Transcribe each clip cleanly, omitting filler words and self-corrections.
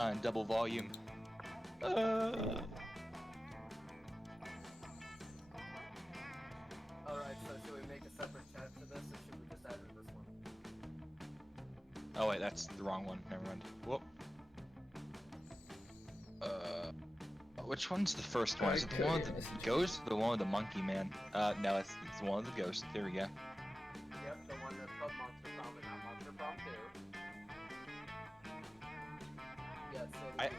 on double volume. Alright, so should we make a separate chat for this, or should we just add it to this one? Oh wait, that's the wrong one. Never mind. Whoop. Which one's the first one? Is it the one with the ghost or the one with the monkey man? No, it's the one with the ghost. There we go. Yep, the one that's called Monster Prom and not Monster Prom 2. Yeah, so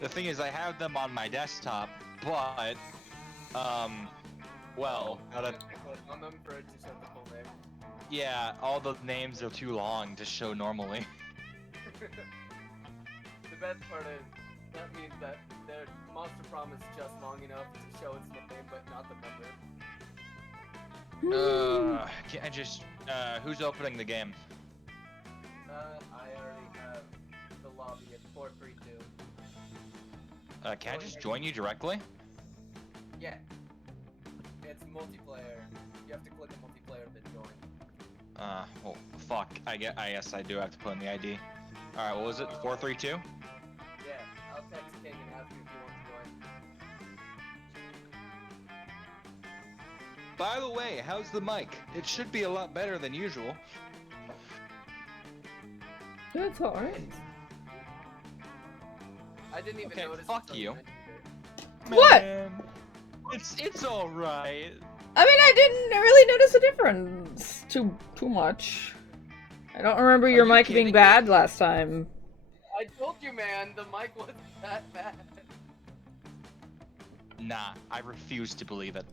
The thing is, I have them on my desktop, but, well, now that... click on them for it to show the full name. Yeah, all the names are too long to show normally. The best part is, that means that their Monster Prom is just long enough to show its name, but not the number. Can I just, who's opening the game? I already have the lobby at 432. Can I just join you directly? Yeah. It's multiplayer. You have to click on multiplayer then join. Well, fuck. I guess I do have to put in the ID. Alright, what was it? 432? Yeah, I'll text King and ask you if you want to join. By the way, how's the mic? It should be a lot better than usual. That's alright. I didn't even Okay, notice. fuck until you. mentioned it. What? Man, it's alright. I mean, I didn't really notice a difference too much. I don't remember your you mic kidding being me? bad last time. I told you, man, the mic wasn't that bad. Nah, I refuse to believe it.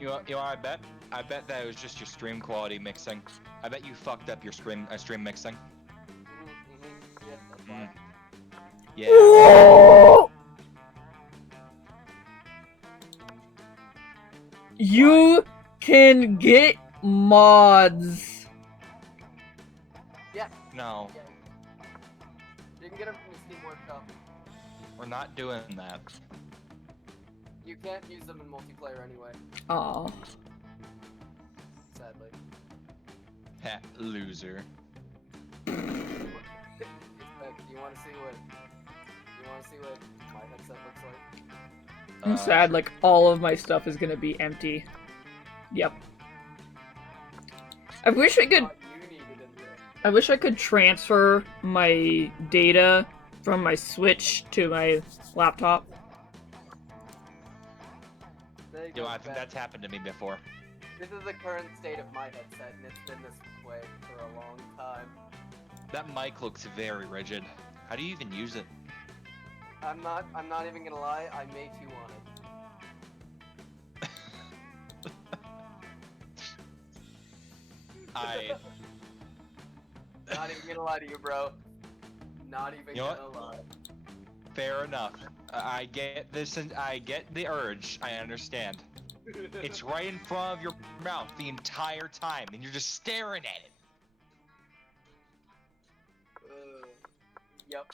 You want I bet? I bet that it was just your stream quality mixing. I bet you fucked up your stream mixing. Yeah, that's fine. Yeah. You can get mods. Yeah, No, yeah. You can get them from the Steam Workshop. we're not doing that. You can't use them in multiplayer anyway, Aw. sadly. Heh, loser. Do you want to see what? My headset looks like? I'm sad, like, all of my stuff is gonna be empty. Yep. I wish I could... What you needed in there. I wish I could transfer my data from my Switch to my laptop. There you Yo, go, I think Ben. that's happened to me before. This is the current state of my headset, and it's been this way for a long time. That mic looks very rigid. How do you even use it? I'm not even gonna lie, I may too want it. Not even gonna lie to you, bro. Not even You know gonna lie. Fair enough. I get this, and I get the urge. I understand. It's right in front of your mouth the entire time, and you're just staring at it. Yep.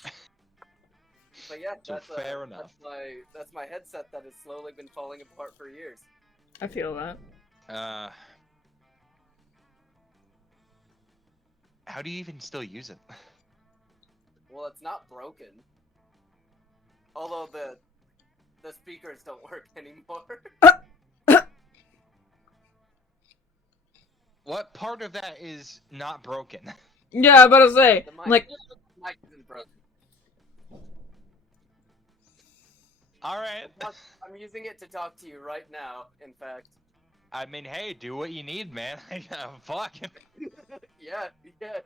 But yeah, So fair enough. That's my headset that has slowly been falling apart for years. I feel that. How do you even still use it? Well, it's not broken. Although the speakers don't work anymore. What part of that is not broken? Yeah, I was about to say, The mic, like, the mic isn't broken. Alright. I'm using it to talk to you right now, in fact. I mean, hey, do what you need, man. Fuck. Yeah,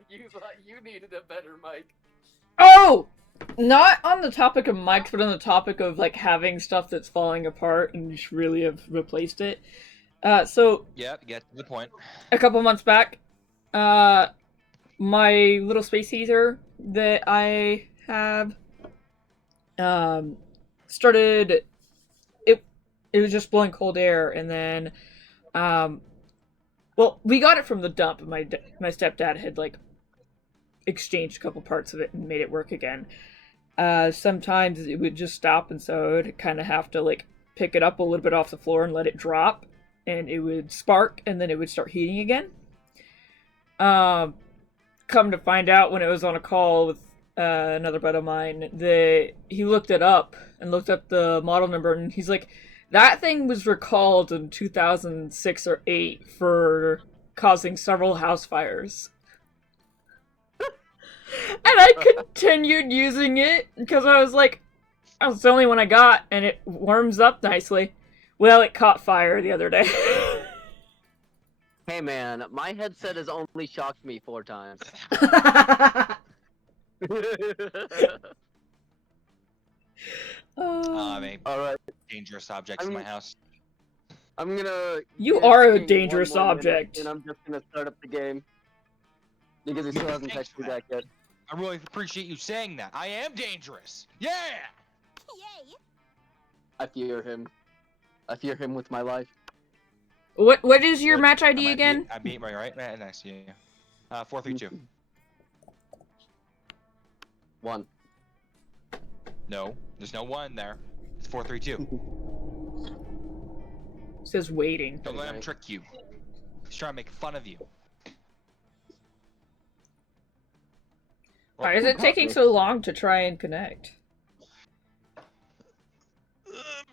you needed a better mic. oh! Not on the topic of mics, but on the topic of, like, having stuff that's falling apart and just really have replaced it. So, Yep, get to the point. a couple months back, my little space heater that I have, started, it was just blowing cold air, and then, well, we got it from the dump, and my stepdad had, like, exchanged a couple parts of it and made it work again. Sometimes it would just stop, and so I would kind of have to, like, pick it up a little bit off the floor and let it drop. and it would spark, and then it would start heating again. Come to find out, when it was on a call with another buddy of mine, he looked it up and looked up the model number, and he's like, that thing was recalled in 2006 or 8 for causing several house fires. And I continued using it because I was like, that was the only one I got, and it warms up nicely. Well, it caught fire the other day. Hey man, my headset has only shocked me 4 times. I mean, Alright, dangerous objects in my house. I'm gonna... You give are a King dangerous 1 more minute, object. And I'm just gonna start up the game. Because he still hasn't Thanks texted me for back yet. I really appreciate you saying that. I am dangerous. Yeah. Yay! I fear him. I fear him with my life. What is your Good. match ID again? I beat right? Nice. Yeah. 432. 1. No, there's no one there. It's 432. It says waiting. Don't let him trick you. He's trying to make fun of you. Why is it taking so long to try and connect?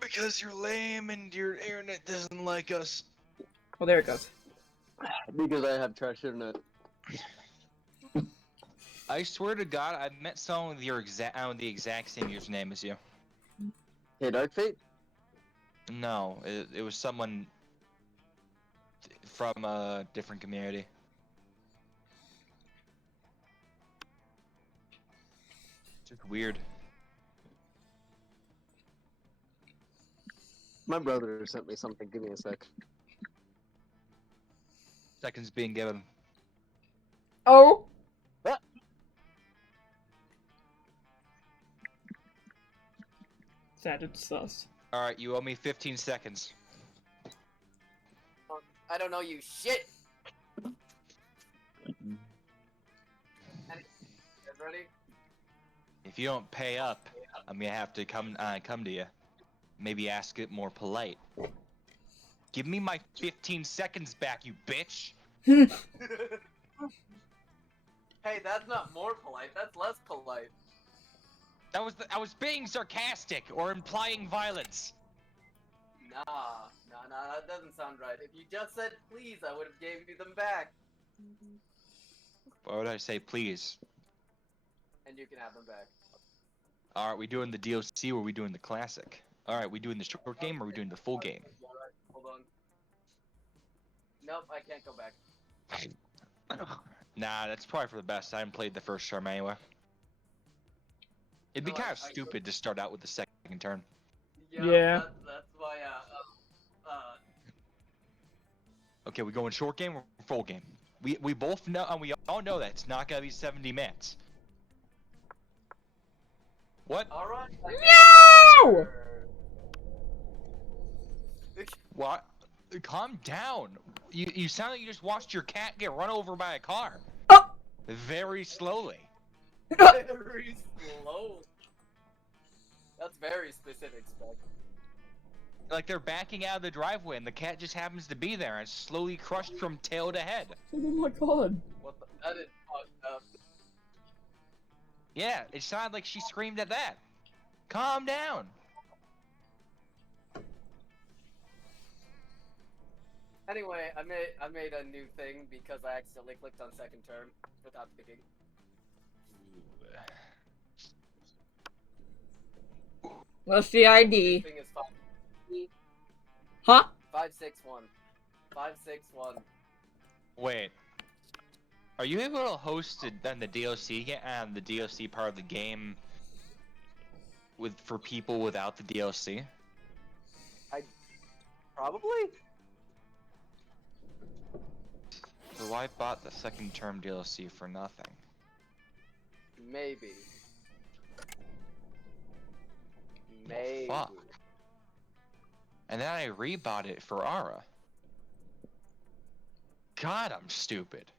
Because you're lame and your internet doesn't like us. Oh, there it goes. Because I have trash internet. I swear to God, I met someone with the exact same username as you. Hey, Dark Fate? No, it was someone from a different community. Just weird. My brother sent me something. Give me a sec. Seconds being given. Oh! What? Sounded sus. Alright, you owe me 15 seconds. I don't know you shit. Ready? If you don't pay up, I'm gonna have to come to you. Maybe ask it more polite. Give me my 15 seconds back, you bitch! Hey, that's not more polite. That's less polite. I was being sarcastic or implying violence. Nah, that doesn't sound right. If you just said please, I would have gave you them back. Why would I say please? And you can have them back. Alright, we doing the DLC or are we doing the classic? Alright, we doing the short game or are we doing the full game? Alright, hold on. Nope, I can't go back. Nah, that's probably for the best. I haven't played the first term anyway. It'd be No, kind of I- stupid to start out with the second turn. Yeah. That's why, Okay, we going short game or full game? We both know, and we all know that it's not gonna be 70 minutes. What? alright. No! What? Calm down. You sound like you just watched your cat get run over by a car. Oh! Very slowly. Very slow. That's very specific spec. Like they're backing out of the driveway and the cat just happens to be there and slowly crushed from tail to head. Oh my god. What the? That is fucked up. Yeah, it sounded like she screamed at that. Calm down. Anyway, I made a new thing because I accidentally clicked on second term without thinking. What's the ID? Thing is Huh? 561. 561. Wait. Are you able to host then the DLC and the DLC part of the game for people without the DLC? Probably. So I bought the second term DLC for nothing. Maybe. The Maybe. fuck? And then I rebought it for Ara. God, I'm stupid.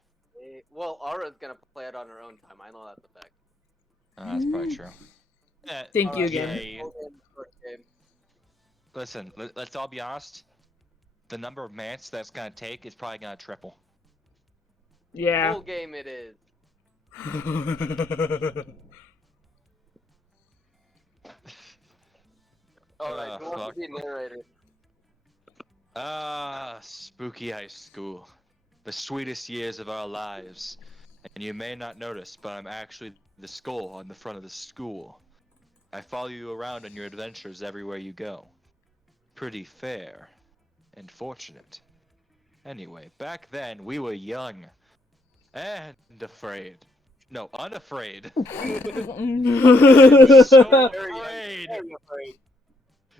Well, Aura's gonna play it on her own time. I know that's a fact. That's probably true. Thank you Alright, again. Okay. hold on, first game. Listen, let's all be honest. the number of minutes that's gonna take is probably gonna triple. Yeah. Full game it is. Alright, who wants fuck. to be narrator? Spooky high school. The sweetest years of our lives. And you may not notice, but I'm actually the skull on the front of the school. I follow you around on your adventures everywhere you go. Pretty fair. And fortunate. Anyway, back then we were young. And afraid. No, unafraid. So afraid. Very afraid.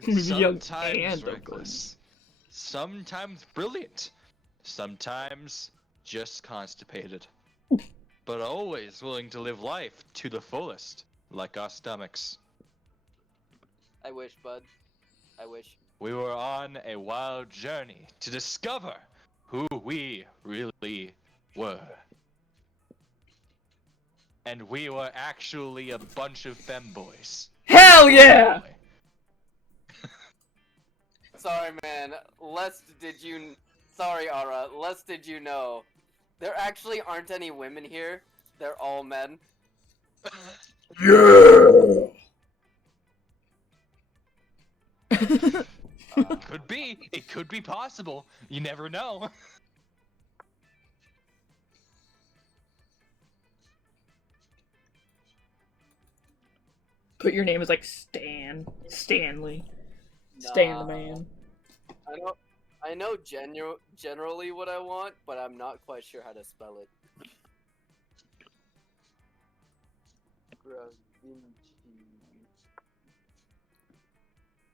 Young Sometimes and reckless. Sometimes brilliant. Sometimes just constipated. But always willing to live life to the fullest, like our stomachs. I wish, bud. I wish. We were on a wild journey to discover who we really were. And we were actually a bunch of femboys. Hell yeah! Sorry, man. Sorry, Ara. Lest did you know? There actually aren't any women here. They're all men. Yeah! Could be. It could be possible. You never know. Put your name as like Stanley. Stan the man. I know generally what I want, but I'm not quite sure how to spell it.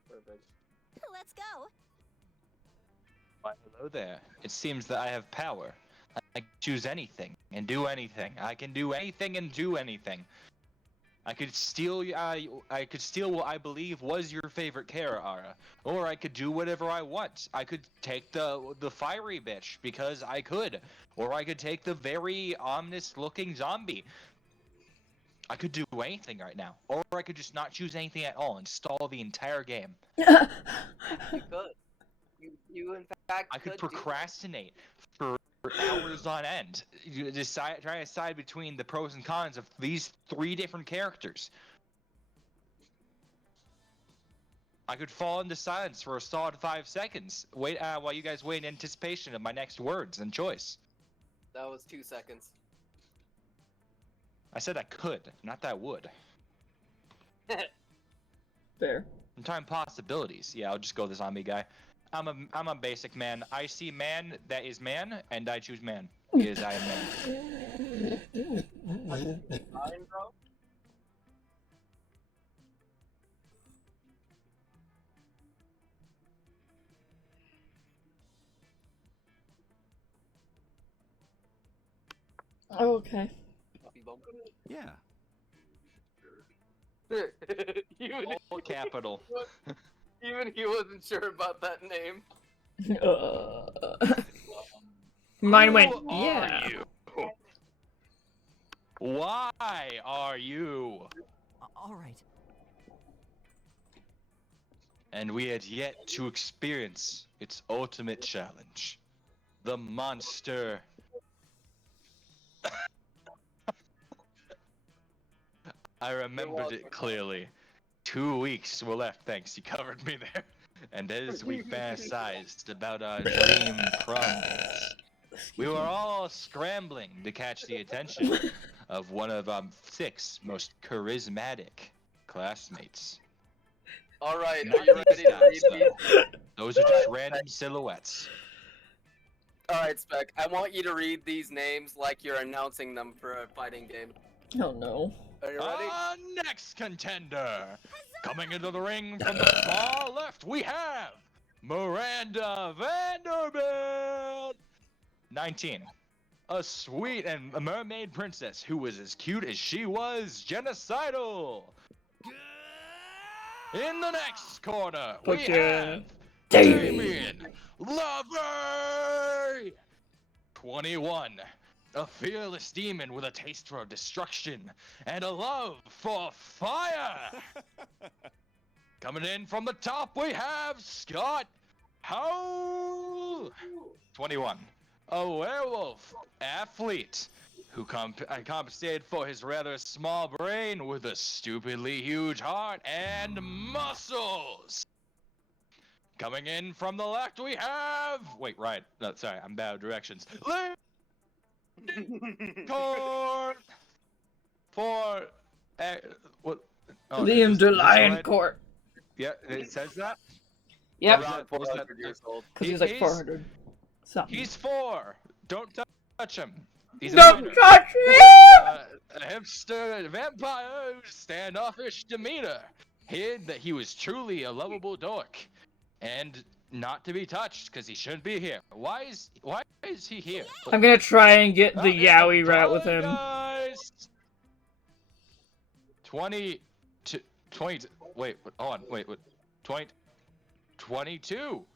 Perfect. Let's go. Why, hello there. It seems that I have power. I can choose anything and do anything. I can do anything and do anything. I could steal what I believe was your favorite character, Ara. Or I could do whatever I want. I could take the fiery bitch because I could. Or I could take the very ominous looking zombie. I could do anything right now. Or I could just not choose anything at all and stall the entire game. You could. You in fact I could do procrastinate for hours on end. You try to decide between the pros and cons of these 3 different characters. I could fall into silence for a solid 5 seconds. Wait, while you guys wait in anticipation of my next words and choice. That was 2 seconds. I said I could, not that I would. Fair. I'm talking possibilities. Yeah, I'll just go the zombie guy. I'm a basic man. I see man that is man, and I choose man because I am man. Fine, bro. Oh, okay. Yeah. All capital. Even he wasn't sure about that name. Mine went, Who yeah. are you? Why are you? All right. And we had yet to experience its ultimate challenge. The monster. I remembered it clearly. 2 weeks were left, thanks, you covered me there. And as we fantasized about our dream prom dates, we were all scrambling to catch the attention of one of 6 most charismatic classmates. Alright, Not are you these ready to guys, read these? though. Those are just random silhouettes. Alright, Spec, I want you to read these names like you're announcing them for a fighting game. Oh no. Are you ready? Our next contender, coming into the ring from the far left, we have Miranda Vanderbilt, 19. A sweet and a mermaid princess who was as cute as she was genocidal. In the next corner, we have Damien Lover, 21. A fearless demon with a taste for destruction and a love for fire. Coming in from the top, we have Scott Howland, 21. A werewolf athlete who compensated for his rather small brain with a stupidly huge heart and muscles. Coming in from the left, we have. Wait, right. No, sorry, I'm bad with directions. Court for. What? Oh, Liam is de this right? Lioncourt. Yeah, it says that. Yep. Around Was that- 400 years old. Because he's like 400 something. He's 4. Don't touch him. He's a Don't minor. touch him! A hipster vampire whose standoffish demeanor hid that he was truly a lovable dork, and not to be touched because he shouldn't be here. Why is he here? I'm gonna try and get the It's Yowie route with him. guys. 20 to 20. Wait, hold on. Wait, 20. 22.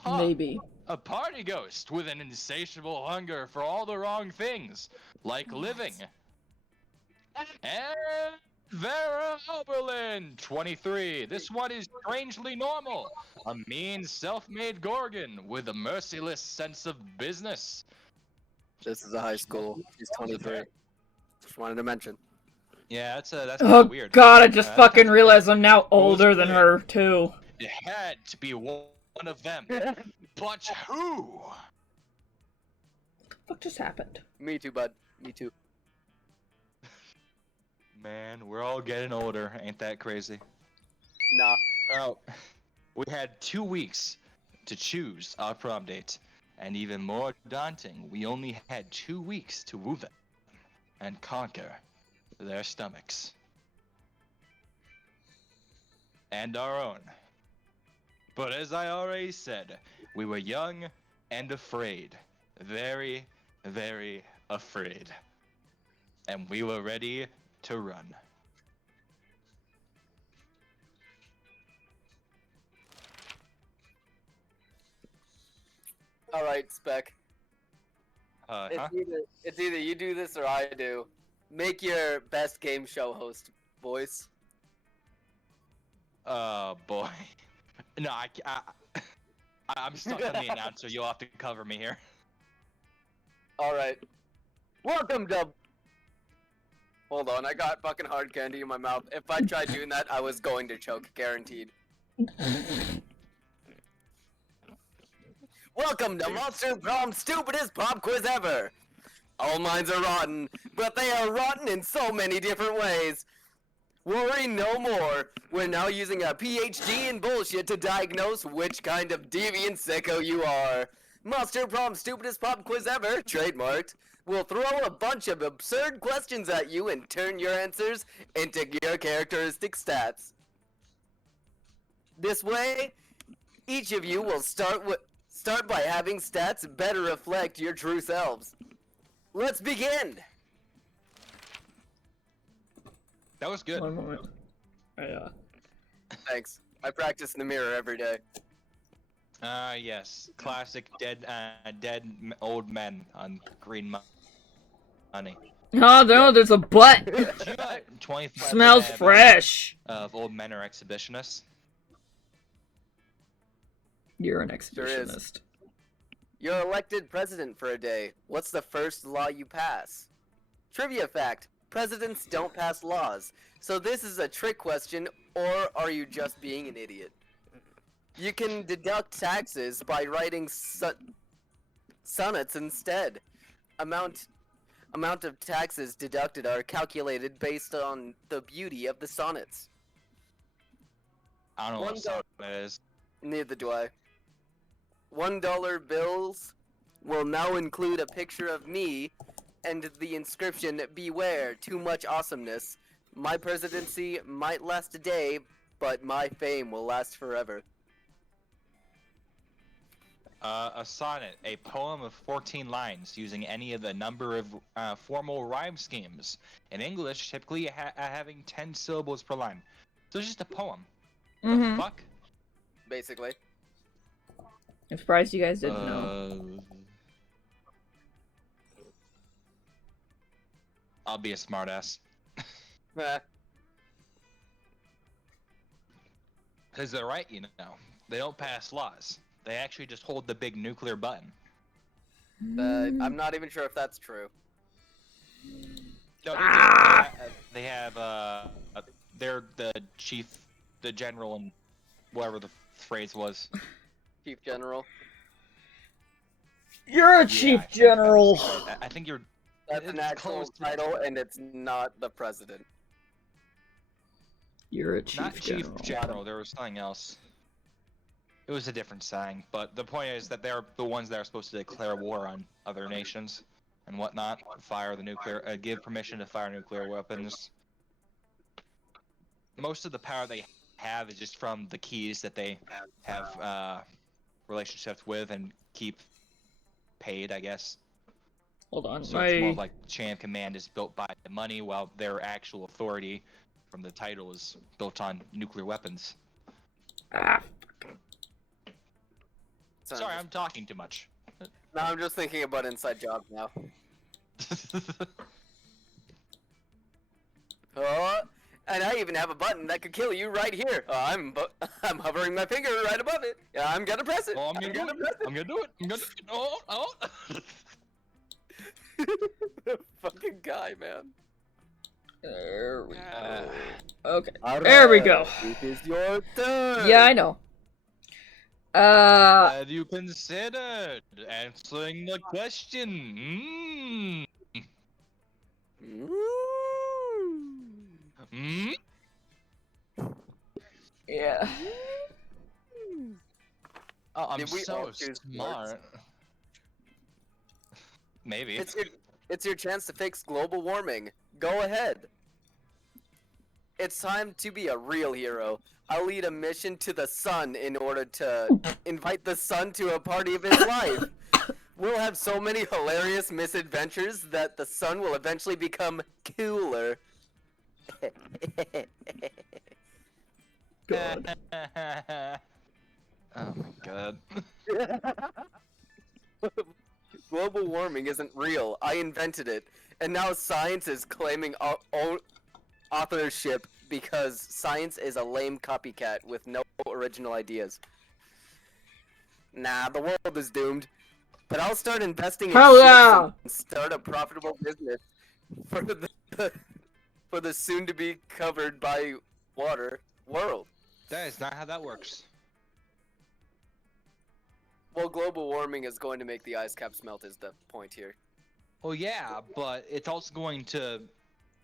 Huh. Maybe. A party ghost with an insatiable hunger for all the wrong things, like living. And Vera Oberlin, 23. This one is strangely normal. A mean, self-made Gorgon with a merciless sense of business. This is a high school. He's 23. Just wanted to mention. Yeah, that's kind Oh of weird. god, I just That's fucking kinda realized I'm now was older than weird. her, too. It had to be one of them. But who? What the fuck just happened? Me too, bud. Me too. Man, we're all getting older. Ain't that crazy? Nah. Oh, we had 2 weeks to choose our prom date. And even more daunting, we only had 2 weeks to woo them and conquer their stomachs. And our own. But as I already said, we were young and afraid. Very, very afraid. And we were ready to run. Alright, Spec. Huh? It's either you do this or I do. Make your best game show host voice. Oh boy. No, I'm stuck on the announcer. You'll have to cover me here. Alright. Welcome to... Hold on, I got fucking hard candy in my mouth. If I tried doing that, I was going to choke, guaranteed. Welcome to Monster Prom's stupidest pop quiz ever! All minds are rotten, but they are rotten in so many different ways. Worry no more. We're now using a PhD in bullshit to diagnose which kind of deviant sicko you are. Monster Prom's stupidest pop quiz ever, trademarked. We'll throw a bunch of absurd questions at you and turn your answers into your characteristic stats. This way, each of you will start by having stats better reflect your true selves. Let's begin! That was good. One moment. Thanks. I practice in the mirror every day. Yes. Classic dead old men on green money. Oh no, there's a butt! 25 Smells fresh! Of old men are exhibitionists. You're an Sure is. exhibitionist. You're elected president for a day. What's the first law you pass? Trivia fact. Presidents don't pass laws. So this is a trick question, or are you just being an idiot? You can deduct taxes by writing sonnets instead. Amount of taxes deducted are calculated based on the beauty of the sonnets. I don't know what song that is. Neither do I. $1 bills will now include a picture of me and the inscription, "Beware, too much awesomeness. My presidency might last a day, but my fame will last forever." A sonnet, a poem of 14 lines using any of the number of formal rhyme schemes. In English, typically having 10 syllables per line. So it's just a poem. Mm-hmm. The fuck? Basically. I'm surprised you guys didn't know. I'll be a smartass. Eh. Because they're right, you know. They don't pass laws. They actually just hold the big nuclear button. I'm not even sure if that's true. No, Ah! they have they're the chief, the general, and whatever the phrase was. Chief General. You're a Yeah, I chief think that was general. it. I think you're. That's an It's actual close to- title, and it's not the president. You're a chief Not chief general. general. There was something else. It was a different saying, but the point is that they're the ones that are supposed to declare war on other nations and whatnot, fire the nuclear, give permission to fire nuclear weapons. Most of the power they have is just from the keys that they have relationships with and keep paid, I guess. Hold on, So it's more of like chain of command is built by the money, while their actual authority from the title is built on nuclear weapons. Ah, Sorry, I'm talking too much. No, I'm just thinking about Inside Job now. Oh, and I even have a button that could kill you right here. I'm hovering my finger right above it. Yeah, I'm gonna press it. Oh, I'm gonna do it. I'm gonna do it. I'm gonna do it. Oh, oh. Fucking guy, man. there we go. Okay, Alright, there we go. It is your turn. Yeah, I know. Have you considered answering the question? Mm. Hmm? Yeah. Oh, I'm Did we so all choose smart. Maybe. It's your chance to fix global warming. Go ahead. It's time to be a real hero. I'll lead a mission to the sun in order to invite the sun to a party of his life. We'll have so many hilarious misadventures that the sun will eventually become cooler. God. Oh my god. Global warming isn't real. I invented it. And now science is claiming authorship because science is a lame copycat with no original ideas. Nah, the world is doomed. But I'll start investing in Hell ships yeah! and start a profitable business for the soon-to-be covered by water world. That is not how that works. Well, global warming is going to make the ice caps melt is the point here. Well, yeah, but it's also going to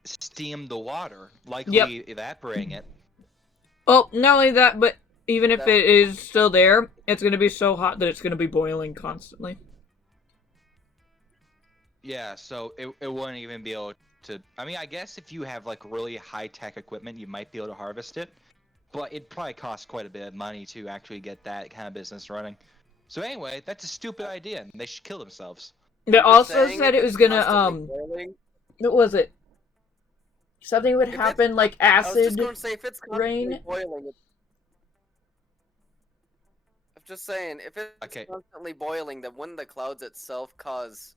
steam the water, likely Yep. evaporating it. Oh, not only that, but even if That- it is still there, it's gonna be so hot that it's gonna be boiling constantly. Yeah, so it wouldn't even be able to. I mean, I guess if you have like really high-tech equipment, you might be able to harvest it, but it'd probably cost quite a bit of money to actually get that kind of business running. So anyway, that's a stupid idea, and they should kill themselves. They I'm just also saying, said if it was it's gonna constantly boiling- what was it? Something would If it's- happen like I was just acid. going to say, if it's constantly rain. boiling, I'm just saying, if it's Okay. constantly boiling, then wouldn't the clouds itself cause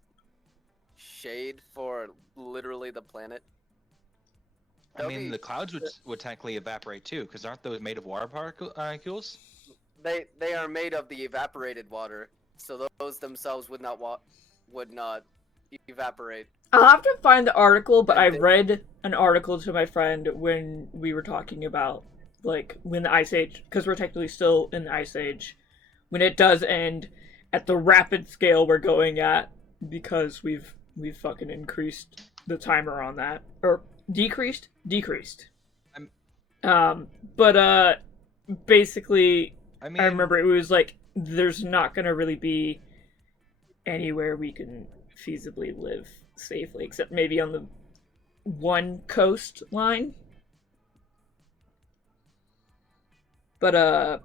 shade for literally the planet? I That'll mean, be- the clouds would technically evaporate too, because aren't those made of water particles? They are made of the evaporated water, so those themselves would not evaporate. I'll have to find the article, but I And they- read an article to my friend when we were talking about, like, when the Ice Age, because we're technically still in the Ice Age, when it does end at the rapid scale we're going at, because we've fucking increased the timer on that. Or, decreased? Decreased. Basically, I mean, I remember it was like, there's not gonna really be anywhere we can feasibly live safely, except maybe on the one coastline. But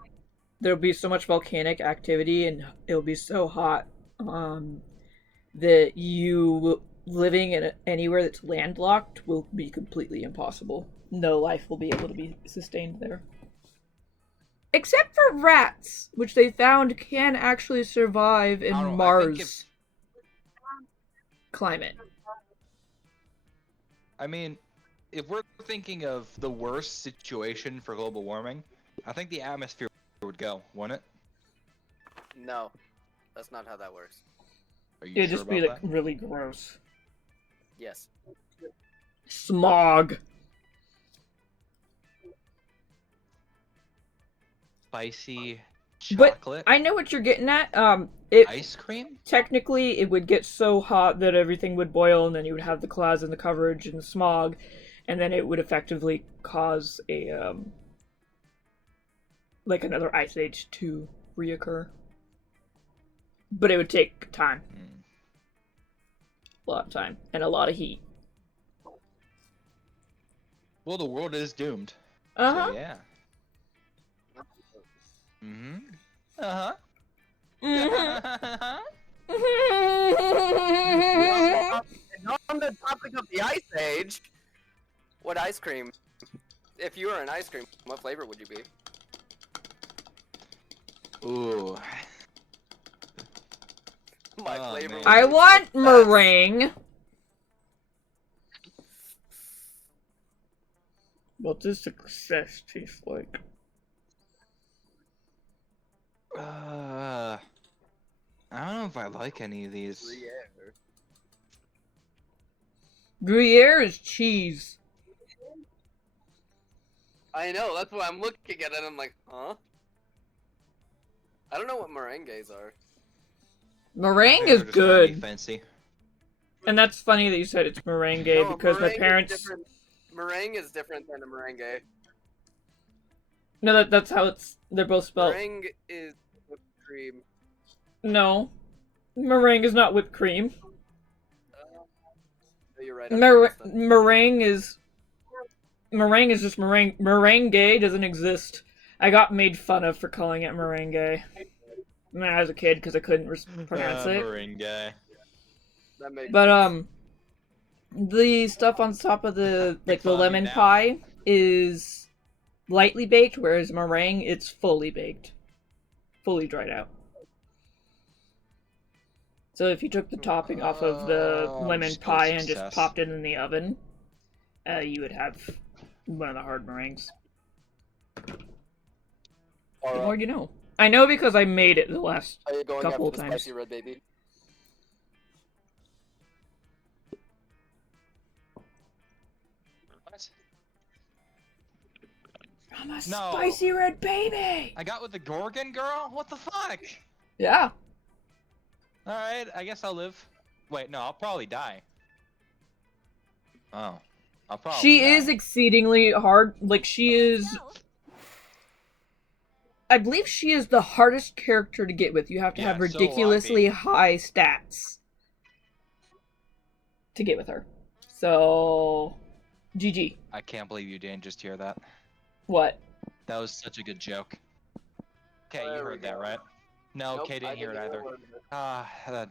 there'll be so much volcanic activity and it'll be so hot that you living in anywhere that's landlocked will be completely impossible. No life will be able to be sustained there. Except for rats, which they found can actually survive in I don't know, I Mars think climate. I mean, if we're thinking of the worst situation for global warming, I think the atmosphere would go, wouldn't it? No, that's not how that works. Are you It'd sure just be about like really gross. Yes. Smog. Spicy But chocolate I know what you're getting at. It ice cream? technically it would get so hot that everything would boil, and then you would have the clouds and the coverage and the smog, and then it would effectively cause a like another ice age to reoccur. But it would take time, Hmm. a lot of time, and a lot of heat. Well, the world is doomed. Uh So huh. yeah. Mm-hmm. Uh-huh. Mhm. And on the topic of the ice age, what ice cream? If you were an ice cream, what flavor would you be? Ooh. My Oh, flavor man. would I be want success. meringue. What does success taste like? I don't know if I like any of these. Gruyere. Gruyere is cheese. I know, that's why I'm looking at it and I'm like, huh? I don't know what meringues are. Meringue They're is just trying to be good. fancy. And that's funny that you said it's meringue No, because my meringue is parents. different. Meringue is different than a merengue. No, that's how it's. They're both spelled. Meringue is whipped cream. No, meringue is not whipped cream. No, you're right. I'm doing this then. Meringue is just meringue. Merengue doesn't exist. I got made fun of for calling it merengue when I was a kid because I couldn't pronounce it. Meringue. That makes But sense. the stuff on top of the like the Foggy lemon now. pie is lightly baked, whereas meringue it's fully baked, fully dried out. So if you took the topping off of the I'm lemon just going pie and just success. popped it in the oven, you would have one of the hard meringues. The more you know. I know because I made it the last Are you going couple after the times. spicy red baby? What? I'm a No. spicy red baby! I got with the Gorgon girl? What the fuck? Yeah. Alright, I guess I'll live. Wait, no, I'll probably die. Oh. I'll probably She die. is exceedingly hard. Like, she is. I believe she is the hardest character to get with. You have to have Yeah, so will I be. ridiculously high stats to get with her. So, GG. I can't believe you didn't just hear that. What? That was such a good joke. Okay, you There we heard that, go. right? No, Nope, Kay didn't I hear it either.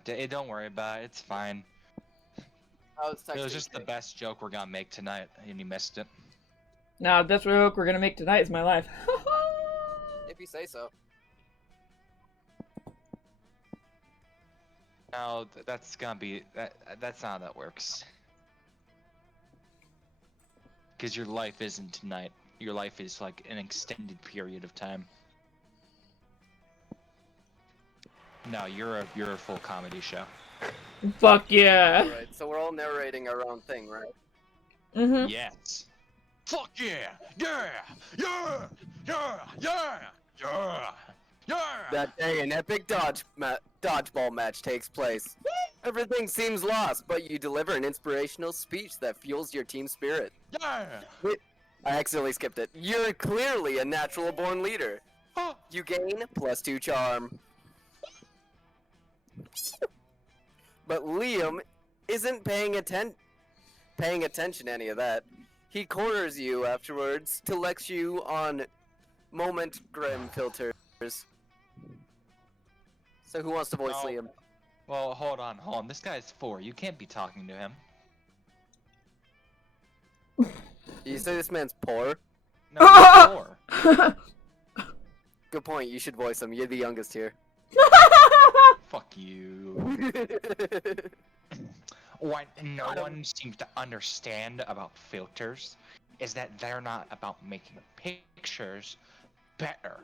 hear it. Don't worry about it. It's fine. I was It was texting just the Kate. best joke we're gonna make tonight, and you missed it. Now, that's what we're gonna make tonight is my life. If you say so. No, that's gonna be that's not how that works. Because your life isn't tonight. Your life is like an extended period of time. No, you're a full comedy show. Fuck yeah. Alright, so we're all narrating our own thing, right? Mm-hmm. Yes. Fuck yeah! Yeah! Yeah! Yeah! Yeah! Yeah! Yeah! That day, an epic dodgeball match takes place. Everything seems lost, but you deliver an inspirational speech that fuels your team spirit. Yeah! I accidentally skipped it. You're clearly a natural born leader. You gain +2 charm. But Liam isn't paying attention to any of that. He corners you afterwards to lecture you on moment grim filters. So who wants to voice No. Liam? Well, hold on. This guy's 4. You can't be talking to him. You say this man's poor? No, he's 4. Good point, you should voice him. You're the youngest here. Fuck you. What no one seems to understand about filters is that they're not about making pictures better.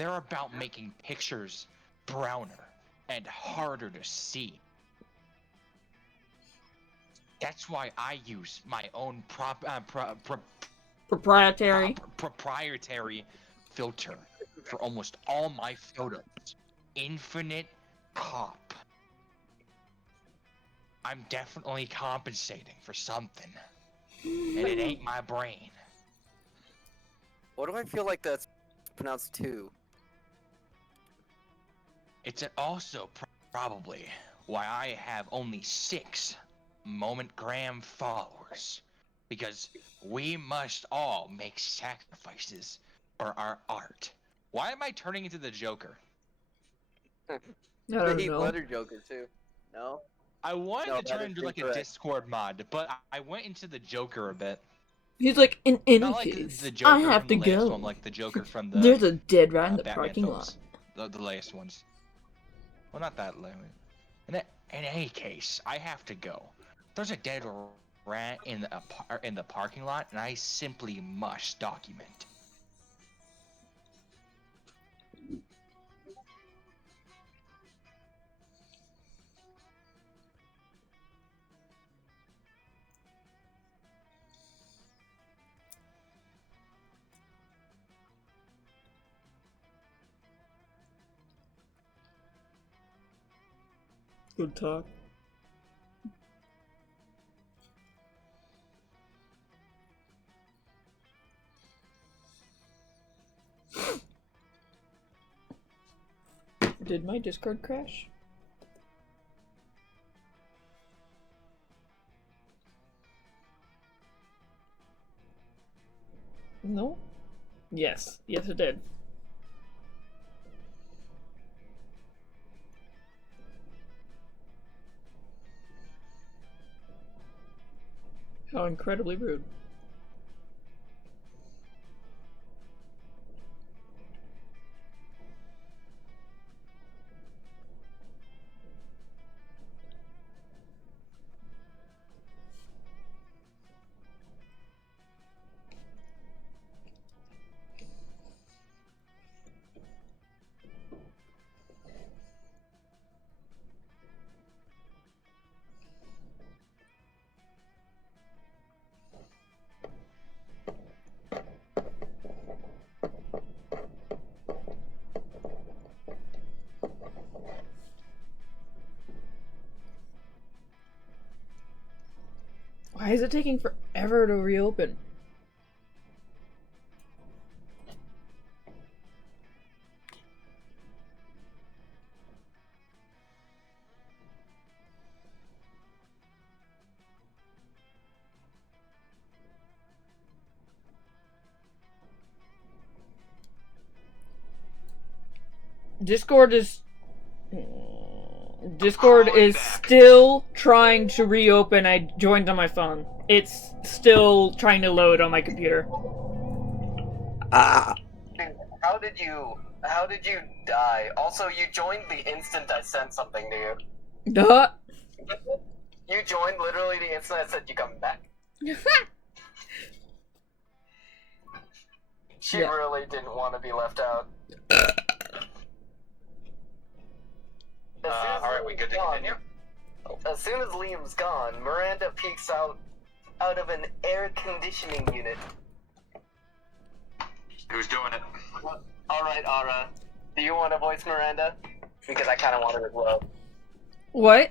They're about making pictures browner and harder to see. That's why I use my own Proprietary. proprietary filter for almost all my photos. Infinite pop. I'm definitely compensating for something. And it ain't my brain. What do I feel like that's pronounced too? It's also probably why I have only 6 Moment-gram followers. Because we must all make sacrifices for our art. Why am I turning into the Joker? I The don't Heath know. Ledger Joker too. No? I wanted No, to that turn is into like a incorrect. Discord mod, but I went into the Joker a bit. He's like, in any Not like case, the Joker I have from to the last go. one, like the Joker from the There's a dead rat in the Batman parking films. lot. The latest ones. Well, not that late. In any case, I have to go. There's a dead rat in the parking lot, and I simply must document. Good talk. Did my Discord crash? No? Yes. Yes, it did. How incredibly rude. Why is it taking forever to reopen? Discord is still trying to reopen. I joined on my phone. It's still trying to load on my computer. Ah. How did you die? Also, you joined the instant I sent something to you. Duh. You joined literally the instant I said you come back. She Yeah. really didn't want to be left out. Alright, we good to continue? As soon as Liam's gone, Miranda peeks out of an air conditioning unit. Who's doing it? Alright, Ara. Do you want to voice Miranda? Because I kind of want to as well. What?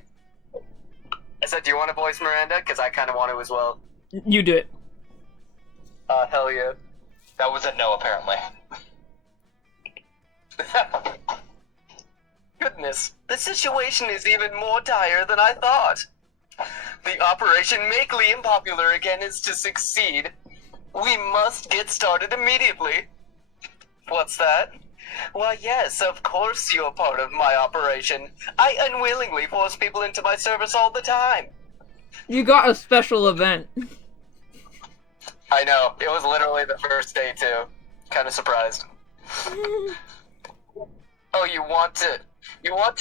I said, do you want to voice Miranda? Because I kind of want to as well. You do it. Hell yeah. That was a no, apparently. Goodness, the situation is even more dire than I thought. The Operation Make Liam Popular Again is to succeed. We must get started immediately. What's that? Why, yes, of course you're part of my operation. I unwillingly force people into my service all the time. You got a special event. I know, it was literally the first day too. Kind of surprised. Oh, you want to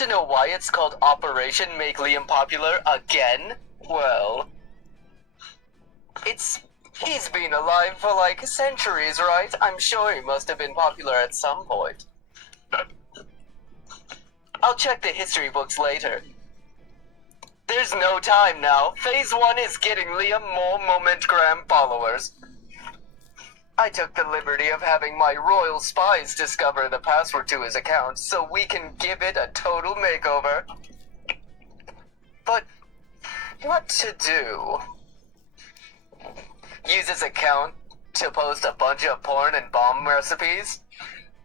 know why it's called Operation Make Liam Popular Again? Well, he's been alive for like centuries, right? I'm sure he must have been popular at some point. I'll check the history books later. There's no time now. Phase 1 is getting Liam more Momentgram followers. I took the liberty of having my royal spies discover the password to his account so we can give it a total makeover. But what to do? Use his account to post a bunch of porn and bomb recipes?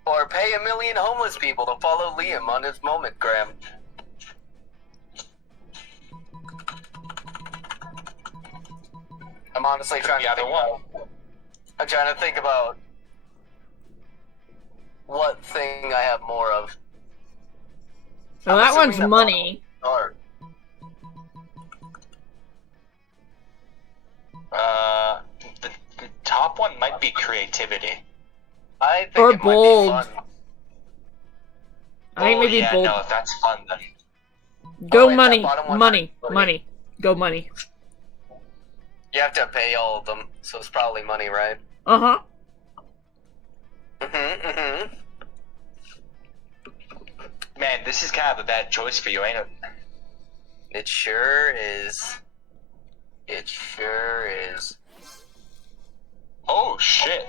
Or pay 1 million homeless people to follow Liam on his Momentgram? I'm honestly trying to think about... I'm trying to think about what thing I have more of. Well, that one's money. Or The top one might be creativity. I think Or it bold. might be fun. I think maybe yeah, bold. no, if that's fun then. Go wait, money, that bottom one money, might be money. Go money. You have to pay all of them, so it's probably money, right? Uh-huh. Man, this is kind of a bad choice for you, ain't it? It sure is. It sure is. Oh, shit.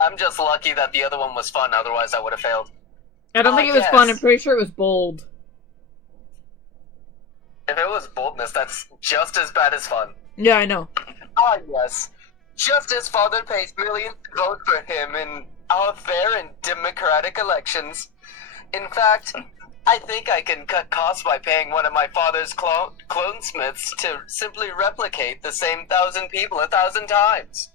I'm just lucky that the other one was fun, otherwise I would have failed. I don't think it was fun. Yes. I'm pretty sure it was bold. If it was boldness, that's just as bad as fun. Yeah, I know. Ah, yes. Just as father pays millions to vote for him in our fair and democratic elections. In fact, I think I can cut costs by paying one of my father's clonesmiths to simply replicate the same 1,000 people 1,000 times.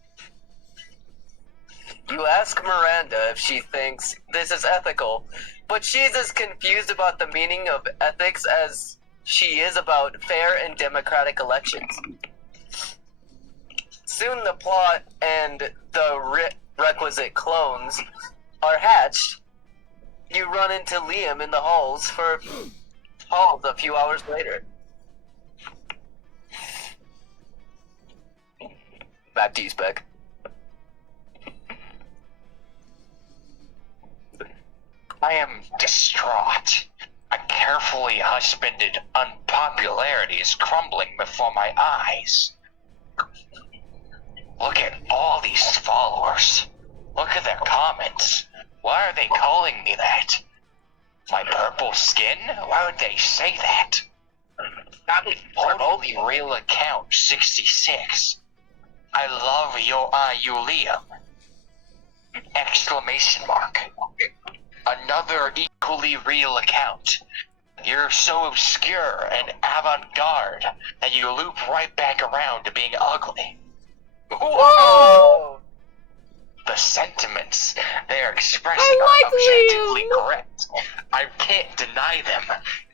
You ask Miranda if she thinks this is ethical, but she's as confused about the meaning of ethics as she is about fair and democratic elections. Soon the plot and the requisite clones are hatched. You run into Liam in the halls a few hours later. Back to you, Spec. I am distraught. A carefully husbanded unpopularity is crumbling before my eyes. Look at all these followers. Look at their comments. Why are they calling me that? My purple skin? Why would they say that? Only real account 66. I love you, Liam. Exclamation mark. Another equally real account. You're so obscure and avant-garde that you loop right back around to being ugly. Whoa! The sentiments they're expressing I are like objectively Liam. correct. I can't deny them.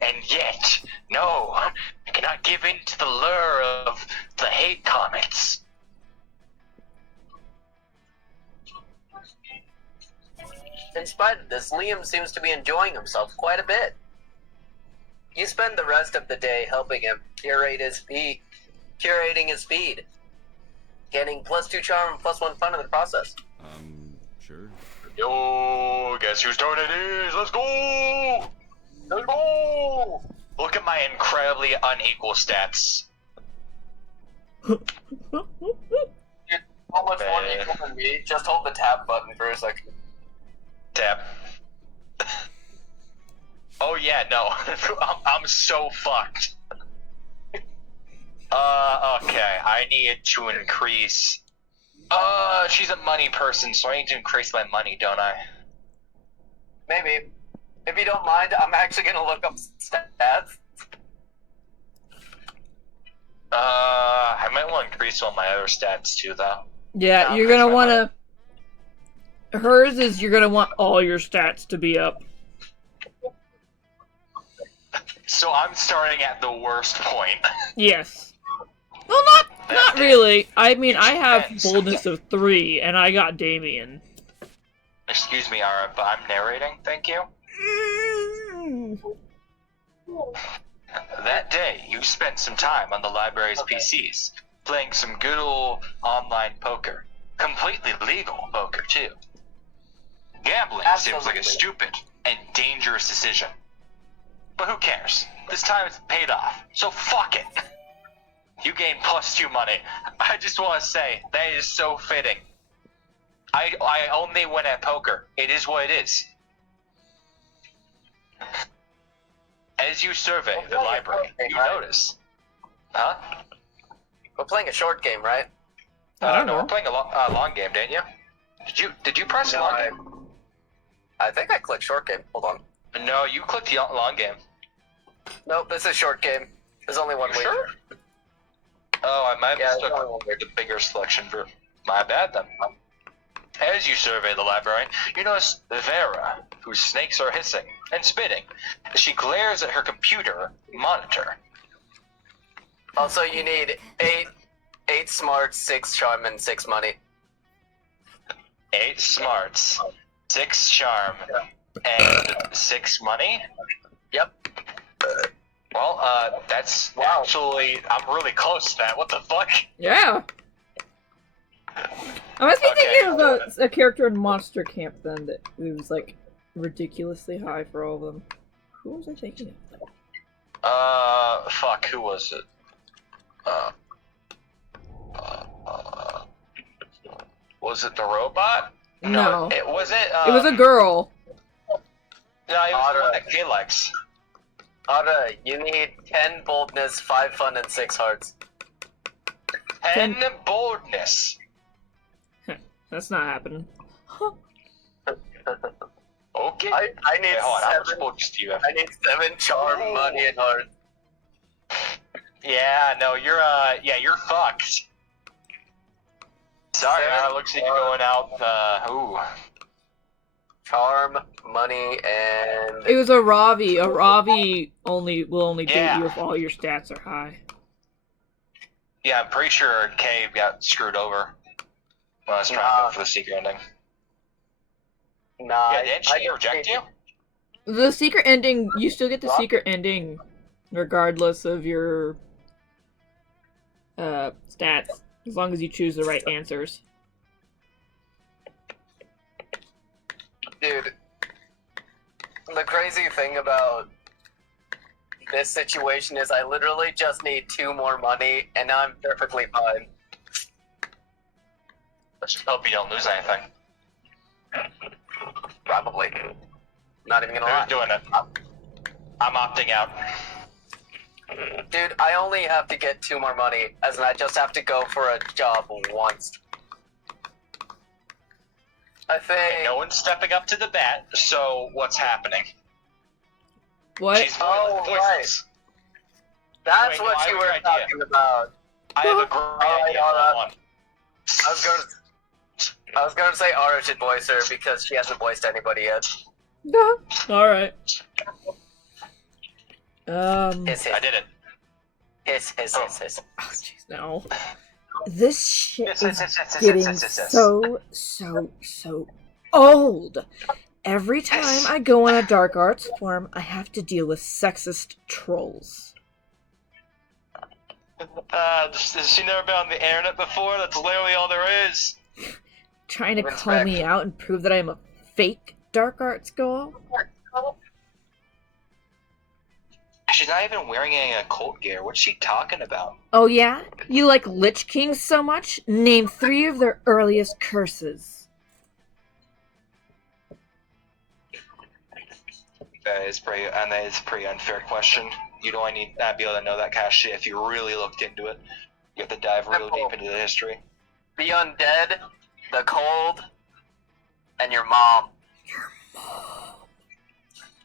And yet, no, I cannot give in to the lure of the hate comments. In spite of this, Liam seems to be enjoying himself quite a bit. You spend the rest of the day helping him curating his feed, getting +2 charm and +1 fun in the process. Sure. Yo, guess whose turn it is? Let's go! Let's go! Look at my incredibly unequal stats. You're so much more equal than me. Just hold the tab button for a second. Tab. Oh yeah, no. I'm so fucked. Okay. I need to increase... she's a money person, so I need to increase my money, don't I? Maybe. If you don't mind, I'm actually gonna look up stats. I might want to increase all my other stats too, though. Yeah, No, you're that's gonna my wanna... Hers is you're gonna want all your stats to be up. So I'm starting at the worst point. Yes. Well, not really. I mean, I have boldness of 3, and I got Damien. Excuse me, Ara, but I'm narrating, thank you. That day, you spent some time on the library's PCs, playing some good old online poker. Completely legal poker, too. Gambling seems like a Absolutely. stupid and dangerous decision. But who cares? This time it's paid off, so fuck it. You gain +2 money. I just want to say, that is so fitting. I only win at poker. It is what it is. As you survey the library, you notice. Huh? We're playing a short game, right? I don't No, know. we're playing a long game, didn't you? Did you press No, long game? I think I clicked short game. Hold on. No, you clicked the long game. Nope, this is short game. There's only one You way. sure? Oh, I might Yeah, have there's only one mistook the bigger selection for my bad then. As you survey the library, you notice Vera, whose snakes are hissing and spitting, as she glares at her computer monitor. Also, you need 8 smart, 6 charm, and 6 money. 8 smarts, 6 charm, and 6 money? Yep. Well, that's actually, I'm really close to that. What the fuck? Yeah. I must be thinking of a character in Monster Camp then that it was like ridiculously high for all of them. Who was I thinking of? Fuck, who was it? Was it the robot? No. It was it. It was a girl. No, it was the one that Kay likes. Ara, you need 10 boldness, 5 fun, and 6 hearts. 10 boldness. That's not happening. Huh. Okay. I need Wait, hold on, how much 7. boldness do you have? I need 7 charm, money, and hearts. Yeah, no, you're fucked. Sorry, man, it looks like you're going out, ooh. Charm, money, and It was a Ravi. A Ravi will only date Yeah. you if all your stats are high. Yeah, I'm pretty sure Kay got screwed over when I was trying to go for the secret ending. nah. Yeah, didn't she reject you? The secret ending, you still get the secret ending regardless of your stats, as long as you choose the right answers. Dude, the crazy thing about this situation is I literally just need 2 more money, and now I'm perfectly fine. Let's just hope you don't lose anything. Probably. Not even gonna lie. Who's doing it? I'm opting out. Dude, I only have to get 2 more money, as in I just have to go for a job once. I think... No one's stepping up to the bat, so what's happening? What? She's Oh, voiceless. That's Wait, what I you have were an idea. talking about. I have a great Alright, idea. alright. Hold on. I was gonna say Ara should voice her because she hasn't voiced anybody yet. Alright. Hiss, I did it. hiss. Oh jeez, no. This shit Yes, is yes, yes, yes, getting yes, yes, yes. so old. Every time I go on a dark arts form, I have to deal with sexist trolls. Has she never been on the internet before? That's literally all there is. Trying to Respect. call me out and prove that I am a fake dark arts girl? She's not even wearing any occult gear. What's she talking about? Oh yeah? You like Lich Kings so much? Name 3 of their earliest curses. That is a pretty unfair question. You'd only need to be able to know that kind of shit if you really looked into it. You have to dive real deep into the history. The undead, the cold, and your mom.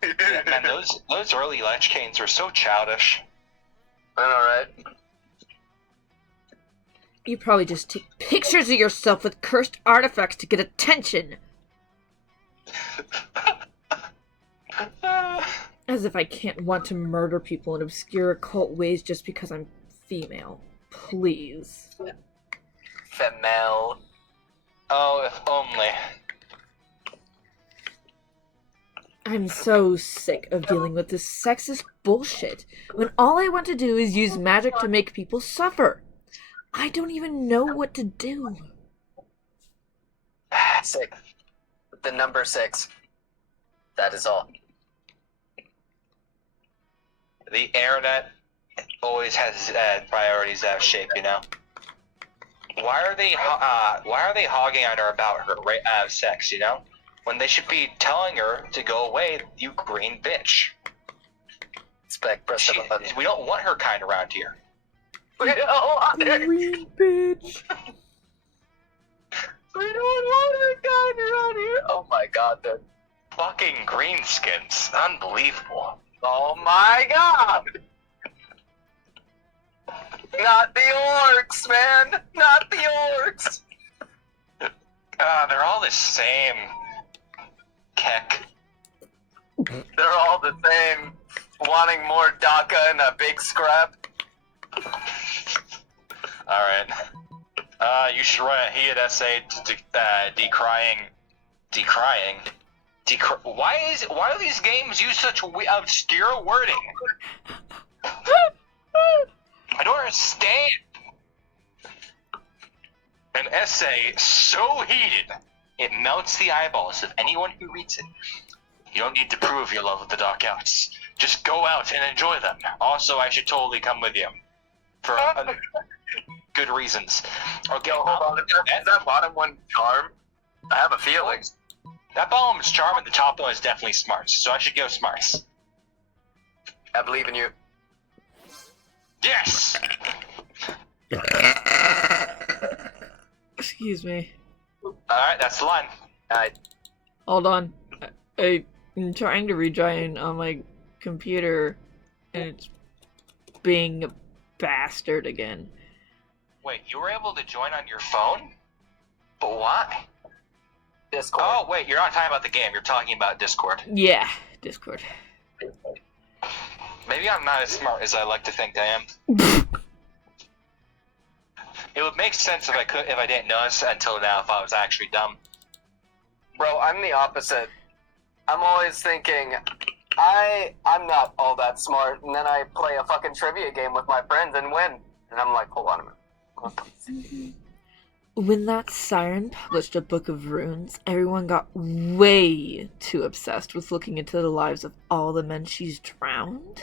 Yeah, man, those early Lich Kings were so childish. Alright. You probably just take pictures of yourself with cursed artifacts to get attention. As if I can't want to murder people in obscure occult ways just because I'm female. Please. Femel. Oh, if only. I'm so sick of dealing with this sexist bullshit when all I want to do is use magic to make people suffer. I don't even know what to do. Sick. The number 6. That is all. The internet always has priorities out of shape, you know. Why are they hogging on her about her out of sex, you know? When they should be telling her to go away, you green bitch. We don't want her kind around here. We don't want her. Green bitch. We don't want her kind around here. Oh my god, dude. Fucking greenskins. Unbelievable. Oh my god! Not the orcs, man! Not the orcs! They're all the same. Keck. They're all the same. Wanting more DACA and a big scrap. Alright. You should write a heated essay decrying. Why do these games use such obscure wording? I don't understand. An essay so heated, it melts the eyeballs of anyone who reads it. You don't need to prove your love of the dark arts. Just go out and enjoy them. Also, I should totally come with you. For good reasons. Okay, Yo, hold on. Is that bottom one charm? I have a feeling. That bottom is charm and the top one is definitely smarts, so I should go smarts. I believe in you. Yes! Excuse me. Alright, that's the line. Alright. Hold on. I'm trying to rejoin on my computer, and it's being a bastard again. Wait, you were able to join on your phone? But why? Discord. Oh, wait, you're not talking about the game, you're talking about Discord. Yeah, Discord. Maybe I'm not as smart as I like to think I am. It would make sense if I didn't notice until now if I was actually dumb. Bro, I'm the opposite. I'm always thinking, I'm not all that smart, and then I play a fucking trivia game with my friends and win. And I'm like, hold on a minute. When that siren published a book of runes, everyone got way too obsessed with looking into the lives of all the men she's drowned.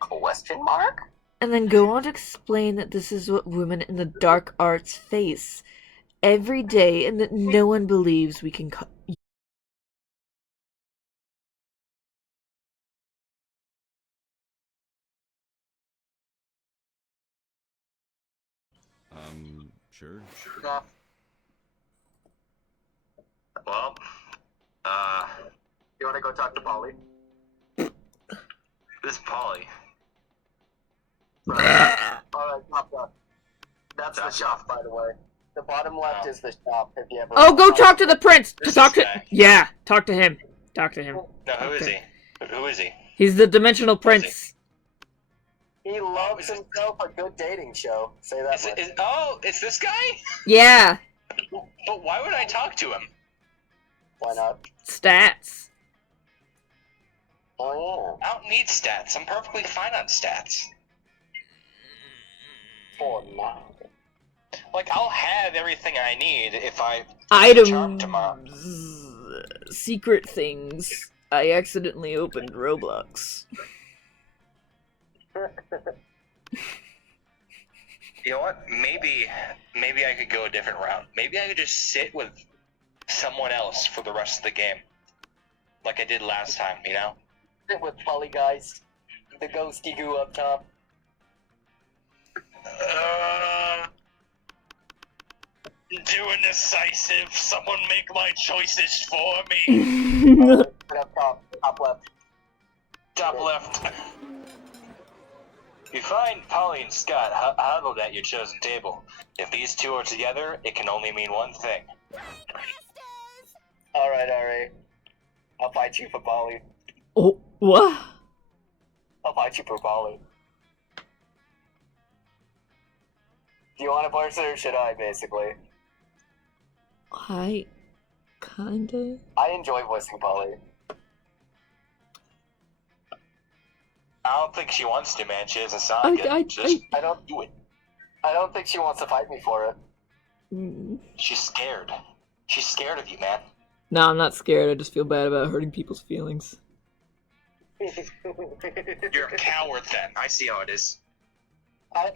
Question mark? And then go on to explain that this is what women in the dark arts face every day, and that no one believes we can Sure. No. Well, You wanna go talk to Polly? this is Polly. Alright, top left. That's the shop, by the way. The bottom left is the shop, if you ever... Oh, go talk to the prince! This Talk to... guy. Yeah, talk to him. Talk to him. No, who is he? Who is he? He's the dimensional prince. He loves himself a good dating show. Say that much. It's this guy? Yeah. But why would I talk to him? Why not? Stats. Oh, I don't need stats. I'm perfectly fine on stats. yeah. For now. Like, I'll have everything I need if I charm tomorrow. Items. Secret things. I accidentally opened Roblox. You know what? Maybe I could go a different route. Maybe I could just sit with someone else for the rest of the game. Like I did last time, you know? Sit with Polly, guys. The ghosty goo up top. Do indecisive. Someone make my choices for me. Up top. Top left. Top left. You find Polly and Scott huddled at your chosen table. If these two are together, it can only mean one thing. Alright. I'll fight you for Polly. Oh, what? I'll fight you for Polly. Do you want to parse it or should I, basically? I kinda. I enjoy voicing Polly. I don't think she wants to, man. She doesn't sound good. Just I don't do it. I don't think she wants to fight me for it. Mm. She's scared. She's scared of you, man. No, I'm not scared. I just feel bad about hurting people's feelings. You're a coward then. I see how it is. I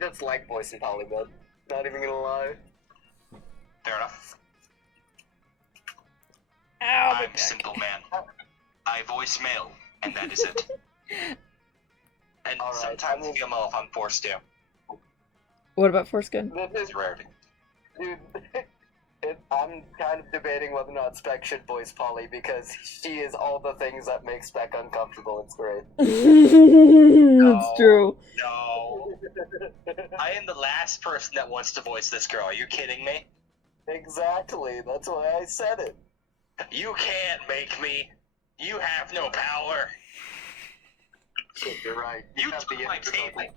just like voicing Polly, bud. Not even gonna lie. Fair enough. Ow, I'm simple man. I voice male, and that is it. And All right, sometimes female if I'm forced to. What about foreskin? This It's rarity. dude. I'm kind of debating whether or not Spec should voice Polly because she is all the things that make Spec uncomfortable. It's great. That's true. No. I am the last person that wants to voice this girl. Are you kidding me? Exactly. That's why I said it. You can't make me. You have no power. Shit, you're right. You have took the my intro. table.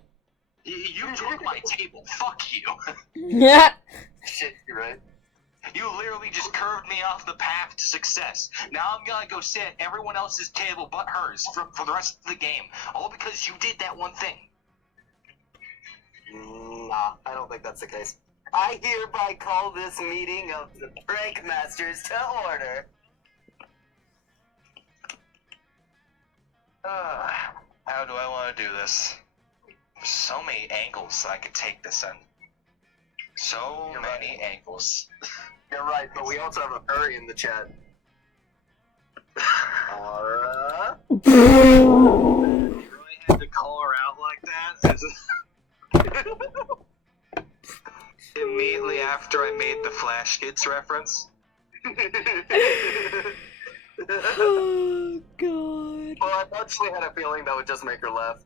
You took my table. Fuck you. Yeah. Shit, you're right. You literally just curved me off the path to success. Now I'm gonna go sit at everyone else's table but hers for the rest of the game. All because you did that one thing. Nah, I don't think that's the case. I hereby call this meeting of the Prank Masters to order. How do I want to do this? So many angles I could take this in. So many angles. You're right, but we also have a furry in the chat. Alright. You really had to call her out like that? Immediately after I made the Flash Kids reference? Oh god. Well, I actually had a feeling that would just make her laugh.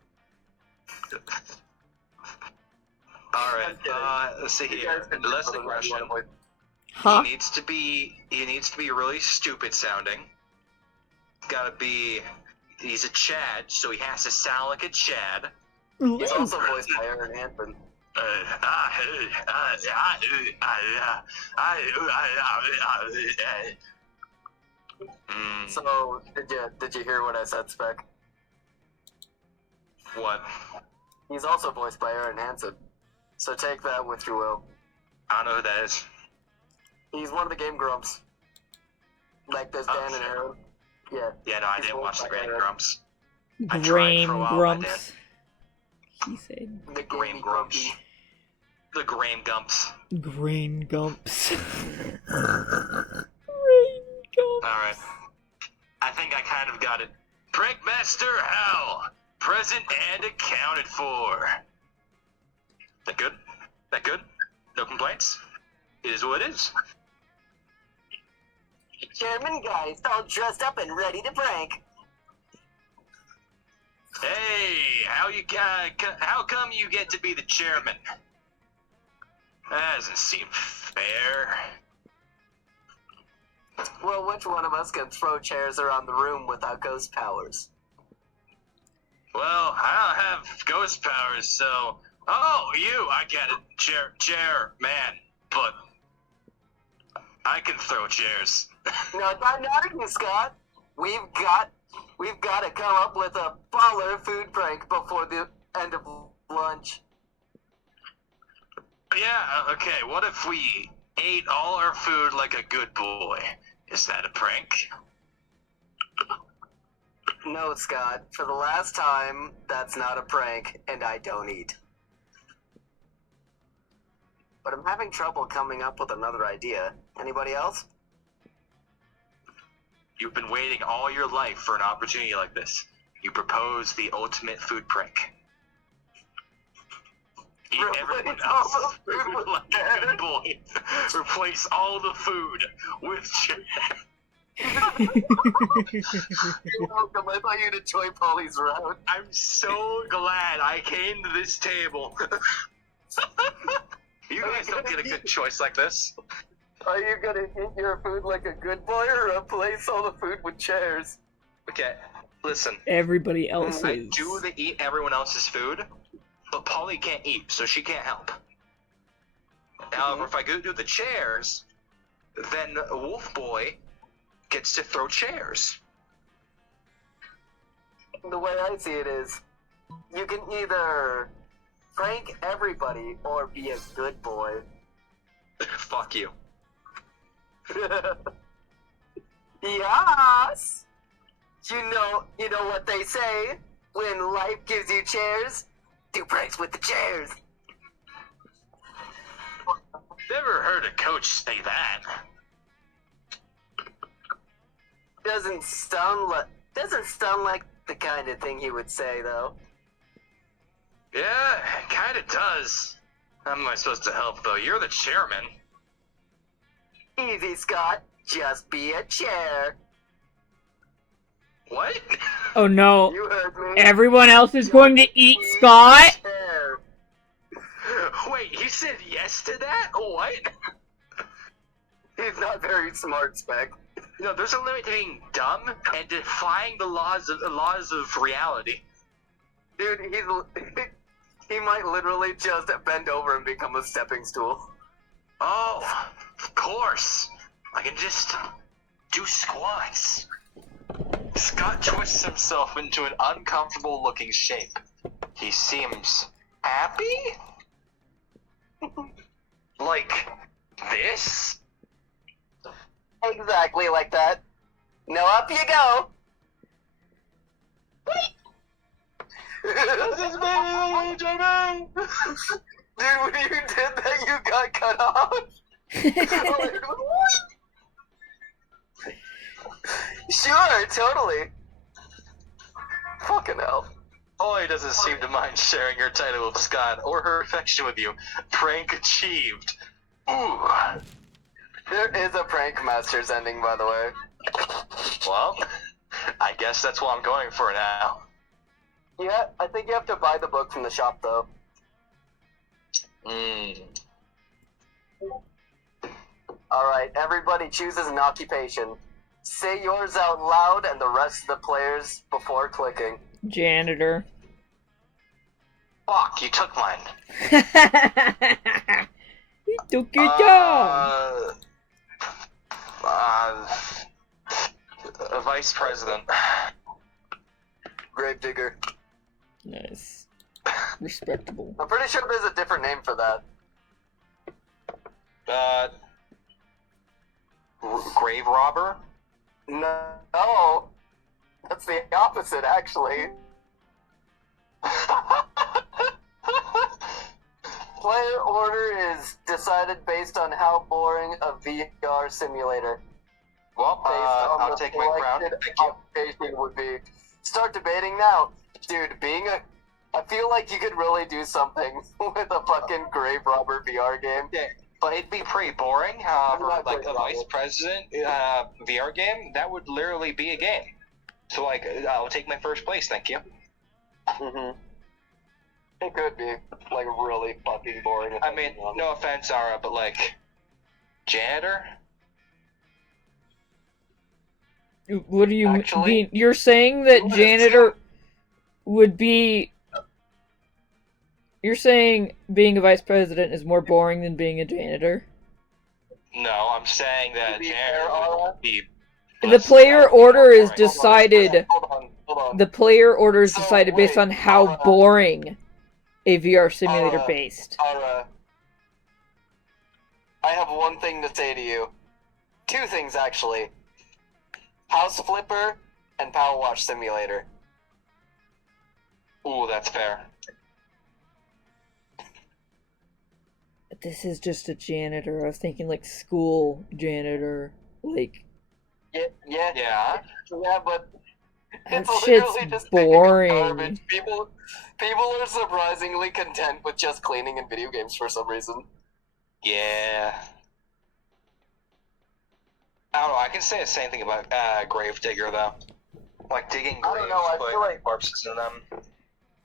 Alright, let's see You here. guys can Less do whatever you aggression. want. Huh? He needs to be really stupid sounding. He's a Chad, so he has to sound like a Chad. He's also voiced by Aaron Hansen. So, did you hear what I said, Spec? What? He's also voiced by Aaron Hansen. So take that with you will. I don't know who that is. He's one of the Game Grumps. Like there's Dan and shit. Aaron. Yeah. Yeah, no, I He's didn't watch the voiced by Grand Aaron. Grumps. I tried Graham for a while, Grumps. He said. The Graham Gamey Grumps. Grumpy. The Graham Gumps. Grain Gumps. Grain Gumps. Alright. I think I kind of got it. Prankmaster Hal! Present and accounted for. That good? That good? No complaints? It is what it is. German guys all dressed up and ready to prank. Hey, how come you get to be the chairman? That doesn't seem fair. Well, which one of us can throw chairs around the room without ghost powers? Well, I don't have ghost powers, so... Oh, you! I get it. Chair, man. But... I can throw chairs. No, not you, Scott. We've got to come up with a baller food prank before the end of lunch. Yeah, okay, what if we ate all our food like a good boy? Is that a prank? No, Scott. For the last time, that's not a prank, and I don't eat. But I'm having trouble coming up with another idea. Anybody else? You've been waiting all your life for an opportunity like this. You propose the ultimate food prank. Eat everyone Replace all else the food with like a good boy. Replace all the food with You're welcome. I thought you'd enjoy Polly's round. I'm so glad I came to this table. You guys don't get a good choice like this. Are you gonna eat your food like a good boy or replace all the food with chairs? Okay, listen. Everybody else's. I do eat everyone else's food, but Polly can't eat, so she can't help. However, if I go do the chairs, then Wolf Boy gets to throw chairs. The way I see it is, you can either prank everybody or be a good boy. Fuck you. Yes. You know what they say. When life gives you chairs, do pranks with the chairs. Never heard a coach say that. Doesn't sound like the kind of thing he would say, though. Yeah, it kinda does. How am I supposed to help, though? You're the chairman. Easy, Scott. Just be a chair. What? Oh no. You heard me. Everyone else is going to eat Scott? Chair. Wait, you said yes to that? What? He's not very smart, Spec. No, there's a limit to being dumb and defying the laws of reality. Dude, he might literally just bend over and become a stepping stool. Oh, of course. I can just do squats. Scott twists himself into an uncomfortable looking shape. He seems happy? Like this? Exactly like that. Now up you go. This is me, Jimmy! Dude, when you did that, you got cut off. Sure, totally. Fucking hell. Ollie doesn't seem to mind sharing her title with Scott or her affection with you. Prank achieved. Ooh. There is a Prank Masters ending, by the way. Well, I guess that's what I'm going for now. Yeah, I think you have to buy the book from the shop, though. Alright, everybody chooses an occupation. Say yours out loud and the rest of the players before clicking. Janitor. Fuck, you took mine. He took your job. Vice President. Gravedigger. Nice. Respectable. I'm pretty sure there's a different name for that. Grave robber? No. That's the opposite, actually. Player order is decided based on how boring a VR simulator. Well, I'll the take my crown. selected Thank you. occupation would be. Start debating now. Dude, I feel like you could really do something with a fucking grave robber VR game. Yeah, but it'd be pretty boring. I'm For not like great a about vice it. president VR game, that would literally be a game. So like, I'll take my first place, thank you. Mm-hmm. It could be, like, really fucking boring. I mean, no offense, Ara, but like, janitor? What do you Actually- mean? You're saying that What is janitor would be... You're saying being a vice president is more boring than being a janitor? No, I'm saying that To be janitor fair, Ara, would be. The player order is boring. decided... Hold on. The player order is So, decided based wait, on how Ara. boring a VR simulator Ara. based. Ara, I have one thing to say to you. Two things, actually. House Flipper and Power Wash Simulator. Ooh, that's fair. This is just a janitor. I was thinking like school janitor. Like, Yeah, but that it's shit's literally just picking up boring. garbage. People are surprisingly content with just cleaning in video games for some reason. Yeah. I don't know, I can say the same thing about Gravedigger, though. Like digging I don't graves, know, I putting feel like- corpses in them.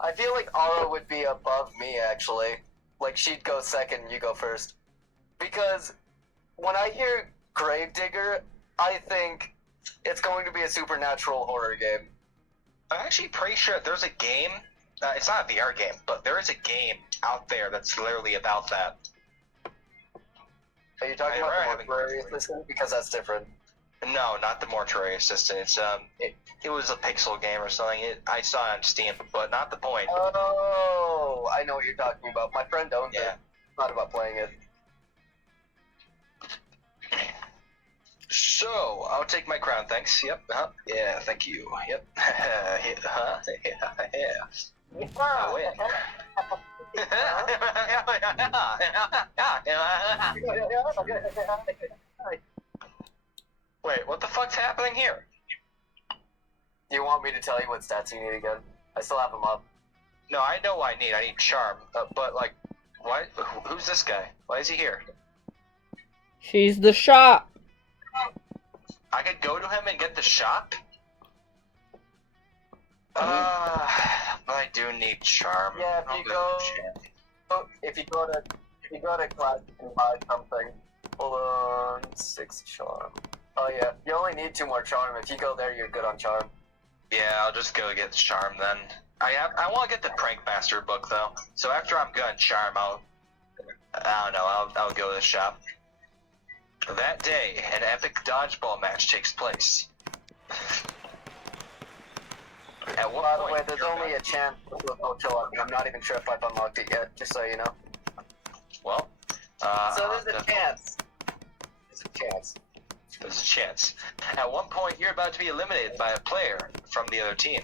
I feel like Ara would be above me, actually. Like, she'd go second, you go first. Because when I hear Gravedigger, I think it's going to be a supernatural horror game. I'm actually pretty sure there's a game, it's not a VR game, but there is a game out there that's literally about that. Are you talking I about haven't the Mortuary Gravedigger. Assistant? Because that's different. No, not the Mortuary Assistant, it's, it was a pixel game or something, I saw it on Steam, but not the point. Oh, I know what you're talking about. My friend owns Yeah. it. Not about playing it. So, I'll take my crown, thanks. Yep, yeah, thank you. Yep. Oh, yeah. Wait, what the fuck's happening here? Do you want me to tell you what stats you need again? I still have them up. No, I know what I need. I need charm. But, like, why? Who's this guy? Why is he here? She's the shop. I could go to him and get the shop? I do need charm. Yeah, if you go to class, you can buy something. Hold on, 6 charm. Oh yeah, you only need 2 more charm. If you go there, you're good on charm. Yeah, I'll just go get the charm then. I want to get the Prank Master book though. So after I'm done charm, I'll go to the shop. That day, an epic dodgeball match takes place. At what By the point way, there's only a chance it'll show up, and I'm not even sure if I've unlocked it yet, just so you know. Well, So there's a chance. There's a chance. At one point, you're about to be eliminated by a player from the other team.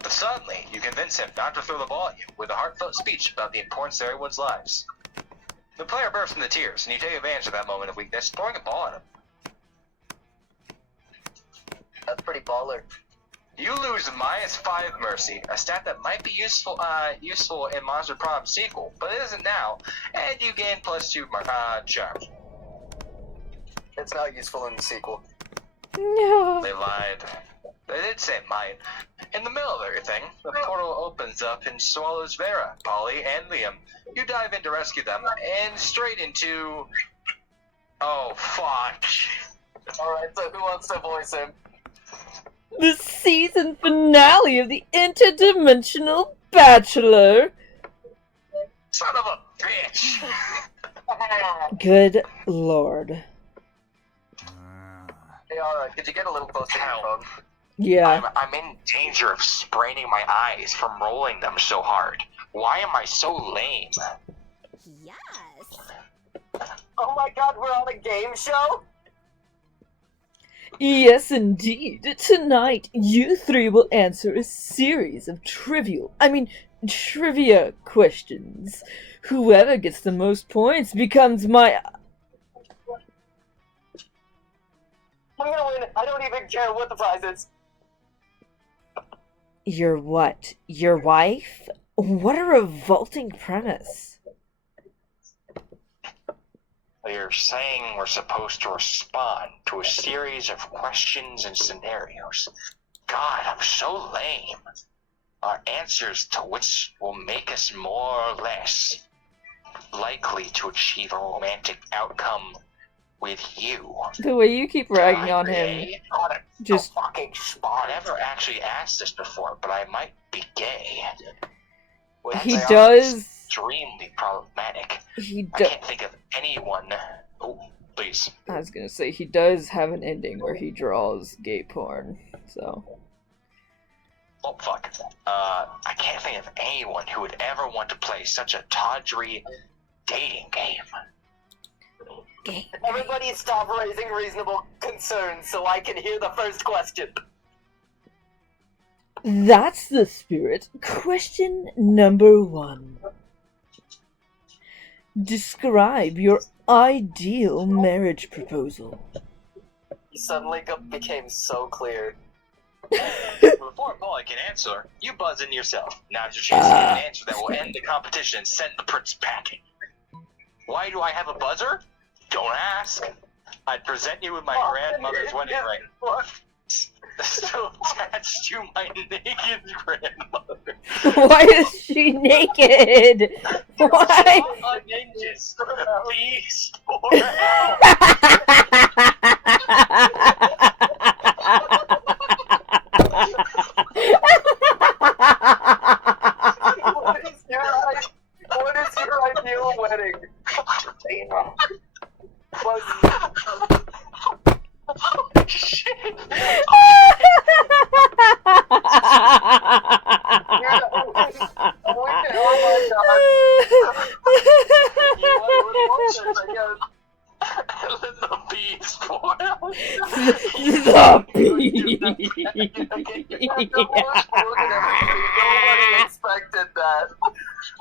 But suddenly, you convince him not to throw the ball at you with a heartfelt speech about the importance of everyone's lives. The player bursts into tears, and you take advantage of that moment of weakness, throwing a ball at him. That's pretty baller. You lose -5 mercy, a stat that might be useful in Monster Prom sequel, but it isn't now, and you gain +2 charm. It's not useful in the sequel. No. They lied. They did say might. In the middle of everything, the portal opens up and swallows Vera, Polly, and Liam. You dive in to rescue them, and straight into... Oh, fuck. Alright, so who wants to voice him? The season finale of the Interdimensional Bachelor. Son of a bitch! Good lord. Hey, alright, could you get a little closer to your phone? Yeah. I'm in danger of spraining my eyes from rolling them so hard. Why am I so lame? Yes. Oh my god, we're on a game show? Yes, indeed. Tonight, you 3 will answer a series of trivia questions. Whoever gets the most points becomes my... I'm gonna win. I don't even care what the prize is. Your what? Your wife? What a revolting premise. You're saying we're supposed to respond to a series of questions and scenarios. God, I'm so lame. Our answers to which will make us more or less likely to achieve a romantic outcome with you. The way you keep ragging on him. Gay? Just... fucking spot. I never actually asked this before, but I might be gay. He does... Extremely problematic. He I does... can't think of anyone. Oh, please. I was gonna say, he does have an ending where he draws gay porn, so... Oh, fuck. I can't think of anyone who would ever want to play such a tawdry dating game. Everybody stop raising reasonable concerns so I can hear the first question. That's the spirit. Question number 1. Describe your ideal marriage proposal. He suddenly became so clear. Before Molly can answer, you buzz in yourself. Now's your chance to get an answer that will end the competition and send the prince packing. Why do I have a buzzer? Don't ask. I'd present you with my grandmother's wedding ring. Still attached to my naked grandmother. Why is she naked? Why? Unhinges. These four What is your ideal wedding? shit. The bees pour out. The Nobody expected that.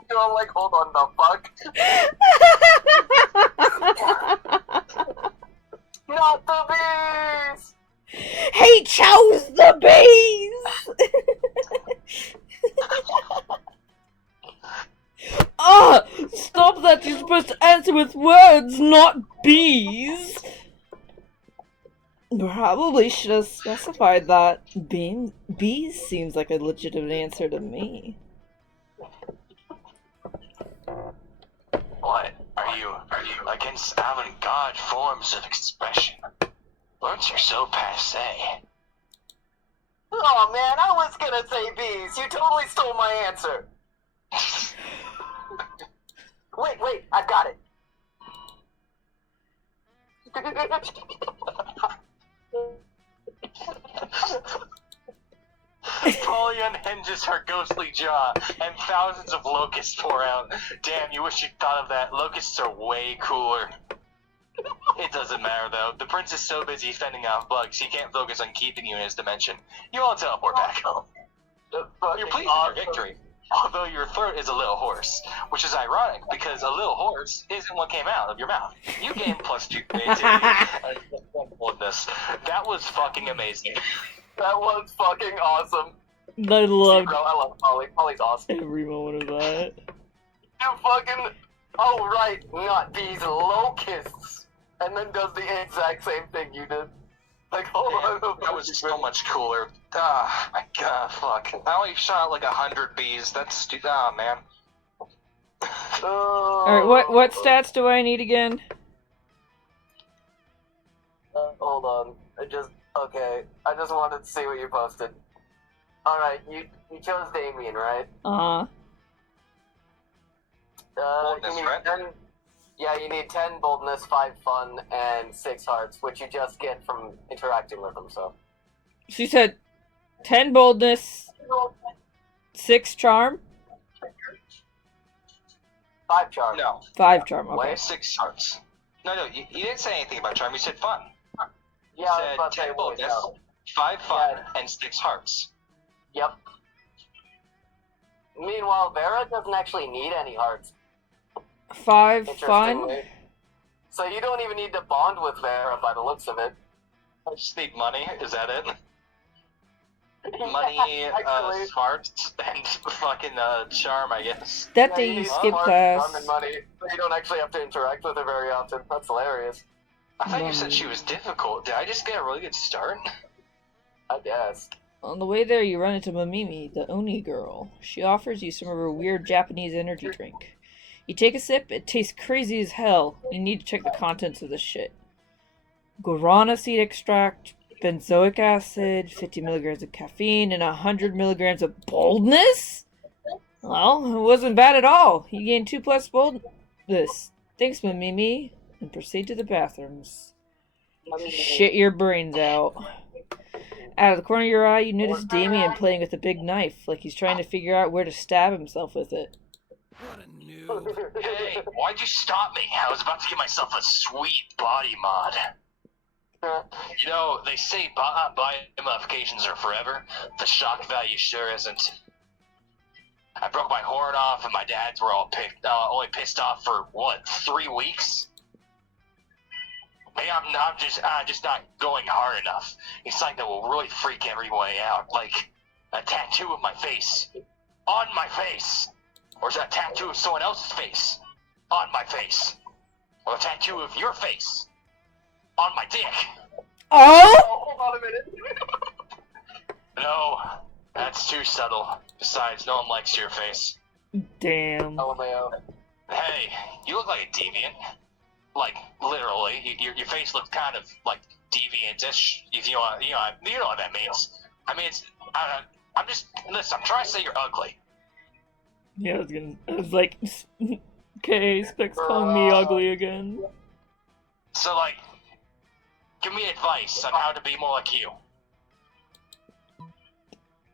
You're like, hold on, the fuck? Not the bees! He chose the bees! Ah! Stop that! You're supposed to answer with words, not bees! Probably should have specified that. Bees seems like a legitimate answer to me. What? Are you against avant-garde forms of expression? Words are so passé. Oh man, I was gonna say bees. You totally stole my answer. Wait, I got it. Polly unhinges her ghostly jaw, and thousands of locusts pour out. Damn, you wish you'd thought of that. Locusts are way cooler. It doesn't matter, though. The prince is so busy fending off bugs, he can't focus on keeping you in his dimension. You all teleport back home. You're pleased with your victory, although your throat is a little hoarse, which is ironic, because a little horse isn't what came out of your mouth. You gained +2 creativity and boldness. That was fucking amazing. That was fucking awesome. I loved Bro, I love Polly. Polly's awesome. every moment of that. You fucking... Oh, right, not these locusts. And then does the exact same thing you did. Like, hold Damn, on. that was so much cooler. Ah, my god, fuck. I only shot out like 100 bees. That's stupid. Ah, man. Alright, what stats do I need again? Hold on. Okay. I just wanted to see what you posted. Alright, you chose Damien, right? Uh-huh. Boldness, you need right? 10, yeah, you need 10 boldness, 5 fun, and 6 hearts, which you just get from interacting with them, so. She said 10 boldness, 6 charm? 5 charm. No, 5 charm, okay. 6 hearts. No, you didn't say anything about charm. You said fun. You Yeah, I was said about to say 10 boldness. boldness, 5 fun, Yeah. and 6 hearts. Yep. Meanwhile, Vera doesn't actually need any hearts. 5 fun? Interestingly. So you don't even need to bond with Vera by the looks of it. I just need money. Is that it? Money, Actually. smarts, and fucking charm, I guess. That Yeah, day you you need skip smart, class. charm, and money, so you don't actually have to interact with her very often. That's hilarious. I thought you said she was difficult. Did I just get a really good start? I guess. On the way there, you run into Mamimi, the Oni girl. She offers you some of her weird Japanese energy drink. You take a sip, it tastes crazy as hell. You need to check the contents of this shit. Guarana seed extract, benzoic acid, 50 milligrams of caffeine, and 100 milligrams of boldness? Well, it wasn't bad at all. You gained 2 plus boldness. Thanks, Mamimi. And proceed to the bathrooms. Shit your brains out. Out of the corner of your eye, you notice Damien playing with a big knife, like he's trying to figure out where to stab himself with it. What a noob. Hey, why'd you stop me? I was about to give myself a sweet body mod. You know, they say body modifications are forever. The shock value sure isn't. I broke my horn off, and my dads were only pissed off for, 3 weeks? Maybe I'm just not going hard enough. It's something that will really freak everyone out, like a tattoo of my face on my face, or is that a tattoo of someone else's face on my face, or a tattoo of your face on my dick. Oh! Hold on a minute. No, that's too subtle. Besides, no one likes your face. Damn. LMAO. Hey, you look like a deviant. Like, literally, your face looks kind of like deviant-ish. If you know what that means. I mean, listen, I'm trying to say you're ugly. Yeah, I was like, okay, Specs calling me ugly again. So, like, give me advice on how to be more like you.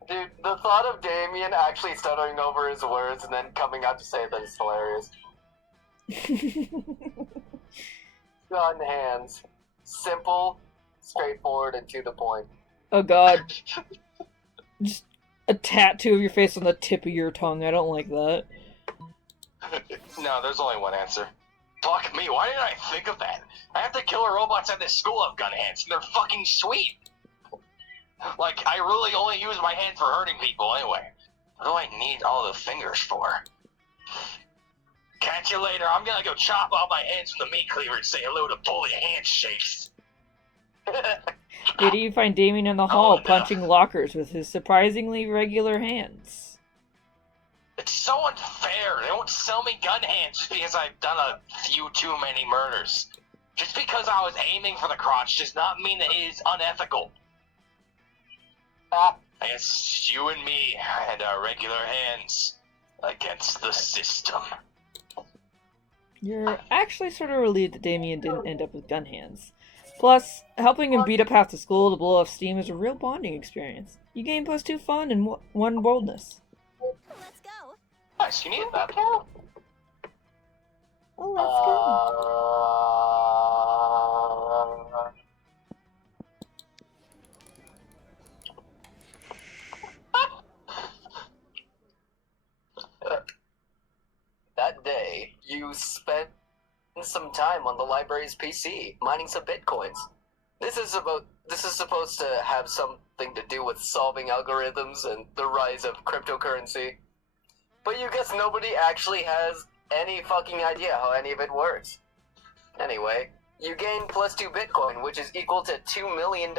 Dude, the thought of Damien actually stuttering over his words and then coming out to say that is hilarious. Gun hands. Simple, straightforward and to the point. Oh god. Just a tattoo of your face on the tip of your tongue. I don't like that. No, there's only one answer. Fuck me, why didn't I think of that? I have the killer robots at this school of gun hands, and they're fucking sweet! Like, I really only use my hand for hurting people anyway. What do I need all the fingers for? Catch you later, I'm gonna go chop off my hands from the meat cleaver and say hello to bully handshakes. Later you find Damien in the hall punching lockers with his surprisingly regular hands. It's so unfair. They won't sell me gun hands just because I've done a few too many murders. Just because I was aiming for the crotch does not mean that it is unethical. I guess you and me and our regular hands against the system. You're actually sort of relieved that Damien didn't end up with gun hands. Plus, helping him beat up half the school to blow off steam is a real bonding experience. You gain +2 fun and 1 boldness. Let's go. Nice, you need that now? Oh, let's go. That day, you spent some time on the library's PC, mining some bitcoins. This is supposed to have something to do with solving algorithms and the rise of cryptocurrency. But you guess nobody actually has any fucking idea how any of it works. Anyway, you gain +2 bitcoin, which is equal to $2 million.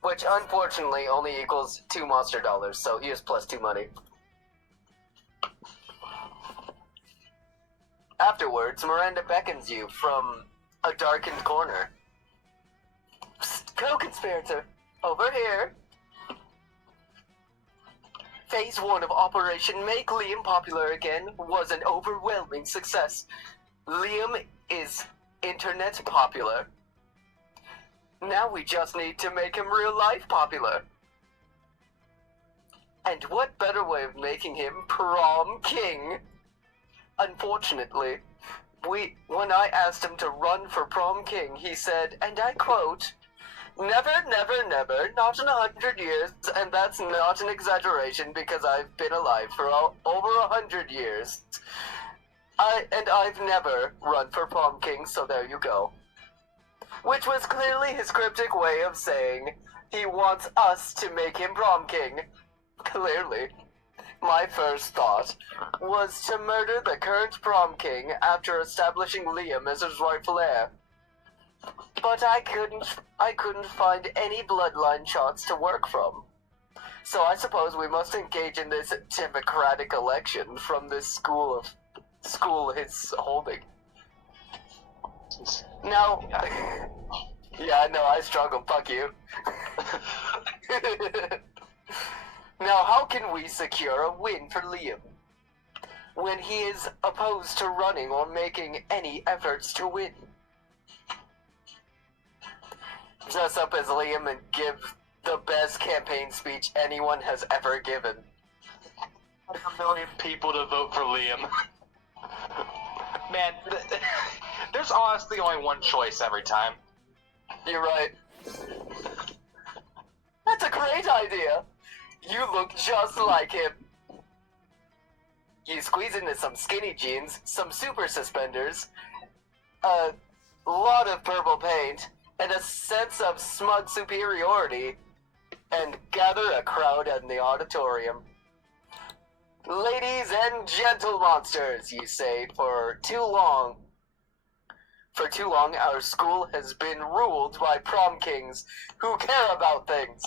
Which unfortunately only equals 2 monster dollars, so here's +2 money. Afterwards, Miranda beckons you from a darkened corner. Psst, co-conspirator, over here. Phase 1 of Operation Make Liam Popular Again was an overwhelming success. Liam is internet popular. Now we just need to make him real life popular. And what better way of making him prom king? Unfortunately, when I asked him to run for prom king, he said, and I quote, "Never, never, never, not in 100 years, and that's not an exaggeration because I've been alive for over 100 years. I've never run for prom king, so there you go." Which was clearly his cryptic way of saying he wants us to make him prom king. Clearly. My first thought was to murder the current prom king after establishing Liam as his rightful heir. But I couldn't find any bloodline charts to work from. So I suppose we must engage in this democratic election from this school he's holding. Now, yeah, no, I struggle, fuck you. Now, how can we secure a win for Liam when he is opposed to running or making any efforts to win? Dress up as Liam and give the best campaign speech anyone has ever given. 1 million people to vote for Liam. Man, there's honestly only one choice every time. You're right. That's a great idea. You look just like him. You squeeze into some skinny jeans, some super suspenders, a lot of purple paint, and a sense of smug superiority, and gather a crowd in the auditorium. Ladies and gentle monsters, you say, for too long, our school has been ruled by prom kings who care about things.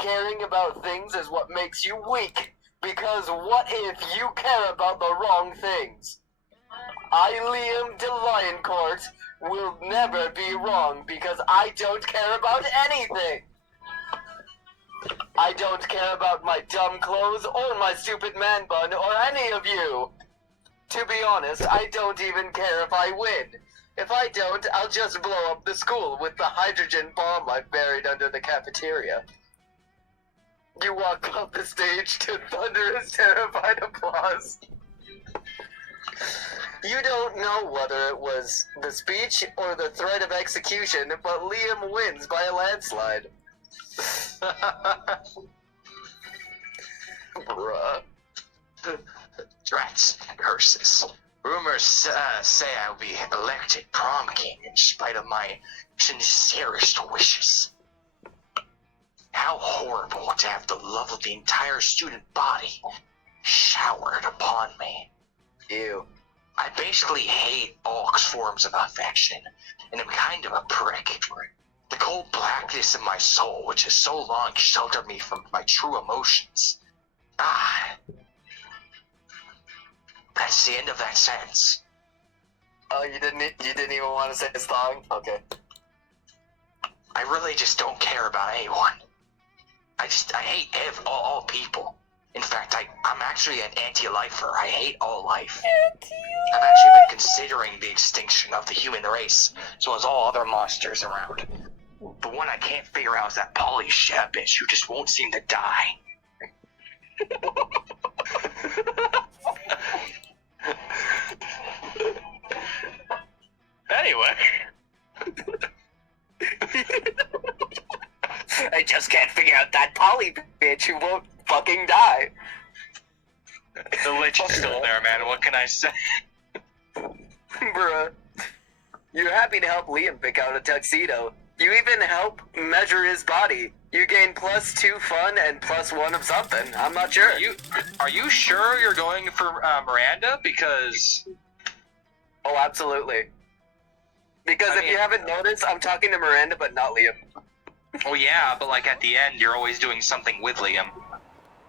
Caring about things is what makes you weak, because what if you care about the wrong things? I, Liam de Lioncourt, will never be wrong because I don't care about anything. I don't care about my dumb clothes or my stupid man bun or any of you. To be honest, I don't even care if I win. If I don't, I'll just blow up the school with the hydrogen bomb I've buried under the cafeteria. You walk off the stage to thunderous, terrified applause. You don't know whether it was the speech or the threat of execution, but Liam wins by a landslide. Bruh. Threats and curses. Rumors say I'll be elected prom king in spite of my sincerest wishes. How horrible to have the love of the entire student body showered upon me. Ew. I basically hate all forms of affection, and am kind of a prick. The cold blackness in my soul, which has so long sheltered me from my true emotions. That's the end of that sentence. Oh, you didn't even want to say a song? Okay. I really just don't care about anyone. I hate all people. In fact, I'm actually an anti-lifer. I hate all life. I've actually been considering the extinction of the human race, as well as all other monsters around. The one I can't figure out is that Polly shit bitch who just won't seem to die. Anyway. I just can't figure out that Polly bitch who won't fucking die. The lich is still there, man. What can I say? Bruh. You're happy to help Liam pick out a tuxedo. You even help measure his body. You gain +2 fun and +1 of something. I'm not sure. Are you sure you're going for Miranda? Because... Oh, absolutely. Because if you haven't noticed, I'm talking to Miranda, but not Liam. Well, yeah, but like at the end, you're always doing something with Liam.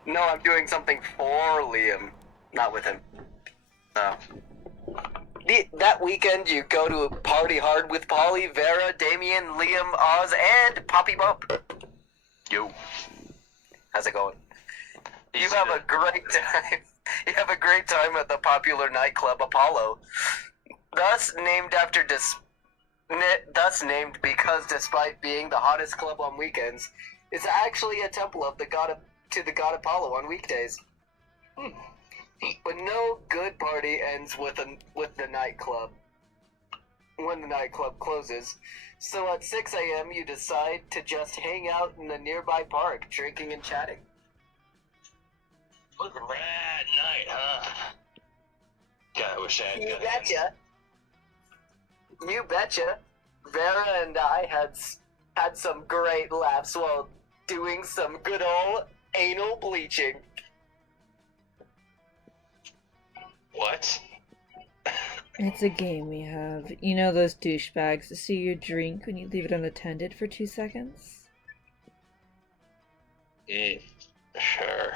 No, I'm doing something for Liam, not with him. Oh. That weekend, you go to party hard with Polly, Vera, Damien, Liam, Oz, and Poppy Bump. Yo. How's it going? You have a great time. You have a great time at the popular nightclub Apollo. Thus named because despite being the hottest club on weekends, it's actually a temple of the god Apollo on weekdays. But no good party ends with the nightclub when the nightclub closes. So at 6 a.m. you decide to just hang out in the nearby park, drinking and chatting. What a rad night, huh? God, I wish I had You good betcha. hands. You betcha. Vera and I had some great laughs while doing some good old anal bleaching. What? It's a game we have. You know those douchebags that see your drink when you leave it unattended for 2 seconds? Sure.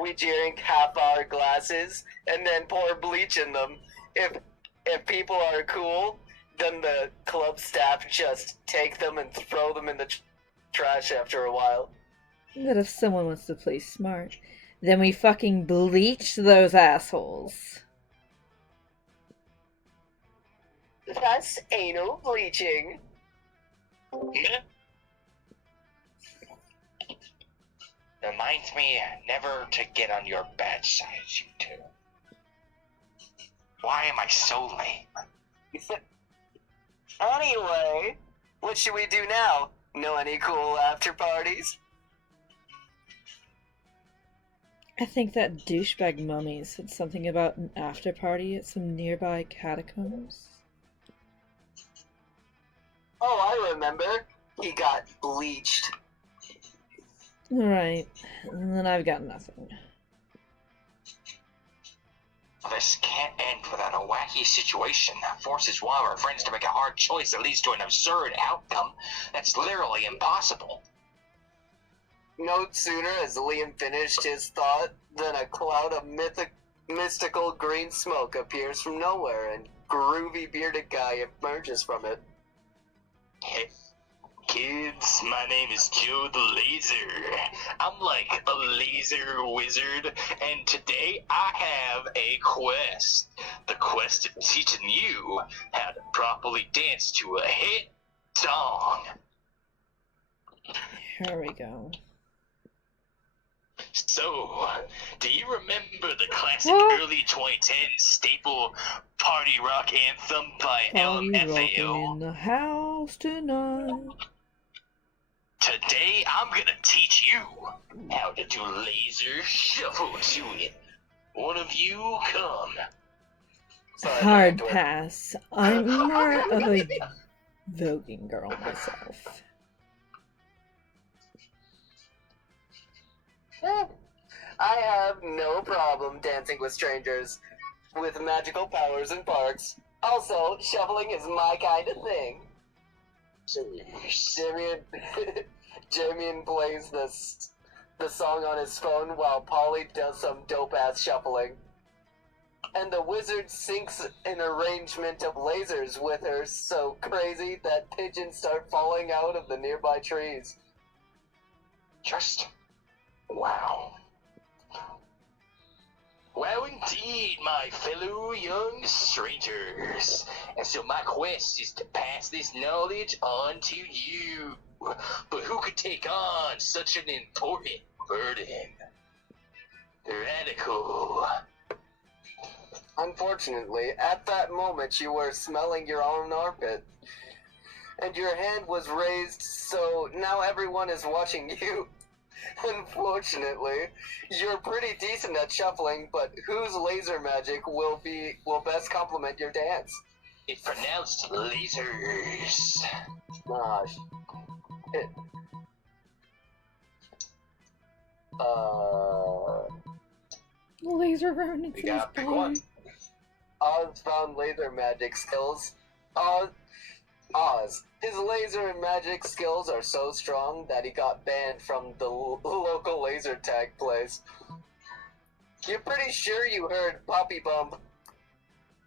We drink half our glasses and then pour bleach in them. If people are cool, then the club staff just take them and throw them in the trash after a while. But if someone wants to play smart, then we fucking bleach those assholes. That's anal bleaching. Reminds me never to get on your bad side, you two. Why am I so lame? Anyway, what should we do now? Know any cool after parties? I think that douchebag mummy said something about an after party at some nearby catacombs. Oh, I remember. He got bleached. Right, and then I've got nothing. This can't end without a wacky situation that forces one of our friends to make a hard choice that leads to an absurd outcome that's literally impossible. No sooner has Liam finished his thought than a cloud of mystical green smoke appears from nowhere and groovy bearded guy emerges from it. Hey, kids, my name is Joe the Laser. I'm like a laser wizard, and today I have a quest. The quest of teaching you how to properly dance to a hit song. Here we go. So, do you remember the classic What? early 2010s staple party rock anthem by Party rocking LMFAO? in the house tonight. Today, I'm gonna teach you how to do laser shuffle to it. One of you come. Sorry, Hard Dwayne. pass. I'm more of a voguing girl myself. I have no problem dancing with strangers with magical powers in parks. Also, shuffling is my kind of thing. Jamie plays the song on his phone while Polly does some dope ass shuffling. And the wizard syncs an arrangement of lasers with her so crazy that pigeons start falling out of the nearby trees. Just wow. Well, indeed, my fellow young strangers. And so my quest is to pass this knowledge on to you. But who could take on such an important burden? Radical. Unfortunately, at that moment you were smelling your own armpit. And your hand was raised, so now everyone is watching you. Unfortunately, you're pretty decent at shuffling, but whose laser magic will best complement your dance? It's pronounced lasers. Gosh. Laser burning You his gotta pick one. body. Oz found laser magic skills. Oz. His laser and magic skills are so strong that he got banned from the local laser tag place. You're pretty sure you heard Poppy Bump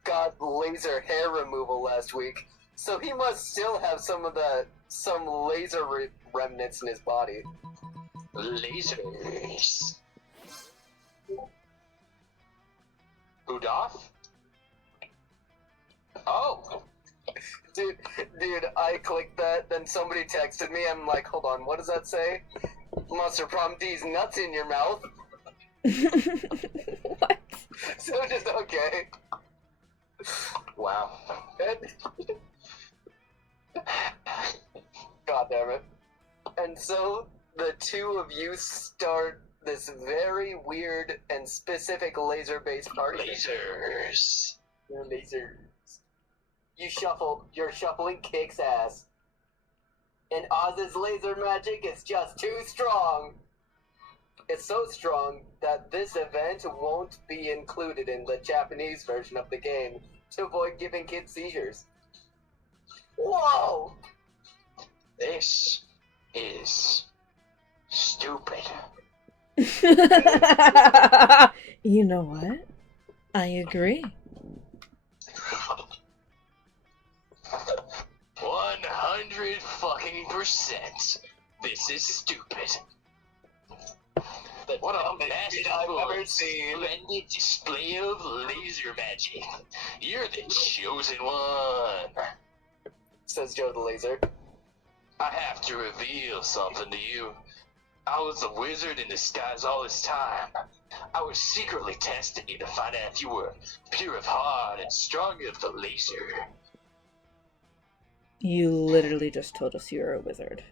got laser hair removal last week, so he must still have some laser remnants in his body. Lasers. Udolph? Oh, Dude, I clicked that, then somebody texted me, I'm like, hold on, what does that say? Monster Prom D's nuts in your mouth. What? So just okay. wow. God damn it. And so the two of you start this very weird and specific laser-based party. Lasers. Lasers. Your shuffling kicks ass. And Oz's laser magic is just too strong. It's so strong that this event won't be included in the Japanese version of the game to avoid giving kids seizures. Whoa! This is stupid. You know what? I agree. 100% this is stupid. What a masterful, I've ever seen. splendid display of laser magic. You're the chosen one. Says Joe the Laser. I have to reveal something to you. I was a wizard in disguise all this time. I was secretly testing you to find out if you were pure of heart and strong of the laser. You literally just told us you're a wizard.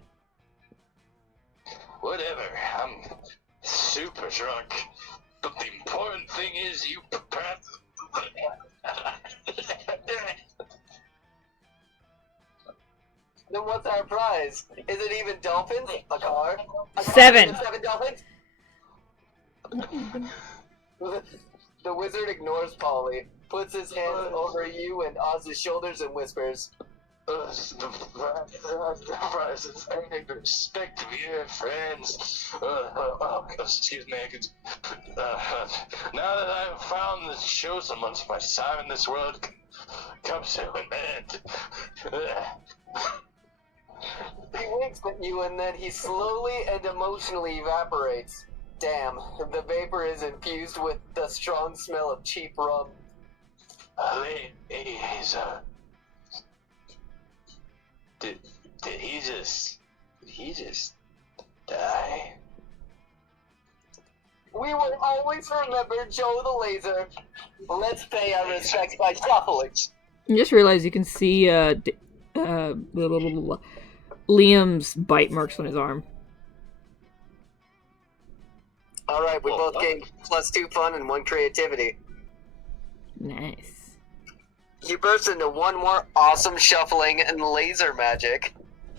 Whatever, I'm super drunk. But the important thing is you prepared. Then what's our prize? Is it even dolphins? A car? A car 7. with 7 dolphins? The wizard ignores Polly, puts his hands over you and Oz's shoulders and whispers, The prizes and respect of your friends. Excuse me, now that I've found the chosen ones, my time in this world comes to an end. he winks at you and then he slowly and emotionally evaporates. Damn, the vapor is infused with the strong smell of cheap rum. Did he just die? We will always remember Joe the Laser. Let's pay our respects by shuffling. You just realized you can see Liam's bite marks on his arm. Alright, we both gained +2 fun and 1 creativity. Nice. You burst into 1 more awesome shuffling and laser magic.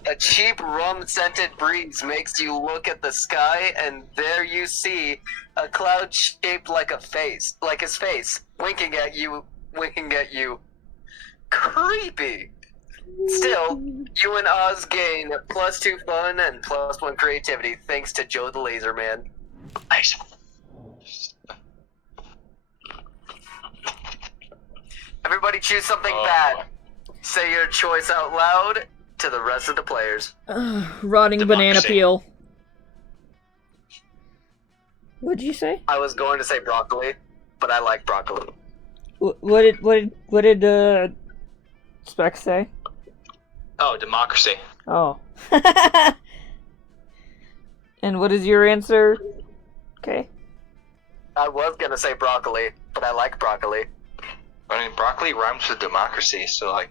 A cheap rum-scented breeze makes you look at the sky, and there you see a cloud shaped like his face, winking at you. Creepy! Still, you and Oz gain +2 fun and +1 creativity thanks to Joe the Laser Man. Nice. Everybody choose something bad. Say your choice out loud to the rest of the players. Rotting banana Democracy. peel. What'd you say? I was going to say broccoli, but I like broccoli. What did Spec say? Oh, democracy. Oh. And what is your answer? Okay. I was gonna say broccoli, but I like broccoli. I mean, broccoli rhymes with democracy, so like.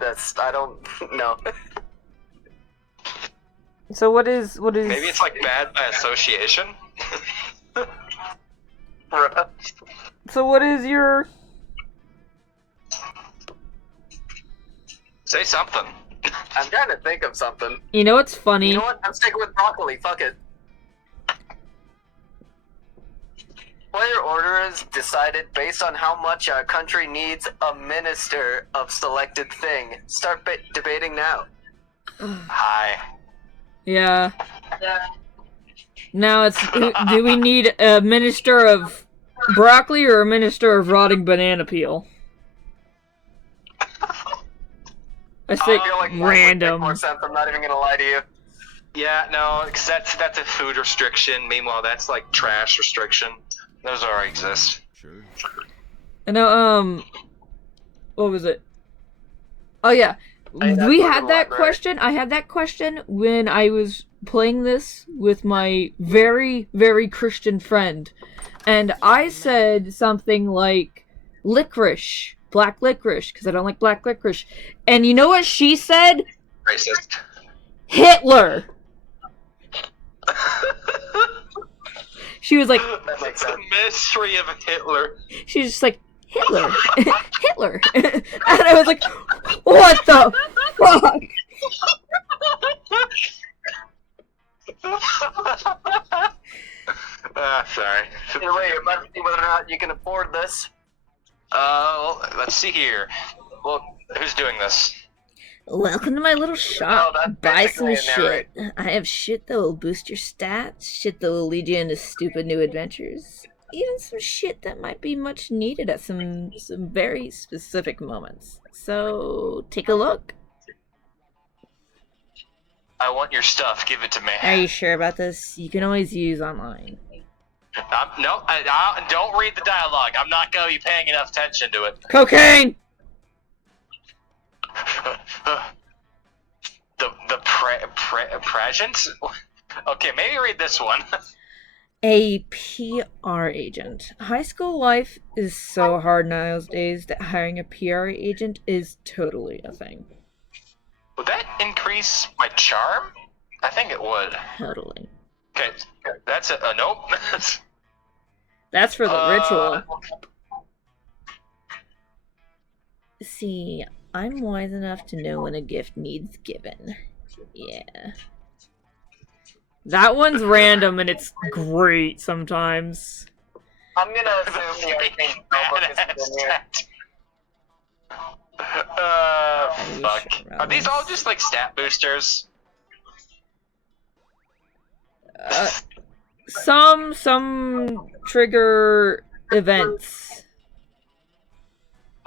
That's I don't know. So what is Maybe it's like bad by association. So what is your Say something. I'm trying to think of something. You know what's funny? You know what? I'm sticking with broccoli. Fuck it. Player order is decided based on how much our country needs a minister of selected thing. Start debating now. Hi. Yeah. Now it's do we need a minister of broccoli or a minister of rotting banana peel? I say I feel like random. more sense. I'm not even gonna lie to you. Yeah, no, because that's a food restriction. Meanwhile, that's like trash restriction. Those already exist. Sure. I know, what was it? Oh yeah, we had that question. I had that question when I was playing this with my very, very Christian friend, and I said something like licorice, black licorice, because I don't like black licorice. And you know what she said? Racist. Hitler. She was like, That's the mystery of Hitler. she's just like, Hitler. Hitler. And I was like, what the fuck? Sorry. Either way, it must see whether or not you can afford this. Let's see here. Well, who's doing this? Welcome to my little shop. Oh, that's Buy basically some a narrate. shit. I have shit that will boost your stats, shit that will lead you into stupid new adventures, even some shit that might be much needed at some very specific moments. So, take a look. I want your stuff. Give it to me. Are you sure about this? You can always use online. No, I don't read the dialogue. I'm not going to be paying enough attention to it. Cocaine! the present? Okay, maybe read this one. A PR agent. High school life is so hard nowadays that hiring a PR agent is totally a thing. Would that increase my charm? I think it would. Totally. Okay, that's it. Nope. That's for the ritual. See, I'm wise enough to know when a gift needs given. Yeah. That one's random and it's great sometimes. I'm gonna assume the arcane spellbook is in here. Fuck. Are these all just like stat boosters? Some trigger events.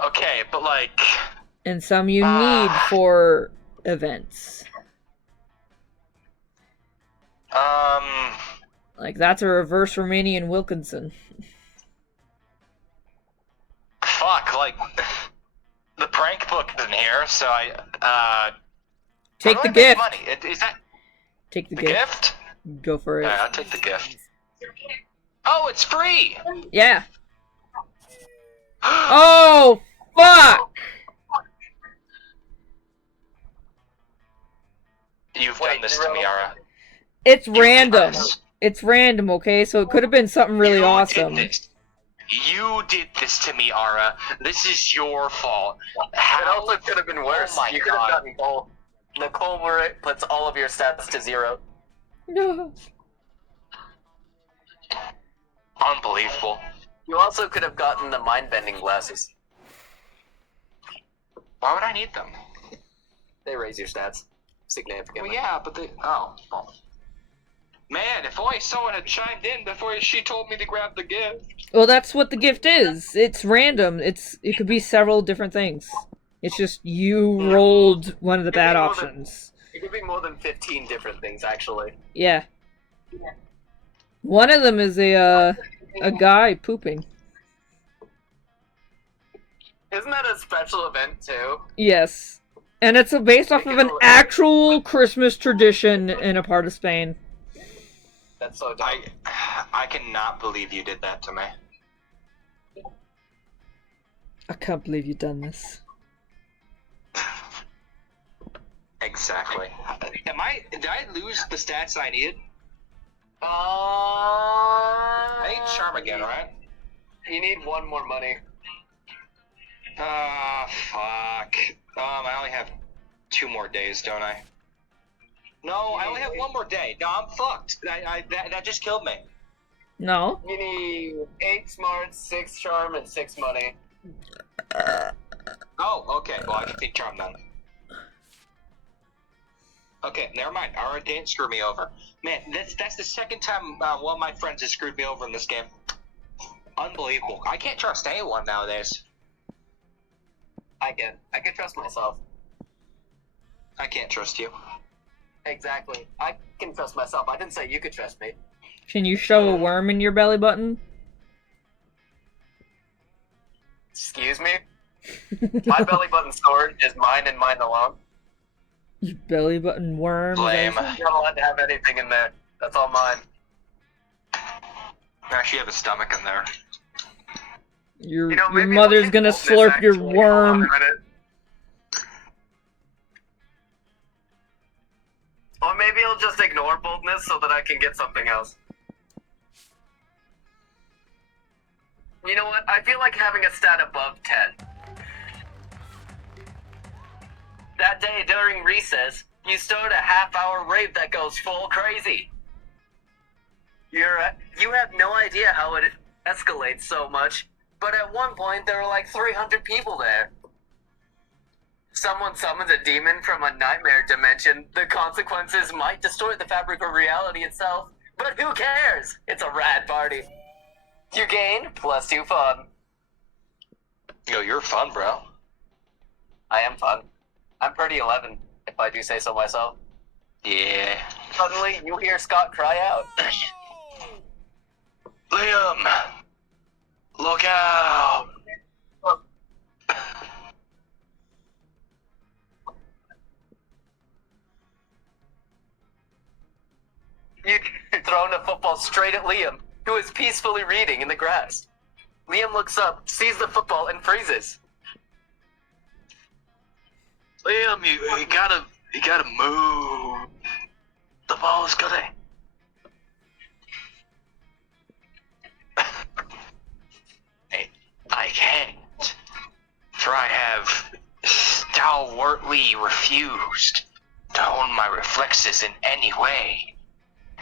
Okay, but like... And some you need for events. Like, that's a reverse Romanian Wilkinson. Fuck, like... The prank book is in here, so Take how the do I make gift. money? Is that Take the the gift. gift? Go for it. Yeah, I'll take the gift. Oh, Oh, it's free! Yeah. Oh, fuck! You've done this to me, Ara. It's You did random. this. It's random, okay? So it could have been something really You awesome. Did this. You did this to me, Ara. This is your fault. It How? also could have been worse. Oh my You could have God. gotten coal. The coal where it puts all of your stats to 0. No. Unbelievable. You also could have gotten the mind-bending glasses. Why would I need them? They raise your stats significantly. Well, yeah, but they. Oh. Well. Man, if only someone had chimed in before she told me to grab the gift. Well, that's what the gift is. It's random. It could be several different things. It's just you rolled one of the bad options. It could be more than 15 different things, actually. Yeah. One of them is a guy pooping. Isn't that a special event, too? Yes. And it's based off of an actual Christmas tradition in a part of Spain. That's so dumb. I cannot believe you did that to me. I can't believe you've done this. Exactly. Did I lose the stats I needed? I I need charm again, right? You need one more money. Fuck. I only have 2 more days, don't I? No, I only have 1 more day. No, I'm fucked. That just killed me. No? You need 8 smarts, 6 charm, and 6 money. Oh, okay. Well, I can take charm then. Okay, never mind. Ara didn't screw me over. Man, that's the second time one of my friends has screwed me over in this game. Unbelievable. I can't trust anyone nowadays. I can trust myself. I can't trust you. Exactly. I can trust myself. I didn't say you could trust me. Can you shove a worm in your belly button? Excuse me? My belly button sword is mine and mine alone. You belly button worm. Lame. You're not allowed to have anything in there. That's all mine. I actually have a stomach in there. Your You know, maybe we'll mother's take gonna boldness, slurp your actually. Hold on worm. a minute. Or maybe I'll just ignore boldness so that I can get something else. You know what? I feel like having a stat above 10. That day during recess, you start a half-hour rave that goes full crazy. You have no idea how it escalates so much, but at one point there were like 300 people there. Someone summons a demon from a nightmare dimension. The consequences might distort the fabric of reality itself, but who cares? It's a rad party. You gain +2 fun. Yo, you're fun, bro. I am fun. I'm pretty 11, if I do say so myself. Yeah. Suddenly, you hear Scott cry out. Liam! Look out! You thrown a football straight at Liam, who is peacefully reading in the grass. Liam looks up, sees the football, and freezes. Liam, you gotta move. The ball's gonna. I can't. For I have stalwartly refused to hone my reflexes in any way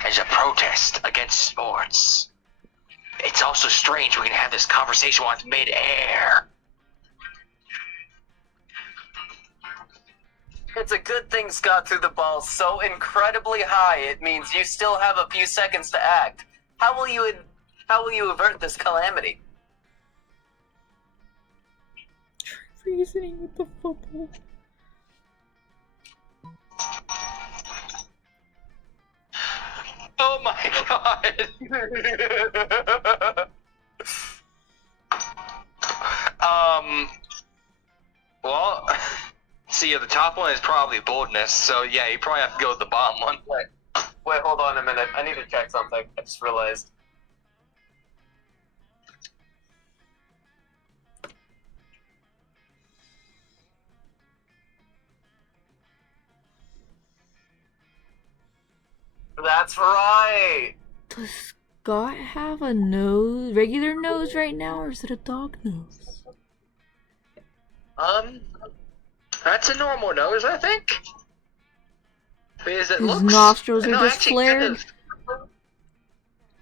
as a protest against sports. It's also strange we can have this conversation while it's mid-air. It's a good thing Scott threw the ball so incredibly high it means you still have a few seconds to act. How will you avert this calamity? Reasoning with the football. Oh my god! Well, see, the top one is probably boldness, so yeah, you probably have to go with the bottom one. Wait, hold on a minute. I need to check something. I just realized. That's right. Does Scott have a nose, regular nose right now, or is it a dog nose? That's a normal nose, I think. Because it His looks... nostrils are no, just actually, flared? kind of...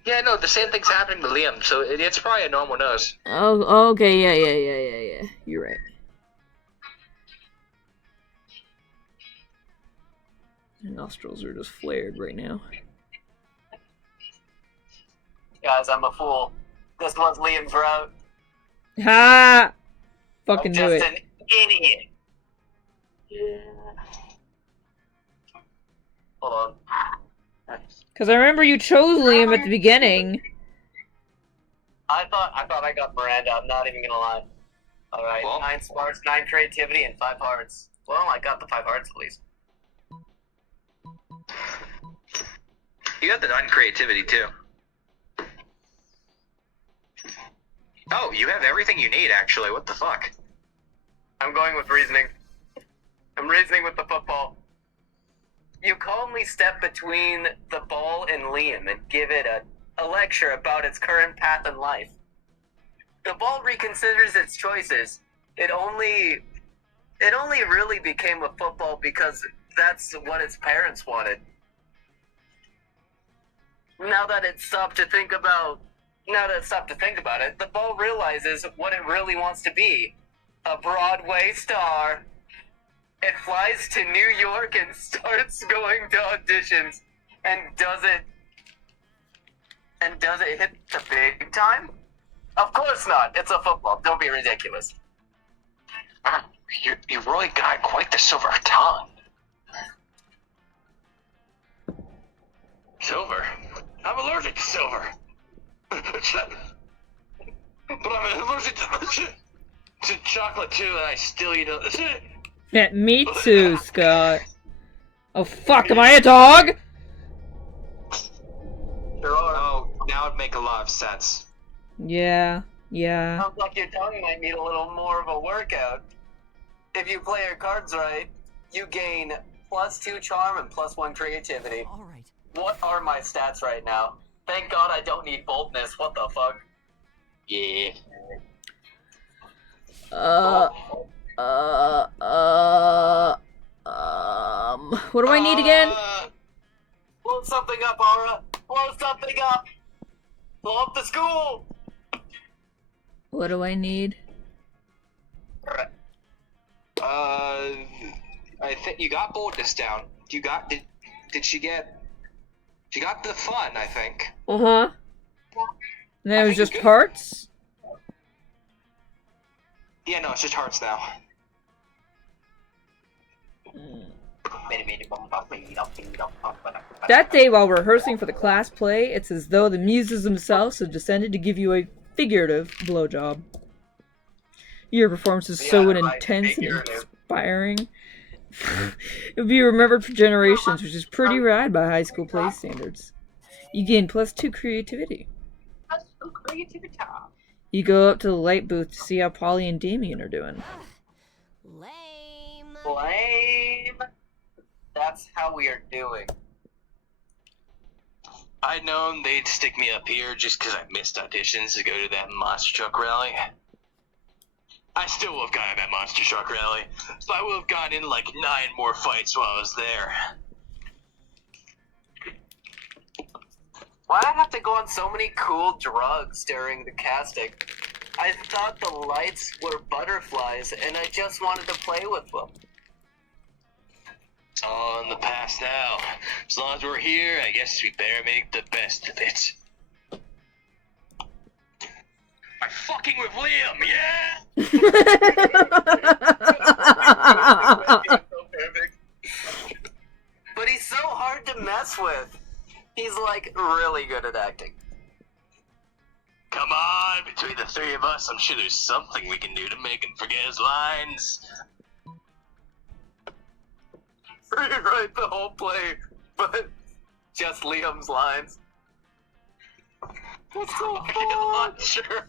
Yeah, no, the same thing's happening to Liam, so it's probably a normal nose. Oh, okay, yeah. You're right. His nostrils are just flared right now. Guys, I'm a fool. This was Liam's route. Ha! Fucking I'm knew just it. an idiot. Hold on. Because I remember you chose Liam at the beginning. I thought I got Miranda. I'm not even gonna lie. All right, Well. 9 sparks, 9 creativity, and 5 hearts. Well, I got the 5 hearts at least. You got the 9 creativity, too. Oh, you have everything you need, actually. What the fuck? I'm going with reasoning. I'm reasoning with the football. You calmly step between the ball and Liam and give it a lecture about its current path in life. The ball reconsiders its choices. It only really became a football because that's what its parents wanted. Now that it stopped to think about it, the ball realizes what it really wants to be. A Broadway star. It flies to New York and starts going to auditions. And does it hit the big time? Of course not. It's a football. Don't be ridiculous. You really got quite the silver tongue. Silver? I'm allergic to silver. But I'm allergic to chocolate too, and I still eat it. Yeah, me too, Scott. Oh fuck, am I a dog? There are. Oh, now it'd make a lot of sense. Yeah. Sounds like your tongue might need a little more of a workout. If you play your cards right, you gain +2 charm and +1 creativity. All right. What are my stats right now? Thank God I don't need boldness. What the fuck? Yeah. What do I need again? Blow something up, Aura. Blow something up. Blow up the school. What do I need? I think you got boldness down. Did she get? She got the fun, I think. And then it was think just it's good. hearts? Yeah, no, it's just hearts now. That day, while rehearsing for the class play, it's as though the muses themselves have descended to give you a figurative blowjob. Your performance is so Yeah, right, intense and figurative. inspiring. It will be remembered for generations, which is pretty rad by high school play standards. You gain +2 creativity. You go up to the light booth to see how Polly and Damien are doing. Lame. Blame. That's how we are doing. I'd known they'd stick me up here just because I missed auditions to go to that monster truck rally. I still would have gone to that monster truck rally, but I would have gotten in like 9 more fights while I was there. Why'd I have to go on so many cool drugs during the casting? I thought the lights were butterflies, and I just wanted to play with them. It's all in the past now. As long as we're here, I guess we better make the best of it. I'm fucking with Liam, yeah! But he's so hard to mess with. He's like really good at acting. Come on, between the 3 of us, I'm sure there's something we can do to make him forget his lines. Rewrite the whole play, but just Liam's lines. What's so Okay, fun? launcher.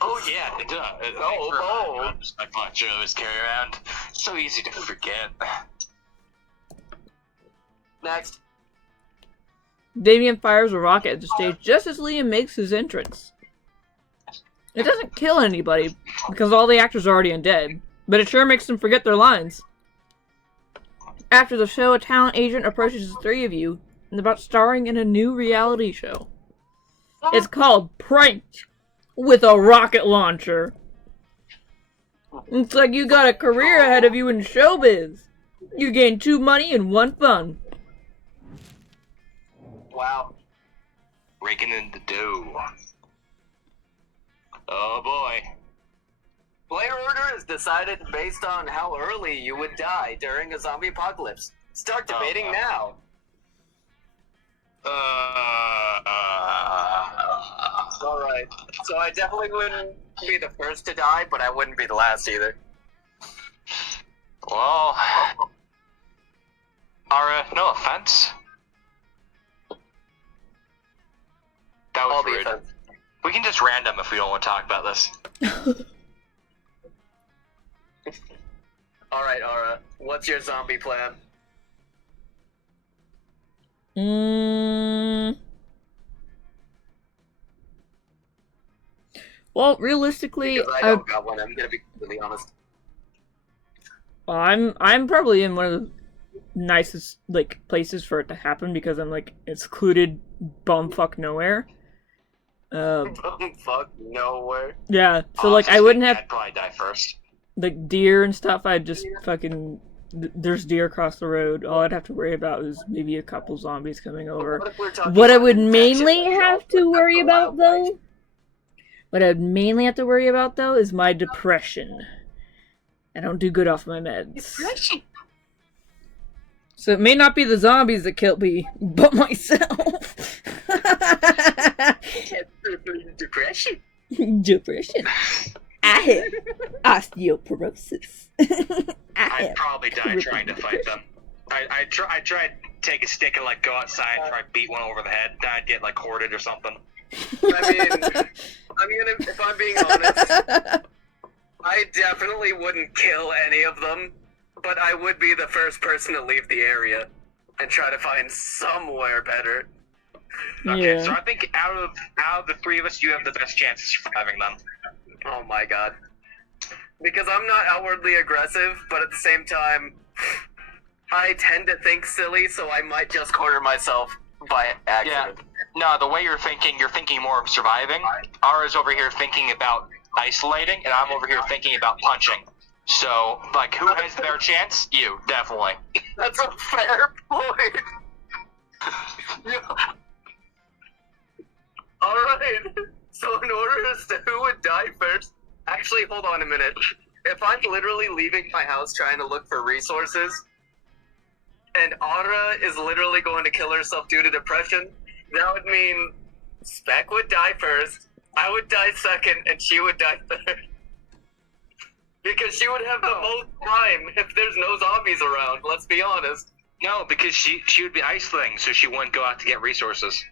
Oh yeah, Oh. My launcher I always carry around. So easy to forget. Next. Damien fires a rocket at the stage just as Liam makes his entrance. It doesn't kill anybody, because all the actors are already undead, but it sure makes them forget their lines. After the show, a talent agent approaches the three of you and about starring in a new reality show. It's called Pranked with a rocket launcher. Looks like you got a career ahead of you in showbiz. You gain 2 money and 1 fun. Wow. Raking in the dough. Oh boy. Player order is decided based on how early you would die during a zombie apocalypse. Start debating now. Alright. So I definitely wouldn't be the first to die, but I wouldn't be the last either. Well, Ara, no offense. That was All the rude. offense. We can just random if we don't want to talk about this. Alright, Ara. What's your zombie plan? Well, realistically, Because I don't got one, I'm gonna be completely honest. I'm probably in one of the nicest places for it to happen because I'm it's secluded bumfuck nowhere. Fuck nowhere. Yeah, so I wouldn't have I'd probably die first. deer and stuff. I'd just fucking there's deer across the road. All I'd have to worry about is maybe a couple zombies coming over. What if we're talking What I about would infection? mainly have to worry That's about the wildlife. though, what I'd mainly have to worry about though is my depression. I don't do good off my meds. Depression. So it may not be the zombies that kill me, but myself. Depression. Depression. I have osteoporosis. I'd probably die trying to fight them. I'd try to take a stick and go outside and try to beat one over the head. Then I'd get hoarded or something. I mean, if I'm being honest, I definitely wouldn't kill any of them, but I would be the first person to leave the area and try to find somewhere better. Okay, Yeah. so I think out of the three of us, you have the best chance of surviving them. Oh my god. Because I'm not outwardly aggressive, but at the same time, I tend to think silly, so I might just corner myself by accident. No, the way you're thinking more of surviving. Ara's over here thinking about isolating, and I'm over here thinking about punching. So, who has the better chance? You, definitely. That's a fair point. Alright, so in order as to who would die first, actually, hold on a minute. If I'm literally leaving my house trying to look for resources, and Aura is literally going to kill herself due to depression, that would mean Spec would die first, I would die second, and she would die third. Because she would have the most time if there's no zombies around, let's be honest. No, because she would be isolating, so she wouldn't go out to get resources.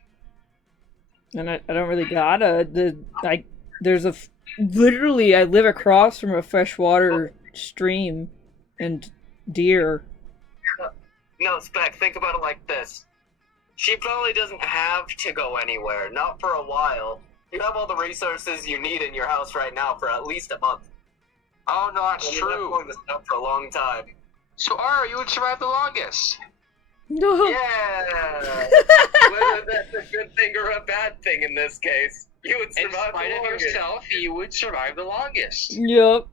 And I don't really gotta. Literally, I live across from a freshwater stream and deer. No, Spec, think about it like this. She probably doesn't have to go anywhere, not for a while. You have all the resources you need in your house right now for at least a month. Oh, no, that's And you're not true. going to stop for a long time. So, Ara, you would survive the longest. No. Yeah! Whether that's a good thing or a bad thing in this case, you would In survive spite the of longest. yourself, you would survive the longest. Yup.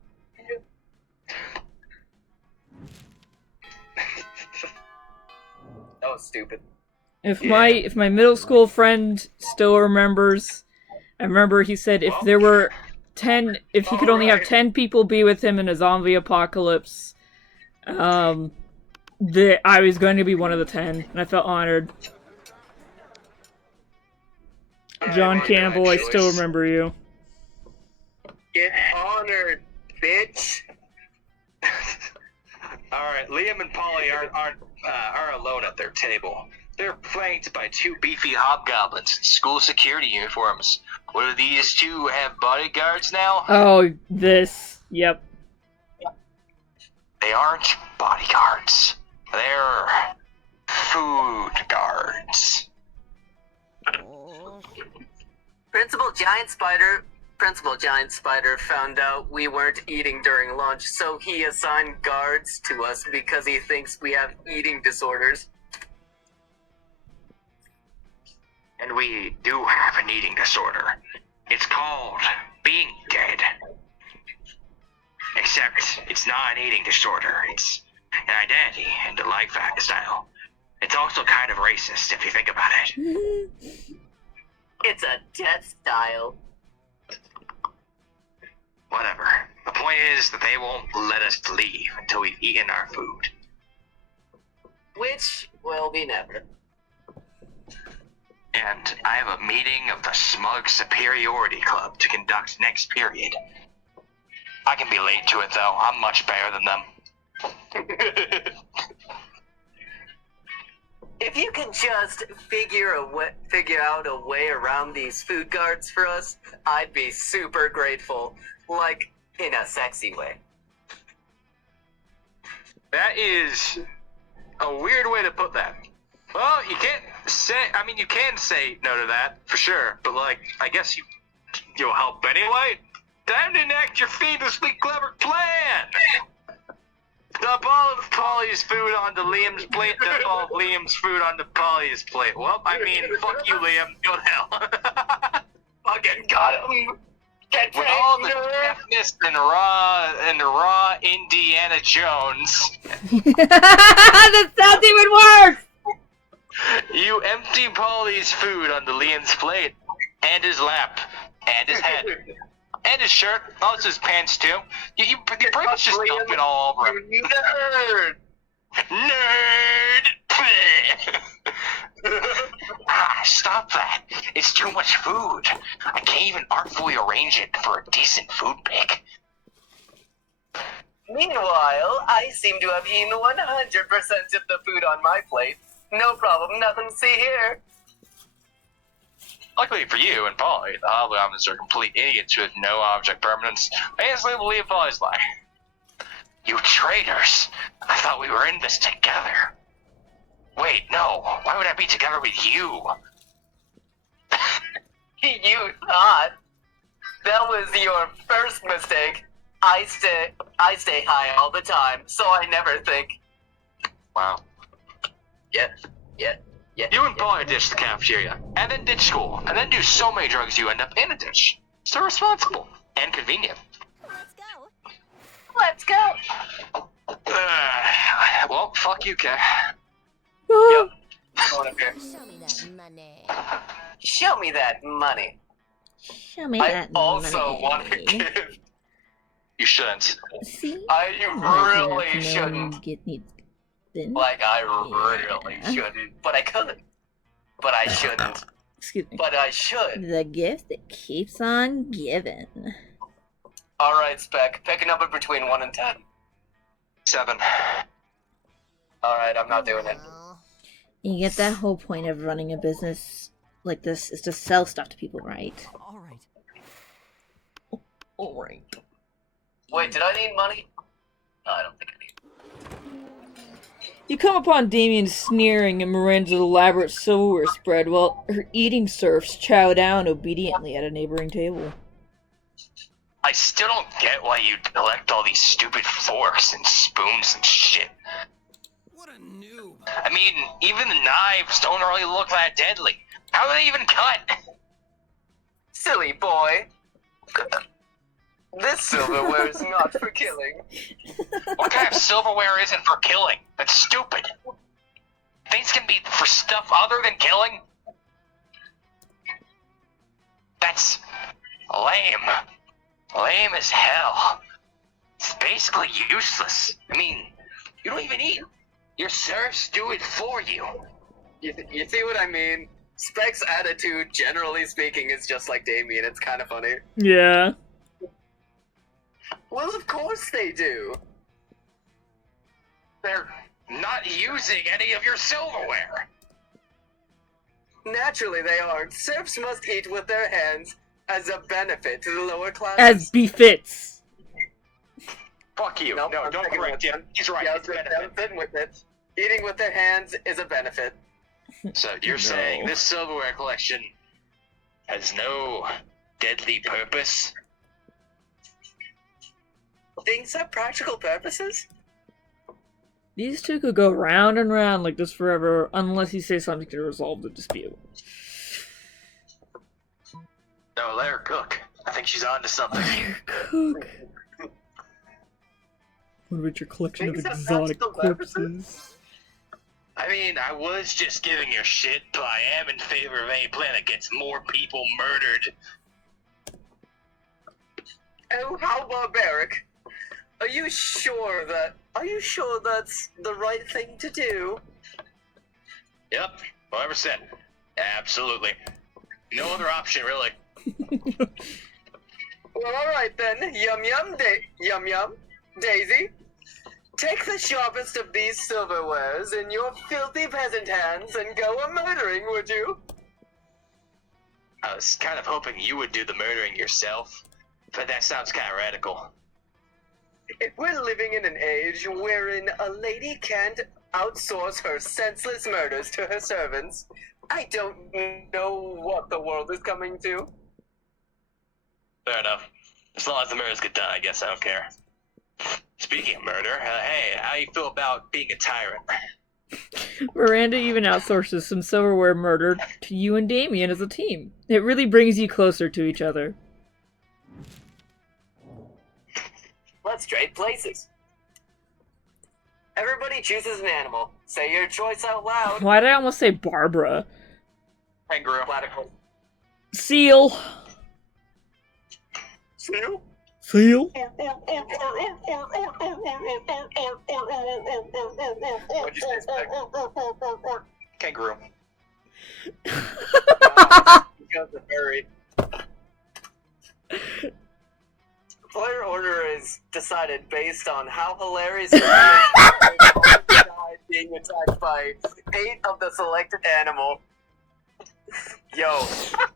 That was stupid. If my middle school friend still remembers, I remember he said if there were 10, if he could only have 10 people be with him in a zombie apocalypse, I was going to be one of the 10, and I felt honored. John Campbell, I still remember you. Get honored, bitch! Alright, Liam and Polly are alone at their table. They're flanked by two beefy hobgoblins in school security uniforms. What do these two have bodyguards now? Oh, this. Yep. They aren't bodyguards. They're food guards. Principal Giant Spider found out we weren't eating during lunch, so he assigned guards to us because he thinks we have eating disorders. And we do have an eating disorder. It's called being dead. Except it's not an eating disorder. It's an identity and a lifestyle. It's also kind of racist if you think about it. It's a death style. Whatever. The point is that they won't let us leave until we've eaten our food. Which will be never. And I have a meeting of the Smug Superiority Club to conduct next period. I can be late to it though. I'm much better than them. If you could just figure out a way around these food guards for us, I'd be super grateful. Like, in a sexy way. That is a weird way to put that. Well, you can't say, you can say no to that, for sure, but like, I guess you'll help anyway? Time to enact your fiendlessly clever plan! Dump all of Polly's food onto Liam's plate, dump all of Liam's food onto Polly's plate. Well, fuck you, Liam, go to hell. Fucking got him! Get With all the deafness and raw Indiana Jones, That sounds even worse! you empty Polly's food onto Liam's plate, and his lap, and his head, and his shirt, also his pants too. You pretty much just dump it all over him. Nerd! Nerd! Stop that. It's too much food. I can't even artfully arrange it for a decent food pick. Meanwhile, I seem to have eaten 100% of the food on my plate. No problem, nothing to see here. Luckily for you and Polly, the hobgoblins are complete idiots with no object permanence. I instantly believe Polly's lie. You traitors! I thought we were in this together. Wait, no. Why would I be together with you? You thought? That was your first mistake. I stay high all the time, so I never think. Wow. Yeah. You and Polly ditch the cafeteria, and then ditch school, and then do so many drugs you end up in a ditch. So responsible. And convenient. Let's go! Well, fuck you, Kay. Yep. Going up here. Show me that money. Show me that money. Show me I that also money. want to give. You shouldn't. See? I really No, shouldn't. Get me then. Like, I really Yeah. shouldn't. But I could. But I shouldn't. Excuse me. But I should. The gift that keeps on giving. Alright, Spec. Pick a number between 1 and 10. 7. Alright, I'm not doing it. You get that whole point of running a business like this is to sell stuff to people, right? All right. Alright. Wait, did I need money? No, I don't think I need. You come upon Damien sneering at Miranda's elaborate silverware spread while her eating serfs chow down obediently at a neighboring table. I still don't get why you collect all these stupid forks and spoons and shit. What a noob. I mean, even the knives don't really look that deadly. How do they even cut? Silly boy. This silverware is not for killing. What kind of silverware isn't for killing? That's stupid. Things can be for stuff other than killing? That's lame. Lame as hell. It's basically useless. I mean, you don't even eat. Your serfs do it for you. You see what I mean? Spec's attitude, generally speaking, is just like Damien. It's kind of funny. Yeah. Well, of course they do. They're not using any of your silverware. Naturally they aren't. Serfs must eat with their hands as a benefit to the lower classes. As befits. Fuck you. Nope, No, I'm don't sticking correct with him. it. He's right. Yeah, It's benefit. I'm sitting with it. Eating with their hands is a benefit. So you're saying this silverware collection has no deadly purpose? Things have practical purposes? These two could go round and round like this forever, unless you say something to resolve the dispute. No, let her cook. I think she's onto something. Cook. What about your collection of Things have exotic practical purposes? corpses? I mean, I was just giving you shit, but I am in favor of any plan that gets more people murdered. Oh, how barbaric. Are you sure that's the right thing to do? Yep, 100%. Absolutely. No other option, really. Well, alright then. Yum yum. Daisy. Take the sharpest of these silverwares in your filthy peasant hands and go a-murdering, would you? I was kind of hoping you would do the murdering yourself, but that sounds kind of radical. If we're living in an age wherein a lady can't outsource her senseless murders to her servants, I don't know what the world is coming to. Fair enough. As long as the murders get done, I guess I don't care. Speaking of murder, hey, how you feel about being a tyrant? Miranda even outsources some silverware murder to you and Damien as a team. It really brings you closer to each other. Let's trade places. Everybody chooses an animal. Say your choice out loud. Why did I almost say Barbara? Kangaroo. Platypus. Seal. Seal? Seal? What'd you say, Spec? Kangaroo. Because of furry. Player order is decided based on how hilarious it is being attacked by 8 of the selected animal. Yo,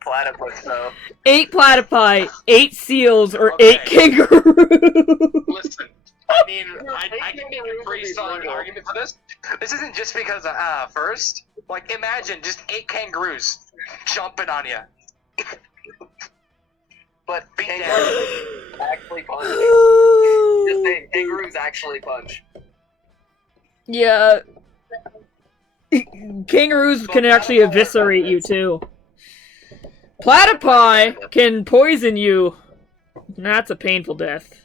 platypus though. 8 platypi, 8 seals, or Okay. 8 kangaroos. Listen, I mean, I can make a pretty solid argument for this. This isn't just because of, first, like, imagine just 8 kangaroos jumping on you. But kangaroos actually punch. Just saying, kangaroos actually punch. Yeah. Kangaroos can actually eviscerate you too. Platypi can poison you. That's a painful death.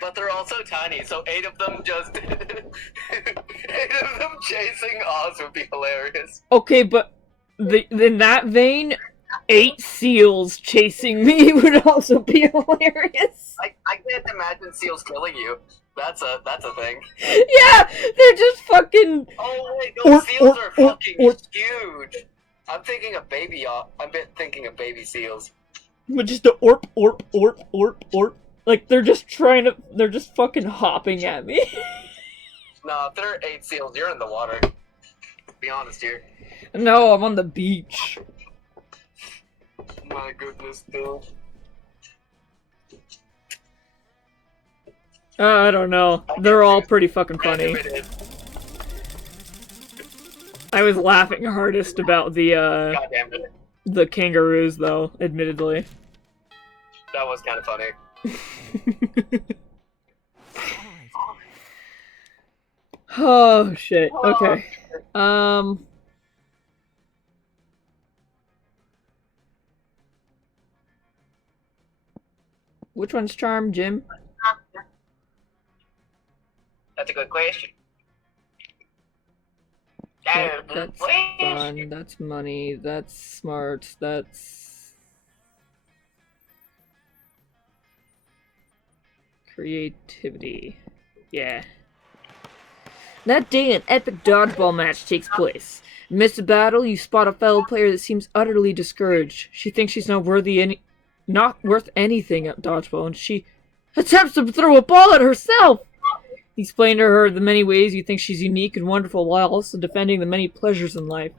But they're also tiny, so 8 of them just 8 of them chasing Oz would be hilarious. Okay, but in that vein, 8 seals chasing me would also be hilarious. I can't imagine seals killing you. That's a thing. Yeah, they're just fucking. Oh wait, no, Or- seals are or- fucking or- huge. I'm thinking of baby. Thinking of baby seals. With just a orp, orp, orp, orp, orp. Like they're just they're just fucking hopping at me. No, if there are 8 seals, you're in the water. Be honest here. No, I'm on the beach. My goodness, dude. I don't know. They're all pretty fucking funny. Random it is. I was laughing hardest about the God damn it. the kangaroos, though. Admittedly. That was kind of funny. Oh shit. Okay. Which one's charm, Jim? That's a good question. That's fun. That's money. That's smart. That's creativity. Yeah. That day, an epic dodgeball match takes place. Amidst the battle, you spot a fellow player that seems utterly discouraged. She thinks she's not worth anything at dodgeball, and she attempts to throw a ball at herself. You explain to her the many ways you think she's unique and wonderful, while also defending the many pleasures in life.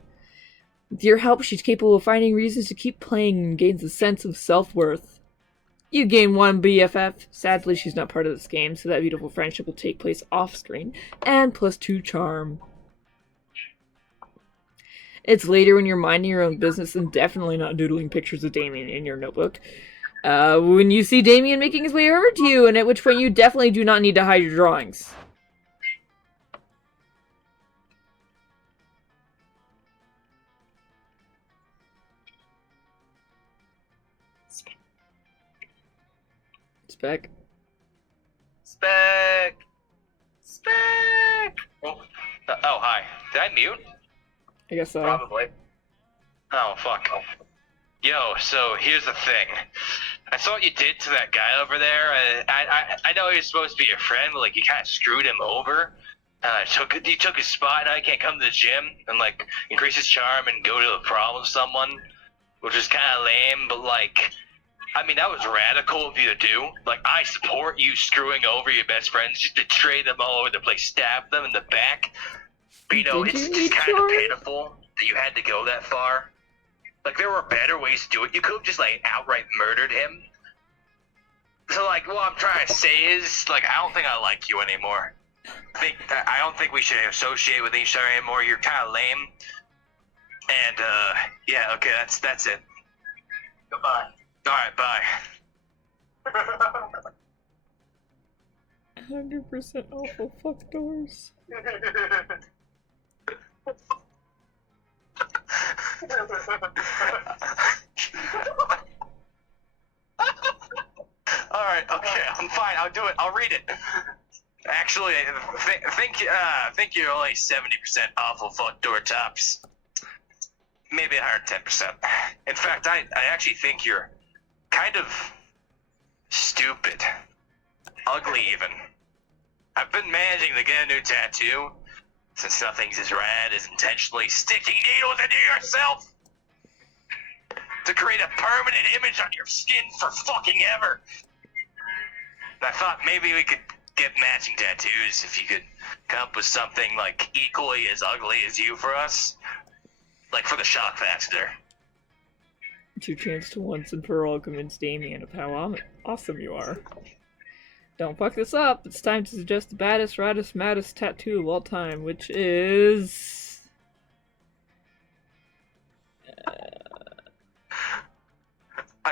With your help, she's capable of finding reasons to keep playing and gains a sense of self-worth. You gain 1 BFF. Sadly, she's not part of this game, so that beautiful friendship will take place off-screen. And plus 2 charm. It's later when you're minding your own business and definitely not doodling pictures of Damien in your notebook. When you see Damien making his way over to you, and at which point you definitely do not need to hide your drawings. Spec. Spec! Spec! Oh, hi. Did I mute? I guess so. Probably. Oh, fuck. Yo, so here's the thing. I saw what you did to that guy over there. I know he was supposed to be your friend, but, like, you kind of screwed him over. You took his spot, now he can't come to the gym and, like, increase his charm and go to the prom with someone, which is kind of lame, but, like, I mean, that was radical of you to do. Like, I support you screwing over your best friends, just betray them all over the place, stab them in the back. But, you know, it's just kind of pitiful that you had to go that far. Like, there were better ways to do it. You could have just, like, outright murdered him. So, like, what I'm trying to say is, like, I don't think I like you anymore. I don't think we should associate with each other anymore. You're kind of lame. And, yeah, okay, that's it. Goodbye. Alright, bye. 100% awful fuck doors. Alright, okay, I'm fine, I'll do it, I'll read it. Actually, I think you're only 70% awful fuck door tops. Maybe 110%. In fact, I actually think you're kind of stupid. Ugly, even. I've been managing to get a new tattoo, since nothing's as rad as intentionally sticking needles into yourself to create a permanent image on your skin for fucking ever. And I thought maybe we could get matching tattoos if you could come up with something, like, equally as ugly as you for us. Like, for the shock factor. It's your chance to once and for all convince Damien of how awesome you are. Don't fuck this up. It's time to suggest the baddest, raddest, maddest tattoo of all time, which is...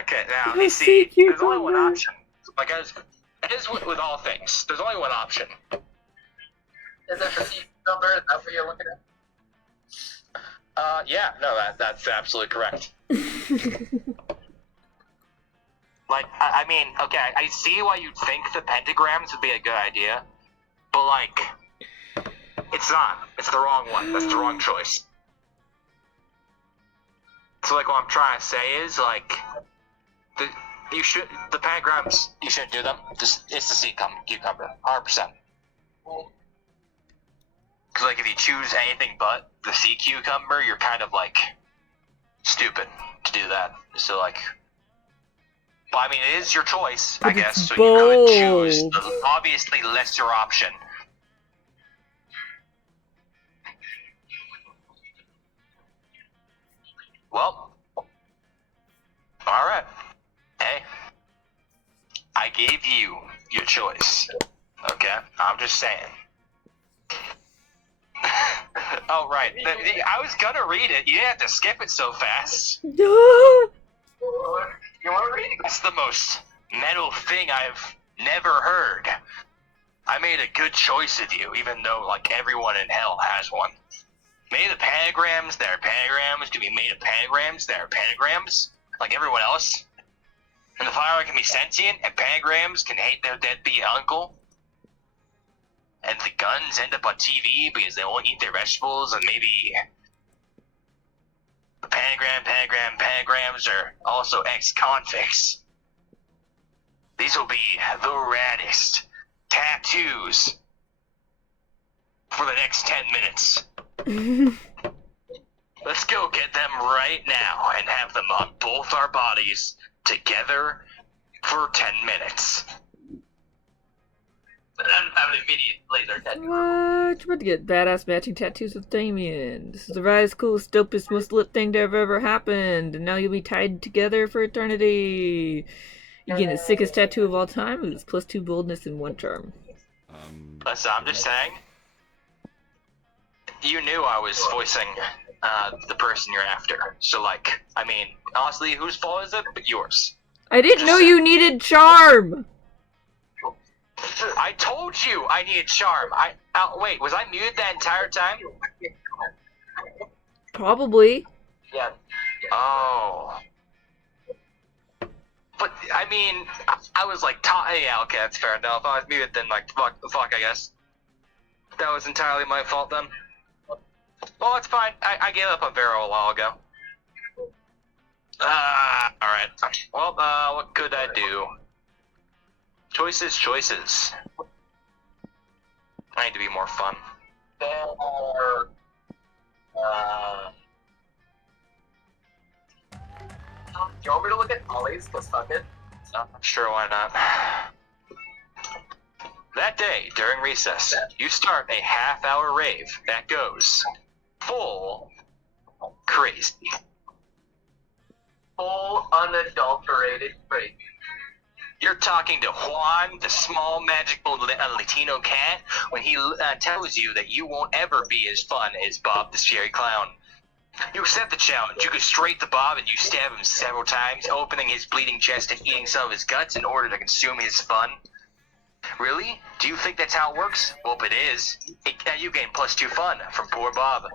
Okay, now, you see, there's only one option. Like, as with all things, there's only one option. Is that the seat number? Is that what you're looking at? Yeah, no, that's absolutely correct. Like, I mean, okay, I see why you'd think the pentagrams would be a good idea, but, like, it's not. It's the wrong one. That's the wrong choice. So, like, what I'm trying to say is, like, the pentagrams, you shouldn't do them. It's the sea cucumber, 100%. Because, like, if you choose anything but the sea cucumber, you're kind of, like, stupid to do that. So, like, well, I mean, it is your choice, I guess, so you could choose the obviously lesser option. Well, alright. Hey, I gave you your choice, okay? I'm just saying. Oh, right. I was gonna read it. You didn't have to skip it so fast. You want to read it? That's the most metal thing I've never heard. I made a good choice of you, even though, like, everyone in hell has one. Made the pentagrams that are pentagrams to be made of pentagrams that are pentagrams, like everyone else. And the flower can be sentient, and pentagrams can hate their deadbeat uncle. And the guns end up on TV because they won't eat their vegetables, and maybe the pentagrams are also ex-convicts. These will be the raddest tattoos for the next 10 minutes. Let's go get them right now and have them on both our bodies together for 10 minutes. And then have an immediate laser tattoo. What? You're about to get badass matching tattoos with Damien. This is the raddest, coolest, dopest, most lit thing to have ever happened. And now you'll be tied together for eternity. You gain the sickest tattoo of all time, and it's +2 boldness in 1 charm. Listen, I'm just saying. You knew I was voicing the person you're after. So, like, I mean, honestly, whose fault is it but yours? I didn't know you needed charm! I told you I needed charm. Wait, was I muted that entire time? Probably. Yeah. Oh. But, I mean, I was like, yeah, okay, that's fair enough. I was muted then, like, fuck, I guess. That was entirely my fault then. Well, it's fine. I gave up on Vero a while ago. Alright. Well, what could I do? Choices. I need to be more fun. Do you want me to look at Ollie's? Let's fuck it. Sure, why not? That day, during recess, you start a half-hour rave that goes full crazy. Full unadulterated crazy. You're talking to Juan, the small magical Latino cat, when he tells you that you won't ever be as fun as Bob the Scary Clown. You accept the challenge. You go straight to Bob and you stab him several times, opening his bleeding chest and eating some of his guts in order to consume his fun. Really? Do you think that's how it works? Well, if it is, you gain +2 fun from poor Bob.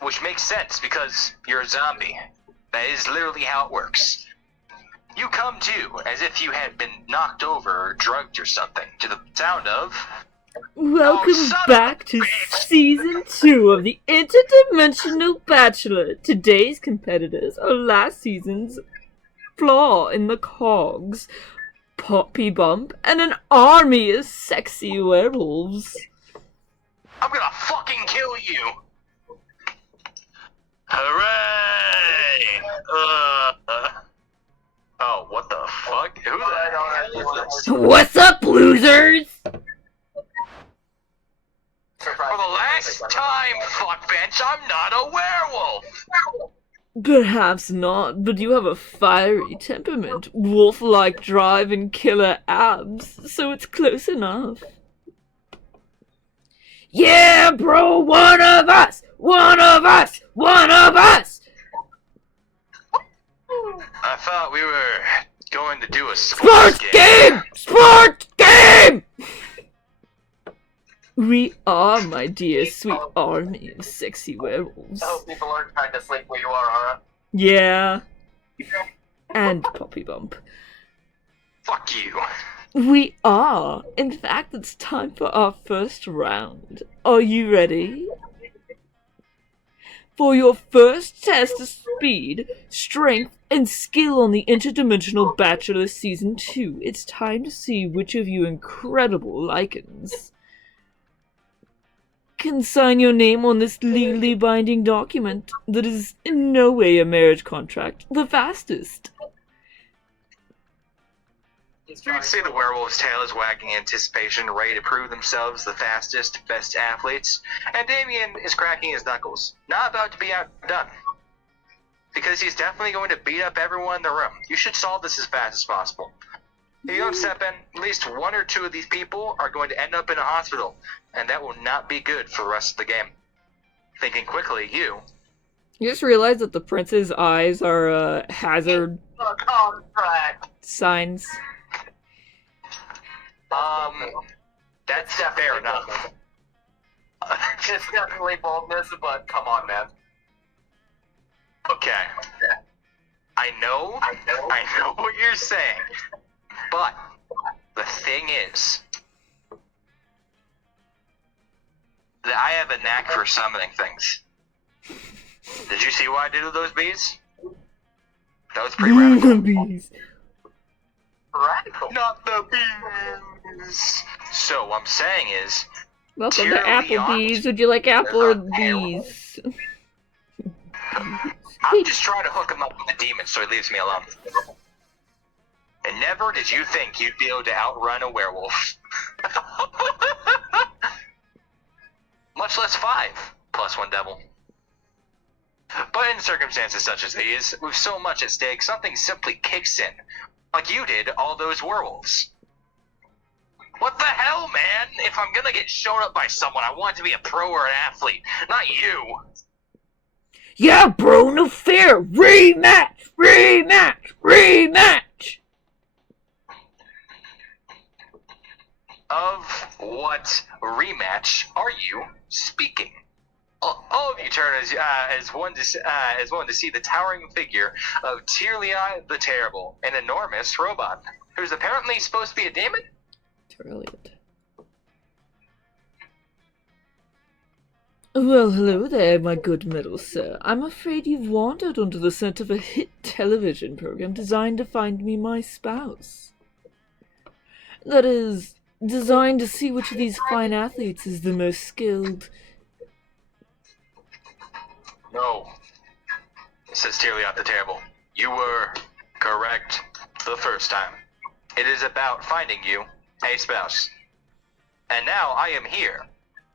Which makes sense because you're a zombie. That is literally how it works. You come to as if you had been knocked over or drugged or something, to the sound of... Welcome son of back a to bitch. Season 2 of the Interdimensional Bachelor. Today's competitors are last season's flaw in the cogs, Poppy Bump, and an army of sexy werewolves. I'm gonna fucking kill you! Hooray! Oh, what the fuck? Who the hell is this? What's up, losers? For the last time, fuckbench, I'm not a werewolf! Perhaps not, but you have a fiery temperament, wolf-like drive, and killer abs, so it's close enough. Yeah, bro, one of us! One of us! One of us! I thought we were going to do a Sports game! Sports game! We are, my dear sweet army of sexy werewolves. I hope people aren't trying to sleep where you are, Ara. Yeah. And Poppy Bump. Fuck you. We are. In fact, it's time for our first round. Are you ready? For your first test of speed, strength, and skill on the Interdimensional Bachelor Season 2, it's time to see which of you incredible lichens can sign your name on this legally binding document that is in no way a marriage contract the fastest. You can see the werewolf's tail is wagging in anticipation, ready to prove themselves the fastest, best athletes, and Damien is cracking his knuckles, not about to be outdone. Because he's definitely going to beat up everyone in the room. You should solve this as fast as possible. If you don't step in, at least 1 or 2 of these people are going to end up in a hospital, and that will not be good for the rest of the game. Thinking quickly, you just realized that the prince's eyes are hazard The contract. signs. That's fair enough. It's definitely boldness, but come on, man. Okay. I know what you're saying, but the thing is that I have a knack for summoning things. Did you see what I did with those bees? That was pretty radical. Bees. Radical. Not the bees. So what I'm saying is, Welcome Dear to Applebee's. Leon. Would you like apple or bees? I'm just trying to hook him up with the demon so he leaves me alone. And never did you think you'd be able to outrun a werewolf. Much less 5 plus 1 devil. But in circumstances such as these, with so much at stake, something simply kicks in. Like you did all those werewolves. What the hell, man? If I'm gonna get shown up by someone, I want it to be a pro or an athlete, not you. Yeah, bro, no fair. Rematch, rematch, rematch. Of what rematch are you speaking? All of you turn as one to see the towering figure of Tyrlia the Terrible, an enormous robot who's apparently supposed to be a demon. Brilliant. Well, hello there, my good middle sir. I'm afraid you've wandered onto the set of a hit television program designed to find me my spouse. That is, designed to see which of these fine athletes is the most skilled. No, says Tyrlia the Terrible. You were correct the first time. It is about finding you a spouse. And now I am here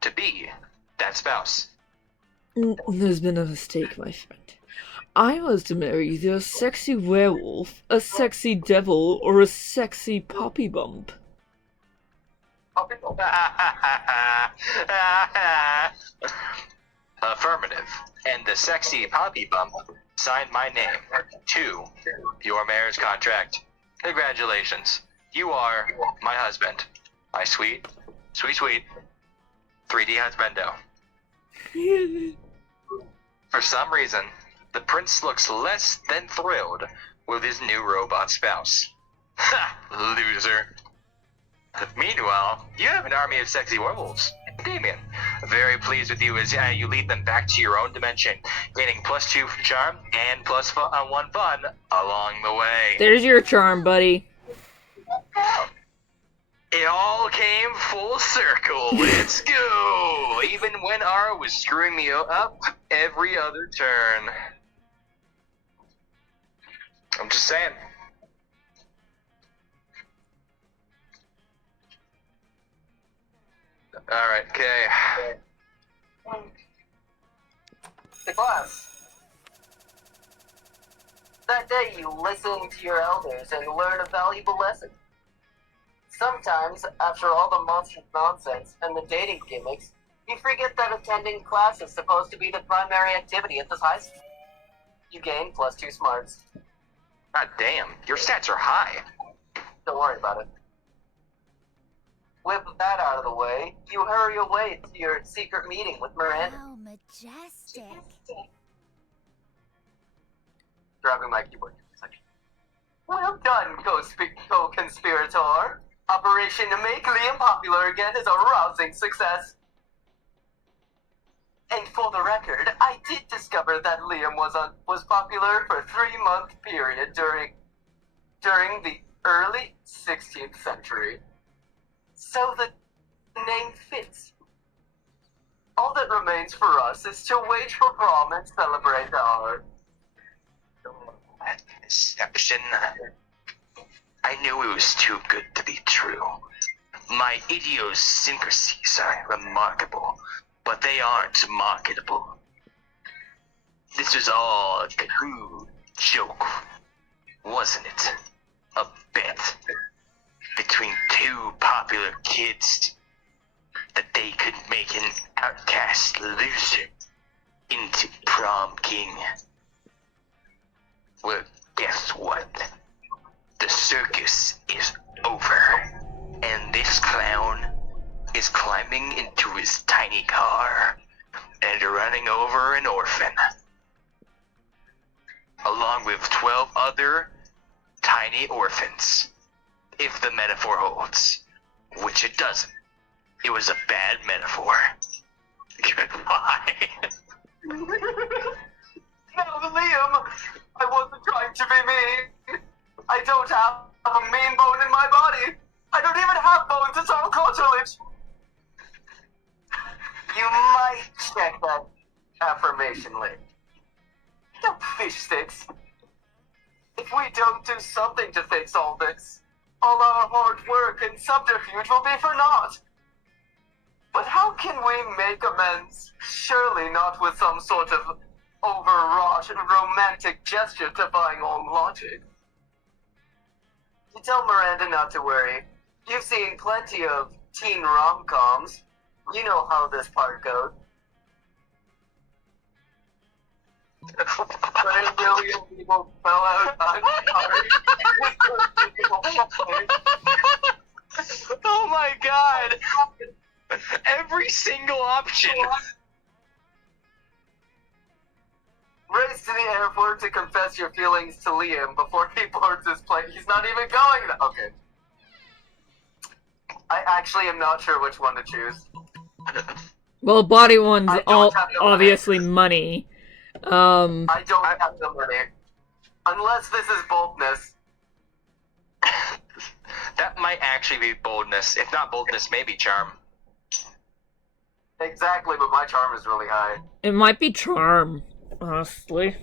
to be that spouse. There's been a mistake, my friend. I was to marry either a sexy werewolf, a sexy devil, or a sexy poppy bump. Affirmative. And the sexy poppy bump signed my name to your marriage contract. Congratulations. You are my husband. My sweet, sweet, sweet 3D husbando. For some reason, the prince looks less than thrilled with his new robot spouse. Ha! Loser. Meanwhile, you have an army of sexy werewolves. Damien, very pleased with you as you lead them back to your own dimension, gaining +2 for charm and +1 fun along the way. There's your charm, buddy. It all came full circle. Let's go. Even when Ara was screwing me up every other turn. I'm just saying. Alright, okay. The class. That day you listen to your elders and learn a valuable lesson. Sometimes, after all the monstrous nonsense and the dating gimmicks, you forget that attending class is supposed to be the primary activity at this high school. You gain +2 smarts. God damn, your stats are high. Don't worry about it. With that out of the way, you hurry away to your secret meeting with Miranda. How majestic. Grabbing my keyboard. Well done, co-conspirator. Operation to make Liam popular again is a rousing success. And for the record, I did discover that Liam was popular for a 3-month period during the early 16th century. So the name fits. All that remains for us is to wait for prom and celebrate our... Deception. I knew it was too good to be true. My idiosyncrasies are remarkable, but they aren't marketable. This was all a crude joke, wasn't it? A bet between two popular kids that they could make an outcast loser into prom king. Well, guess what? The circus is over, and this clown is climbing into his tiny car and running over an orphan, along with 12 other tiny orphans, if the metaphor holds, which it doesn't. It was a bad metaphor. Goodbye. No, Liam! I wasn't trying to be mean. I don't have a mean bone in my body. I don't even have bones, it's all cartilage. You might check that affirmation link. No fish sticks. If we don't do something to fix all this, all our hard work and subterfuge will be for naught. But how can we make amends? Surely not with some sort of overwrought romantic gesture defying all logic. You tell Miranda not to worry. You've seen plenty of teen rom-coms. You know how this part goes. But a million people fell out. I'm sorry. Oh my god! Every single option! Race to the airport to confess your feelings to Liam before he boards his plane. He's not even going there. Okay. I actually am not sure which one to choose. Well, body one's I don't all have the obviously money. I don't have the money. Unless this is boldness. That might actually be boldness. If not boldness, maybe charm. Exactly, but my charm is really high. It might be charm, honestly.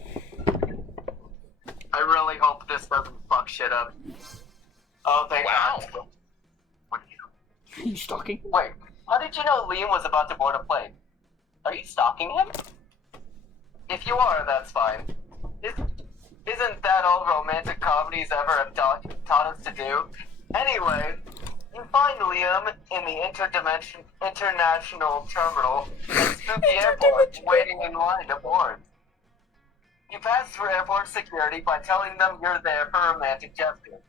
I really hope this doesn't fuck shit up. Oh, thank Wow. God. Are you stalking? Wait, how did you know Liam was about to board a plane? Are you stalking him? If you are, that's fine. Isn't that all romantic comedies ever have taught us to do? Anyway, you find Liam in the international terminal at Spooky Airport, waiting in line to board. You pass through airport security by telling them you're there for romantic gesture.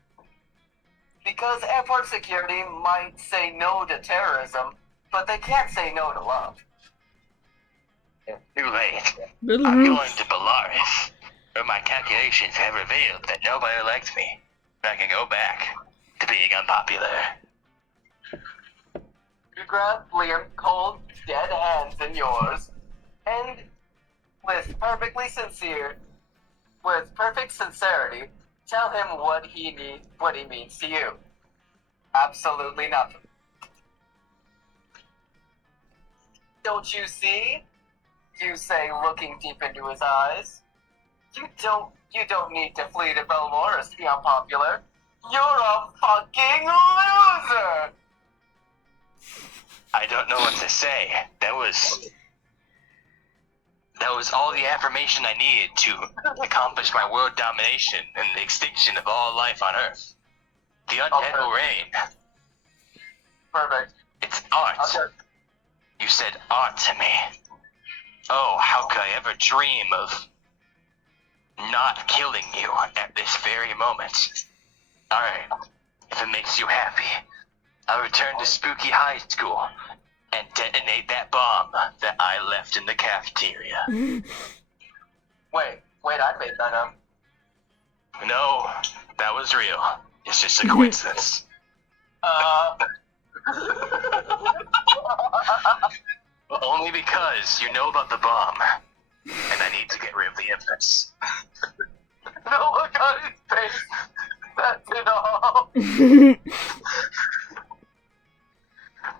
Because airport security might say no to terrorism, but they can't say no to love. Too late. I'm going to Belarus, where my calculations have revealed that nobody likes me. And I can go back to being unpopular. You grab Liam cold, dead hands in yours, and with perfect sincerity, tell him what he means to you. Absolutely nothing. Don't you see? You say, looking deep into his eyes. You don't need to flee to Belmoris to be unpopular. You're a fucking loser! I don't know what to say. That was all the affirmation I needed to accomplish my world domination and the extinction of all life on Earth. The undead will reign. Perfect. It's art. Okay. You said art to me. Oh, how could I ever dream of not killing you at this very moment? Alright, if it makes you happy, I'll return to Spooky High School and detonate that bomb that I left in the cafeteria. Wait, I made that up. No, that was real. It's just a coincidence. Only because you know about the bomb, and I need to get rid of the evidence. No look on his face. That's it all.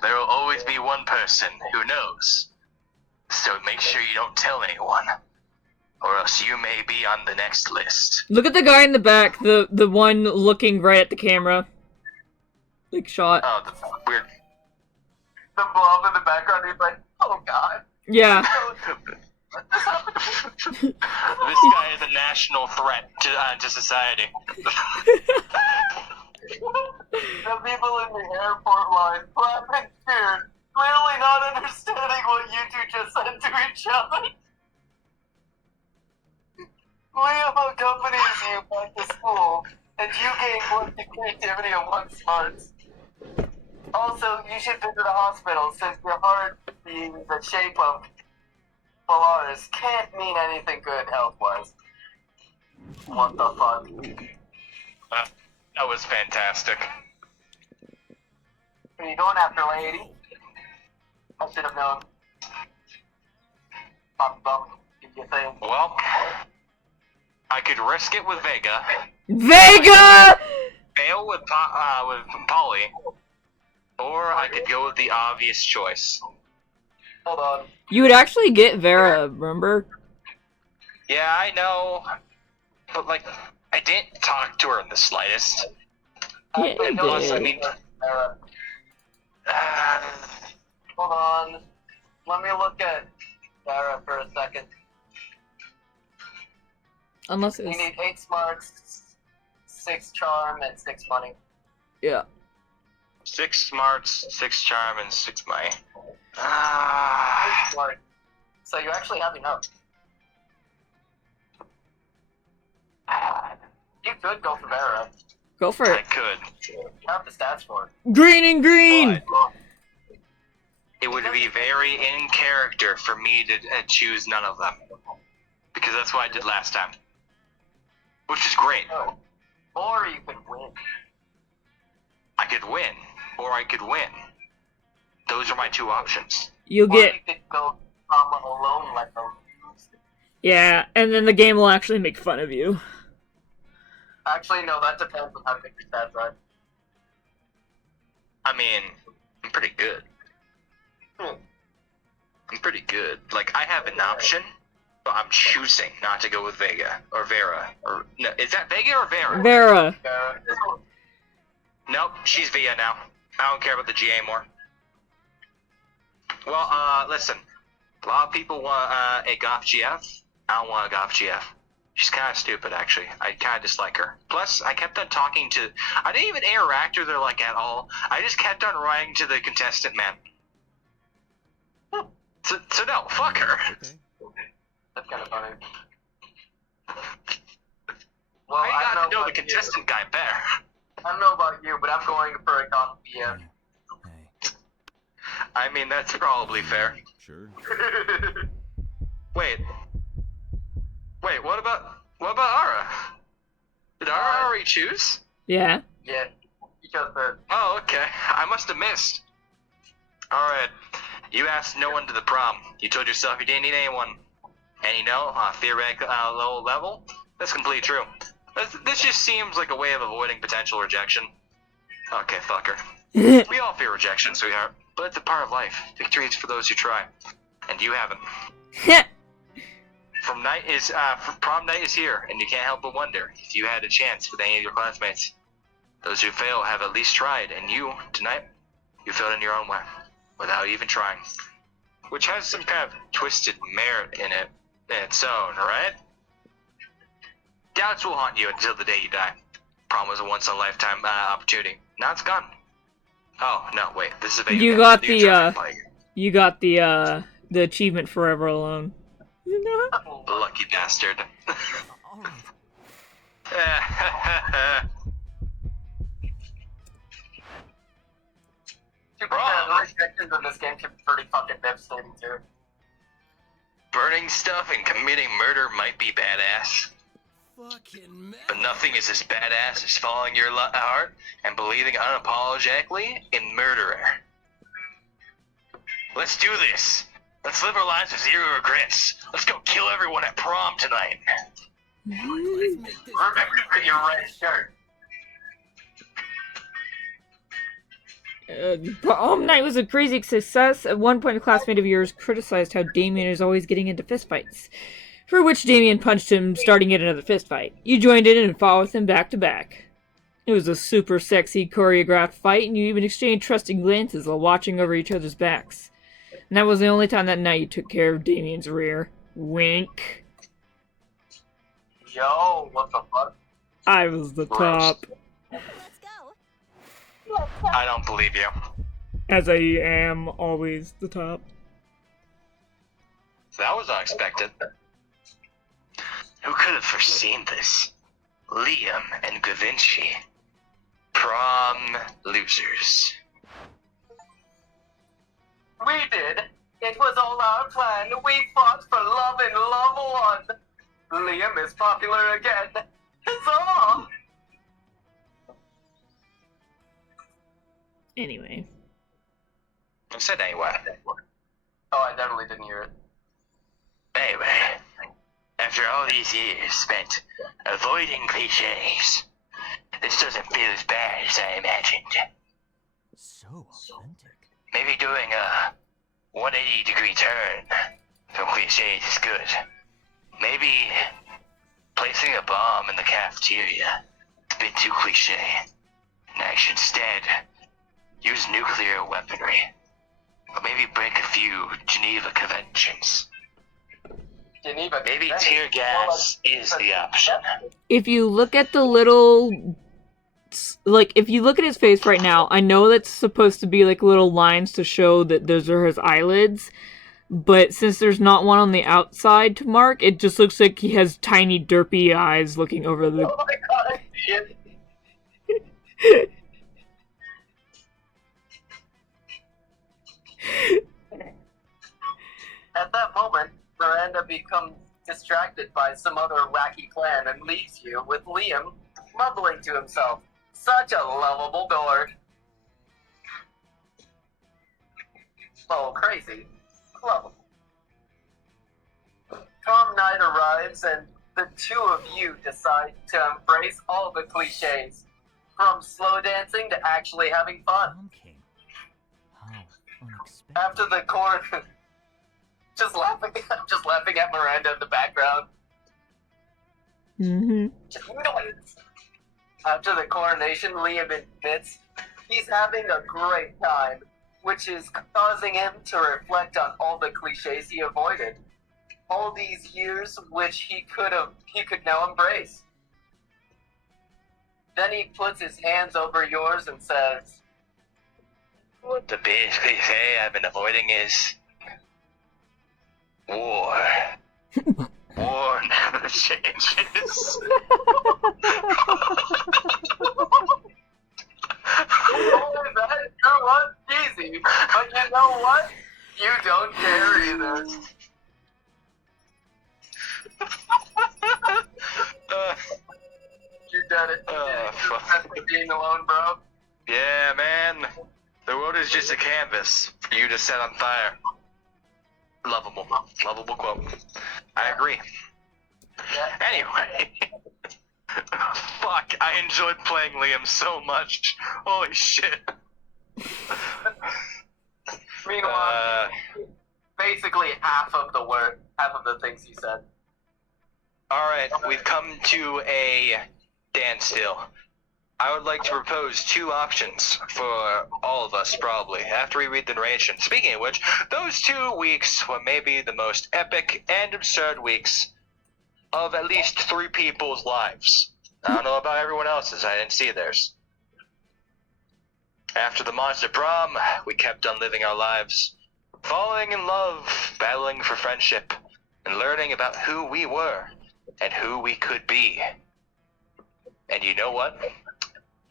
There will always be one person who knows. So make sure you don't tell anyone, or else you may be on the next list. Look at the guy in the back, the one looking right at the camera. Like, shot. Oh, the weird. The blob in the background, he's like, oh god. Yeah. This guy is a national threat to society. The people in the airport line clapping cheers, clearly not understanding what you two just said to each other. Liam accompanies you back to school, and you gain plenty creativity and one smarts. Also, you should visit a hospital since your heart being the shape of Polaris can't mean anything good health-wise. What the fuck? That was fantastic. Are you going after lady? I should have known. Pop bump, give you a thing. Well, I could risk it with Vega, Vega! fail with Polly, or I could go with the obvious choice. Hold on. You would actually get Vera, remember? Yeah, I know, but like, I didn't talk to her in the slightest. Yeah, Actually, you no, did. I mean, hold on. Let me look at Sarah for a second. Unless You it's need 8 smarts, 6 charm, and 6 money. yeah. 6 smarts, 6 charm, and 6 money. 8 smart. So you actually have enough. You could go for Vera. Go for I it. could. You have the stats for it. Green and green. But it would be very in character for me to choose none of them. Because that's what I did last time. Which is great. Or you could win. I could win, or I could win. Those are my 2 options. You'll Or get you could go alone like those. yeah, and then the game will actually make fun of you. Actually, no, that depends on how good your stats are. I mean, I'm pretty good. Hmm. I'm pretty good. Like, I have an option, but I'm choosing not to go with Vega or Vera. Or no, is that Vega or Vera? Vera. Vera. Nope, she's Via now. I don't care about the GA anymore. Well, listen. A lot of people want a Goth GF. I don't want a Goth GF. She's kind of stupid, actually. I kind of dislike her. Plus, I kept on talking to... I didn't even interact with her, like, at all. I just kept on writing to the contestant, man. So no, fuck her. Okay. That's kind of funny. Well, I got to know the about contestant guy better. you. I don't know about you, but I'm going for a Goth BF. Hey. I mean, that's probably fair. Sure. Wait, what about Ara? Did Ara already choose? Yeah. Yeah, because the Oh, okay. I must have missed. Alright. You asked no one to the prom. You told yourself you didn't need anyone. And you know, theoretical low level? That's completely true. This just seems like a way of avoiding potential rejection. Okay, fuck her. We all fear rejection, sweetheart. But it's a part of life. Victory is for those who try. And you haven't. Prom night is here, and you can't help but wonder if you had a chance with any of your classmates. Those who fail have at least tried, and you, tonight, you failed in your own way, without even trying. Which has some kind of twisted merit in its own, right? Doubts will haunt you until the day you die. Prom was a once-in-a-lifetime opportunity. Now it's gone. Oh, no, wait, this is a video You game. got You're the, trying to play. You got the achievement Forever Alone. Lucky bastard. Alright. to be fair, the rejections in this game can be pretty fucking devastating too. Burning stuff and committing murder might be badass, Fucking man. but nothing is as badass as following your heart and believing unapologetically in murderer. Let's do this. Let's live our lives with 0 regrets. Let's go kill everyone at prom tonight. Let's make this Remember to bring your red shirt. Prom night was a crazy success. At one point, a classmate of yours criticized how Damien is always getting into fistfights, for which Damien punched him, starting yet another fistfight. You joined in and fought with him back to back. It was a super sexy, choreographed fight, and you even exchanged trusting glances while watching over each other's backs. And that was the only time that night you took care of Damien's rear. Wink. Yo, what the fuck? I was the top, Let's go. I don't believe you. as I am always the top. That was unexpected. Who could have foreseen this? Liam and Gavinci. Prom losers. We did. It was all our plan. We fought for love and love won. Liam is popular again. Huzzah! Anyway. I said anyway. Oh, I definitely didn't hear it. Anyway, after all these years spent avoiding cliches, this doesn't feel as bad as I imagined. so authentic. Maybe doing a 180-degree turn from cliches is good. Maybe placing a bomb in the cafeteria is a bit too cliche. And I should instead use nuclear weaponry. Or maybe break a few Geneva Conventions. Geneva. Maybe tear gas is the option. If you look at the little, like, if you look at his face right now, I know that's supposed to be like little lines to show that those are his eyelids, but since there's not one on the outside to mark, it just looks like he has tiny derpy eyes looking over the... Oh my god, I see it. At that moment, Miranda becomes distracted by some other wacky plan and leaves you with Liam mumbling to himself. Such a lovable dork. Oh, crazy. Lovable. Prom night arrives and the two of you decide to embrace all the cliches. From slow dancing to actually having fun. Prom king. How unexpected. After the just laughing at Miranda in the background. Mm-hmm. Just noise. After the coronation, Liam admits he's having a great time, which is causing him to reflect on all the cliches he avoided. All these years which he could now embrace. Then he puts his hands over yours and says, What the biggest cliche I've been avoiding is war. War never changes. "Oh, that sure was easy, but you know what? You don't care either." You did it. Fuck. Being alone, bro. Yeah, man. The world is just a canvas for you to set on fire. Lovable quote. I agree. Anyway. Fuck, I enjoyed playing Liam so much. Holy shit. Meanwhile, basically half of the things he said. Alright, we've come to a standstill. I would like to propose two options for all of us, probably, after we read the narration. Speaking of which, those 2 weeks were maybe the most epic and absurd weeks of at least 3 people's lives. I don't know about everyone else's, I didn't see theirs. After the Monster Prom, we kept on living our lives, falling in love, battling for friendship, and learning about who we were and who we could be. And you know what?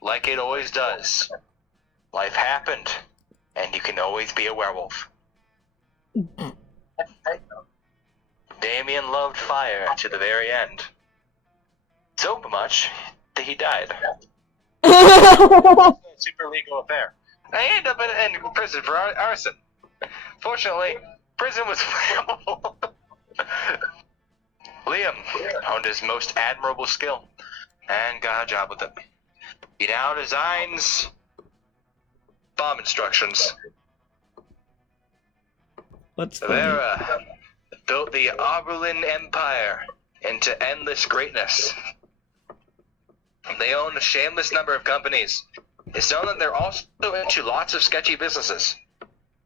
Like it always does, life happened, and you can always be a werewolf. Damien loved fire to the very end. So much that he died. Super legal affair. I ended up in prison for arson. Fortunately, prison was flammable. Liam honed his most admirable skill and got a job with it. He now designs bomb instructions. What's funny? Vera built the Oberlin Empire into endless greatness. They own a shameless number of companies. It's known that they're also into lots of sketchy businesses.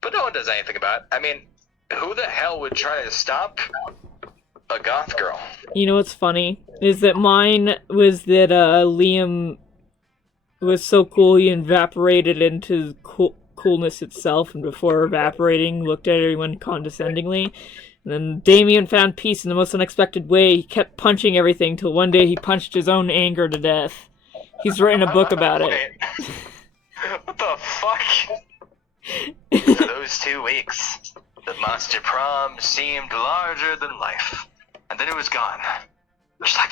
But no one does anything about it. I mean, who the hell would try to stop a goth girl? You know what's funny? Is that mine was that Liam was so cool he evaporated into coolness itself, and before evaporating looked at everyone condescendingly. And then Damien found peace in the most unexpected way. He kept punching everything till one day he punched his own anger to death. He's written a book about it. What the fuck? For those 2 weeks, the Monster Prom seemed larger than life. And then it was gone. Just like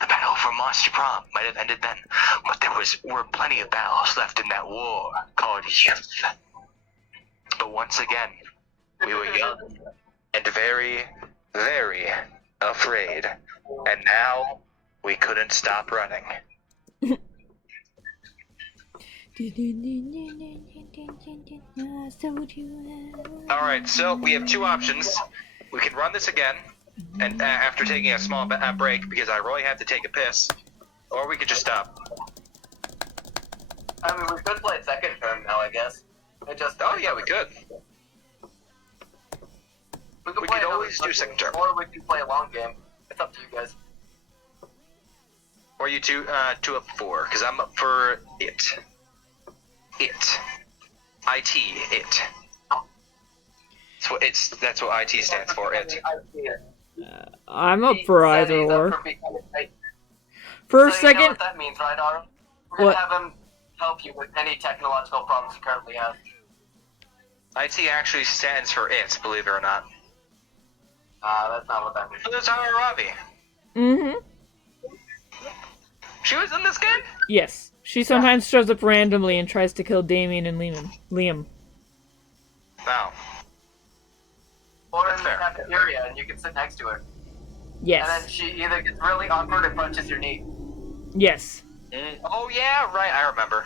the battle for Monster Prom might have ended then, but there were plenty of battles left in that war called youth. But once again, we were young and very, very afraid, and now we couldn't stop running. Alright, so we have 2 options. We can run this again, and after taking a small break, because I really have to take a piss, or we could just stop. I mean, we could play second term now, I guess. Oh yeah, we could. We can We play could another always do session, second term. or we can play a long game. It's up to you guys. Or you two up for? Because I'm up for it. It. IT. It. That's what IT stands for. It. I'm up for either He's up or. for becoming IT. For a So you know second, what that means, right, Ara? We're gonna What? have him help you with any technological problems you currently have. IT actually stands for it, believe it or not. That's not what that means. So there's our Robbie. mm-hmm. She was in this game? Yes. She sometimes shows up randomly and tries to kill Damien and Liam. No. Or in That's the fair. cafeteria, and you can sit next to her. And then Yes. she either gets really awkward or punches your knee. Yes. Oh yeah, right, I remember.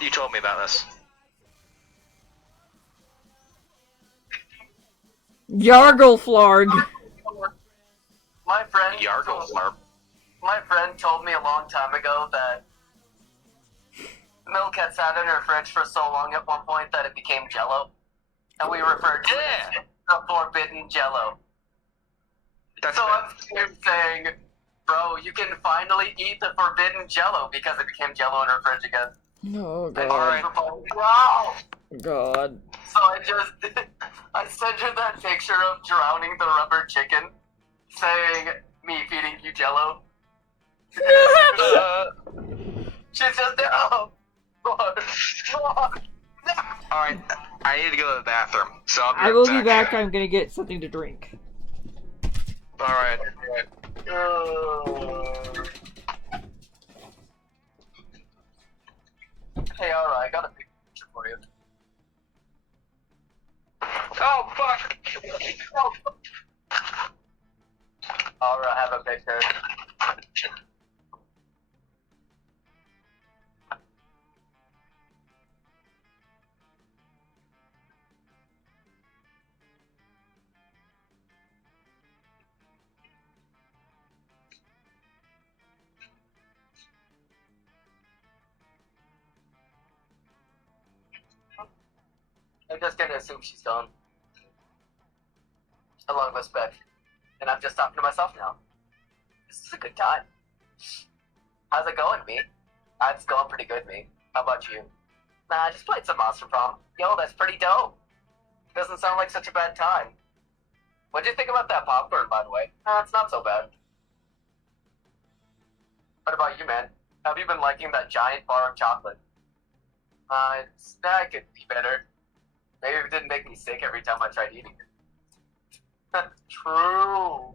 You told me about this. Yargleflarg. My friend Yargle My friend told me a long time ago that milk had sat in her fridge for so long at one point that it became Jello, and we referred to it as the forbidden Jello. That's So fair. I'm here saying, bro, you can finally eat the forbidden Jello because it became Jello in her fridge again. Oh And god. Alright. Wow. God. So I just I sent her that picture of drowning the rubber chicken, saying me feeding you Jello. She's just oh, Alright, I need to go to the bathroom, so I'll be I will be right back. I'm gonna get something to drink. Alright. Hey, alright, I got a picture for you. Oh, fuck! Alright, have a picture. I'm just gonna assume she's gone. Along with Spec. And I'm just talking to myself now. This is a good time. How's it going, me? It's going pretty good, me. How about you? Nah, I just played some Monster Prom. Yo, that's pretty dope. Doesn't sound like such a bad time. What'd you think about that popcorn, by the way? It's not so bad. What about you, man? Have you been liking that giant bar of chocolate? That could be better. Maybe it didn't make me sick every time I tried eating it. True.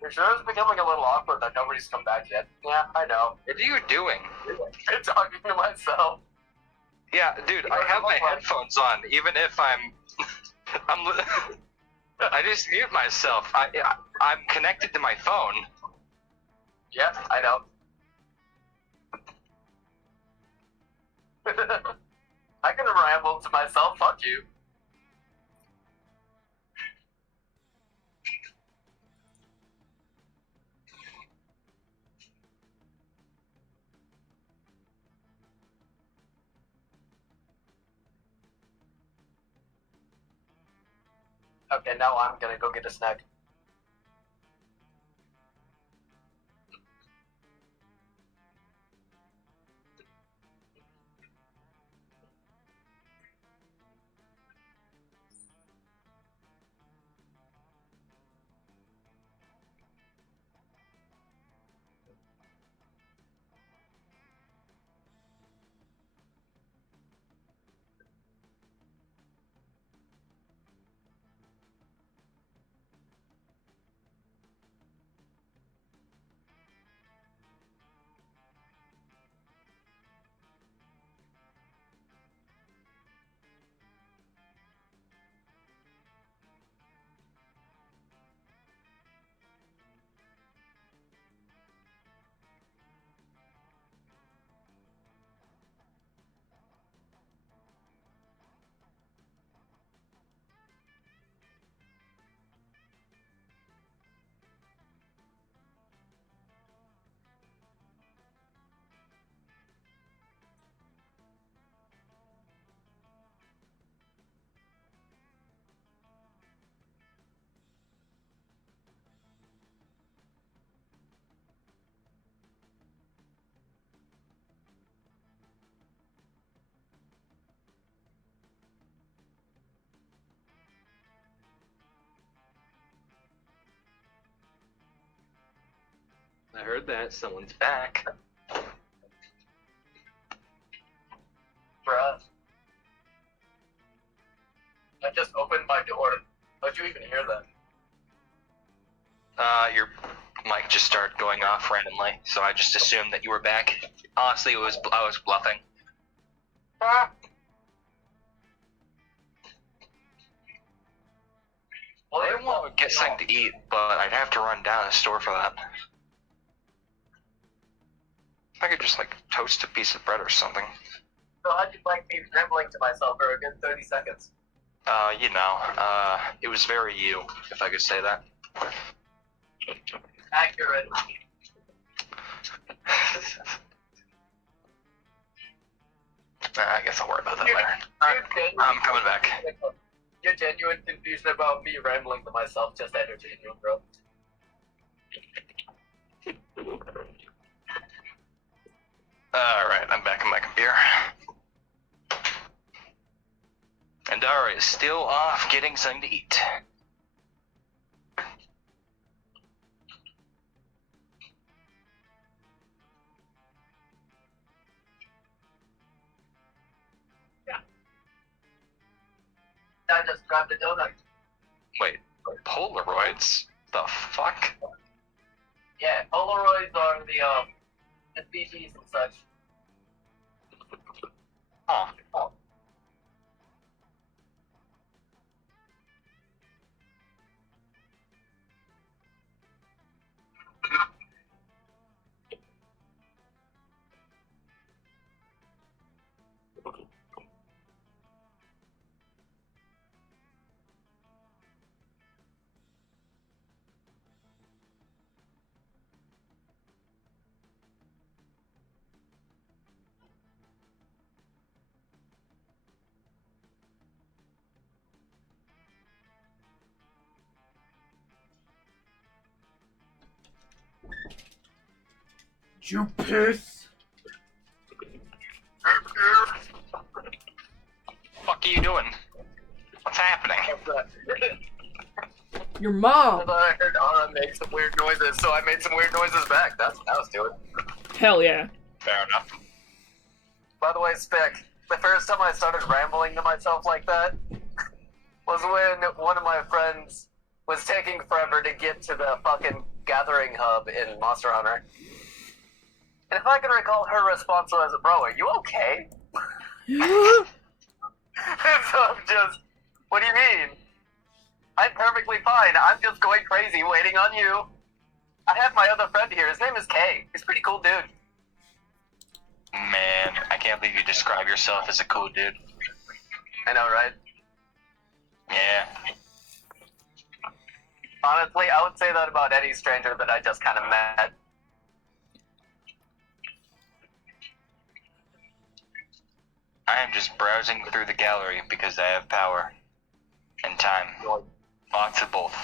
For sure it's becoming a little awkward that nobody's come back yet. Yeah, I know. What are you doing? I'm talking to myself. Yeah, dude, I have my headphones on, even if I just mute myself. I'm connected to my phone. Yeah, I know. I can ramble to myself, fuck you. Okay, now I'm gonna go get a snack. I heard that. Someone's back. Bruh. I just opened my door. How'd you even hear that? Your mic just started going off randomly, so I just assumed that you were back. Honestly, I was bluffing. Ah. Well, I want to get something to eat, but I'd have to run down to the store for that. I could just, like, toast a piece of bread or something. So how'd you like me rambling to myself for a good 30 seconds? It was very you, if I could say that. Accurate. I guess I'll worry about that later. I'm coming back. Your genuine confusion about me rambling to myself just entertained you, bro. Alright, I'm back in my computer. And Dara is still off getting something to eat. I just grabbed a donut. Wait, Polaroids? The fuck? Yeah, Polaroids are the BGs and such. Huh. You piss. Fuck are you doing? What's happening? Your mom. I heard Ara make some weird noises, so I made some weird noises back. That's what I was doing. Hell yeah. Fair enough. By the way, Spick, the first time I started rambling to myself like that was when one of my friends was taking forever to get to the fucking gathering hub in Monster Hunter. And if I can recall, her response was, "Bro, are you okay?" And so I'm just, what do you mean? I'm perfectly fine. I'm just going crazy waiting on you. I have my other friend here. His name is Kay. He's a pretty cool dude. Man, I can't believe you describe yourself as a cool dude. I know, right? Yeah. Honestly, I would say that about any stranger that I just kind of met. I am just browsing through the gallery because I have power and time. Lots of both.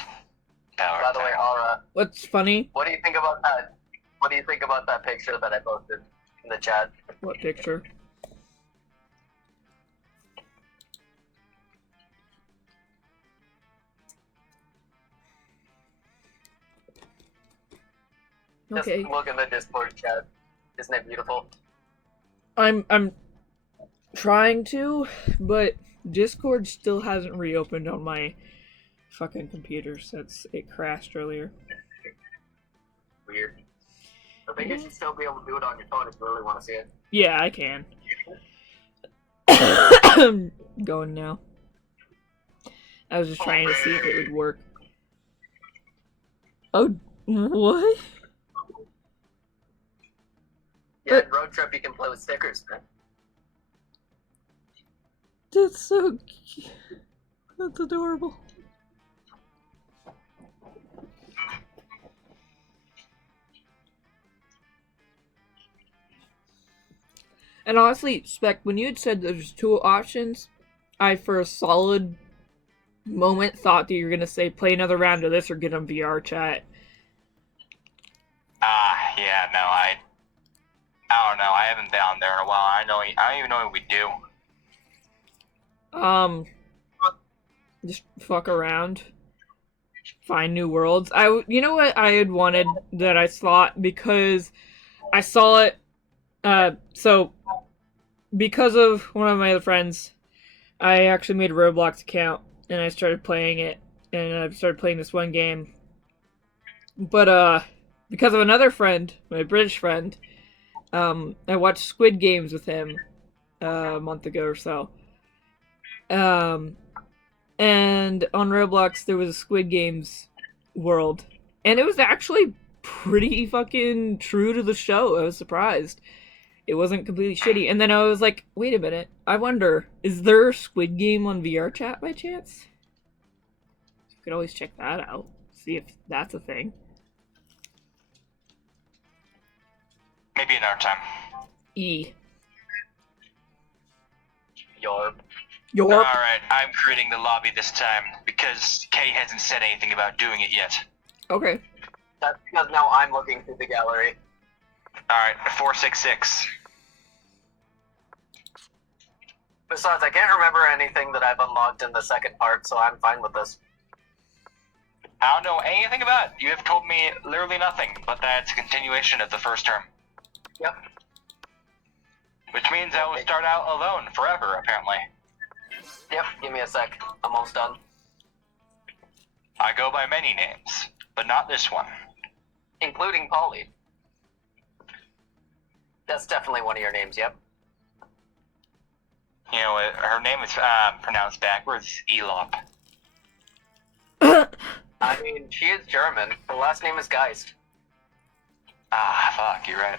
Power. By the way, Aura, What's funny? what do you think about that? What do you think about that picture that I posted in the chat? What picture? Okay. Just look in the Discord chat. Isn't it beautiful? I'm trying to, but Discord still hasn't reopened on my fucking computer since it crashed earlier. Weird. I think you should still be able to do it on your phone if you really want to see it. Yeah, I can. Going now. I was just trying to see if it would work. Oh, what? Yeah, in Road Trip you can play with stickers, man. That's so cute. That's adorable. And honestly, Spec, when you had said there's two options, I for a solid moment thought that you were gonna say play another round of this or get on VR chat. Yeah, no, I don't know. I haven't been on there in a while. I don't even know what we do. Just fuck around. find new worlds. You know what I had wanted that I thought because I saw it. So because of one of my other friends, I actually made a Roblox account and I started playing it, and I've started playing this one game. But because of another friend, my British friend, I watched Squid Games with him a month ago or so. And on Roblox there was a Squid Games world, and it was actually pretty fucking true to the show. I was surprised. It wasn't completely shitty. And then I was like, wait a minute. I wonder, is there a Squid Game on VR chat by chance? You could always check that out. See if that's a thing. Maybe another time. E. Yarp. Yorp. Alright, I'm creating the lobby this time because Kay hasn't said anything about doing it yet. Okay. That's because now I'm looking through the gallery. Alright, 466. Besides, I can't remember anything that I've unlocked in the second part, so I'm fine with this. I don't know anything about it. You have told me literally nothing, but that it's a continuation of the first term. Yep. Which means I will start out alone forever, apparently. Yep, give me a sec. I'm almost done. I go by many names, but not this one. Including Polly. That's definitely one of your names, yep. You know, her name is pronounced backwards, Elop. I mean, she is German. Her last name is Geist. Ah, fuck, you're right.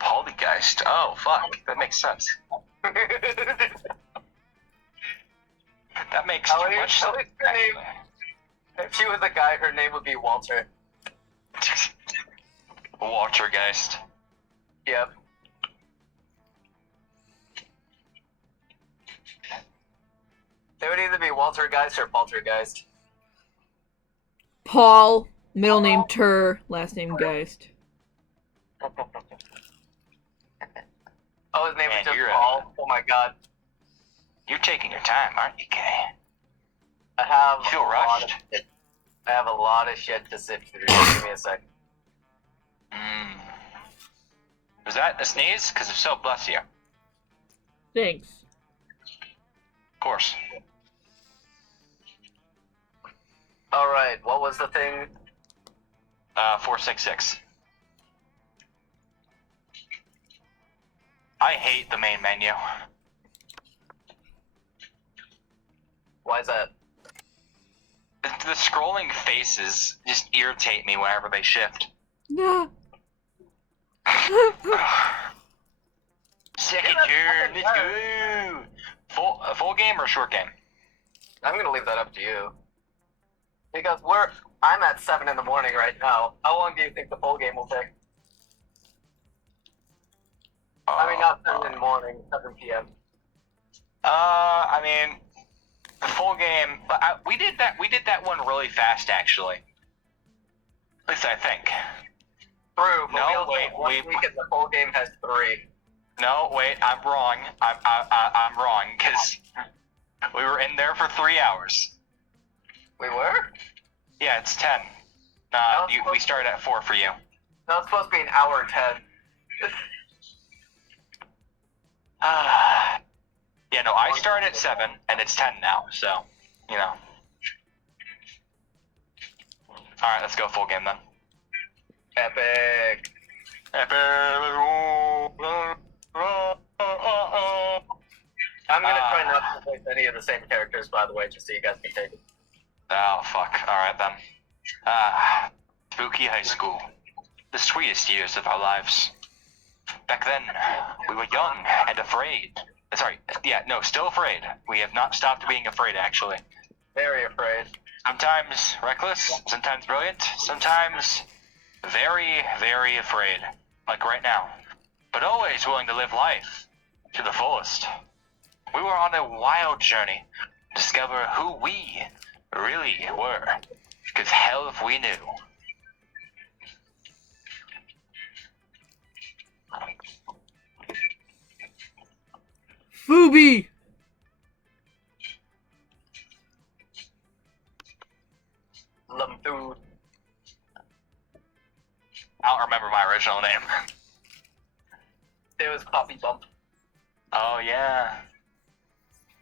Polygeist. Oh, fuck, that makes sense. That makes too much sense. Her name, if she was a guy, her name would be Walter. Waltergeist. Yep. They would either be Walter Geist or Poltergeist. Paul, middle name Tur, last name Geist. Oh, his name Man, is just you're Paul. Oh my god. You're taking your time, aren't you, Kay? I have You feel a lot rushed? of shit. I have a lot of shit to sift through. Give me a sec. Was that a sneeze? Because if so, bless you. Of Thanks. course. Alright, what was the thing? 466. I hate the main menu. Why is that? The scrolling faces just irritate me whenever they shift. Yeah. Second turn, let's go! Full game or short game? I'm gonna leave that up to you. Because I'm at 7 in the morning right now. How long do you think the full game will take? I mean, not 7 in the morning, 7 p.m. I mean, the full game. We did that one really fast, actually. At least I think. True, but No, we also wait, have 1 week and the full game has 3. No, wait, I'm wrong. I'm wrong because we were in there for 3 hours. We were? Yeah, it's 10. We started at 4 for you. No, it's supposed to be an hour 10. Yeah, no, I started at 7 and it's 10 now, so you know. All right, let's go full game then. Epic. I'm gonna try not to voice any of the same characters, by the way, just so you guys can take it. Oh, fuck. Alright then. Spooky high school. The sweetest years of our lives. Back then, we were young and afraid. Sorry, yeah, no, still afraid. We have not stopped being afraid, actually. Very afraid. Sometimes reckless, sometimes brilliant, sometimes very, very afraid. Like right now. But always willing to live life to the fullest. We were on a wild journey to discover who we really were. Because hell if we knew. Fubi! Lumthuli. I don't remember my original name. It was Poppy Bump. Oh yeah.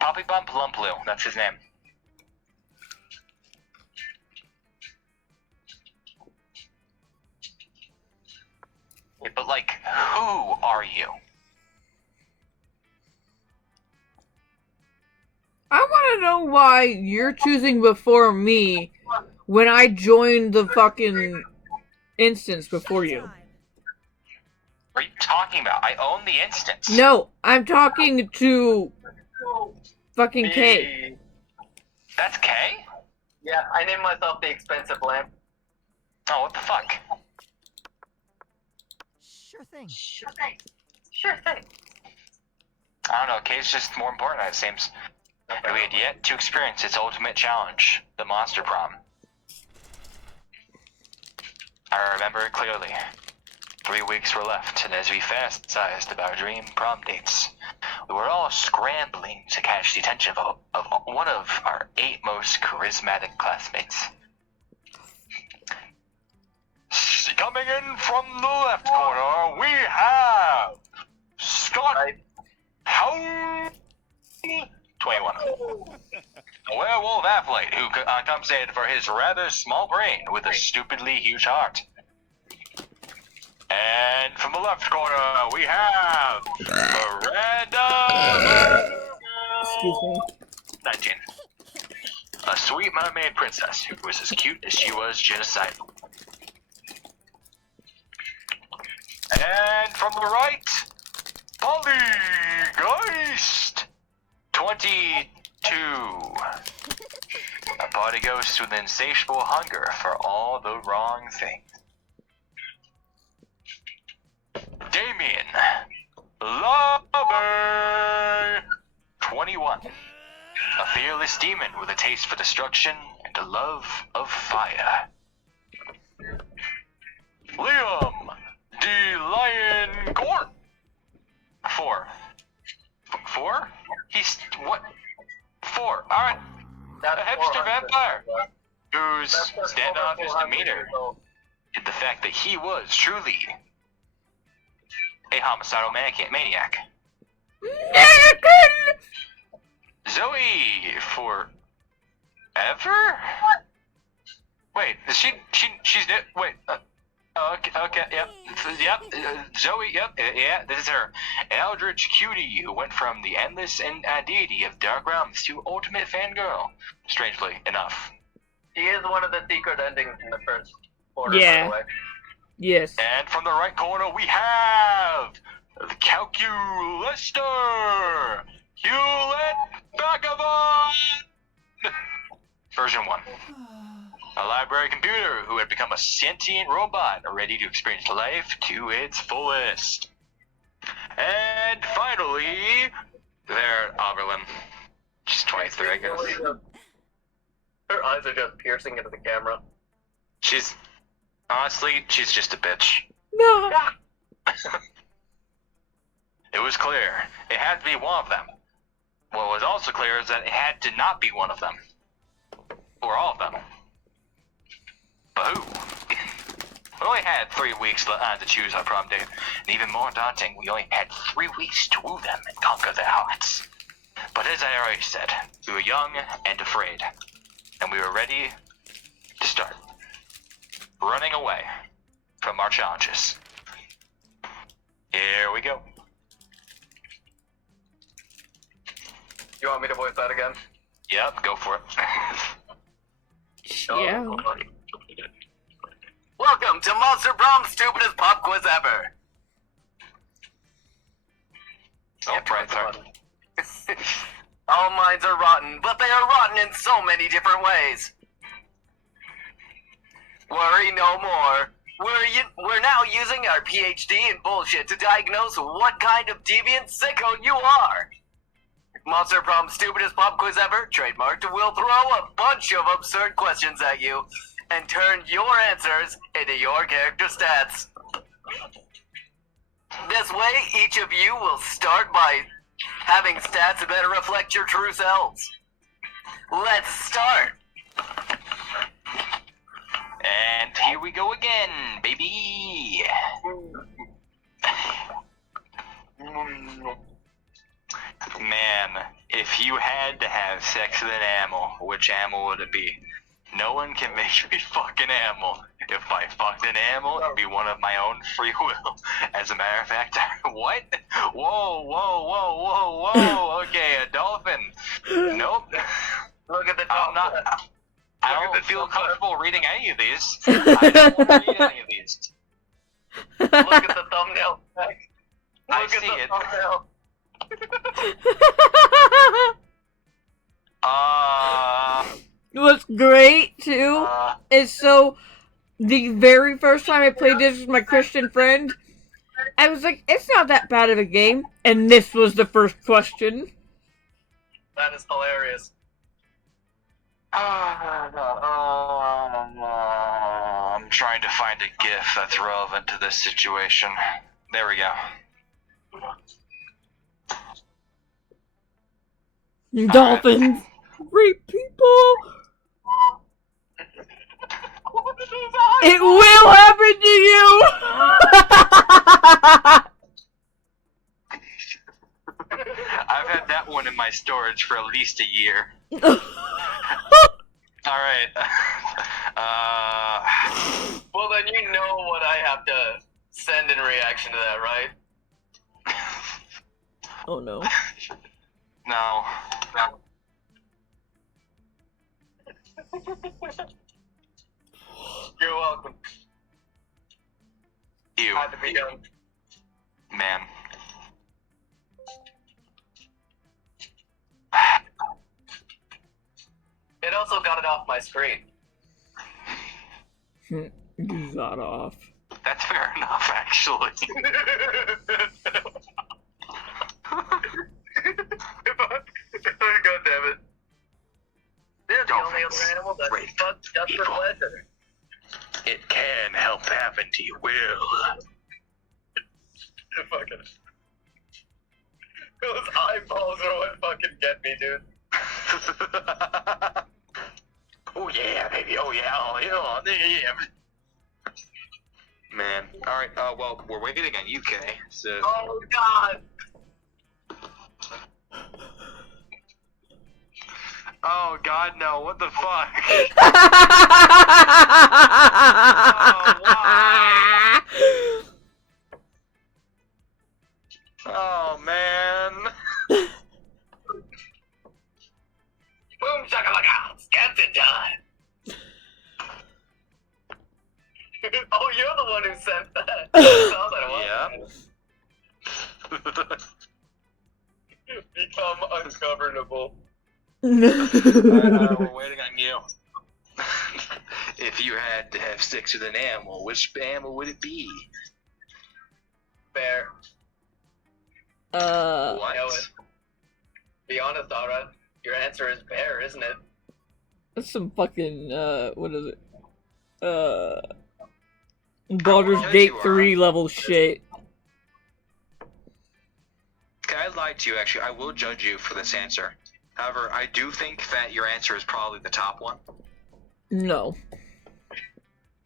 Poppy Bump Lumplu, that's his name. Yeah, but like, who are you? I want to know why you're choosing before me when I joined the fucking instance before you. What are you talking about? I own the instance. No, I'm talking to fucking Kay. Me. That's Kay? Yeah, I named myself the expensive lamp. Oh, what the fuck? Sure thing. Sure thing. Sure thing. I don't know, Kay's just more important, it seems. And we had yet to experience its ultimate challenge, the Monster Prom. I remember it clearly. 3 weeks were left, and as we fantasized about dream prom dates, we were all scrambling to catch the attention of one of our 8 most charismatic classmates. Coming in from the left corner, we have Scott How 21. A werewolf athlete who compensated for his rather small brain with a stupidly huge heart. And from the left corner, we have Miranda. Excuse me. 19. A sweet mermaid princess who was as cute as she was genocidal. And from the right, Polygeist 22. A body ghost with insatiable hunger for all the wrong things. Damien Lover 21. A fearless demon with a taste for destruction and a love of fire. Liam D. Lion Gorn 4. 4? He's what? 4. Alright. A hipster vampire whose standoffish demeanor and the fact that he was truly a homicidal maniac. Zoe forever? Wait, is she's dead? Wait, okay, yep, Zoe, yep, yeah, this is her. An eldritch cutie who went from the endless deity of dark realms to ultimate fangirl, strangely enough. He is one of the secret endings in the first order, Yeah. by the way. Yes. And from the right corner, we have the Calculester, Hewlett Vagabond, version 1. A library computer who had become a sentient robot ready to experience life to its fullest. And finally, there, Oberlin. She's 23, I guess. Her eyes are just piercing into the camera. Honestly, she's just a bitch. No. It was clear. It had to be one of them. What was also clear is that it had to not be one of them. Or all of them. But who? We only had 3 weeks to choose our prom date. And even more daunting, we only had 3 weeks to woo them and conquer their hearts. But as I already said, we were young and afraid. And we were ready to start running away from our challenges. Here we go. You want me to voice that again? Yep, go for it. Yeah. Welcome to Monster Prom's stupidest pop quiz ever. Oh, right, sorry. All minds are rotten, but they are rotten in so many different ways. Worry no more. We're now using our PhD in bullshit to diagnose what kind of deviant sicko you are. Monster Prom's stupidest pop quiz ever, trademarked, will throw a bunch of absurd questions at you and turn your answers into your character stats. This way, each of you will start by having stats that better reflect your true selves. Let's start! And here we go again, baby. If you had to have sex with an animal, which animal would it be? No one can make me fuck an animal. If I fucked an animal, it'd be one of my own free will. As a matter of fact, what? Whoa, whoa, whoa, whoa, whoa. Okay, a dolphin. Nope. Look at the I'm top. not. I don't feel comfortable reading any of these. I don't want to read any of these. Look at the thumbnail. I Look at see the it. thumbnail. What's great too is so the very first time I played this with my Christian friend, I was like, it's not that bad of a game, and this was the first question. That is hilarious. I'm trying to find a GIF that's relevant to this situation. There we go. Dolphins, great people. It will happen to you. I've had that one in my storage for at least a year. Alright. Well, then you know what I have to send in reaction to that, right? Oh no. No. You're welcome. You. Had to be done. Man. It also got it off my screen. Got off. That's fair enough, actually. God damn it. They're the only Dolphins other animal that rape fucks just for people. pleasure. It can help happen to you, will. Fucking. Those eyeballs are what fucking get me, dude. Oh yeah, baby. Oh yeah. Oh yeah. Man. Alright, well, we're waiting on UK, so... Oh god! Oh god, no, what the fuck? Oh man. Boom shakalaka! Skeleton time! Oh, you're the one who sent that. I saw that one. Yeah. Become ungovernable. We're waiting on you. If you had to have sex with an animal, which animal would it be? Bear. What? Know it. Be honest, Ara. Your answer is bear, isn't it? That's some fucking what is it? Baldur's Yes, Gate you are. 3 level shit. Okay, I lied to you, actually. I will judge you for this answer. However, I do think that your answer is probably the top one. No.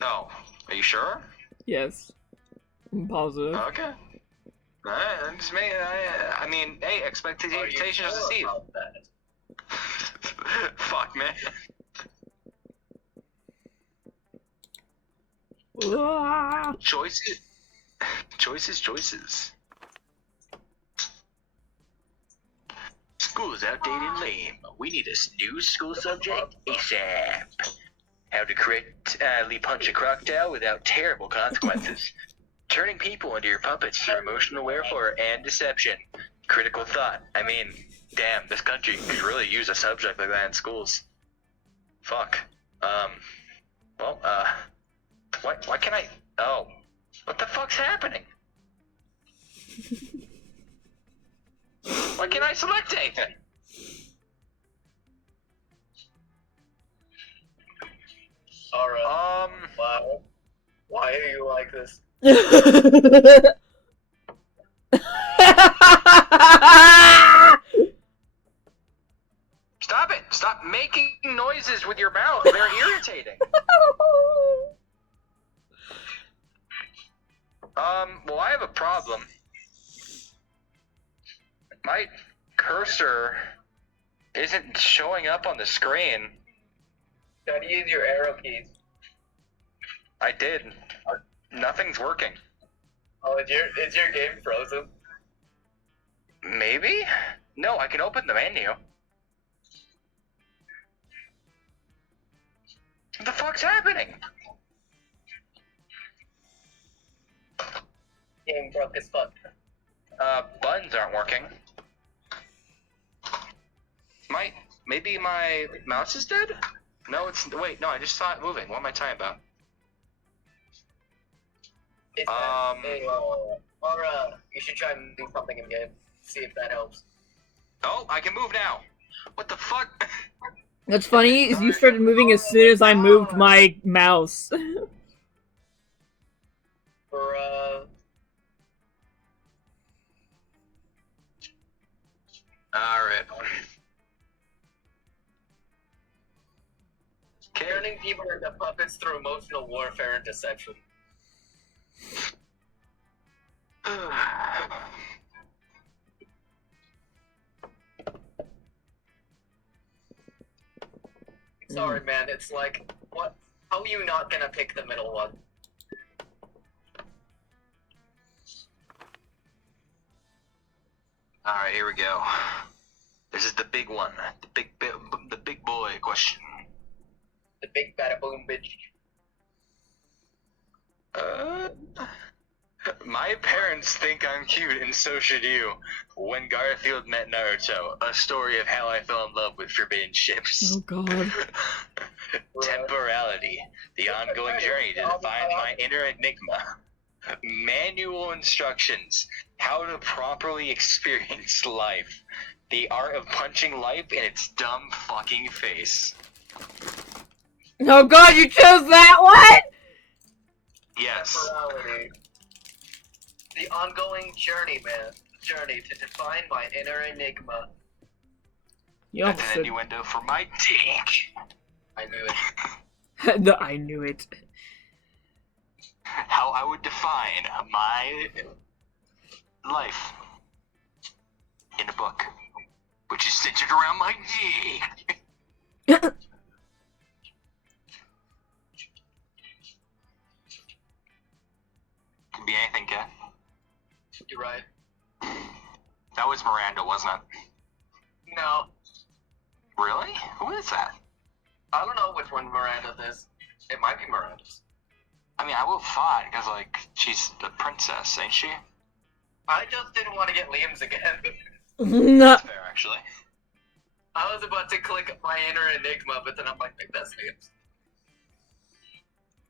No. Are you sure? Yes. I'm positive. Okay. Alright, I'm just making, I mean, hey, expectations is deceived. Fuck, man. Ah. Choices. Choices. School is outdated and lame. We need a new school subject ASAP. How to correctly punch a crocodile without terrible consequences. Turning people into your puppets through emotional warfare and deception. Critical thought. I mean, damn, this country could really use a subject like that in schools. Fuck. Why can't I... Oh. What the fuck's happening? Why can't I select anything? Alright. Wow. Why are you like this? Stop it! Stop making noises with your mouth. They're irritating. Well, I have a problem. My cursor isn't showing up on the screen. Try to use your arrow keys. I did. Nothing's working. Oh, is your game frozen? Maybe? No, I can open the menu. What the fuck's happening? Game broke as fuck. Buttons aren't working. Maybe my mouse is dead? No, wait, no, I just saw it moving. What am I talking about? It's or you should try and do something in game. See if that helps. Oh, I can move now. What the fuck? What's funny is you started moving as soon as I moved my mouse. Alright. Turning people into puppets through emotional warfare and deception. Sorry, man, it's like, what? How are you not gonna pick the middle one? Alright, here we go. This is the big one. The big boy question. The big bada boom bitch. My parents think I'm cute, and so should you. When Garfield met Naruto, a story of how I fell in love with forbidden ships. Oh god. Temporality, the ongoing journey to define my inner enigma. Manual instructions, how to properly experience life. The art of punching life in its dumb fucking face. Oh god, you chose that one?! Yes. Temporality. The ongoing journey, man. Journey to define my inner enigma. You That's almost an said... innuendo for my dick. I knew it. No, I knew it. How I would define my life in a book, which is centered around my dick. Can be anything, Ken. You're right. That was Miranda, wasn't it? No. Really? Who is that? I don't know which one Miranda's is. It might be Miranda's. I mean, I will thought, because, like, she's the princess, ain't she? I just didn't want to get Liam's again. No. Fair, actually. I was about to click my inner enigma, but then I'm like, that's Liam's.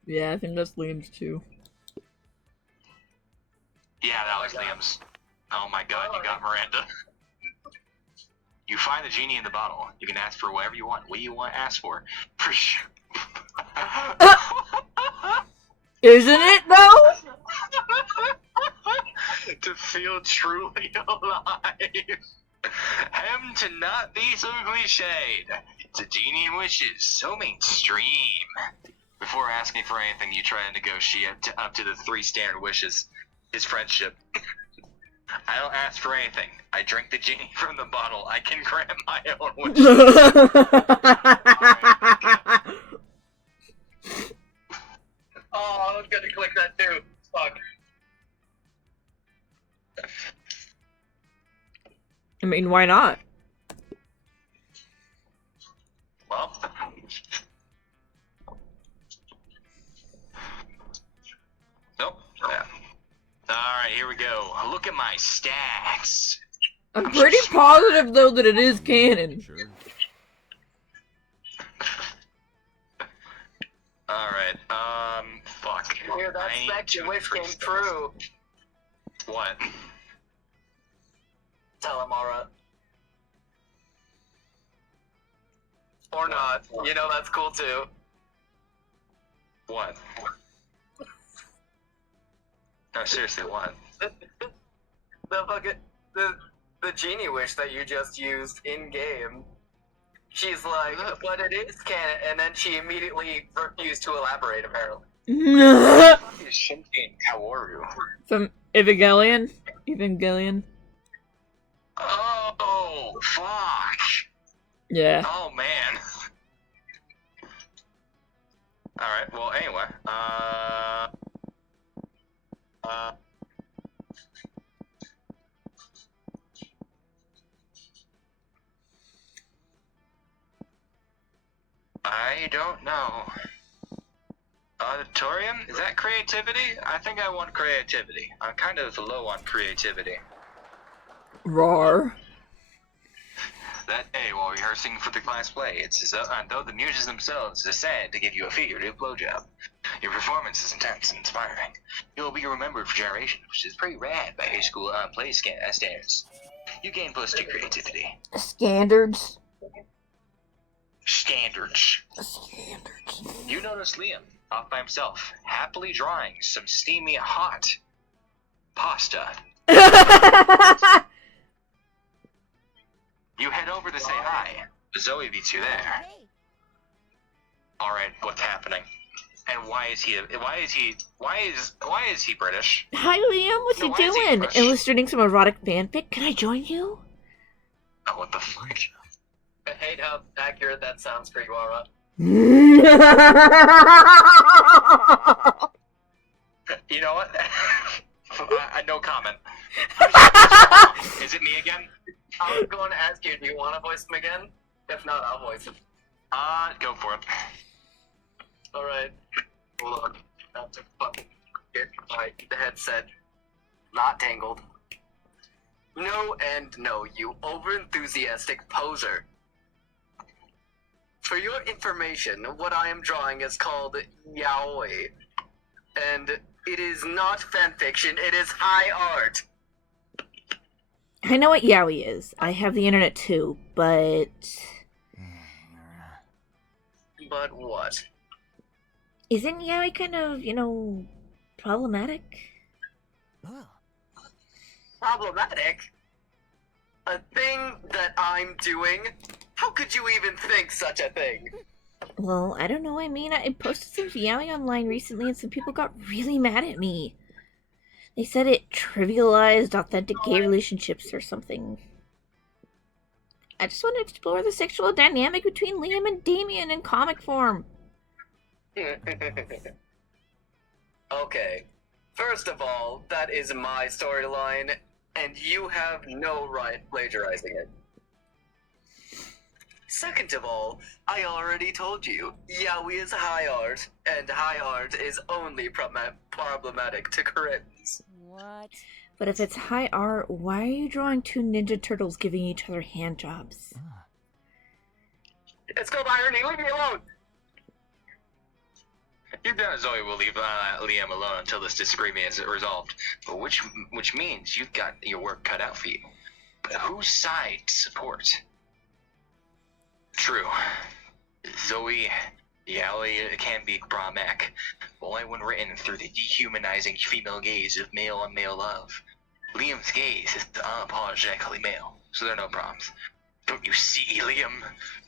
Yeah, I think that's Liam's too. Yeah, that was Liam's. Oh my god, you got Miranda. You find the genie in the bottle. You can ask for whatever you want. What do you want to ask for? For sure. Isn't it though? To feel truly alive. Hem to not be so cliched. It's a genie wishes, so mainstream. Before asking for anything, you try to negotiate up to the 3 standard wishes. His friendship. I don't ask for anything. I drink the genie from the bottle. I can grant my own wishes. Oh, I was gonna click that too. Fuck. I mean, why not? Well. Nope. Yeah. Alright, here we go. Look at my stacks. I'm pretty positive though that it is canon. Sure. Alright, fuck. Here, that I need spec to you wish came increase true. those. What? Tell him, Aura. Or not. You know that's cool too. What? No, seriously, what? The genie wish that you just used in game. She's like, but it is canon, and then she immediately refused to elaborate. Apparently. Shinji and Kaworu. From Evangelion? Oh, fuck! Yeah. Oh man. All right. Well, anyway. I don't know. Auditorium? Is that creativity? I think I want creativity. I'm kind of low on creativity. Rar. That day while rehearsing for the class play, it's as though the muses themselves decide to give you a figurative blowjob. Your performance is intense and inspiring. You'll be remembered for generations, which is pretty rad by high school play standards. You gain +2 creativity. Standards. Standards. You notice Liam, off by himself, happily drawing some steamy hot pasta. You head over to say hi. Zoe meets you there. Hey, Alright, what's happening? And why is he British? Hi, Liam. What No, you why is he doing? English? Illustrating some erotic fanfic? Can I join you? Oh, what the fuck? I hate how accurate that sounds for Yuara. You know what? No comment. Is it me again? I was going to ask you, do you want to voice him again? If not, I'll voice him. Go for it. Alright. Hold on. That's a fucking get my the headset. Not tangled. No and no, you over-enthusiastic poser. For your information, what I am drawing is called yaoi. And it is not fanfiction, it is high art. I know what yaoi is. I have the internet too, but... But what? Isn't yaoi kind of, problematic? Problematic? A thing that I'm doing? How could you even think such a thing? Well, I don't know. I mean, I posted some yaoi online recently and some people got really mad at me. They said it trivialized authentic gay relationships or something. I just want to explore the sexual dynamic between Liam and Damien in comic form. Okay. First of all, that is my storyline, and you have no right plagiarizing it. Second of all, I already told you, yaoi is high art, and high art is only problematic to Koreans. what? But if it's high art, why are you drawing two Ninja Turtles giving each other hand jobs? It's called irony, leave me alone! You know Zoe will leave Liam alone until this disagreement is resolved, but which means you've got your work cut out for you. But whose side to support? True. Zoe, yaoi can be problematic, but only when written through the dehumanizing female gaze of male-on-male love. Liam's gaze is unapologetically male, so there are no problems. Don't you see, Liam?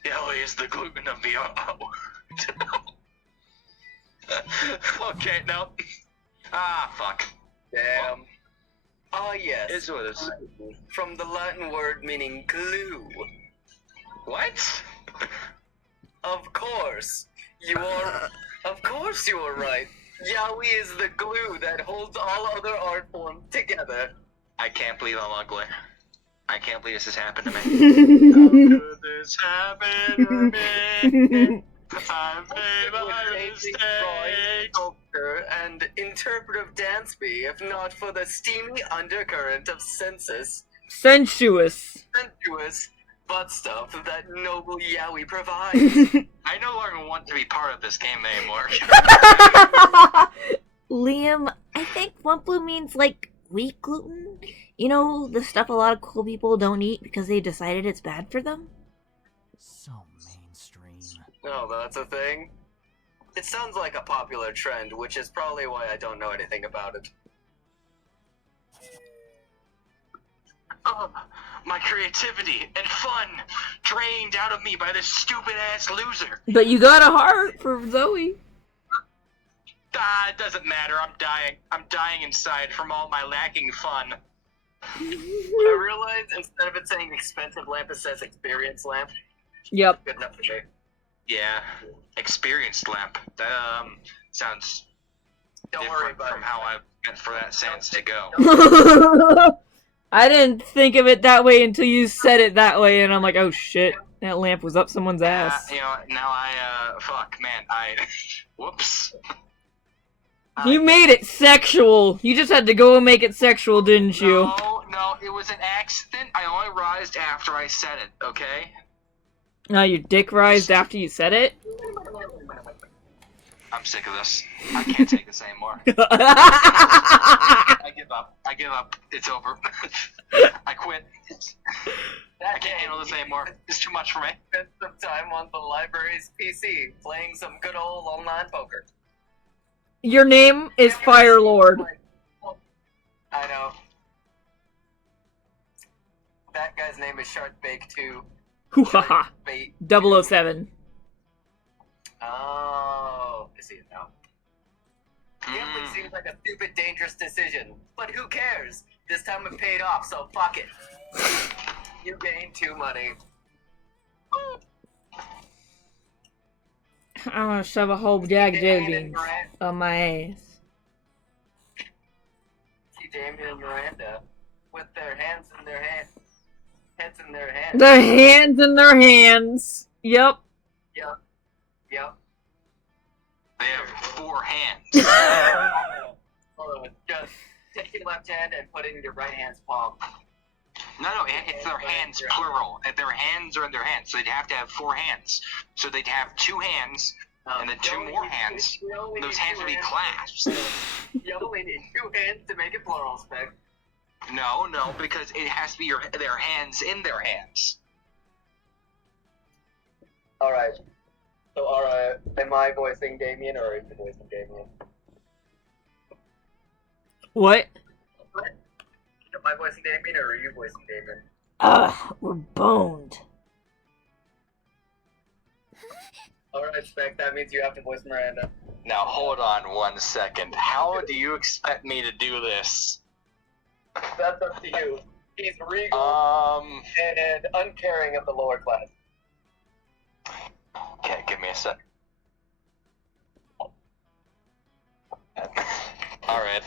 Yaoi is the gluten of the Okay, no. Fuck. Damn. Ah, yes. It's what it is. From the Latin word meaning glue. What? Of course. Of course you are right. Yaoi is the glue that holds all other art forms together. I can't believe I'm ugly. I can't believe this has happened to me. How could this happen to me? I made my mistake. Sculpture and interpretive dance be if not for the steamy undercurrent of sensuous butt stuff that noble yaoi provides. I no longer want to be part of this game anymore. Liam, I think Wumplu means, wheat gluten? You know, the stuff a lot of cool people don't eat because they decided it's bad for them? So mainstream. Oh, that's a thing? It sounds like a popular trend, which is probably why I don't know anything about it. My creativity and fun drained out of me by this stupid-ass loser. But you got a heart for Zoe. It doesn't matter. I'm dying. I'm dying inside from all my lacking fun. I realized instead of it saying expensive lamp, it says experience lamp. Yep. Good enough for me. Yeah, experienced lamp. That sounds Don't worry different about from it. how I meant for that sentence to go. I didn't think of it that way until you said it that way, and I'm like, oh shit, that lamp was up someone's ass. You know, now fuck, man, whoops. You made it sexual. You just had to go and make it sexual, didn't you? No, it was an accident. I only realized after I said it, okay? Now your dick rised after you said it? I'm sick of this. I can't take this anymore. I give up. It's over. I quit. I can't handle this anymore. It's too much for me. Spent some time on the library's PC playing some good old online poker. Your name is Firelord. I know. That guy's name is Sharkbake too. Hoo-ha-ha. Bait. 007. Oh, I see it now. Gambling seems like a stupid, dangerous decision, but who cares? This time it paid off, so fuck it. You gained 2 money. I'm gonna shove a whole Jack jelly Damien and beans Miranda. on my ass. See Damien and Miranda with their hands in their hands. Heads in their hands. Their hands in their hands. Yep. Yep. Yep. They have 4 hands. Hold on. Just take your left hand and put it in your right hand's palm. No, it's their hands plural. Their hands are in their hands, so they'd have to have 4 hands. So they'd have 2 hands, and then 2 more hands. Those hands would be clasped. You only need 2 hands to make it plural, Spec. No, because it has to be their hands in their hands. Alright. So, Ara, am I voicing Damien or are you voicing Damien? What? Am I voicing Damien or are you voicing Damien? We're boned. Alright, Spec, that means you have to voice Miranda. Now, hold on 1 second. How do you expect me to do this? That's up to you. He's regal and uncaring of the lower class. Okay, give me a sec. Alright.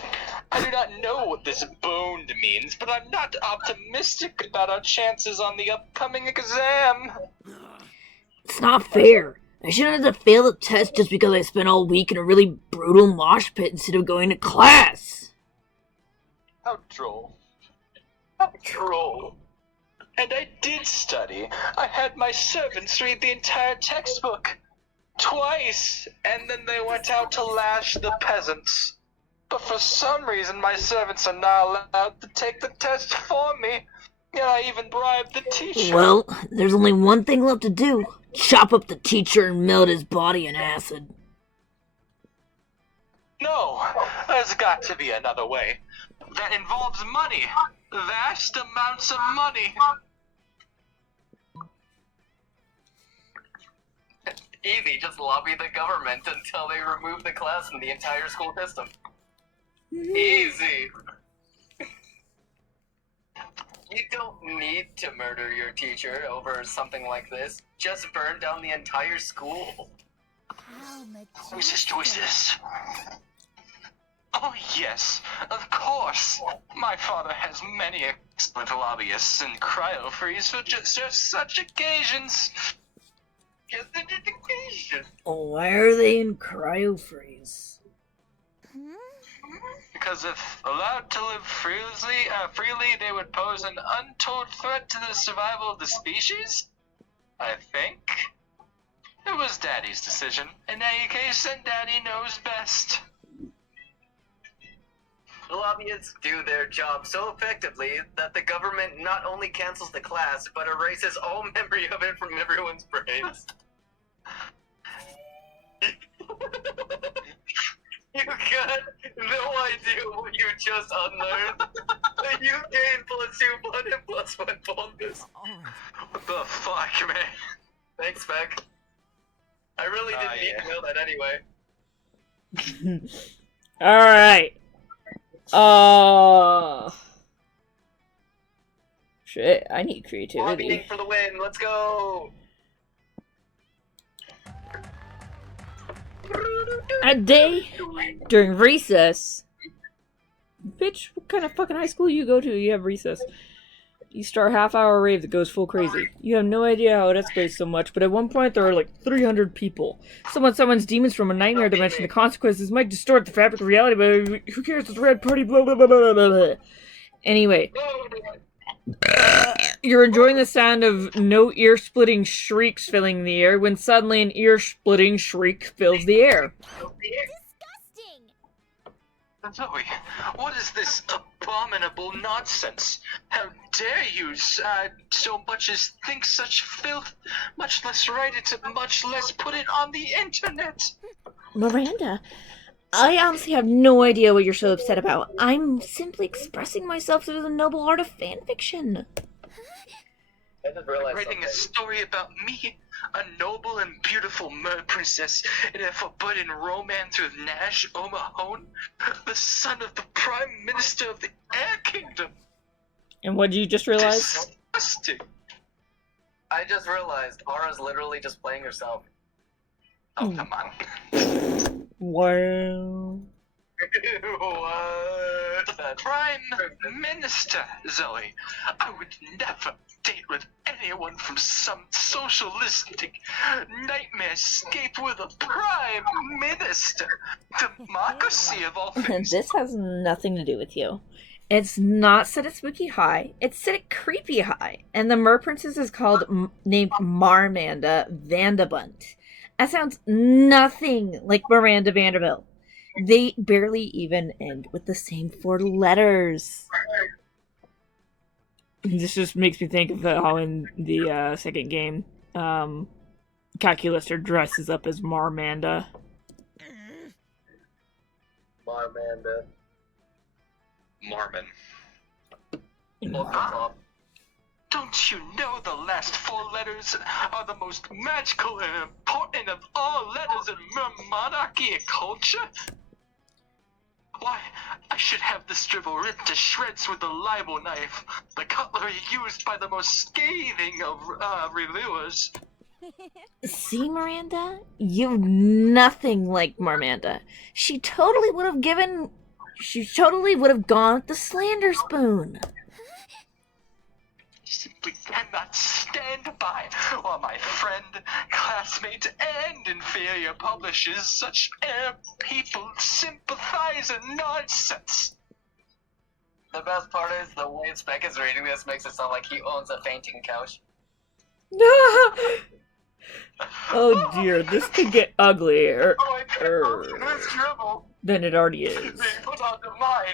I do not know what this boned means, but I'm not optimistic about our chances on the upcoming exam. It's not fair. I shouldn't have to fail the test just because I spent all week in a really brutal mosh pit instead of going to class. How droll. How droll. And I did study. I had my servants read the entire textbook. Twice. And then they went out to lash the peasants. But for some reason, my servants are not allowed to take the test for me. And I even bribed the teacher. Well, there's only one thing left to do. Chop up the teacher and melt his body in acid. No, there's got to be another way. That involves money. Vast amounts of money. Easy, just lobby the government until they remove the class from the entire school system. Easy. You don't need to murder your teacher over something like this. Just burn down the entire school. Choices. Oh, yes, of course. My father has many excellent lobbyists and cryo-freeze for just such occasions. Just an occasion. Why are they in cryo-freeze? Because if allowed to live freely, they would pose an untold threat to the survival of the species? I think. It was Daddy's decision. In any case, and Daddy knows best. The lobbyists do their job so effectively that the government not only cancels the class, but erases all memory of it from everyone's brains. You got no idea what you just unlearned. You gain +2 fun and +1 bonus. What the fuck, man? Thanks, Beck. I really didn't need to know that anyway. Alright. Shit, I need creativity. Lobbying for the win, let's go! A day during recess. Bitch, what kind of fucking high school you go to? You have recess. You start a half-hour rave that goes full crazy. You have no idea how it escalates so much, but at one point there are like 300 people. Someone summons demons from a nightmare dimension. The consequences might distort the fabric of reality, but who cares? It's a red party, blah blah blah blah blah blah. Anyway, you're enjoying the sound of no ear-splitting shrieks filling the air when suddenly an ear-splitting shriek fills the air. Disgusting! Zoe, what is this abominable nonsense? How dare you so much as think such filth, much less write it, much less put it on the internet? Miranda, I honestly have no idea what you're so upset about. I'm simply expressing myself through the noble art of fanfiction. I just realized Writing a something. story about me, a noble and beautiful mer princess in a forbidden romance with Nash O'Mahone, the son of the Prime Minister of the Air Kingdom. And what did you just realize? Disgusting. I just realized Aura's literally just playing herself. Oh, come on. Wow. What? Prime Minister, Zoe. I would never date with anyone from some socialistic nightmare-scape with a Prime Minister. Democracy of all things. This has nothing to do with you. It's not set at Spooky High. It's set at Creepy High. And the Mer Princess is named Marmanda Vanderbunt. That sounds nothing like Miranda Vanderbilt. They barely even end with the same 4 letters. This just makes me think of how in the second game, Calculator dresses up as Marmanda. Marmanda. Mormon. Huh? Don't you know the last 4 letters are the most magical and important of all letters in monarchy culture? Why, I should have this drivel ripped to shreds with a libel knife, the cutlery used by the most scathing of reviewers. See, Miranda? You're nothing like Marmanda. She totally would have gone with the slander spoon. Simply cannot stand by while my friend, classmate, and inferior publishers such people sympathize in nonsense. The best part is the way Spec is reading this makes it sound like he owns a fainting couch. Oh dear, this could get uglier Oh, I can't believe this dribble. than it already is. They put under my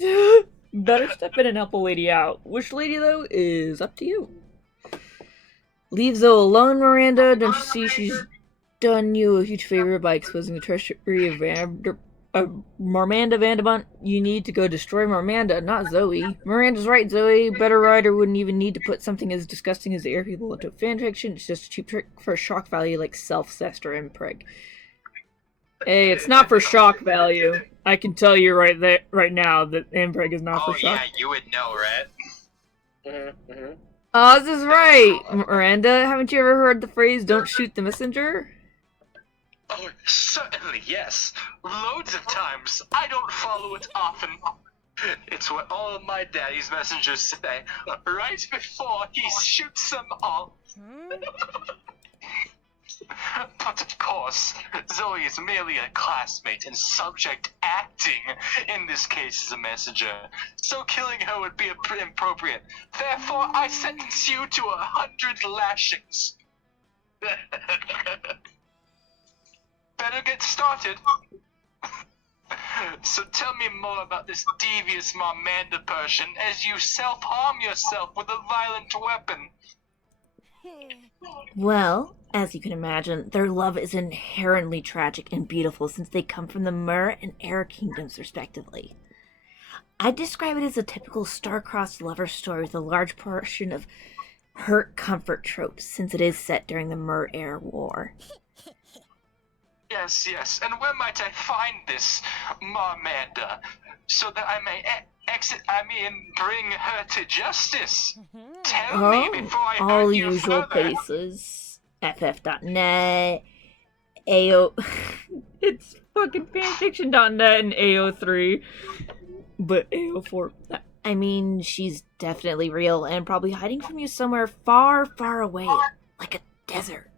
name. Better step in and help a lady out. Which lady, though, is up to you. Leave Zoe alone, Miranda. Don't you see she's done you a huge favor by exposing the treachery of Marmanda Vanderbunt? You need to go destroy Marmanda, not Zoe. Miranda's right, Zoe. Better writer wouldn't even need to put something as disgusting as the air people into fanfiction. It's just a cheap trick for shock value like self-cest or impreg. Hey, it's not for shock value. I can tell you right now that impreg is not for shock. You would know, right? Oz is right. Miranda, haven't you ever heard the phrase, don't shoot the messenger? Oh, certainly, yes. Loads of times. I don't follow it often. It's what all of my daddy's messengers say, right before he shoots them all. But of course, Zoe is merely a classmate and subject acting in this case as a messenger, so killing her would be inappropriate. Therefore, I sentence you to 100 lashings. Better get started. So tell me more about this devious Marmanda Persian as you self-harm yourself with a violent weapon. Well, as you can imagine, their love is inherently tragic and beautiful since they come from the Mer and Air Kingdoms, respectively. I'd describe it as a typical star-crossed lover story with a large portion of hurt-comfort tropes since it is set during the Mer-Air War. Yes, and where might I find this Marmanda, so that I may bring her to justice? Tell me before I all hurt you usual further. places. FF.net, AO. It's fucking fanfiction.net and AO3, but AO4. I mean, she's definitely real and probably hiding from you somewhere far, far away, like a desert.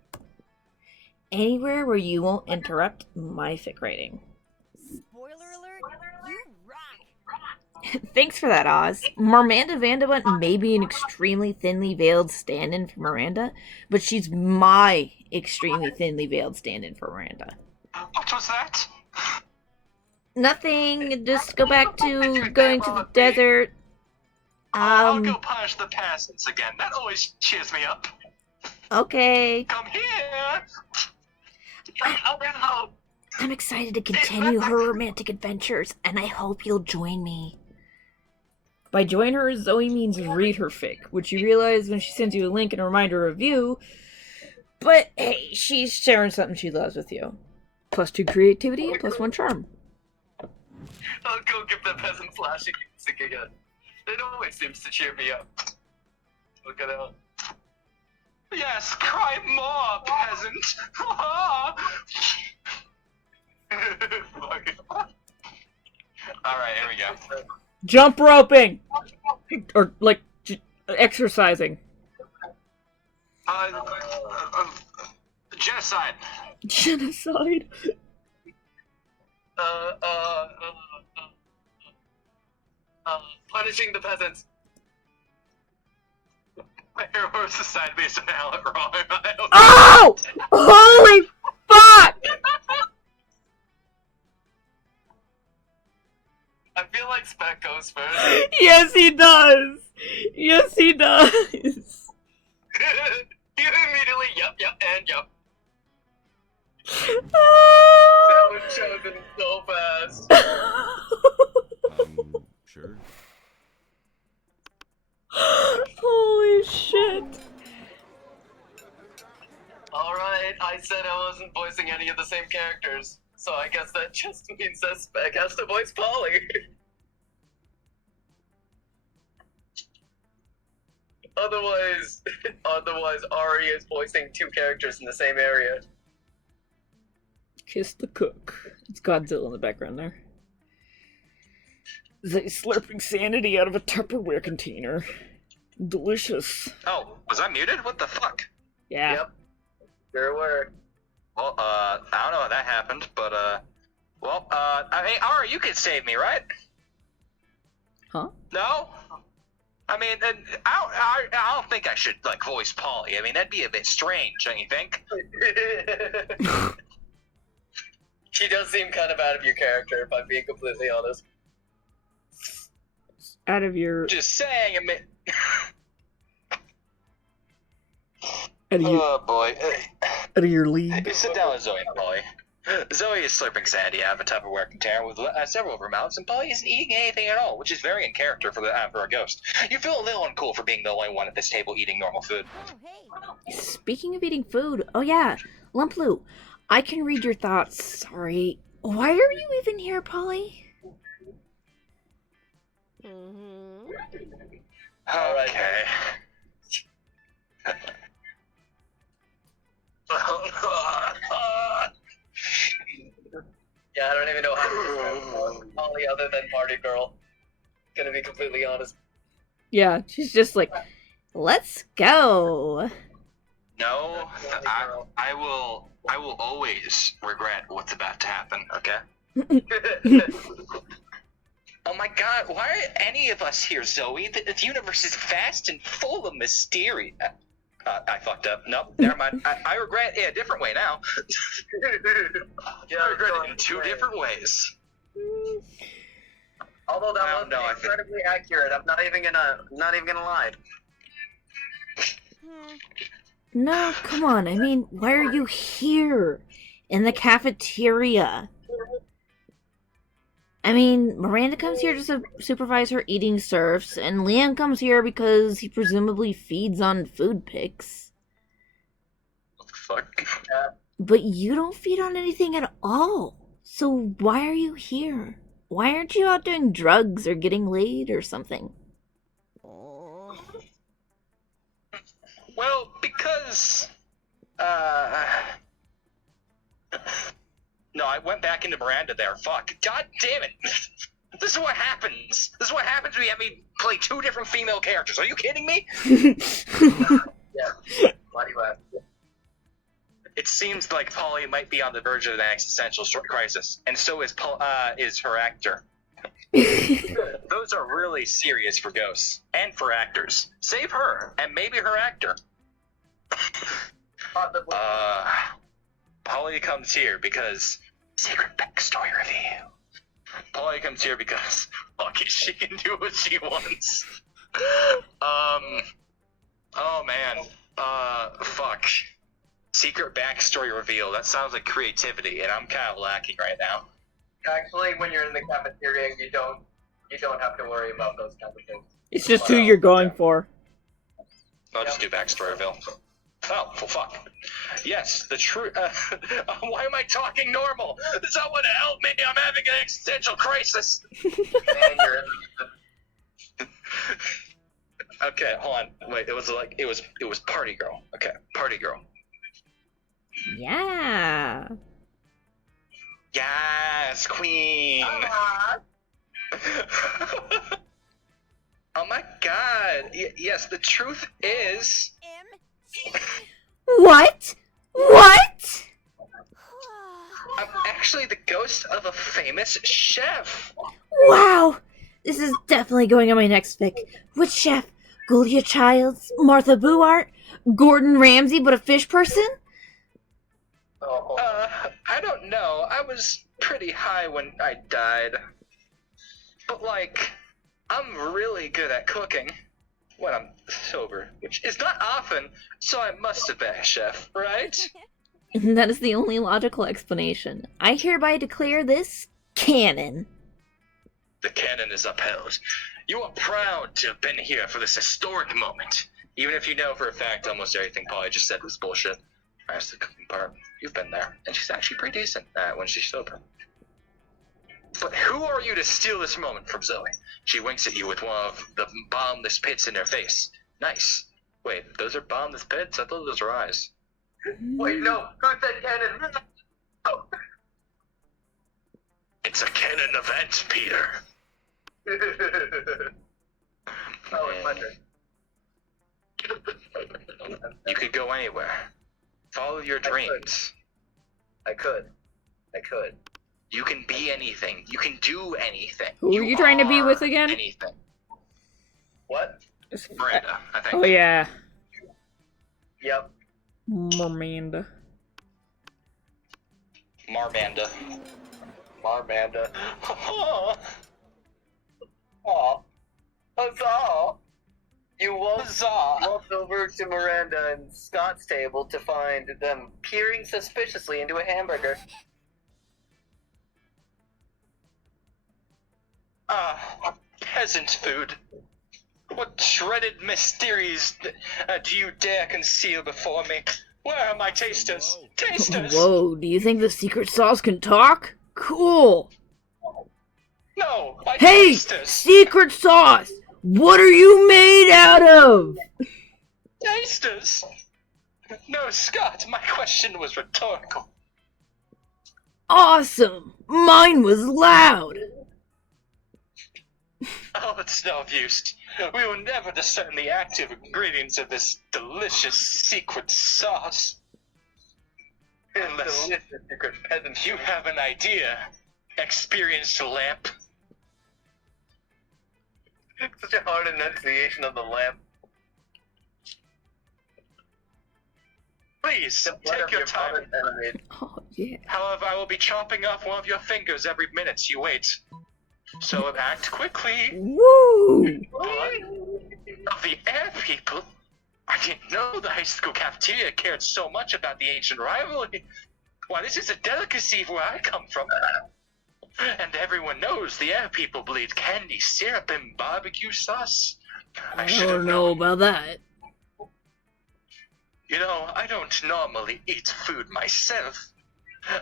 Anywhere where you won't interrupt my fic writing. Spoiler alert, you rock. Thanks for that, Oz. Miranda Vanderbunt may be an extremely thinly veiled stand-in for Miranda, but she's my extremely thinly veiled stand-in for Miranda. What was that? Nothing. Just go back to going to the desert. I'll go punish the peasants again. That always cheers me up. Okay. Come here. I'm excited to continue her romantic adventures, and I hope you'll join me. By join her, Zoe means read her fic, which you realize when she sends you a link and a reminder review. But hey, she's sharing something she loves with you. +2 creativity and +1 charm. I'll go give the peasant flashing music again. It always seems to cheer me up. Look at that. Yes, cry more, peasant. Alright, here we go. Jump roping! Or, like, exercising. Genocide. Genocide. Punishing the peasants. My hero society based on Alec wrong. Oh! Holy fuck! I feel like Spec goes first. Yes, he does! Yes, he does! You immediately, yep, and yep. Ah! That was chosen so fast. Sure. Holy shit. Alright, I said I wasn't voicing any of the same characters, so I guess that just means that Spec has to voice Polly. Otherwise, Ari is voicing 2 characters in the same area. Kiss the cook. It's Godzilla in the background there. They slurping sanity out of a Tupperware container. Delicious. Oh, was I muted? What the fuck? Yeah. Yep. Sure were. Well, I don't know how that happened, but, hey, Ari, you can save me, right? Huh? No? I mean, I don't think I should, like, voice Polly. I mean, that'd be a bit strange, don't you think? She does seem kind of out of your character, if I'm being completely honest. Out of your... Just saying, I mean... Out of your, Oh, boy. out of your league. Sit down with Zoe and Polly. Zoe is slurping sandy out of a Tupperware container with several of her mouths, and Polly isn't eating anything at all, which is very in character for a ghost. You feel a little uncool for being the only one at this table eating normal food. Oh, hey. Speaking of eating food, oh yeah, Lumplu, I can read your thoughts. Sorry. Why are you even here, Polly? Mm-hmm. Okay. Yeah, I don't even know how to describe Polly other than Party Girl. Gonna be completely honest. Yeah, she's just like, Let's go. No, I will always regret what's about to happen, okay? Oh my god, why are any of us here, Zoe? The universe is vast and full of mystery. I fucked up. Nope, never mind. I regret it a different way now. Yeah, I regret it in 2 different ways. Although that I was don't know, I think- incredibly accurate. I'm not even gonna lie. No, come on. I mean, why are you here? In the cafeteria? I mean, Miranda comes here to supervise her eating serfs, and Liam comes here because he presumably feeds on food pics. What the fuck? But you don't feed on anything at all. So why are you here? Why aren't you out doing drugs or getting laid or something? Well, because, No, I went back into Miranda there. Fuck. God damn it. This is what happens. This is what happens when you have me play 2 different female characters. Are you kidding me? Yeah. Why do you ask? It seems like Polly might be on the verge of an existential crisis, and so is her actor. Those are really serious for ghosts and for actors. Save her and maybe her actor. Polly comes here because secret backstory reveal. Polly comes here because fuck it, she can do what she wants. Oh man. Fuck. Secret backstory reveal. That sounds like creativity, and I'm kind of lacking right now. Actually, when you're in the cafeteria, you don't have to worry about those kind of things. It's just who you're going for. I'll just do backstory reveal. Oh, well, fuck. Yes, the true. Why am I talking normal? Someone help me! I'm having an existential crisis. Man, you're Okay, hold on. Wait, it was Party Girl. Okay, Party Girl. Yeah. Yes, Queen. Oh my God. Yes, the truth is. What? What? I'm actually the ghost of a famous chef. Wow. This is definitely going on my next fic. Which chef? Julia Childs? Martha Buart? Gordon Ramsay but a fish person? I don't know. I was pretty high when I died. But like, I'm really good at cooking when I'm sober, which is not often, so I must have been a chef, right? That is the only logical explanation. I hereby declare this canon. The canon is upheld. You are proud to have been here for this historic moment, even if you know for a fact almost everything Polly just said was bullshit. That's the cooking part. You've been there, and she's actually pretty decent at when she's sober. But who are you to steal this moment from Zoe? She winks at you with one of the bombless pits in her face. Nice. Wait, those are bombless pits? I thought those were eyes. Wait, no. Who said cannon? Oh. It's a canon event, Peter. Oh, it's my turn. You could go anywhere. Follow your dreams. I could. You can be anything. You can do anything. Who are you trying to be with are again? Anything. What? Miranda, I think. Oh yeah, Yep. Miranda. Marmanda. Marmanda. Oh, Aw. Huzzah! You huzzah. walked over to Miranda and Scott's table to find them peering suspiciously into a hamburger. Peasant food. What dreaded mysteries do you dare conceal before me? Where are my tasters? Tasters! Whoa, do you think the secret sauce can talk? Cool. No, my Hey, tasters! secret sauce! What are you made out of? Tasters! No, Scott, my question was rhetorical. Awesome! Mine was loud! Oh, it's no use. We will never discern the active ingredients of this delicious secret sauce. Unless Delicious secret peasant. you have an idea, experienced lamp. Such a hard enunciation of the lamp. Please, What take of your time. father's enemies? Oh, yeah. However, I will be chopping off one of your fingers every minute you wait. So act quickly. Woo! Of the air people? I didn't know the high school cafeteria cared so much about the ancient rivalry. Why, this is a delicacy where I come from. And everyone knows the air people bleed candy syrup and barbecue sauce. I should have don't know known. about that. You know, I don't normally eat food myself.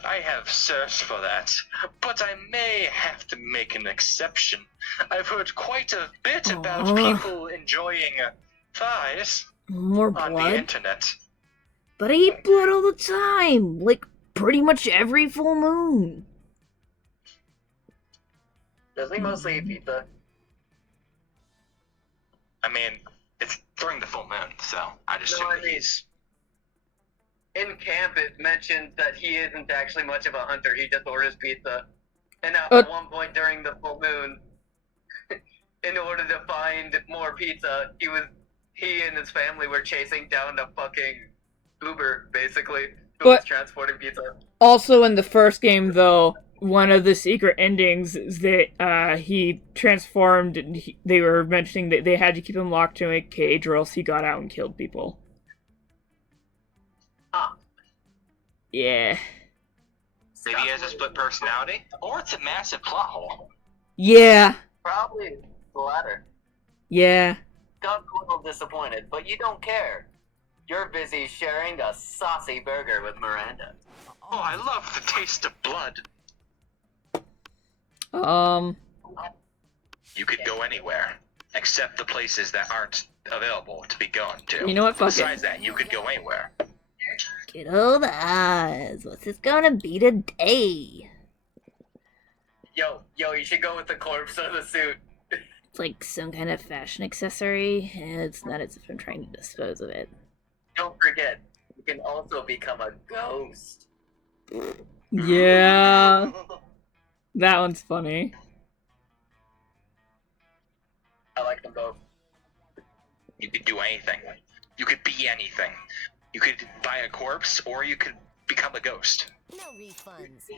I have searched for that, but I may have to make an exception. I've heard quite a bit about Aw. people enjoying thighs More on the blood? internet. But I eat blood all the time! Like, pretty much every full moon. Does he mostly eat pizza? I mean, it's during the full moon, so I just No, assume I that mean- he's. In camp, it mentions that he isn't actually much of a hunter. He just orders pizza. And at Uh- one point during the full moon, in order to find more pizza, he and his family were chasing down a fucking Uber, basically, who was But- transporting pizza. Also, in the first game, though, one of the secret endings is that he transformed, and they were mentioning that they had to keep him locked in a cage, or else he got out and killed people. Ah. Yeah. Maybe he has a split personality, or it's a massive plot hole. Yeah. Probably the latter. Yeah. Got a little disappointed, but you don't care. You're busy sharing a saucy burger with Miranda. Oh, I love the taste of blood. You could go anywhere, except the places that aren't available to be going to. You know what? Fuck it. Besides that, you could go anywhere. Good old Oz. What's this gonna be today? Yo, you should go with the corpse or the suit. It's like some kind of fashion accessory. It's not as if I'm trying to dispose of it. Don't forget, you can also become a ghost. Yeah. That one's funny. I like them both. You could do anything. You could be anything. You could buy a corpse, or you could become a ghost. No refunds.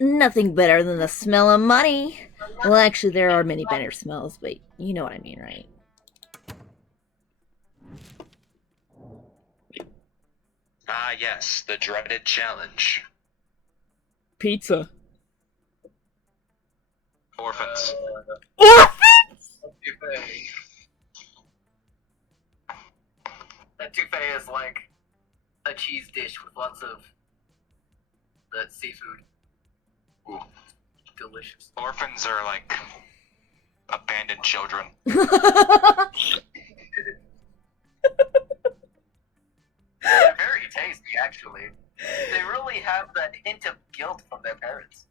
Nothing better than the smell of money. Well, actually, there are many better smells, but you know what I mean, right? Ah, yes, the dreaded challenge. Pizza. Orphans. That touffee is like a cheese dish with lots of that seafood. Ooh. Delicious. Orphans are like abandoned children. They're very tasty, actually. They really have that hint of guilt from their parents.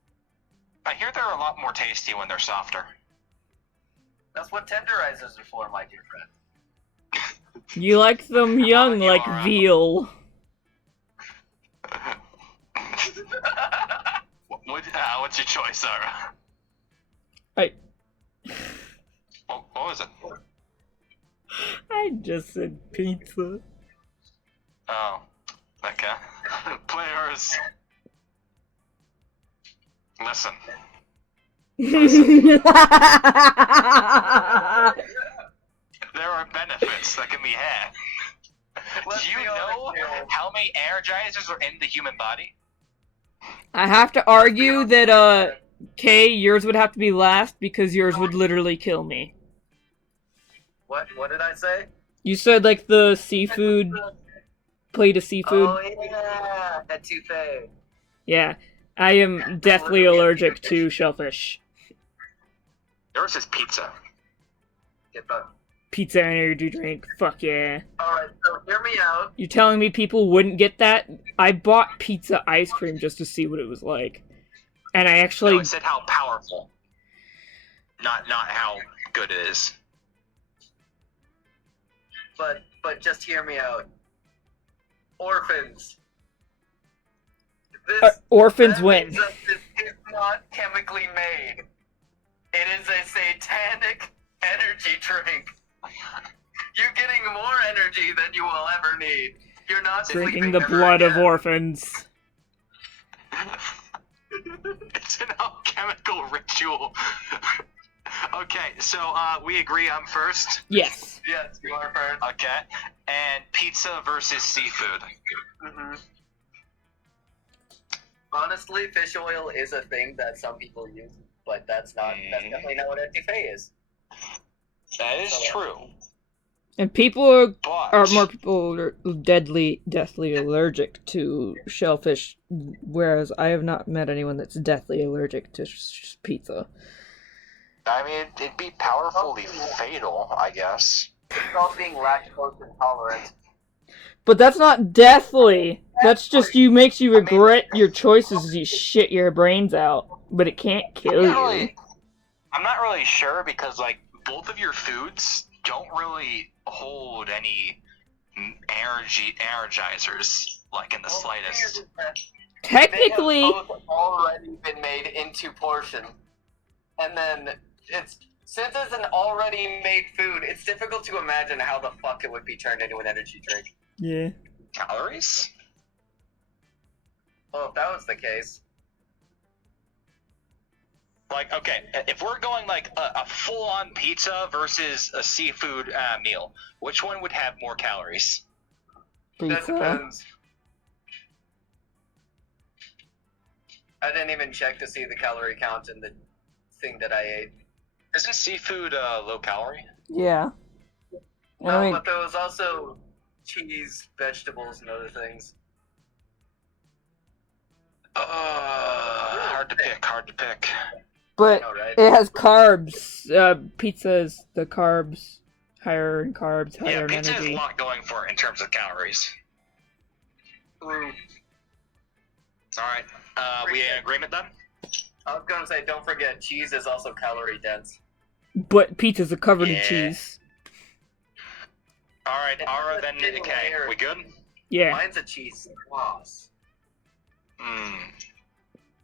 I hear they're a lot more tasty when they're softer. That's what tenderizers are for, my dear friend. You like them young, You like are, veal. What's your choice, Sarah? I What was it? I just said pizza. Oh, okay. Players, listen. There are benefits that can be had. Let's Do you be know honest here. how many energizers are in the human body? I have to argue that Kay, yours would have to be last because yours would literally kill me. What did I say? You said like the seafood plate of seafood. Oh yeah, that touffee. Yeah. I am deathly allergic to shellfish. Yours is pizza. Get done. Pizza energy drink. Fuck yeah. Alright, so hear me out. You telling me people wouldn't get that? I bought pizza ice cream just to see what it was like. And I actually No, it said how powerful. Not how good it is. But just hear me out. Orphans. orphans that win. means that this is not chemically made. It is a satanic energy drink. You're getting more energy than you will ever need. You're not Drinking sleeping the ever blood of again. orphans. It's an alchemical ritual. Okay, so we agree I'm first. Yes. Yes, you are first. Okay, and pizza versus seafood. Mm-hmm. Honestly, fish oil is a thing that some people use, but that's definitely not what a touffee is. That is true. And people But are more people are deathly allergic to shellfish, whereas I have not met anyone that's deathly allergic to pizza. I mean, it'd be powerfully fatal, I guess. It's called being lactose intolerant. But that's not deathly. That's just makes you regret your choices as you shit your brains out. But it can't kill you. I'm not really sure because like both of your foods don't really hold any energizers like in the slightest. Technically, They have both already been made into portion, and then since it's an already made food, it's difficult to imagine how the fuck it would be turned into an energy drink. yeah. Calories? Well, if that was the case, Like, okay, if we're going like a full-on pizza versus a seafood meal, which one would have more calories? that Pizza. depends. I didn't even check to see the calorie count in the thing that I ate. Isn't seafood low calorie? Yeah. And No, I mean, but there was also cheese, vegetables, and other things. Hard to pick. but All right. it has carbs. Pizza is the carbs. Higher in carbs, Yeah, higher in pizza has a energy. lot going for it in terms of calories. Mm. Alright, we in agreement then? I was gonna say, don't forget, cheese is also calorie dense. But pizza's are covered in Yeah. cheese. Alright, It's Ara, a then, thin okay, layer. we good? Yeah. Mine's a cheese sauce.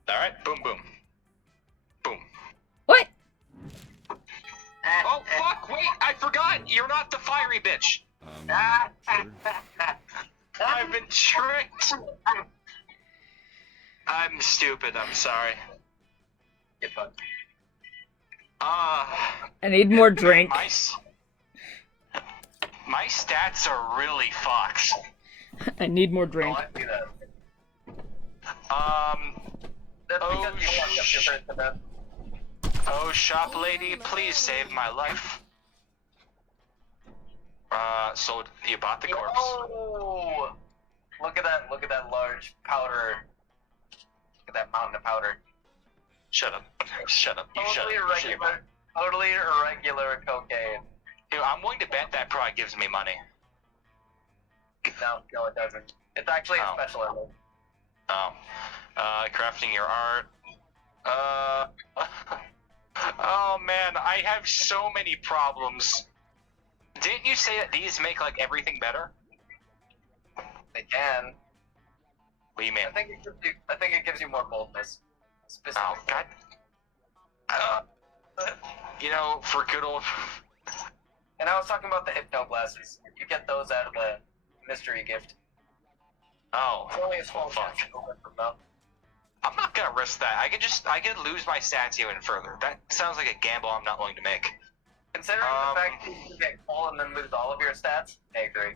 Alright, boom. What? Oh, fuck, wait, I forgot! You're not the fiery bitch! I've been tricked! I'm stupid, I'm sorry. Get fucked. I need more drink. My stats are really fucked. I need more Oh, drink. I see that. That's Oh, because you fucked up your first event. Oh, shop lady, please save my life. So you bought the corpse. Oh! Look at that large powder. Look at that mountain of powder. Shut up. You shut up. Totally irregular cocaine. Dude, I'm willing to bet that probably gives me money. No, it doesn't. It's actually Oh. a special element. Crafting your art. Oh man, I have so many problems. Didn't you say that these make like everything better? They can. What do you mean? I think it gives you more boldness. Specifically. Oh god. You know, for good old. And I was talking about the hypno glasses. You get those out of the mystery gift. Oh. It's only a small fuck. chance to open from them. I'm not gonna risk that. I could lose my stats even further. That sounds like a gamble I'm not willing to make. Considering the fact that you can get coal and then lose all of your stats, I agree.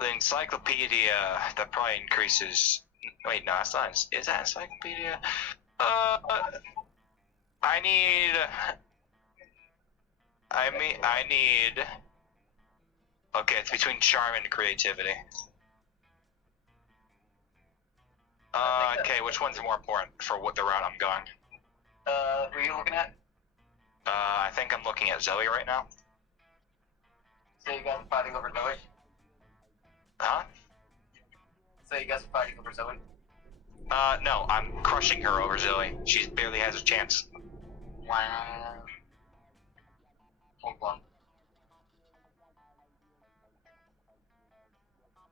The encyclopedia, that probably increases. Wait, no, that's not. Is that encyclopedia? I need. Okay, it's between charm and creativity. Okay, which one's more important for what the route I'm going? Who are you looking at? I think I'm looking at Zoe right now. So you guys are fighting over Zoe? Huh? So you guys are fighting over Zoe? No, I'm crushing her over Zoe. She barely has a chance. Wow. Hold on.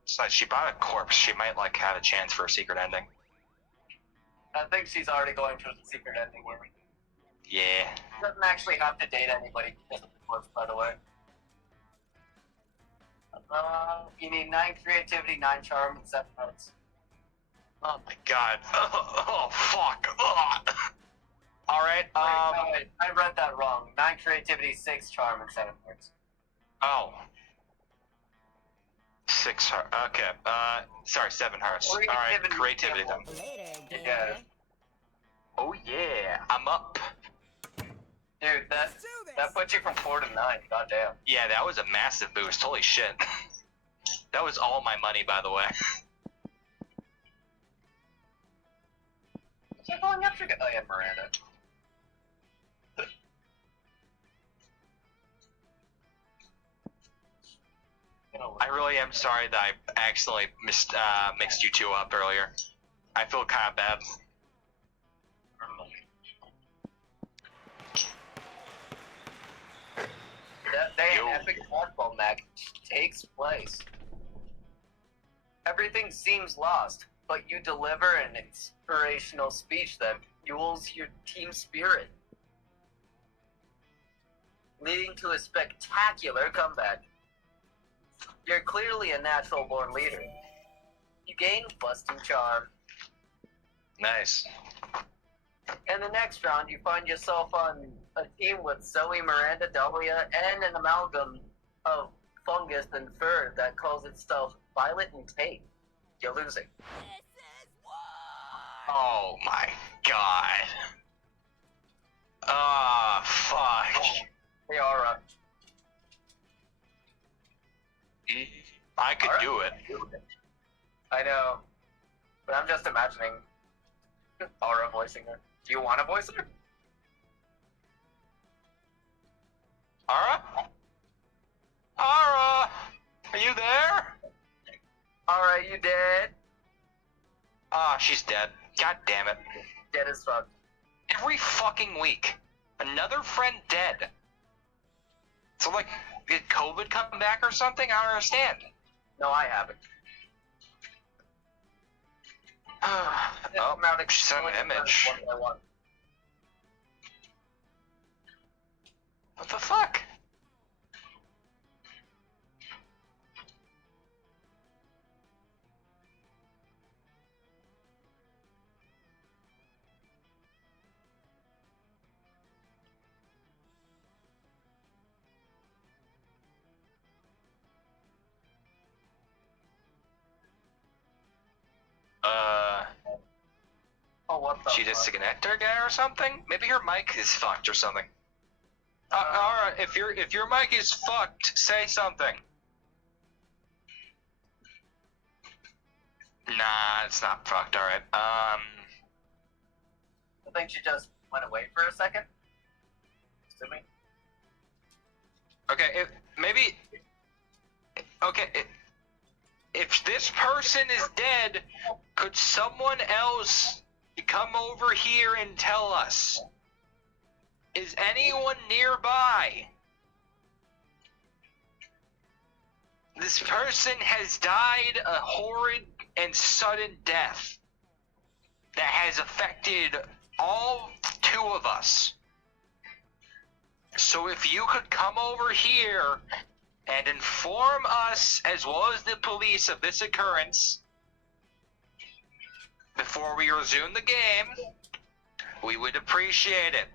So she bought a corpse. She might like have a chance for a secret ending. I think she's already going for the secret ending here. Yeah. She doesn't actually have to date anybody because of the corpse, by the way. You need 9 creativity, 9 charm, and 7 hearts. Oh my god. Oh fuck. Ugh. All right. Wait, I read that wrong. 9 creativity, 6 charm, and 7 hearts. Oh. 6 heart. Okay. Sorry, 7 hearts. All right. Creativity then. Later, Yeah. gamer. Oh yeah. I'm up. Dude, that puts you from 4 to 9. Goddamn. Yeah, that was a massive boost. Holy shit. That was all my money, by the way. Is that going after? Oh yeah, Miranda. I really am sorry that I accidentally mixed you two up earlier. I feel kind of bad. That day Yo. an epic hardball match takes place. Everything seems lost, but you deliver an inspirational speech that fuels your team spirit, leading to a spectacular comeback. You're clearly a natural-born leader. You gain busting charm. Nice. In the next round, you find yourself on a team with Zoe, Miranda, Dahlia, and an amalgam of fungus and fur that calls itself Violet and Tate. You're losing. Oh my god. Ah, fuck. Hey, Aura. I could Alright. do it. I know, but I'm just imagining Aura voicing her. Do you want to voice her? Ara? Ara! Are you there? Alright, you dead? Ah, she's dead. God damn it. Dead as fuck. Every fucking week. Another friend dead. So, like, did COVID come back or something? I don't understand. No, I haven't. Oh, I'm out she sent an image. one by one. What the fuck? Oh, what the She fuck? disconnect her guy or something? Maybe her mic is fucked or something. Alright, if your mic is fucked, say something. Nah, it's not fucked. Alright. I think she just went away for a second. Assuming. Okay. If this person is dead, could someone else come over here and tell us? Is anyone nearby? This person has died a horrid and sudden death that has affected all two of us. So if you could come over here and inform us as well as the police of this occurrence before we resume the game, we would appreciate it.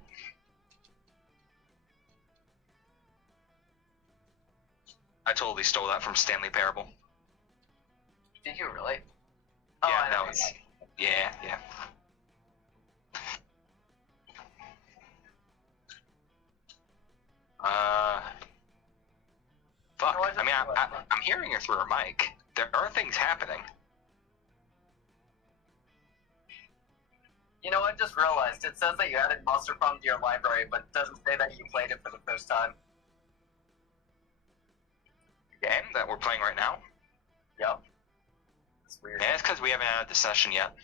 I totally stole that from Stanley Parable. Did you really? Yeah, I know. that was. Yeah. Fuck. I mean, I'm hearing her through her mic. There are things happening. You know, I just realized it says that you added Monster Prom to your library, but it doesn't say that you played it for the first time. Game that we're playing right now? Yep. It's weird. Yeah, it's because we haven't added the session yet.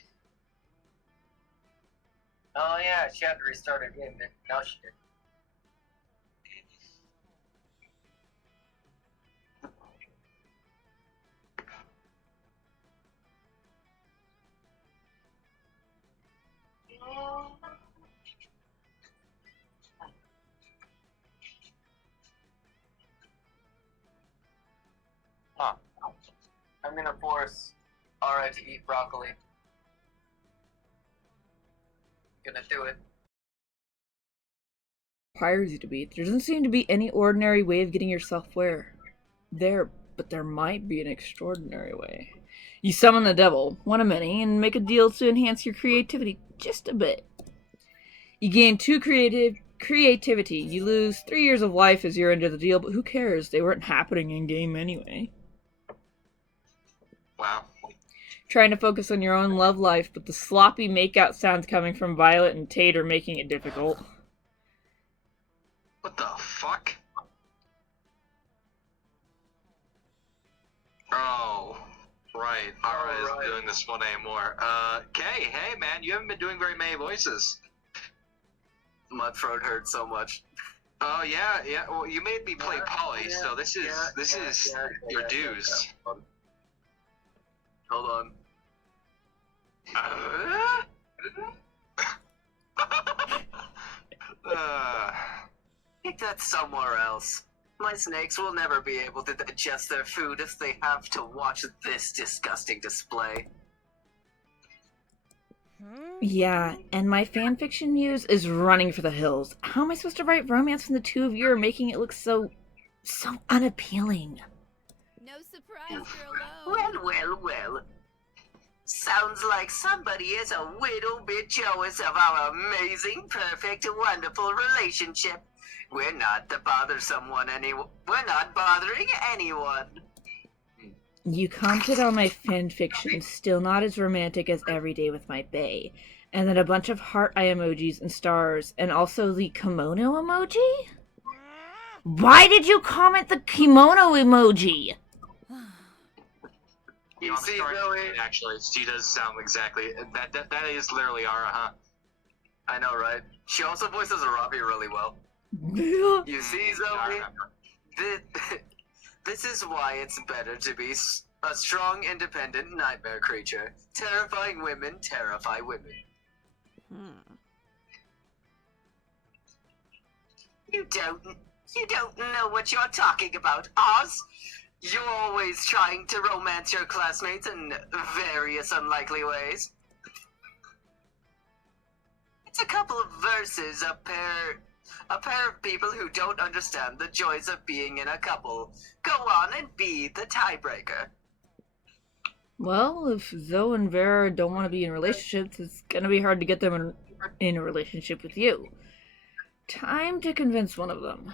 Oh yeah, she had to restart her game. No, she did. Huh. I'm gonna force Ara to eat broccoli. Gonna do it. Requires you to be. There doesn't seem to be any ordinary way of getting yourself there, but there might be an extraordinary way. You summon the devil, one of many, and make a deal to enhance your creativity just a bit. You gain 2 creativity. You lose 3 years of life as you're into the deal, but who cares? They weren't happening in game anyway. Wow. Trying to focus on your own love life, but the sloppy makeout sounds coming from Violet and Tate are making it difficult. What the fuck? doing this one anymore. Kay, hey man, you haven't been doing very many voices. My throat hurts so much. Oh yeah. Well, you made me play Polly, so this is your dues. Hold on. Take that somewhere else. My snakes will never be able to digest their food if they have to watch this disgusting display. Yeah, and my fanfiction muse is running for the hills. How am I supposed to write romance when the two of you are making it look so unappealing? No surprise you're alone. Well. Sounds like somebody is a little bit jealous of our amazing, perfect, wonderful relationship. We're not to bother we're not bothering anyone. You commented on my fanfiction, still not as romantic as Every Day with My bae. And then a bunch of heart eye emojis and stars, and also the kimono emoji? Why did you comment the kimono emoji? You see, Zoe? Actually, she does sound exactly that is literally Ara, huh? I know, right? She also voices Robbie really well. You see, Zoe? This is why it's better to be a strong, independent nightmare creature. Terrifying women terrify women. You don't know what you're talking about, Oz. You're always trying to romance your classmates in various unlikely ways. It's a couple of verses, a pair of people who don't understand the joys of being in a couple. Go on and be the tiebreaker. Well, if Zoe and Vera don't want to be in relationships, it's gonna be hard to get them in a relationship with you. Time to convince one of them.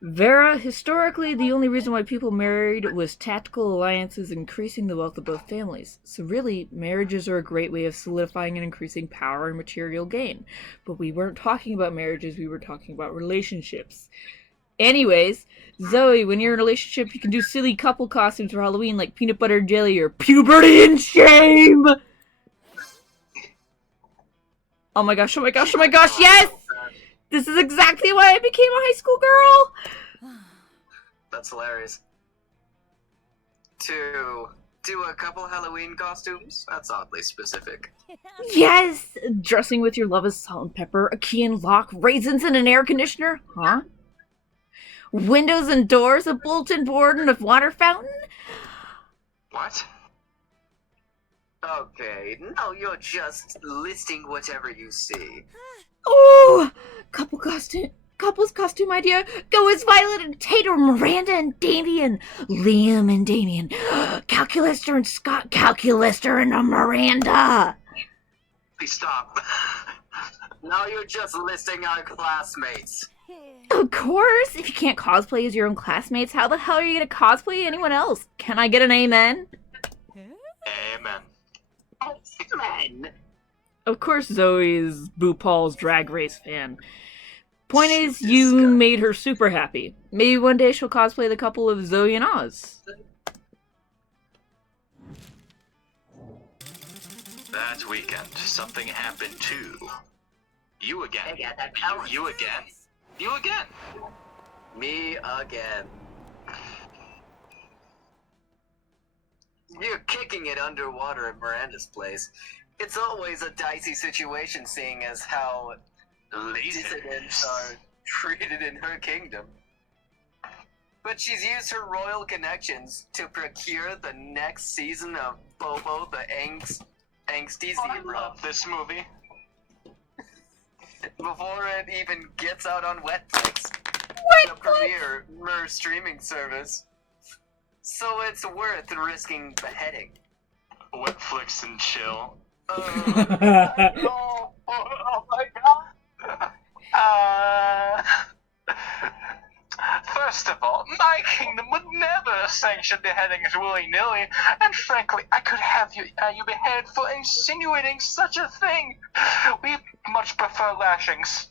Vera, historically, the only reason why people married was tactical alliances increasing the wealth of both families. So really, marriages are a great way of solidifying and increasing power and material gain. But we weren't talking about marriages, we were talking about relationships. Anyways, Zoe, when you're in a relationship, you can do silly couple costumes for Halloween like peanut butter and jelly or puberty and shame! Oh my gosh, yes! This is exactly why I became a high school girl! That's hilarious. To do a couple Halloween costumes? That's oddly specific. Yes! Dressing with your love of salt and pepper, a key and lock, raisins, and an air conditioner? Huh? Windows and doors, a bulletin board, and a water fountain? What? Okay, now you're just listing whatever you see. Ooh! Couple's costume idea. Go as Violet and Tate or Miranda and Damien. Liam and Damien. Calculister and Scott. Calculister and Miranda. Please stop. Now you're just listing our classmates. Of course. If you can't cosplay as your own classmates, how the hell are you going to cosplay anyone else? Can I get an amen? Amen. Amen. Of course Zoe is Paul's Drag Race fan. Point is, you made her super happy. Maybe one day she'll cosplay the couple of Zoe and Oz. That weekend, something happened too. You again. You again. You again. Me again. You're kicking it underwater at Miranda's place. It's always a dicey situation seeing as how dissidents are treated in her kingdom. But she's used her royal connections to procure the next season of Bobo the Angsty I Zebra. love this movie. Before it even gets out on Netflix. The premier streaming service. So it's worth risking beheading. Netflix and chill. Oh my god! First of all, my kingdom would never sanction beheadings willy-nilly, and frankly, I could have you beheaded for insinuating such a thing. We much prefer lashings.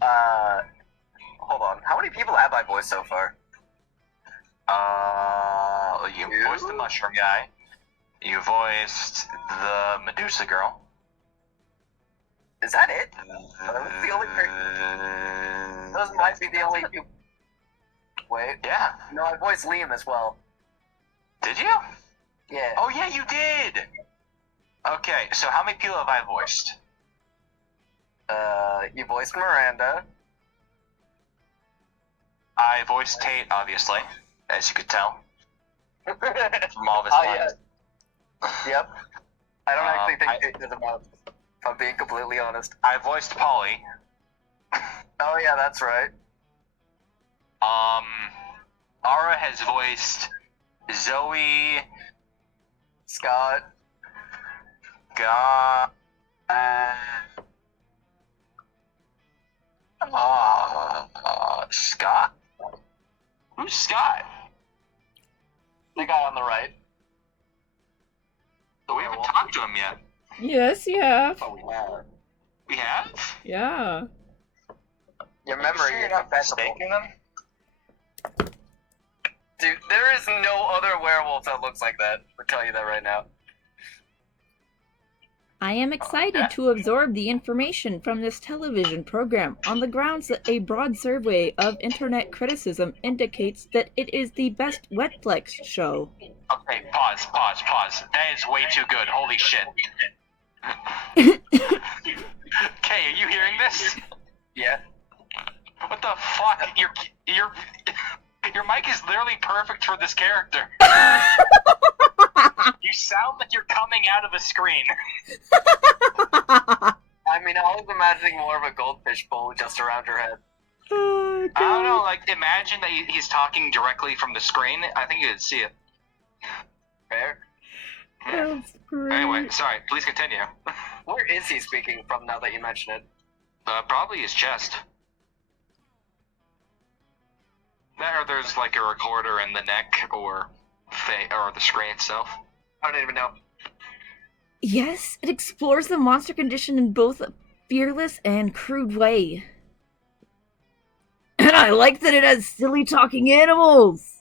Hold on. How many people have I voiced so far? you voiced the mushroom guy. You voiced the Medusa girl. Is that it? That's the only Those might be the only two. Wait. Yeah. No, I voiced Liam as well. Did you? Yeah. Oh yeah, you did. Okay, so how many people have I voiced? You voiced Miranda. I voiced Tate, obviously, as you could tell from all of his Oh, lines. yeah. Yep. I don't actually think I- Tate does about it, if I'm being completely honest. I voiced Polly. Oh, yeah, that's right. Ara has voiced Zoe. Scott. God. Scott? Who's Scott? The guy on the right. We haven't talked to him yet. Yes, you have. Oh, yeah. We have? Yeah. Your memory Sure is you're not impeccable. mistaking them? Dude, there is no other werewolf that looks like that. I'll tell you that right now. I am excited to absorb the information from this television program on the grounds that a broad survey of internet criticism indicates that it is the best Wetflex show. Okay, pause. That is way too good. Holy shit. Okay, are you hearing this? Yeah. What the fuck? Your mic is literally perfect for this character. You sound like you're coming out of a screen. I mean, I was imagining more of a goldfish bowl just around her head. Oh, I don't know, like, imagine that he's talking directly from the screen. I think you'd see it. Fair. that's great. Anyway, sorry, please continue. Where is he speaking from now that you mention it? Probably his chest. Or there's like a recorder in the neck, or the screen itself. I don't even know. Yes, it explores the monster condition in both a fearless and crude way. And I like that it has silly talking animals.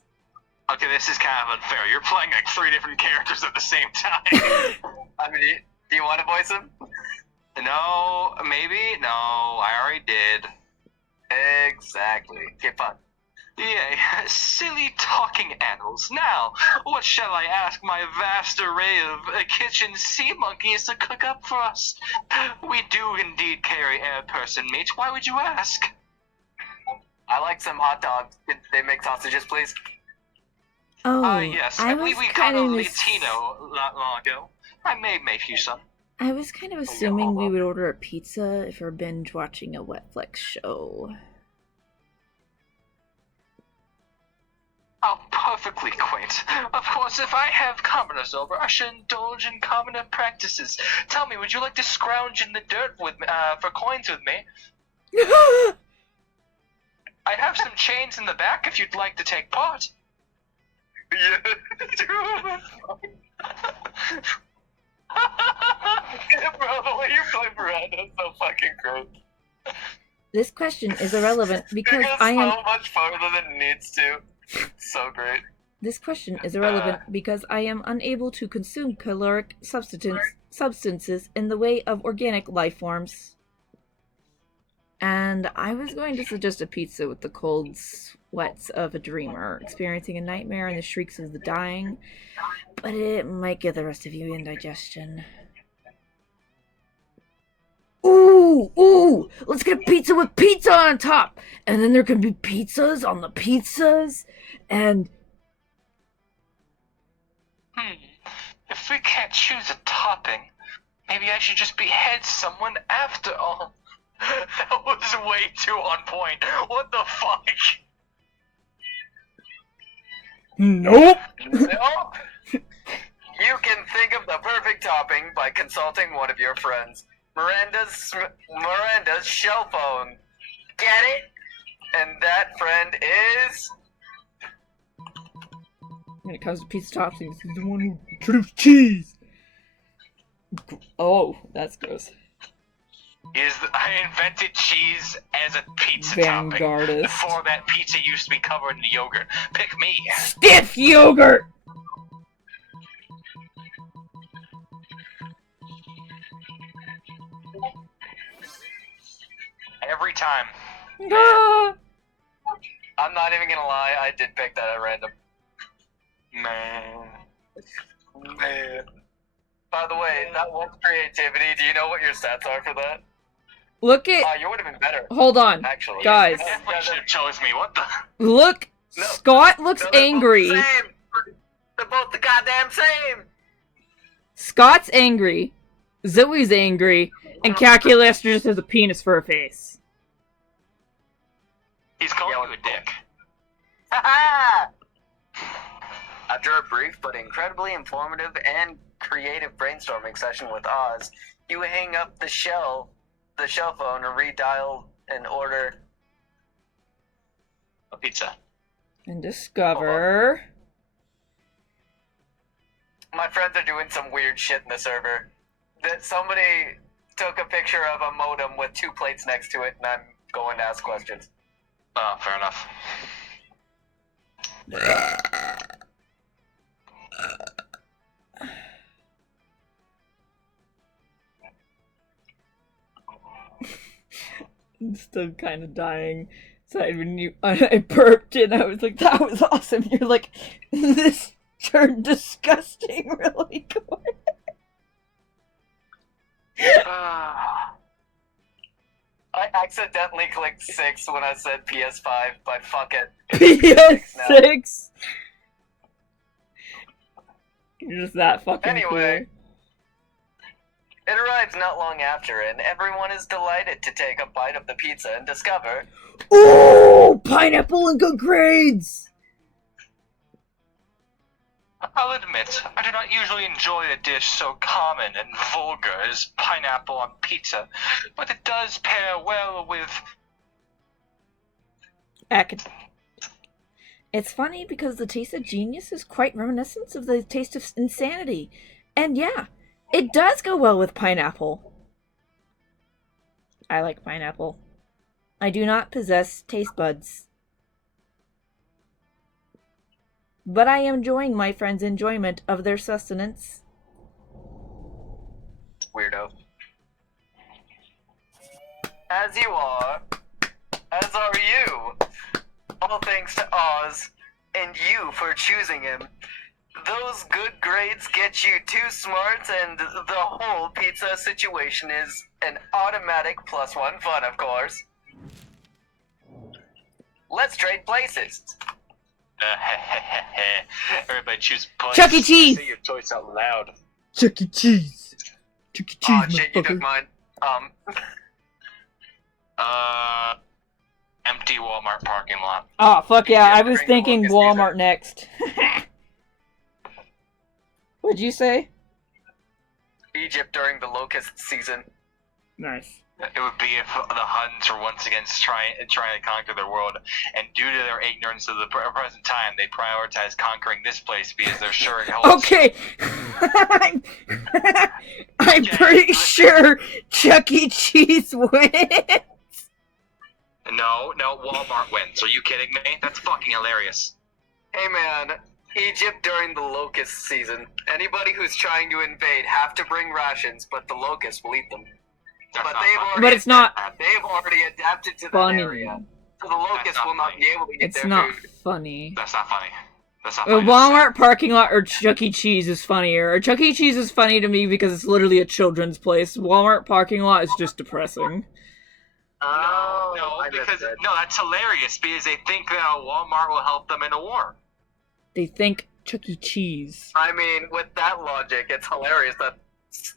Okay, this is kind of unfair. You're playing like 3 different characters at the same time. I mean, do you want to voice him? No, maybe? No, I already did. Exactly. Okay, fine. Yay, silly talking animals. Now, what shall I ask my vast array of kitchen sea monkeys to cook up for us? We do indeed carry air-person meat. Why would you ask? I like some hot dogs. Could they make sausages, please? Oh, Yes, I believe we caught a Latino not long ago. I may make you some. I was kind of assuming we would order a pizza if we're binge watching a Wetflex show. Oh, perfectly quaint. Of course, if I have commoners over, I should indulge in commoner practices. Tell me, would you like to scrounge in the dirt with me, for coins with me? I have some chains in the back if you'd like to take part. Yeah. Bro, the way you play Miranda is so fucking gross. This question is irrelevant because It goes I am. so much farther than it needs to. So great. This question is irrelevant because I am unable to consume caloric substances in the way of organic life forms. And I was going to suggest a pizza with the cold sweats of a dreamer, experiencing a nightmare and the shrieks of the dying, but it might give the rest of you indigestion. Ooh, let's get a pizza with pizza on top! And then there can be pizzas on the pizzas, and... If we can't choose a topping, maybe I should just behead someone after all. That was way too on point. What the fuck? Nope. Nope. You can think of the perfect topping by consulting one of your friends. Miranda's shell phone. Get it? And that friend is... When it comes to pizza toppings, he's the one who introduced cheese. Oh, that's gross. I invented cheese as a pizza Vanguardist. topping. Before that, pizza used to be covered in yogurt. Pick me. Stiff yogurt! Every time. Ah! I'm not even gonna lie, I did pick that at random. Man. By the way, that was creativity. Do you know what your stats are for that? Look at. You would have been better, Hold on, actually. guys. You definitely should have chose me. What the? Look. No. Scott looks No, they're both angry. the same. They're both the goddamn same. Scott's angry. Zoe's angry. And Khaki Lester just has a penis for a face. He's calling you a dick. Ha After a brief but incredibly informative and creative brainstorming session with Oz, you hang up the shell phone, and redial and order A pizza. And discover. My friends are doing some weird shit in the server. That somebody took a picture of a modem with 2 plates next to it, and I'm going to ask questions. Oh, fair enough. I'm still kind of dying. So when I burped and I was like, that was awesome. You're like, this turned disgusting really quick. I accidentally clicked 6 when I said PS5, but fuck it. PS6. You're just that fucking Anyway. It arrives not long after, and everyone is delighted to take a bite of the pizza and discover... cool. Ooh, pineapple and good grades. I'll admit, I do not usually enjoy a dish so common and vulgar as pineapple on pizza, but it does pair well with... It's funny because the taste of genius is quite reminiscent of the taste of insanity. And yeah, it does go well with pineapple. I like pineapple. I do not possess taste buds. But I am enjoying my friends' enjoyment of their sustenance. Weirdo. As you are, as are you. All thanks to Oz, and you for choosing him. Those good grades get you 2 smarts, and the whole pizza situation is an automatic +1 fun, of course. Let's trade places. Everybody choose place. Chuck E. Cheese. Say your choice out loud. Chuck E. Cheese. Chuck E. Cheese, Oh shit, you took motherfucker. mine. Empty Walmart parking lot. Oh, fuck yeah, I was Bring the thinking locust Walmart next. What'd you say? Egypt during the locust season. Nice. It would be if the Huns were once again trying to conquer their world, and due to their ignorance of the present time, they prioritize conquering this place because they're sure it holds. Okay! I'm pretty sure Chuck E. Cheese wins. No, Walmart wins. Are you kidding me? That's fucking hilarious. Hey man, Egypt during the locust season. Anybody who's trying to invade have to bring rations, but the locusts will eat them. That's But not they've funny. already But it's not they've already adapted to that funny. area. So the locusts That's not will not funny. be able to get It's their not food. funny. That's not funny. That's not A funny. Walmart parking lot or Chuck E. Cheese is funnier. Or Chuck E. Cheese is funny to me because it's literally a children's place. Walmart parking lot is just depressing. Oh, No, I missed because it. no, that's hilarious because they think that Walmart will help them in a war. They think Chuck E. Cheese. I mean, with that logic, it's hilarious that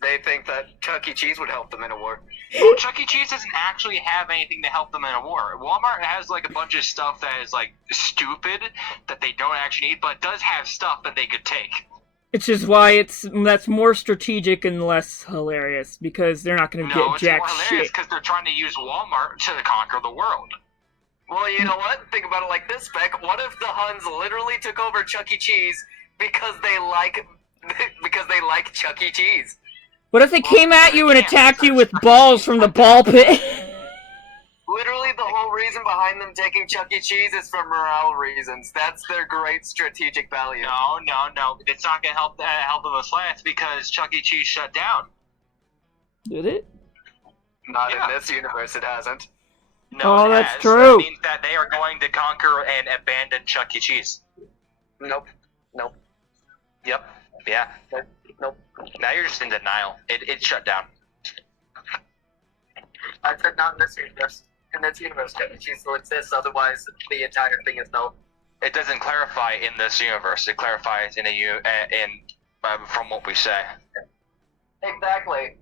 they think that Chuck E. Cheese would help them in a war. Well, Chuck E. Cheese doesn't actually have anything to help them in a war. Walmart has like a bunch of stuff that is like stupid that they don't actually need, but it does have stuff that they could take. It's just why that's more strategic and less hilarious because they're not going to No, get it's jack more hilarious shit. because they're trying to use Walmart to conquer the world. Well, you know what? Think about it like this, Spec. What if the Huns literally took over Chuck E. Cheese because they like Chuck E. Cheese? What if they came at you and attacked you with balls from the ball pit? Literally, the whole reason behind them taking Chuck E. Cheese is for morale reasons. That's their great strategic value. No. It's not going to help them the slightest because Chuck E. Cheese shut down. Did it? Not Yeah. in this universe, it hasn't. No, Oh, it that's has. true. That means that they are going to conquer and abandon Chuck E. Cheese. Nope. Nope. Yep. Yeah. Nope. Now you're just in denial. It shut down. I said not in this universe. In this universe, Chuck E. Cheese still exists, otherwise the entire thing is null. It doesn't clarify in this universe. It clarifies from what we say. Exactly.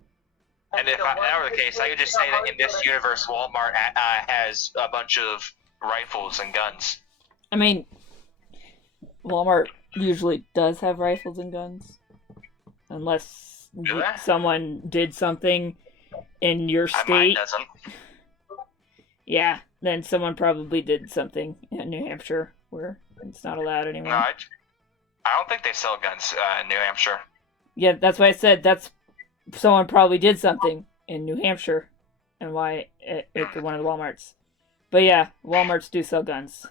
And if that were the case, I could just say that in this universe, Walmart has a bunch of rifles and guns. I mean, Walmart usually does have rifles and guns. Unless Do they? someone did something in your Mine state. doesn't. Yeah, then someone probably did something in New Hampshire where it's not allowed anymore. No, I don't think they sell guns in New Hampshire. Yeah, that's why I said someone probably did something in New Hampshire and why it could one of the Walmarts. But yeah, Walmarts do sell guns.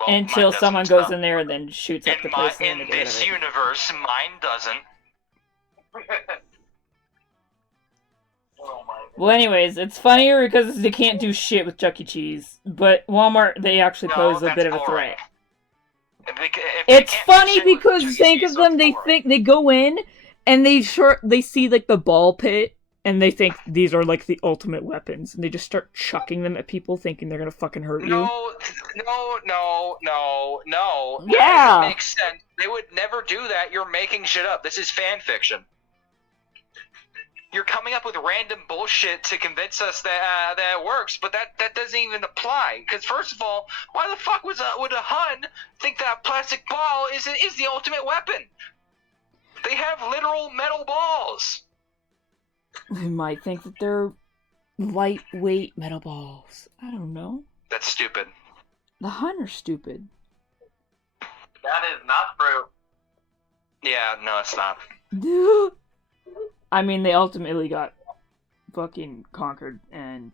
Well, Until mine someone doesn't, goes in there and then shoots up the place and then in they get rid this of it. universe, mine doesn't. Oh my Well, anyways, it's funnier because they can't do shit with Chuck E. Cheese, but Walmart, they actually pose a that's bit of a boring. threat. If they It's can't do funny shit with because Chuck E. think Cheese, of so them, it's boring. They go in and they see like the ball pit and they think these are like the ultimate weapons and they just start chucking them at people thinking they're gonna fucking hurt you. No. Yeah. That doesn't make sense. They would never do that. You're making shit up. This is fan fiction. You're coming up with random bullshit to convince us that that it works, but that doesn't even apply. Because first of all, why the fuck would a Hun think that plastic ball is the ultimate weapon? They have literal metal balls. They might think that they're lightweight metal balls. I don't know. That's stupid. The Hun are stupid. That is not true. Yeah, no, it's not. I mean, they ultimately got fucking conquered and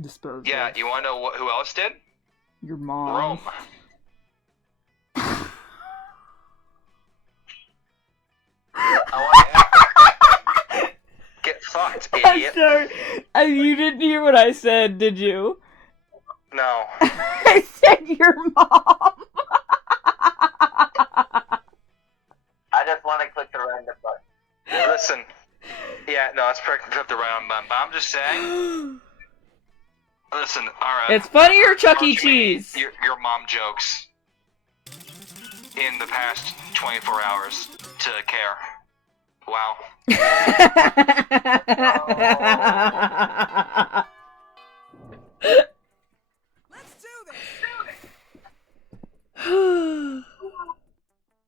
disposed Yeah, of. you want to know who else did? Your mom. Rome. Get fucked, I'm idiot. sorry. You didn't hear what I said, did you? No. I said your mom. I just want to click the random button. Listen. Yeah, no, it's practically up the round button, but I'm just saying. Listen, alright. It's funnier Chuck E. Charge me Cheese. Your mom jokes in the past 24 hours to care. Wow.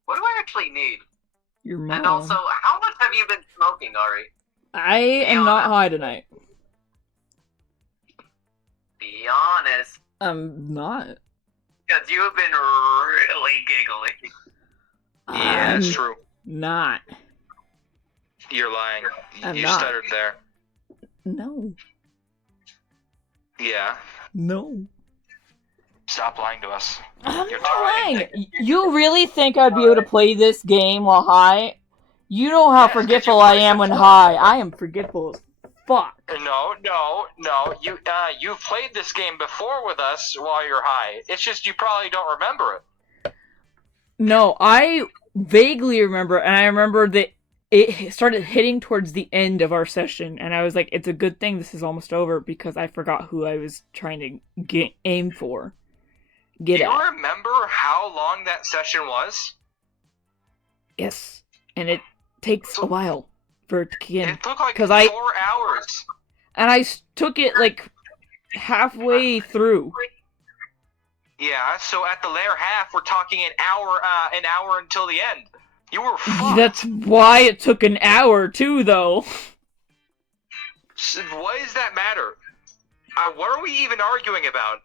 What do I actually need? Your mom. And also, how much have you been smoking, Ari? I am not high tonight. Be honest, I'm not. because you have been really giggling. Yeah, I'm it's true. not. You're lying. I'm You not. stuttered there. No. Yeah. No. Stop lying to us. I'm You're not trying. lying. You really think I'd be able to play this game while high? You know how Yes, 'cause forgetful you I played am when before. high. I am forgetful as fuck. No. You've played this game before with us while you're high. It's just you probably don't remember it. No, I vaguely remember, and I remember that it started hitting towards the end of our session, and I was like, it's a good thing this is almost over, because I forgot who I was trying to aim for. Do you remember how long that session was? Yes. And it takes a while for it to kick in. It took like 'Cause 4 I- hours. And I took it, like, halfway through. Yeah, so at the later half, we're talking an hour until the end. You were fucked. That's why it took an hour, too, though. What does that matter? What are we even arguing about?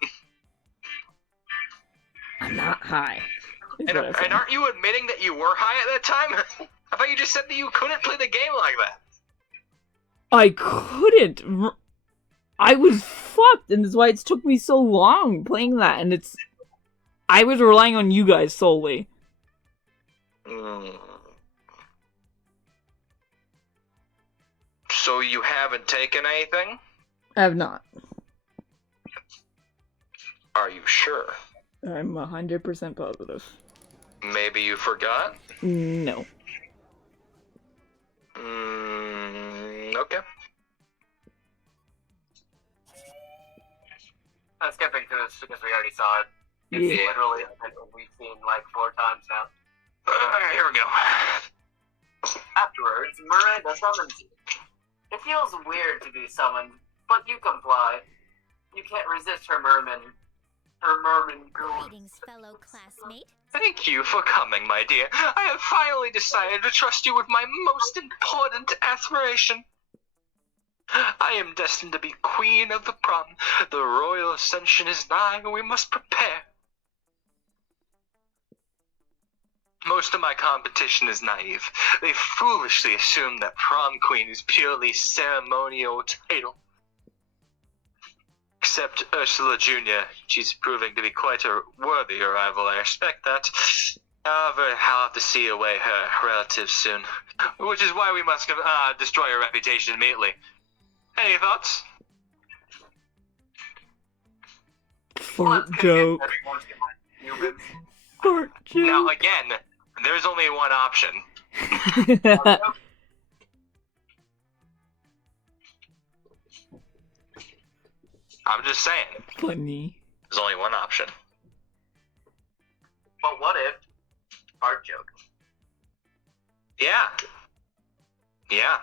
I'm not high. is And, what I said. and aren't you admitting that you were high at that time? I thought you just said that you couldn't play the game like that. I couldn't. I was fucked, and that's why it took me so long playing that. And I was relying on you guys solely. So you haven't taken anything? I have not. Are you sure? I'm 100% positive. Maybe you forgot? No. Okay. I'm skipping through this because we already saw it. It's Yeah. literally something we've seen like 4 times now. Here we go. Afterwards, Miranda summons you. It feels weird to be summoned, but you comply. You can't resist her merman girl. Greetings, fellow classmate. Thank you for coming, my dear. I have finally decided to trust you with my most important aspiration. I am destined to be queen of the prom. The royal ascension is nigh, and we must prepare. Most of my competition is naive. They foolishly assume that prom queen is purely ceremonial title. Except Ursula Jr., she's proving to be quite a worthy rival, I expect that. However, I'll have to see away her relatives soon. Which is why we must destroy her reputation immediately. Any thoughts? Fart joke. Fart Now joke. again, there's only one option. I'm just saying, Funny. there's only one option. But what if? Art joke. Yeah. Yeah.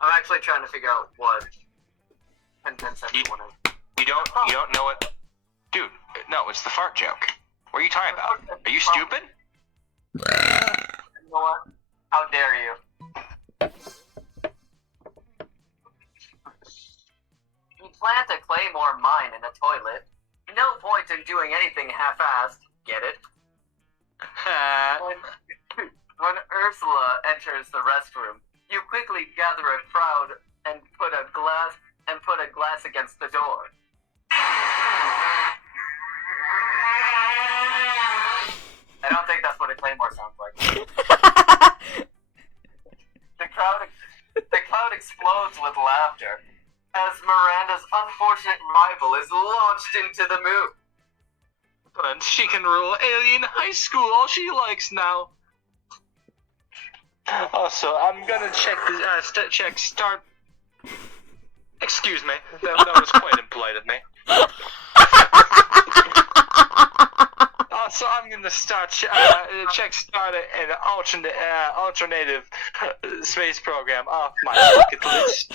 I'm actually trying to figure out what convince everyone of. You don't know it? Dude, no, it's the fart joke. What are you talking about? Are you stupid? You know what? How dare you? You plant a claymore mine in a toilet. No point in doing anything half-assed. Get it? When Ursula enters the restroom, you quickly gather a crowd and put a glass against the door. I don't think that's what a claymore sounds like. The crowd explodes with laughter as Miranda's unfortunate rival is launched into the moon. And she can rule Alien High School all she likes now. Also, I'm gonna check the start. Excuse me, that was quite impolite of me. Also, I'm gonna check start an alternative space program off my bucket list.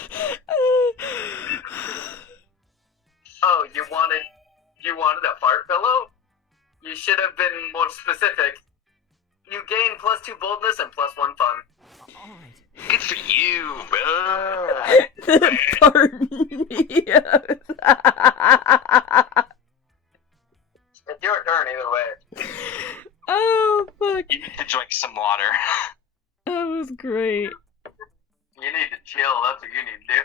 Oh, you wanted a fart pillow? You should have been more specific. You gain +2 boldness and +1 fun. Alright. Good for you, bro. Pardon me. It's your turn either way. Oh, fuck. You need to drink some water. That was great. You need to chill, that's what you need to do.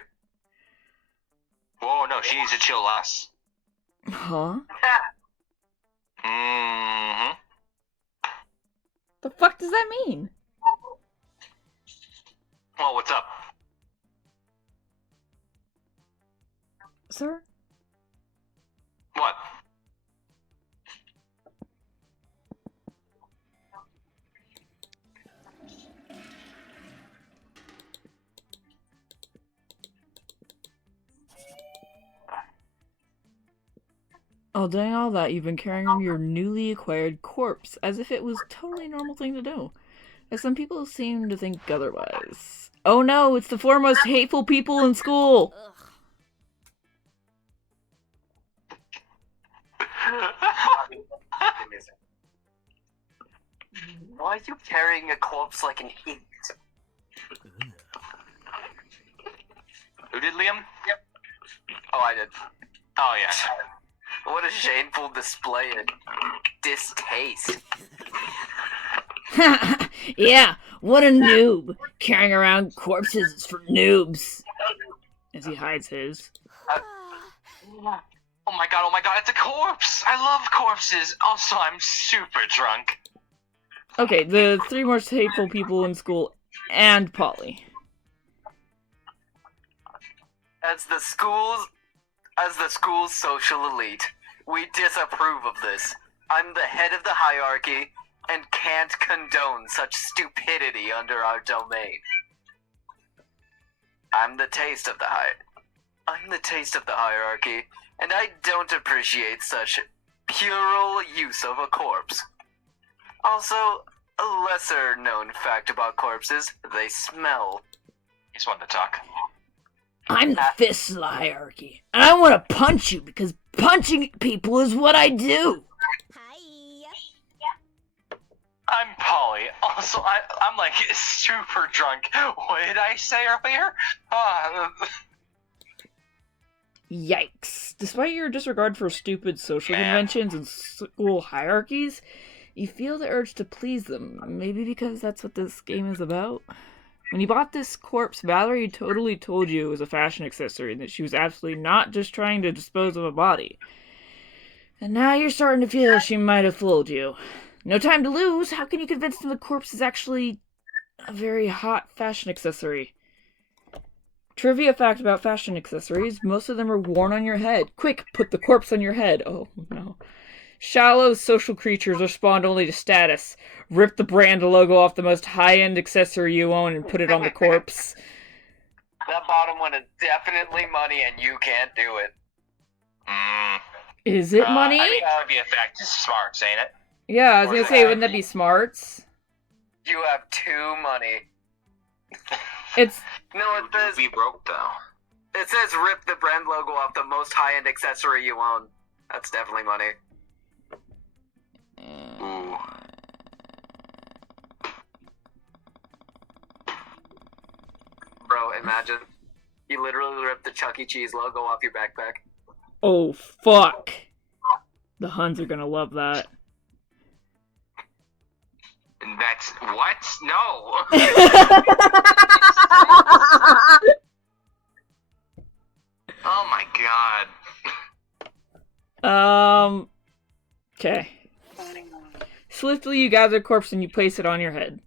Whoa, no, she needs to chill less. Huh? Mm-hmm. The fuck does that mean? Well, what's up? Sir? What? Oh, doing all that, you've been carrying your newly acquired corpse as if it was a totally normal thing to do. As some people seem to think otherwise. Oh no, it's the 4 most hateful people in school! Why are you carrying a corpse like an idiot? Who did, Liam? Yep. Oh, I did. Oh, yeah. What a shameful display of distaste. Yeah, what a noob! Carrying around corpses is for noobs. As he hides his. Oh my god, it's a corpse! I love corpses! Also, I'm super drunk. Okay, the 3 most hateful people in school and Polly. As the school's social elite, We disapprove of this. I'm the head of the hierarchy and can't condone such stupidity under our domain. I'm the taste of the hierarchy, and I don't appreciate such puerile use of a corpse. Also, a lesser known fact about corpses, they smell. He's one to talk. I'm the fist of the hierarchy, and I want to punch you because punching people is what I do. Hi. I'm Polly. Also, I'm like super drunk. What did I say earlier? Yikes. Despite your disregard for stupid social conventions and school hierarchies, you feel the urge to please them. Maybe because that's what this game is about? When you bought this corpse, Valerie totally told you it was a fashion accessory and that she was absolutely not just trying to dispose of a body. And now you're starting to feel she might have fooled you. No time to lose. How can you convince them the corpse is actually a very hot fashion accessory? Trivia fact about fashion accessories, most of them are worn on your head. Quick, put the corpse on your head. Oh, no. Shallow social creatures respond only to status. Rip the brand logo off the most high-end accessory you own and put it on the corpse. That bottom one is definitely money and you can't do it. Is it money? I mean, trivia fact is smarts, ain't it? Yeah, I was gonna say, wouldn't that be smarts? You have too money. It's... No, it says... We broke, though. It says rip the brand logo off the most high-end accessory you own. That's definitely money. Ooh. Bro, imagine. You literally ripped the Chuck E. Cheese logo off your backpack. Oh, fuck. The Huns are gonna love that. And that's... What? No! Oh my god. Okay. Swiftly, you gather the corpse and you place it on your head.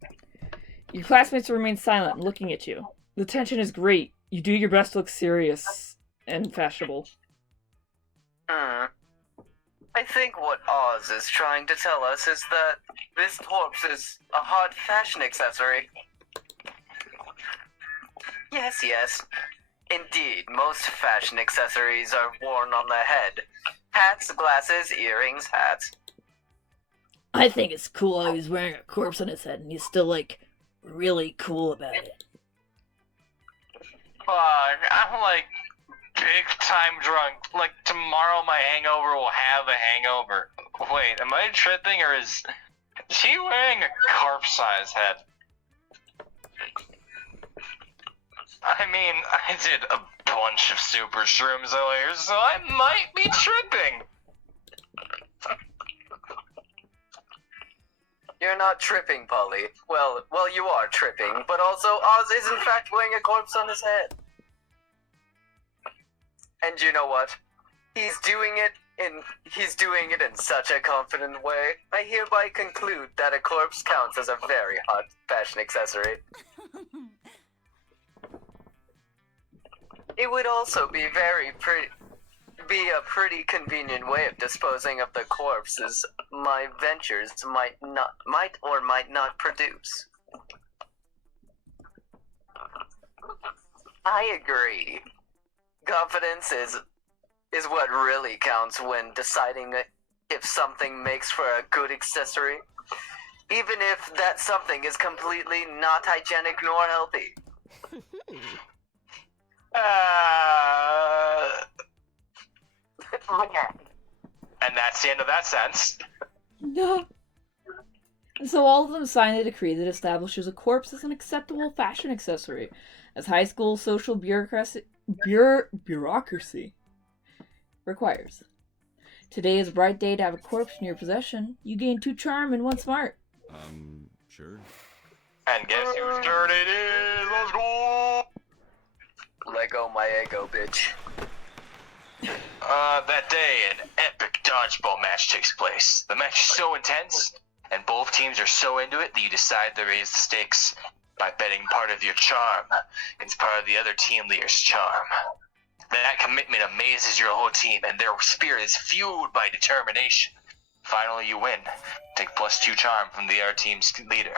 Your classmates remain silent and looking at you. The tension is great. You do your best to look serious and fashionable. I think what Oz is trying to tell us is that this corpse is a hot fashion accessory. Yes, yes. Indeed, most fashion accessories are worn on the head. Hats, glasses, earrings, hats. I think it's cool how he's wearing a corpse on his head and he's still, like, really cool about it. I'm like big time drunk. Like tomorrow my hangover will have a hangover. Wait, am I tripping or is she wearing a corpse-sized head? I mean, I did a bunch of super shrooms earlier, so I might be tripping. You're not tripping, Polly. Well, you are tripping, but also Oz is in fact wearing a corpse on his head. And you know what? He's doing it in such a confident way. I hereby conclude that a corpse counts as a very hot fashion accessory. It would also be a pretty convenient way of disposing of the corpses my ventures might or might not produce. I agree. Confidence is what really counts when deciding if something makes for a good accessory, even if that something is completely not hygienic nor healthy. And that's the end of that sentence. No. So all of them signed a decree that establishes a corpse as an acceptable fashion accessory, as high school social bureaucracy requires. Today is a bright day to have a corpse in your possession. You gain 2 charm and 1 smart. Sure. And guess whose turn it is? Let's go! Lego my ego, bitch. That day, an epic dodgeball match takes place. The match is so intense, and both teams are so into it that you decide to raise the stakes by betting part of your charm against part of the other team leader's charm. That commitment amazes your whole team, and their spirit is fueled by determination. Finally, you win. Take +2 charm from our team's leader.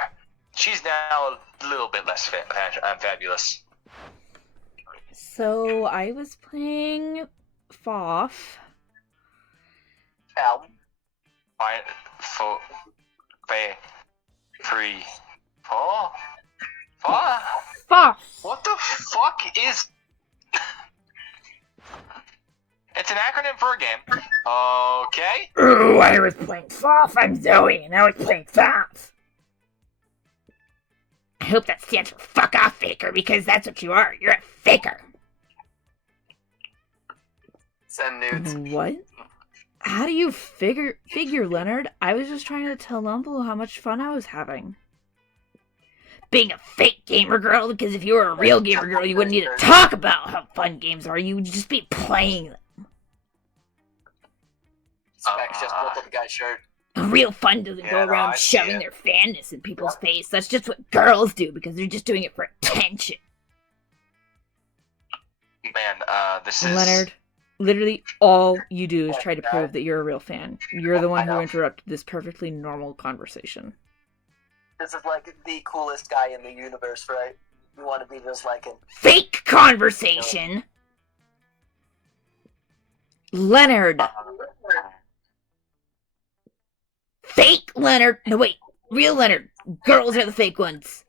She's now a little bit less fabulous. So I was playing Foff. Fine, free, oh, Foff! what the fuck is? It's an acronym for a game. Okay. Ooh, I was playing Foff. I'm Zoe, and I was playing Foff. I hope that stands for fuck off, faker, because that's what you are. You're a faker. Send nudes. What? How do you figure, Leonard? I was just trying to tell Lumble how much fun I was having. Being a fake gamer girl, because if you were a real gamer girl, you wouldn't need to talk about how fun games are. You would just be playing them. Specs just pulled up the guy's shirt. Real fun doesn't go around shoving their fanness in people's face. That's just what girls do, because they're just doing it for attention. Man, this is... Leonard, literally all you do is try to prove that you're a real fan. You're the one who interrupted this perfectly normal conversation. This is like the coolest guy in the universe, right? You want to be just like him. Fake conversation! Leonard! Fake Leonard! No, wait. Real Leonard. Girls are the fake ones.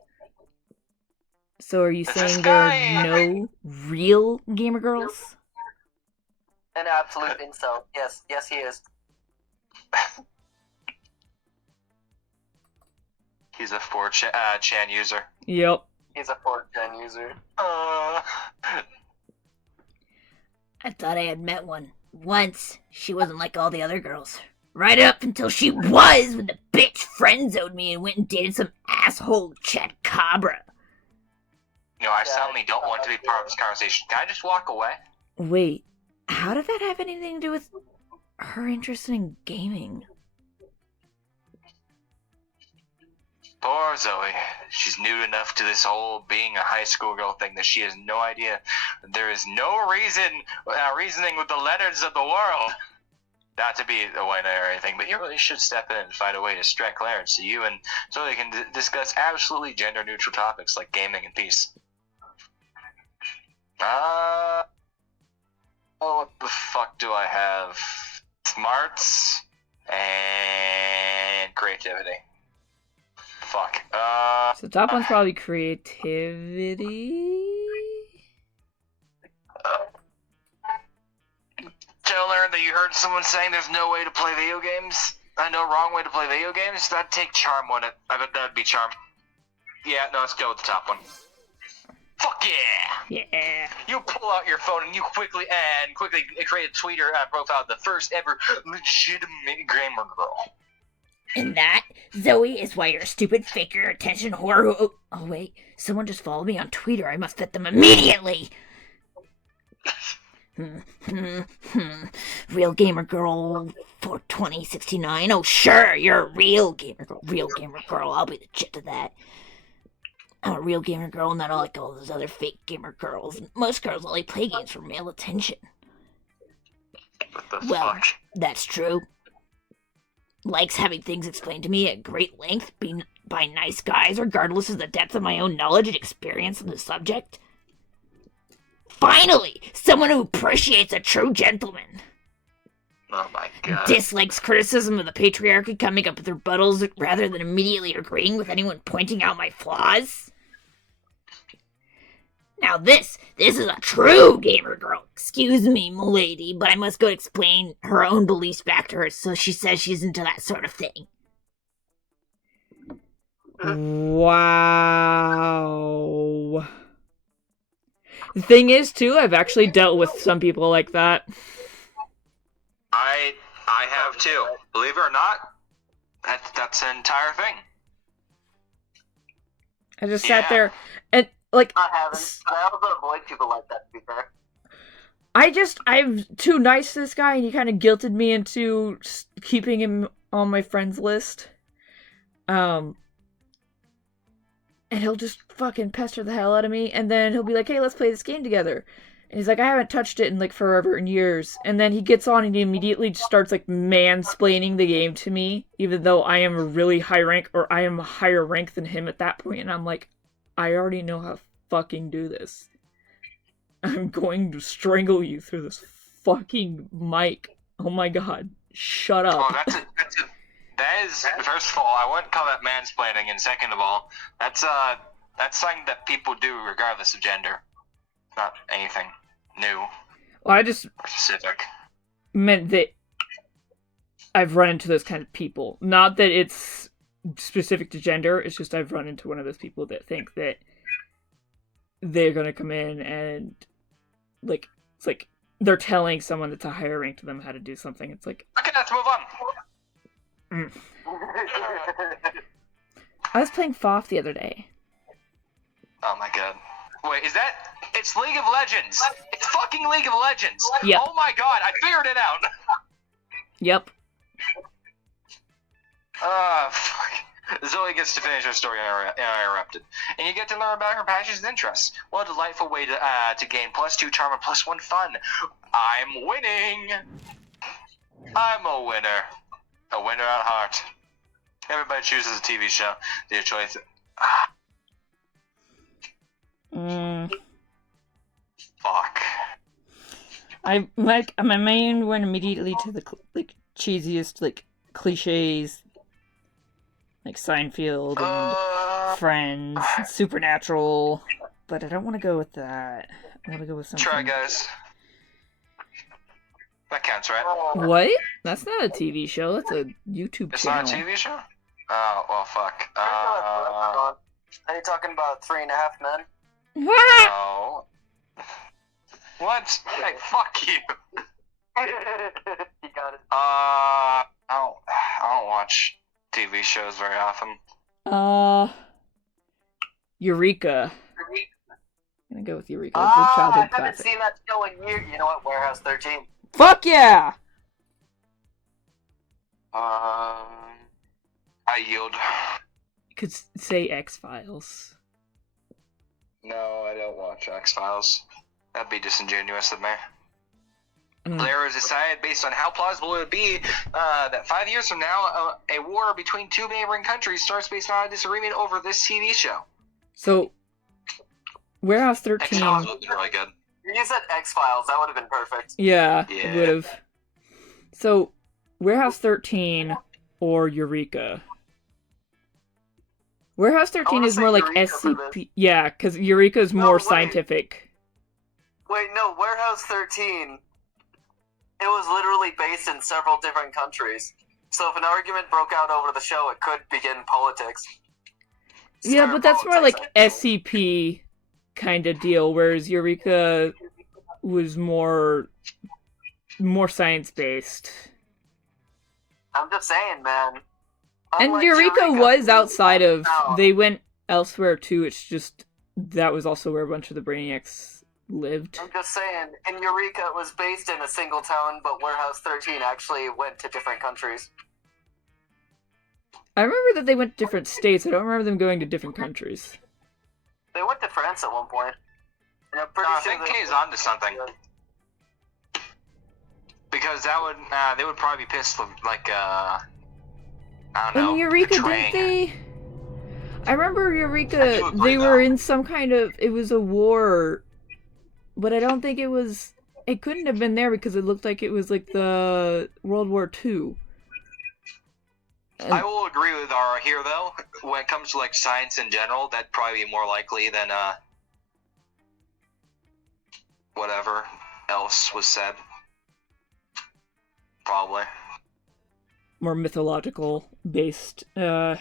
So are you saying there are no real gamer girls? An absolute insult. Yes, yes he is. He's a 4chan user. Yep. He's a 4chan user. I thought I had met one. Once. She wasn't like all the other girls. Right up until she was, when the bitch friend-zoned me and went and dated some asshole Chad Cabra. You know, I suddenly don't want to be part of this conversation. Can I just walk away? Wait, how did that have anything to do with her interest in gaming? Poor Zoe. She's new enough to this whole being a high school girl thing that she has no idea. There is no reasoning with the Leonards of the world. Not to be a white knight or anything, but you really should step in and find a way to strike Clarence so you and Zoe can discuss absolutely gender-neutral topics like gaming and peace. What the fuck do I have? Smarts and creativity. Fuck. So the top one's probably creativity. Tell her that you heard someone saying there's no way to play video games. No wrong way to play video games. That'd take charm, wouldn't it? I bet that'd be charm. Yeah, no, let's go with the top one. Fuck yeah! Yeah. You pull out your phone and you quickly create a Twitter profile of the first ever legitimate gamer girl. And that, Zoe, is why you're a stupid faker, attention whore. Oh wait, someone just followed me on Twitter. I must fit them immediately. Real gamer girl for 2069. Oh sure, you're a real gamer girl. Real gamer girl. I'll be the chit to that. I'm a real gamer girl, not like all those other fake gamer girls. Most girls only play games for male attention. What the Well, fuck? that's true. Likes having things explained to me at great length by nice guys, regardless of the depth of my own knowledge and experience on the subject. Finally! Someone who appreciates a true gentleman. Oh my god. Dislikes criticism of the patriarchy, coming up with rebuttals rather than immediately agreeing with anyone pointing out my flaws. Now this is a true gamer girl. Excuse me, m'lady, but I must go explain her own beliefs back to her, so she says she's into that sort of thing. Wow. The thing is, too, I've actually dealt with some people like that. I have too. Believe it or not, that's an entire thing. I just sat there and, like... I haven't, but I also avoid people like that, to be fair. I'm too nice to this guy, and he kind of guilted me into keeping him on my friends list. And he'll just fucking pester the hell out of me, and then he'll be like, hey, let's play this game together. And he's like, I haven't touched it in like forever and years. And then he gets on and he immediately starts like mansplaining the game to me, even though I am a really high rank, or I am a higher rank than him at that point. And I'm like, I already know how to fucking do this. I'm going to strangle you through this fucking mic. Oh my god. Shut up. Well, that is, first of all, I wouldn't call that mansplaining, and second of all, that's something that people do regardless of gender. Not anything new. Well, I just or specific. meant that I've run into those kind of people. Not that it's specific to gender, it's just I've run into one of those people that think that they're gonna come in and, like, it's like they're telling someone that's a higher rank to them how to do something. It's like... Okay, let's move on. I was playing FOF the other day. Oh my god. Wait, is that... It's League of Legends! It's fucking League of Legends! Yep. Oh my god, I figured it out! Yep. Fuck. Zoe gets to finish her story uninterrupted, and you get to learn about her passions and interests. What a delightful way to gain +2 charm and +1 fun. I'm winning! I'm a winner. A winner at heart. Everybody chooses a TV show. Their choice. Fuck. I like my mind went immediately to the like cheesiest like cliches, like Seinfeld and Friends, and Supernatural, but I don't want to go with that. I want to go with something. Try, guys. That counts, right? What? That's not a TV show. That's a YouTube It's channel. not a TV show? Oh, well, fuck. Are you talking about 3.5 Men? No. What? Hey, fuck you. You got it. I don't watch TV shows very often. Eureka. I'm gonna go with Eureka. It's a I childhood haven't classic. seen that show in years. You know what? Warehouse 13. Fuck yeah! I yield. You could say X-Files. No, I don't watch X-Files. That'd be disingenuous of me. Mm. Players decided, based on how plausible it would be, that 5 years from now, a war between two neighboring countries starts based on a disagreement over this TV show. So, Warehouse 13... X-Files would have been really good. You said X-Files. That would have been perfect. Yeah, Yeah. it would have. So, Warehouse 13 or Eureka? Warehouse 13 wanna is say more like Eureka for SCP. Yeah, because Eureka is No, more wait. scientific. Wait, no. Warehouse 13. It was literally based in several different countries. So if an argument broke out over the show, it could begin politics. Yeah, Start but that's more politics, like actually. SCP kind of deal, whereas Eureka was more science-based. I'm just saying, man. And Unlike Eureka was please outside calm of... down. They went elsewhere, too. It's just... That was also where a bunch of the Brainiacs lived. I'm just saying, in Eureka it was based in a single town, but Warehouse 13 actually went to different countries. I remember that they went to different states. I don't remember them going to different countries. They went to France at one point. And I'm pretty No, I sure think they- Kay's onto something. Because that would, they would probably be pissed, like, I don't know, In Eureka, betraying. didn't they? I remember I Eureka, do agree, they were though. in some kind of... It was a war, but I don't think it was... It couldn't have been there because it looked like it was like the World War II. I will agree with our here, though. When it comes to, like, science in general, that'd probably be more likely than, whatever else was said. Probably. More mythological based. Alright,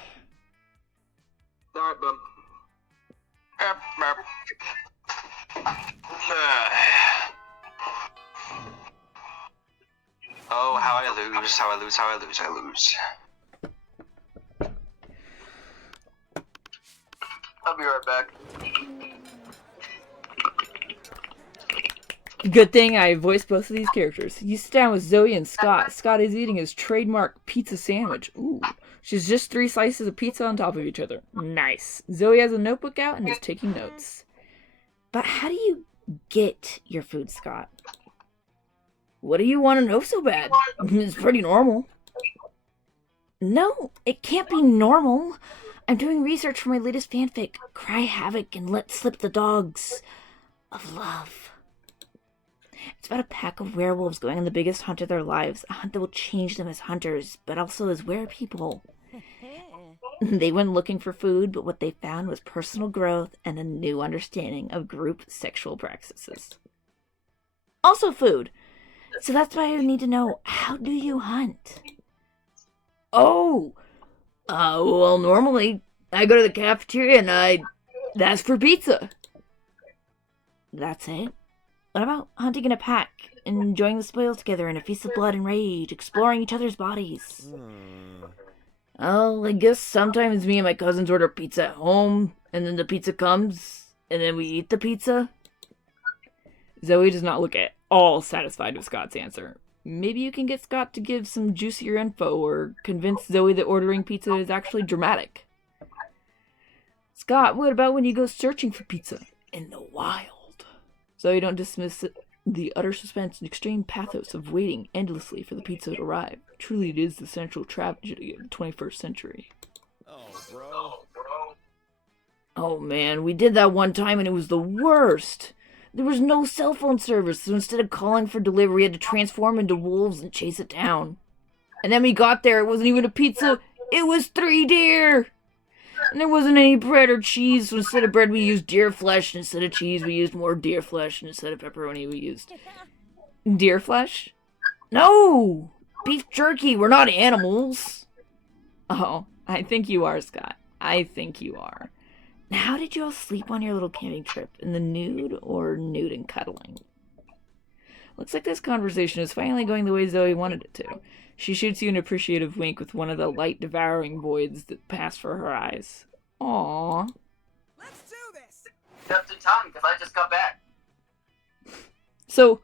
bud. Oh, how I lose, how I lose, how I lose, I lose. I'll be right back. Good thing I voiced both of these characters. You sit down with Zoe and Scott. Scott is eating his trademark pizza sandwich. Ooh. She's just 3 slices of pizza on top of each other. Nice. Zoe has a notebook out and is taking notes. But how do you get your food, Scott. What do you want to know so bad? It's pretty normal. No, it can't be normal. I'm doing research for my latest fanfic, Cry Havoc and Let Slip the Dogs of Love. It's about a pack of werewolves going on the biggest hunt of their lives, a hunt that will change them as hunters, but also as werepeople. They went looking for food, but what they found was personal growth and a new understanding of group sexual practices. Also food. So that's why I need to know, how do you hunt? Oh! Well, normally, I go to the cafeteria and I ask for pizza. That's it? What about hunting in a pack, enjoying the spoils together in a feast of blood and rage, exploring each other's bodies? Oh, I guess sometimes me and my cousins order pizza at home, and then the pizza comes, and then we eat the pizza. Zoe does not look at all satisfied with Scott's answer. Maybe you can get Scott to give some juicier info, or convince Zoe that ordering pizza is actually dramatic. Scott, what about when you go searching for pizza in the wild? Zoe, don't dismiss the utter suspense and extreme pathos of waiting endlessly for the pizza to arrive. Truly, it is the central tragedy of the 21st century. Oh, bro. Oh man, we did that one time and it was the worst. There was no cell phone service, so instead of calling for delivery, we had to transform into wolves and chase it down. And then we got there, it wasn't even a pizza, it was 3 deer! And there wasn't any bread or cheese, so instead of bread we used deer flesh, and instead of cheese we used more deer flesh, and instead of pepperoni we used... deer flesh? No! Beef jerky, we're not animals! Oh, I think you are, Scott. I think you are. Now, how did you all sleep on your little camping trip? In the nude or nude and cuddling? Looks like this conversation is finally going the way Zoe wanted it to. She shoots you an appreciative wink with one of the light-devouring voids that pass for her eyes. Aww. Let's do this! Just in time, because I just got back. So,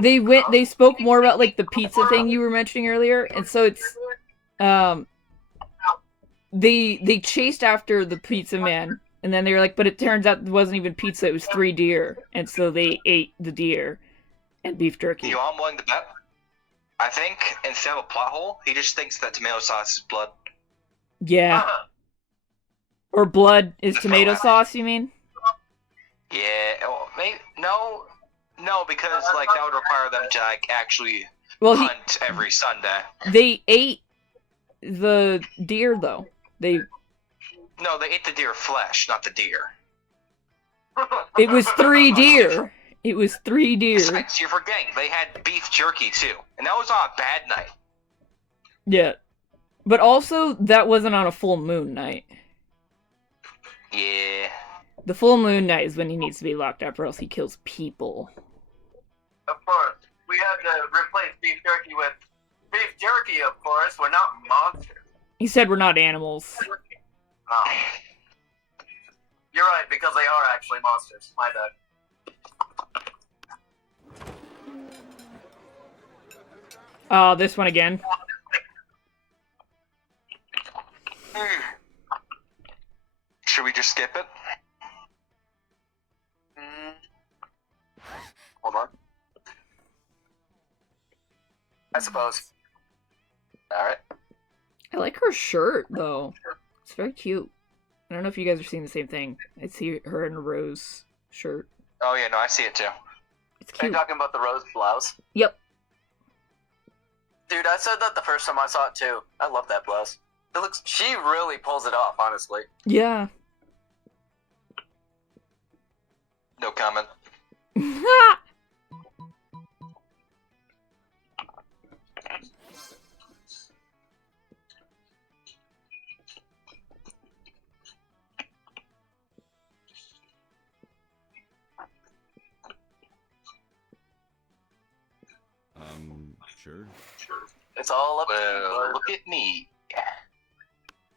they spoke more about, like, the pizza thing you were mentioning earlier, and so it's, they chased after the pizza man, and then they were like, but it turns out it wasn't even pizza, it was 3 deer, and so they ate the deer and beef jerky. You all willing to bet? I think instead of a plot hole, he just thinks that tomato sauce is blood. Yeah. Or blood is tomato sauce, you mean? Yeah, well, maybe, no, because, like, that would require them to, like, actually hunt every Sunday. They ate the deer, though. No, they ate the deer flesh, not the deer. It was 3 deer. It was 3 deer. Besides, you're forgetting, they had beef jerky, too. And that was on a bad night. Yeah. But also, that wasn't on a full moon night. Yeah. The full moon night is when he needs to be locked up, or else he kills people. Of course. We had to replace beef jerky with beef jerky, of course. We're not monsters. He said we're not animals. Oh. You're right, because they are actually monsters. My bad. Oh, this one again. Should we just skip it? Hold on. I suppose. Alright. I like her shirt, though. It's very cute. I don't know if you guys are seeing the same thing. I see her in a rose shirt. Oh, yeah, no, I see it, too. It's Are you cute. talking about the rose blouse? Yep. Dude, I said that the first time I saw it, too. I love that blouse. It looks... She really pulls it off, honestly. Yeah. No comment. Sure. It's all up to you, Well, bud. look at me.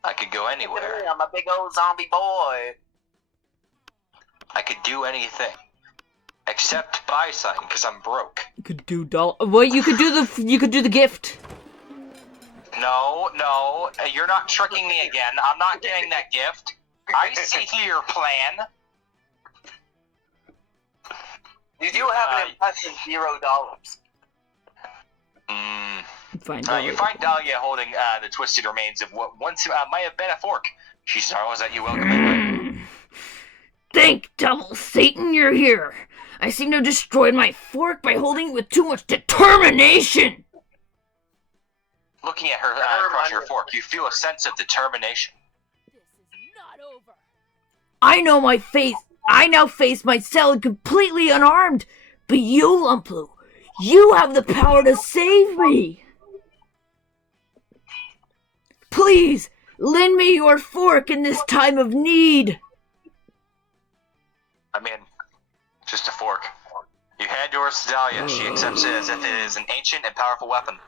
I could go anywhere. I'm a big old zombie boy. I could do anything. Except buy something, because I'm broke. You could do Well, you could do the gift. No, you're not tricking me again. I'm not getting that gift. I see your plan. You do have an impressive $0. Find You find Dahlia holding the twisted remains of what once might have been a fork. She snarls at you welcomingly. Thank Double Satan you're here. I seem to have destroyed my fork by holding it with too much determination. Looking at her crush her fork, you feel a sense of determination. This is not over. I now face my salad completely unarmed. But you, Lumplu, you have the power to save me. Please, lend me your fork in this time of need. I mean, just a fork. You hand yours to Dahlia. She accepts it as if it is an ancient and powerful weapon.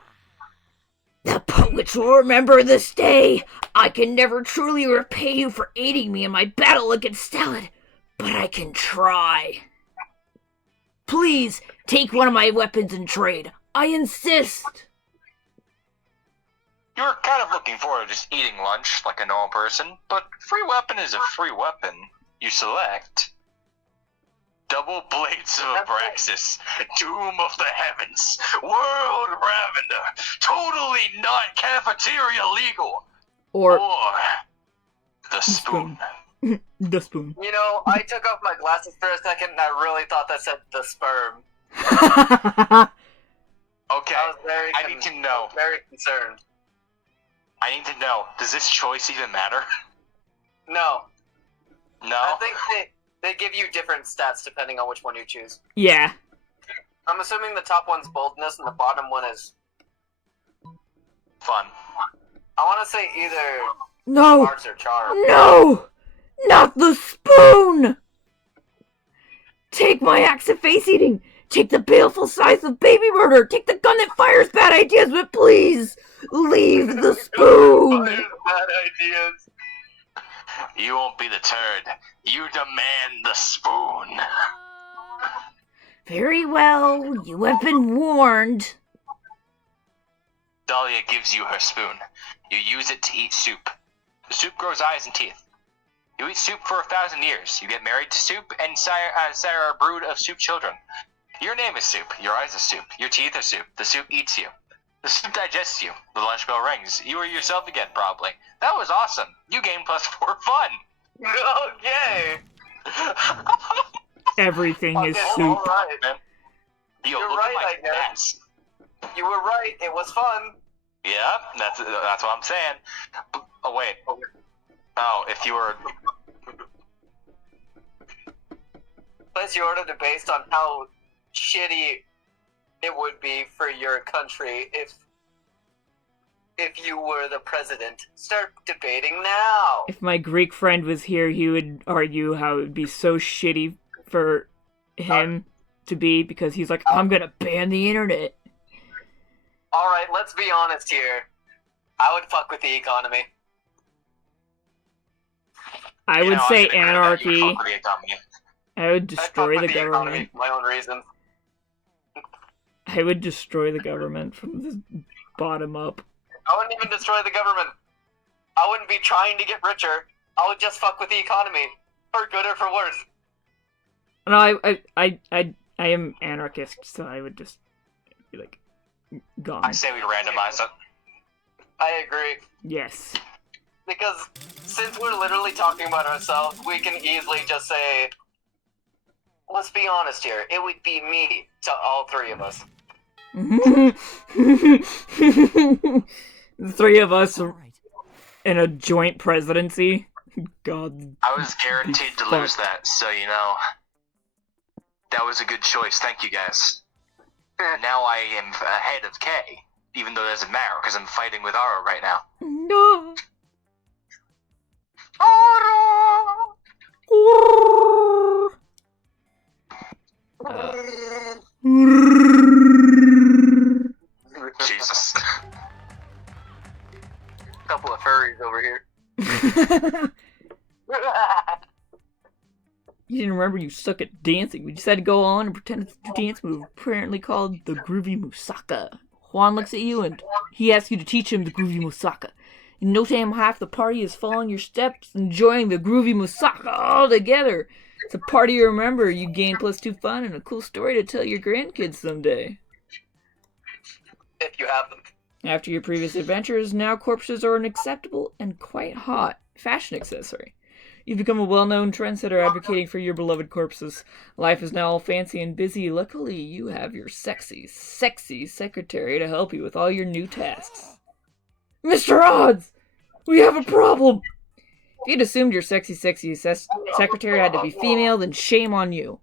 The poets will remember this day. I can never truly repay you for aiding me in my battle against Salad, but I can try. Please, take one of my weapons in trade. I insist. You were kind of looking forward to just eating lunch like a normal person, but free weapon is a free weapon. You select Double Blades of Abraxas, Doom of the Heavens, World Ravender, totally not cafeteria legal, Or the Spoon. the spoon. You know, I took off my glasses for a second and I really thought that said the sperm. Okay, I was very I need to know. very concerned. I need to know, does this choice even matter? No. No? I think they give you different stats depending on which one you choose. Yeah. I'm assuming the top one's boldness and the bottom one is... Fun. I want to say either No. smarts or charm. No! Not the spoon! Take my axe of face eating! Take the baleful size of baby murder! Take the gun that fires bad ideas, but please, leave the spoon! Bad ideas. You won't be deterred. You demand the spoon. Very well, you have been warned. Dahlia gives you her spoon. You use it to eat soup. The soup grows eyes and teeth. You eat soup for 1,000 years. You get married to soup and sire a brood of soup children. Your name is soup. Your eyes are soup. Your teeth are soup. The soup eats you. The soup digests you. The lunch bell rings. You are yourself again, probably. That was awesome. You gained +4 fun. Okay. Everything is Okay, soup. alright. Yo, You're look right, at my I stats. guess. You were right. It was fun. Yeah, that's what I'm saying. Oh wait. Oh, if you were. Place your order based on how shitty it would be for your country if you were the president. Start debating now. If my Greek friend was here, he would argue how it would be so shitty for him to be, because he's like, I'm gonna ban the internet. Alright, let's be honest here. I would fuck with the economy. I would say I can agree with that. You anarchy. fuck with the economy. I would I'd fuck destroy with the the economy government. for my own reasons. I would destroy the government from the bottom up. I wouldn't even destroy the government. I wouldn't be trying to get richer. I would just fuck with the economy. For good or for worse. No, I am anarchist, so I would just be like, gone. I say we randomize it. I agree. Yes. Because since we're literally talking about ourselves, we can easily just say, let's be honest here, it would be me to all three of us. The three of us in a joint presidency. God. I was guaranteed to lose that, so you know. That was a good choice. Thank you, guys. Now I am ahead of K, even though it doesn't matter because I'm fighting with Aro right now. No. Jesus. Couple of furries over here. You didn't remember you suck at dancing. We just had to go on and pretend it's a dance move, apparently called the Groovy Musaka. Juan looks at you and he asks you to teach him the Groovy Musaka. In no time, half the party is following your steps, enjoying the groovy moussaka all together. It's a party you remember. You gain +2 fun and a cool story to tell your grandkids someday. If you have them. After your previous adventures, now corpses are an acceptable and quite hot fashion accessory. You've become a well-known trendsetter advocating for your beloved corpses. Life is now all fancy and busy. Luckily, you have your sexy secretary to help you with all your new tasks. Mr. Odds! We have a problem! If you'd assumed your sexy secretary had to be female, then shame on you.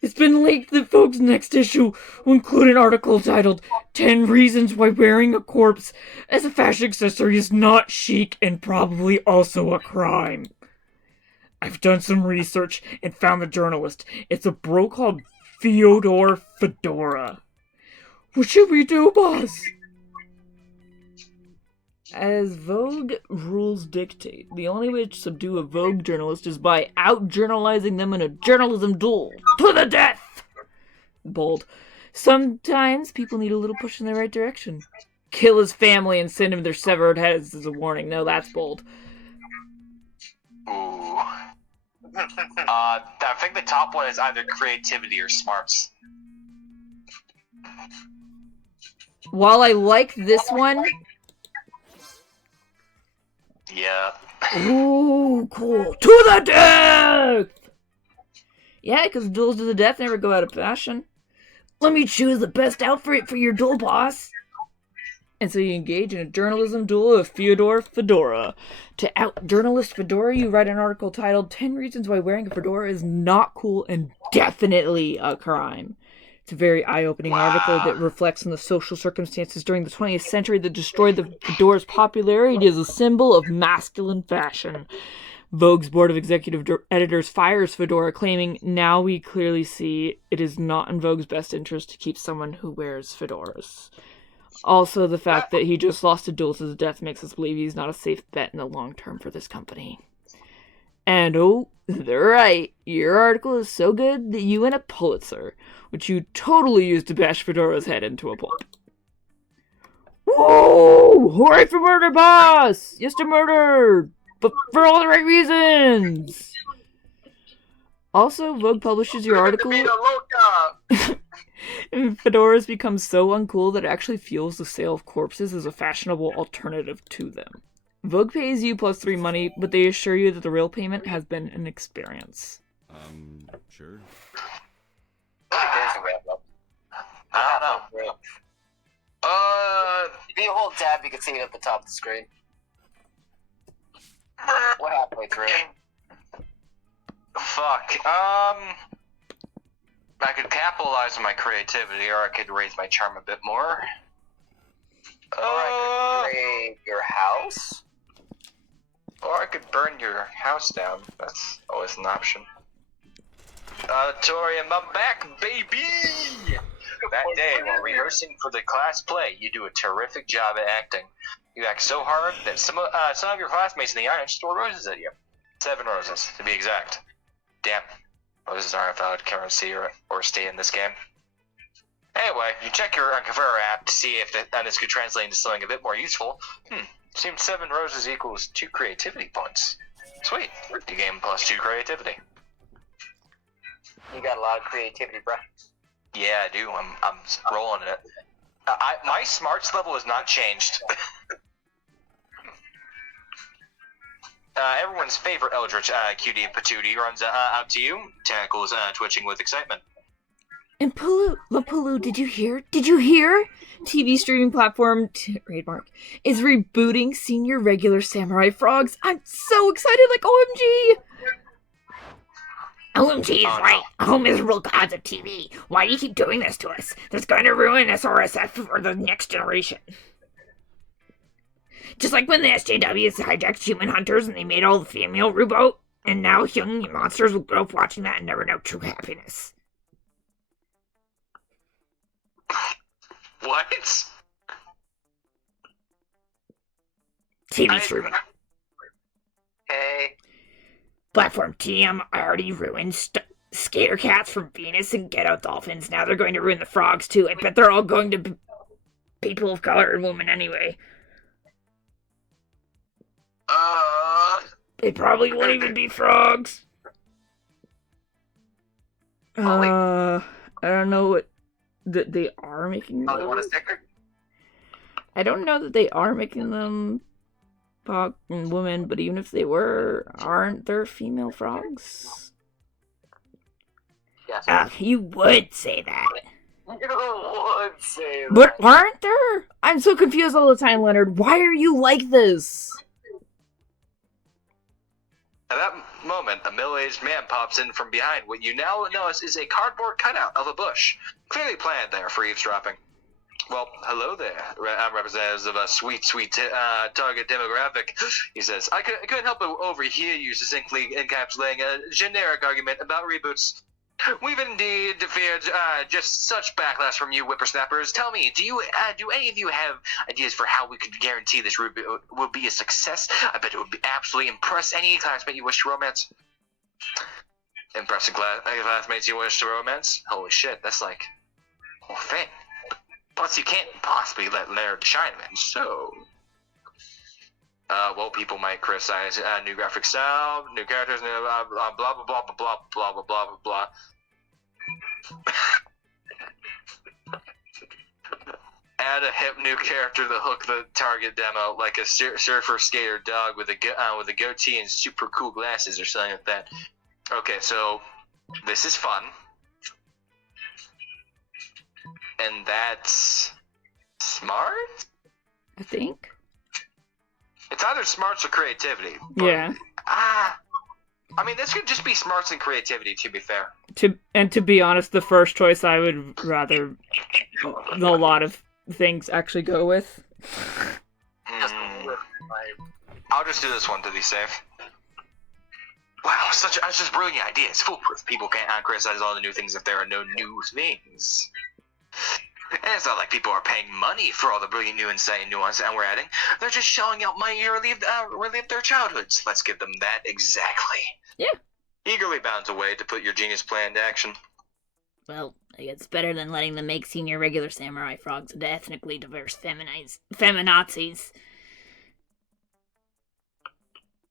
It's been leaked that Vogue's next issue will include an article titled 10 Reasons Why Wearing a Corpse as a Fashion Accessory is Not Chic and Probably Also a Crime. I've done some research and found the journalist. It's a bro called Fyodor Fedora. What should we do, boss? As Vogue rules dictate, the only way to subdue a Vogue journalist is by out-journalizing them in a journalism duel. To the death! Bold. Sometimes people need a little push in the right direction. Kill his family and send him their severed heads as a warning. No, that's bold. Ooh. I think the top one is either creativity or smarts. While I like this one... Yeah. Ooh, cool. To the death! Yeah, because duels to the death never go out of fashion. Let me choose the best outfit for your duel, boss. And so you engage in a journalism duel with Fyodor Fedora. To out-journalist Fedora, you write an article titled 10 Reasons Why Wearing a Fedora is Not Cool and Definitely a Crime. It's a very eye-opening article that reflects on the social circumstances during the 20th century that destroyed the fedora's popularity as a symbol of masculine fashion. Vogue's board of executive editors fires Fedora, claiming, now we clearly see it is not in Vogue's best interest to keep someone who wears fedoras. Also, the fact that he just lost a duel to the death makes us believe he's not a safe bet in the long term for this company. And oh, they're right. Your article is so good that you win a Pulitzer, which you totally used to bash Fedora's head into a pulp. Whoa! Hooray for murder, boss! Yes to murder! But for all the right reasons! Also, Vogue publishes your article... and Fedoras become so uncool that it actually fuels the sale of corpses as a fashionable alternative to them. Vogue pays you +3 money, but they assure you that the real payment has been an experience. Sure. I don't know. If you hold tab, you can see it at the top of the screen. We're halfway through. Fuck. I could capitalize on my creativity, or I could raise my charm a bit more. Or I could raid your house. Or I could burn your house down. That's always an option. Tori, I'm back, baby! That day, while rehearsing for the class play, you do a terrific job at acting. You act so hard that some of your classmates in the audience throw roses at you. 7 roses, to be exact. Damn. Roses aren't a valid currency or state in this game. Anyway, you check your Convera app to see if this could translate into something a bit more useful. Seems 7 roses equals 2 creativity points. Sweet. You gain +2 creativity. You got a lot of creativity, bro. Yeah, I do. I'm rolling in it. My smarts level has not changed. Everyone's favorite Eldritch QD Patootie runs out to you. Tentacles twitching with excitement. And Pulu, did you hear? Did you hear? TV streaming platform, trademark, is rebooting Senior Regular Samurai Frogs. I'm so excited, like OMG! OMG is right. Oh, miserable gods of TV. Why do you keep doing this to us? That's going to ruin SRSF for the next generation. Just like when the SJWs hijacked human hunters and they made all the female reboot, and now young monsters will grow up watching that and never know true happiness. What? TV streaming. Hey. Platform TM already ruined Skater Cats from Venus and Get Out Dolphins. Now they're going to ruin the frogs too. I bet they're all going to be people of color and women anyway. They probably won't even be frogs. I don't know what that they are making Oh, they want a them. sticker? I don't know that they are making them frog and women, but even if they were, aren't there female frogs? Yes. You would say that. You would say that. But aren't there? I'm so confused all the time, Leonard. Why are you like this? At that moment, a middle-aged man pops in from behind what you now notice is a cardboard cutout of a bush, clearly planned there for eavesdropping. Well, hello there. I'm representatives of a sweet target demographic, he says. I couldn't help but overhear you succinctly encapsulating a generic argument about reboots. We've indeed feared just such backlash from you whippersnappers. Tell me, do any of you have ideas for how we could guarantee this reboot will be a success? I bet it would absolutely impress any classmate you wish to romance. Impressing classmates you wish to romance? Holy shit, that's like a whole thing. Plus, you can't possibly let Laird Chinaman, so... well, people might criticize new graphic style, new characters, new blah, blah, blah, blah, blah, blah, blah, blah, blah, blah. Add a hip new character to hook the target demo, like a surfer skater dog with a goatee and super cool glasses or something like that. Okay, so this is fun. And that's smart? I think. It's either smarts or creativity. But, Yeah. I mean, this could just be smarts and creativity, to be fair. To be honest, the first choice I would rather a lot of things actually go with. I'll just do this one to be safe. Wow, such a brilliant idea. It's foolproof. People can't criticize all the new things if there are no new things. And it's not like people are paying money for all the brilliant new insane nuance and we're adding. They're just shelling out money to relive their childhoods. Let's give them that exactly. Yeah. Eagerly bounds away to put your genius plan into action. Well, it's better than letting them make senior regular samurai frogs into ethnically diverse feminazis.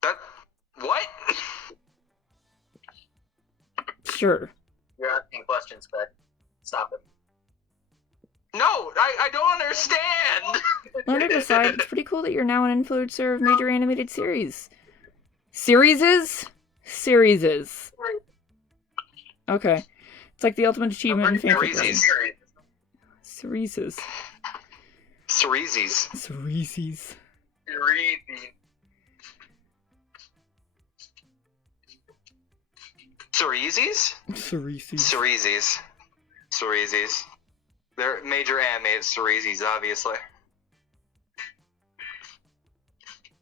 That... what? Sure. You're asking questions, bud. Stop it. No, I don't understand! Leonard aside, it's pretty cool that you're now an influencer of major animated series. Serieses? Okay. It's like the ultimate achievement in fanfic. Cereses. Cereses. Cereses. They're major animated Cereses, obviously.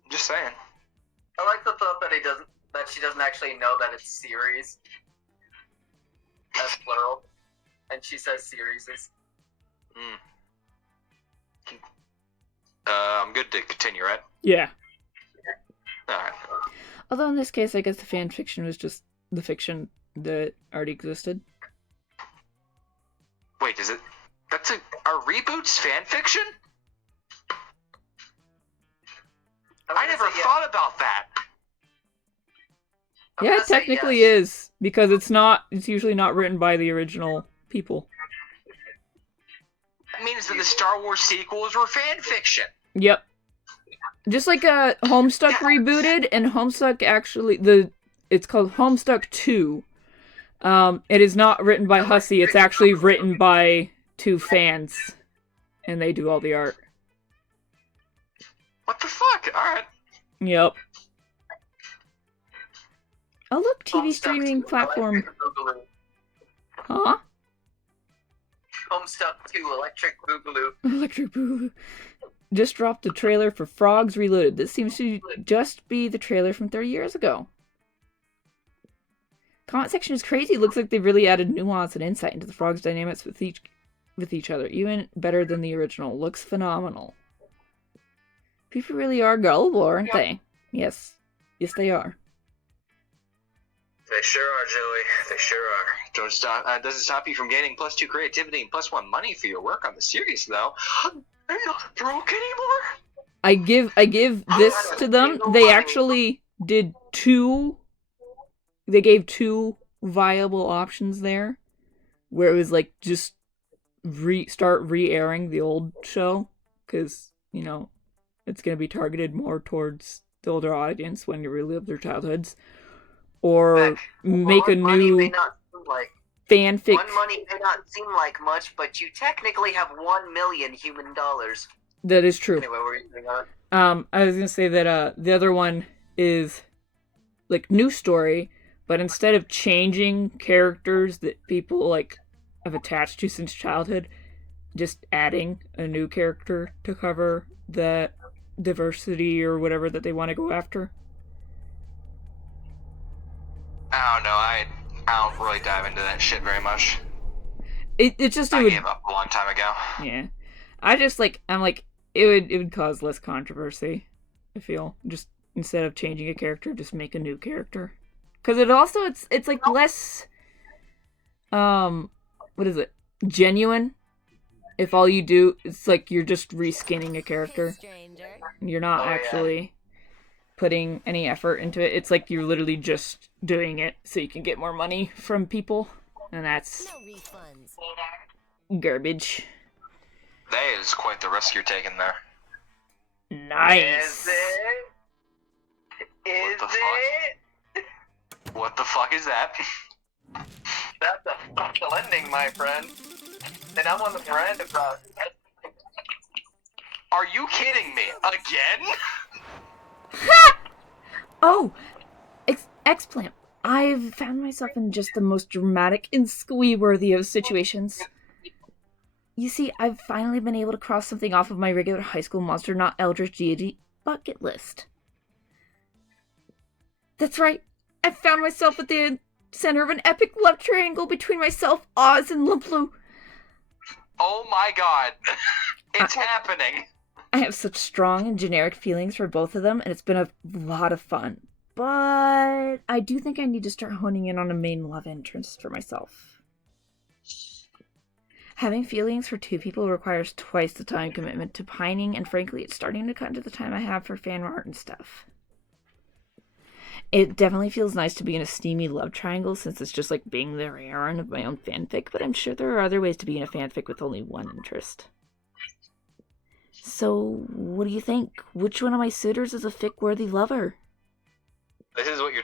Just saying. I like the thought that she doesn't actually know that it's series. That's plural. And she says series. I'm good to continue, right? Yeah. Alright. Although in this case, I guess the fan fiction was just the fiction that already existed. Wait, is it... Are reboots fan fiction? I never thought about that. Yeah, it technically is, because it's usually not written by the original people. That means that the Star Wars sequels were fan fiction. Yep. Just like Homestuck rebooted, and Homestuck actually, it's called Homestuck 2. It is not written by Hussey, it's actually written by 2 fans, and they do all the art. What the fuck? Alright. Yep. Oh look, TV streaming platform. Huh? Homestuck 2, Electric Boogaloo. Electric Boogaloo. Just dropped a trailer for Frogs Reloaded. This seems to just be the trailer from 30 years ago. Comment section is crazy. Looks like they've really added nuance and insight into the frogs' dynamics with each other. Even better than the original. Looks phenomenal. People really are gullible, aren't they? Yes. Yes, they are. They sure are, Joey. They sure are. Don't stop. Doesn't stop you from gaining +2 creativity and +1 money for your work on the series, though. They're not broke anymore. I give this to them. They did two. They gave two viable options there, where it was like just start re-airing the old show, because it's gonna be targeted more towards the older audience when you relive their childhoods, or Heck, make a one money may new not seem like fanfic. one money may not seem like much, but you technically have 1 million human dollars. That is true. Anyway, what were you saying on it? I was gonna say that the other one is like new story, but instead of changing characters that people like have attached to since childhood, just adding a new character to cover the diversity or whatever that they want to go after. I don't know. I don't really dive into that shit very much. I gave up a long time ago. Yeah, I'm like it would cause less controversy. I feel just instead of changing a character, just make a new character, because it's like less what is it, genuine. If all you do, it's like you're just reskinning a character. You're not actually putting any effort into it. It's like you're literally just doing it so you can get more money from people, and that's garbage. That is quite the risk you're taking there. Nice. Is it? Is it? What the fuck is that? That's a special ending, my friend. And I'm on the veranda about it. Are you kidding me? Again? Oh, X-Plant. I've found myself in just the most dramatic and squee-worthy of situations. You see, I've finally been able to cross something off of my regular high school monster, not eldritch deity, bucket list. That's right. I found myself at the center of an epic love triangle between myself, Oz, and Lumplu. Oh my god. It's happening. I have such strong and generic feelings for both of them, and it's been a lot of fun. But I do think I need to start honing in on a main love interest for myself. Having feelings for two people requires twice the time commitment to pining, and frankly, it's starting to cut into the time I have for fan art and stuff. It definitely feels nice to be in a steamy love triangle, since it's just like being the Aaron of my own fanfic, but I'm sure there are other ways to be in a fanfic with only one interest. So, what do you think? Which one of my suitors is a fic-worthy lover? This is what you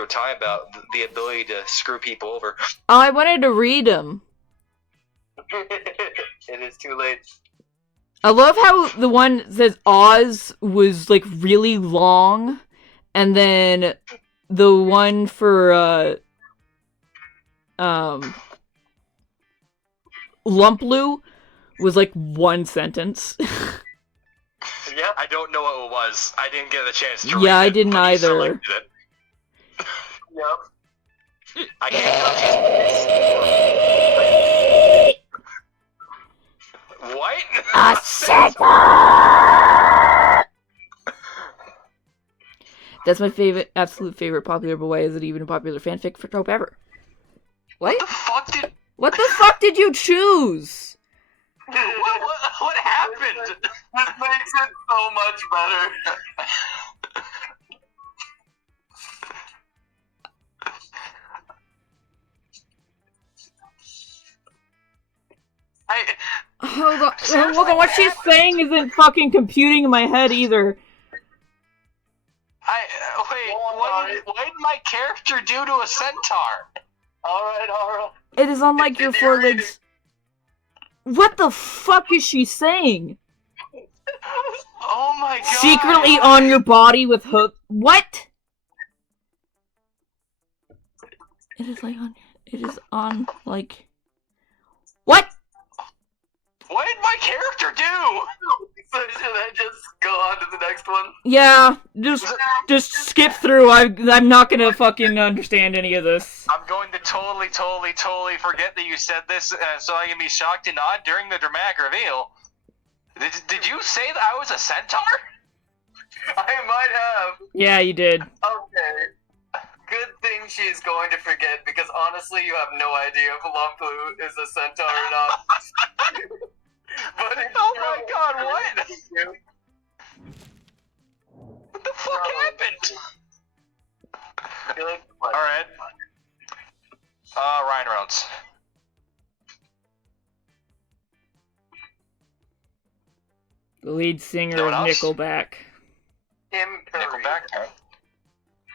were talking about, the ability to screw people over. Oh, I wanted to read them. It is too late. I love how the one that says Oz was like really long, and then the one for Lumplu was like one sentence. Yeah, I don't know what it was. I didn't get the chance to read Yeah, I it, didn't but he either. selected it. Yep. I can't touch his What? A second! That's my favorite, absolute favorite popular, but why is it even a popular fanfic for trope ever? What? What the fuck did you choose? What happened? This makes it so much better. Hold on, what she's saying isn't fucking computing in my head either. Wait, what did my character do to a centaur? Alright. It is unlike your four legs. What the fuck is she saying? Oh my god. Secretly on your body with hook. What? It is on like. What? What did my character do? So should I just go on to the next one? Yeah, just skip through. I'm not gonna fucking understand any of this. I'm going to totally forget that you said this, so I can be shocked and awed during the dramatic reveal. Did you say that I was a centaur? I might have. Yeah, you did. Okay. Good thing she's going to forget, because honestly, you have no idea if Lumplu is a centaur or not. But oh my god, what? What the fuck happened? Good. All right. Ryan Reynolds. The lead singer No of one else? Nickelback. Tim Curry. Nickelback.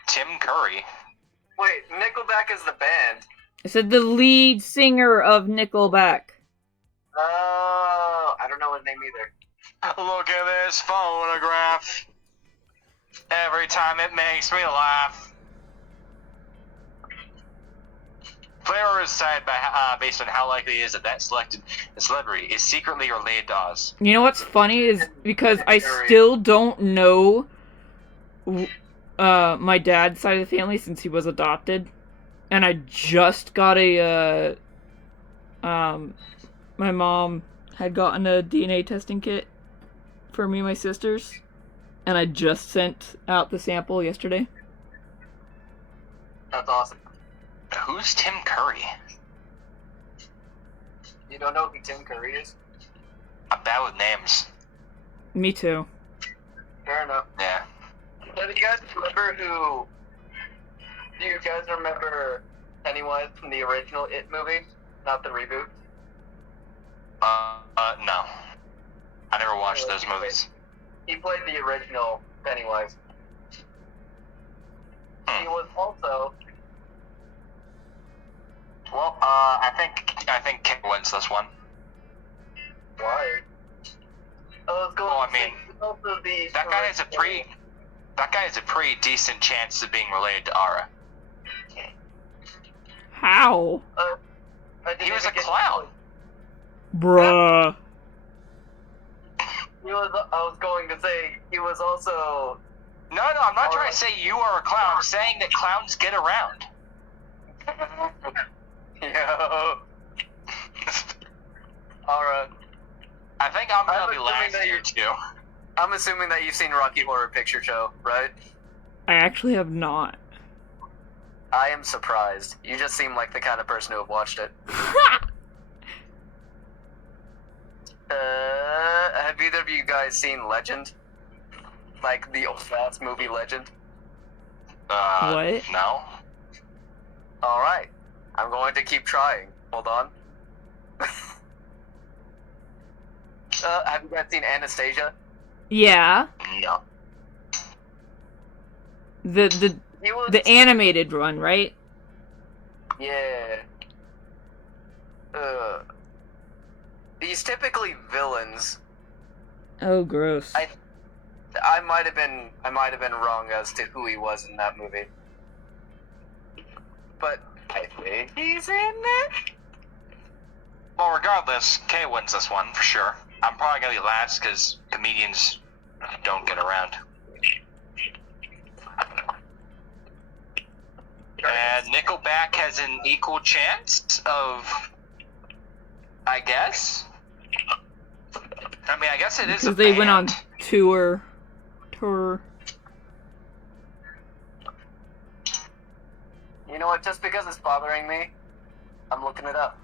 Tim Curry. Wait, Nickelback is the band. I said the lead singer of Nickelback. Oh, I don't know his name either. Look at this photograph. Every time it makes me laugh. Player is decided by based on how likely it is that selected celebrity is secretly related to Oz. You know what's funny is because I still don't know my dad's side of the family since he was adopted, and I just got my mom had gotten a DNA testing kit for me and my sisters, and I just sent out the sample yesterday. That's awesome. Who's Tim Curry? You don't know who Tim Curry is? I'm bad with names. Me too. Fair enough. Yeah. Do you guys remember who? Do you guys remember Pennywise from the original It movie, not the reboot? No. I never watched those movies. He played the original Pennywise. He was also. Well, I think King wins this one. Why? Well, I mean, that guy has a pretty decent chance of being related to Ara. How? He was a clown. Bruh. I was going to say he was also. No, I'm not trying to say you are a clown. I'm saying that clowns get around. Yo. Alright. I think I'm gonna be last here too. I'm assuming that you've seen Rocky Horror Picture Show, right? I actually have not. I am surprised. You just seem like the kind of person who have watched it. Have either of you guys seen Legend? Like the old fast movie Legend? What? No. Alright. I'm going to keep trying. Hold on. Have you guys seen Anastasia? Yeah. No. The animated one, right? Yeah. He's typically villains. Oh, gross. I might have been wrong as to who he was in that movie. But I think he's in it. Well, regardless, Kay wins this one for sure. I'm probably gonna be last because comedians don't get around. And Nickelback has an equal chance of, I guess. I mean, I guess it is a Because they went on band. tour. You know what? Just because it's bothering me, I'm looking it up.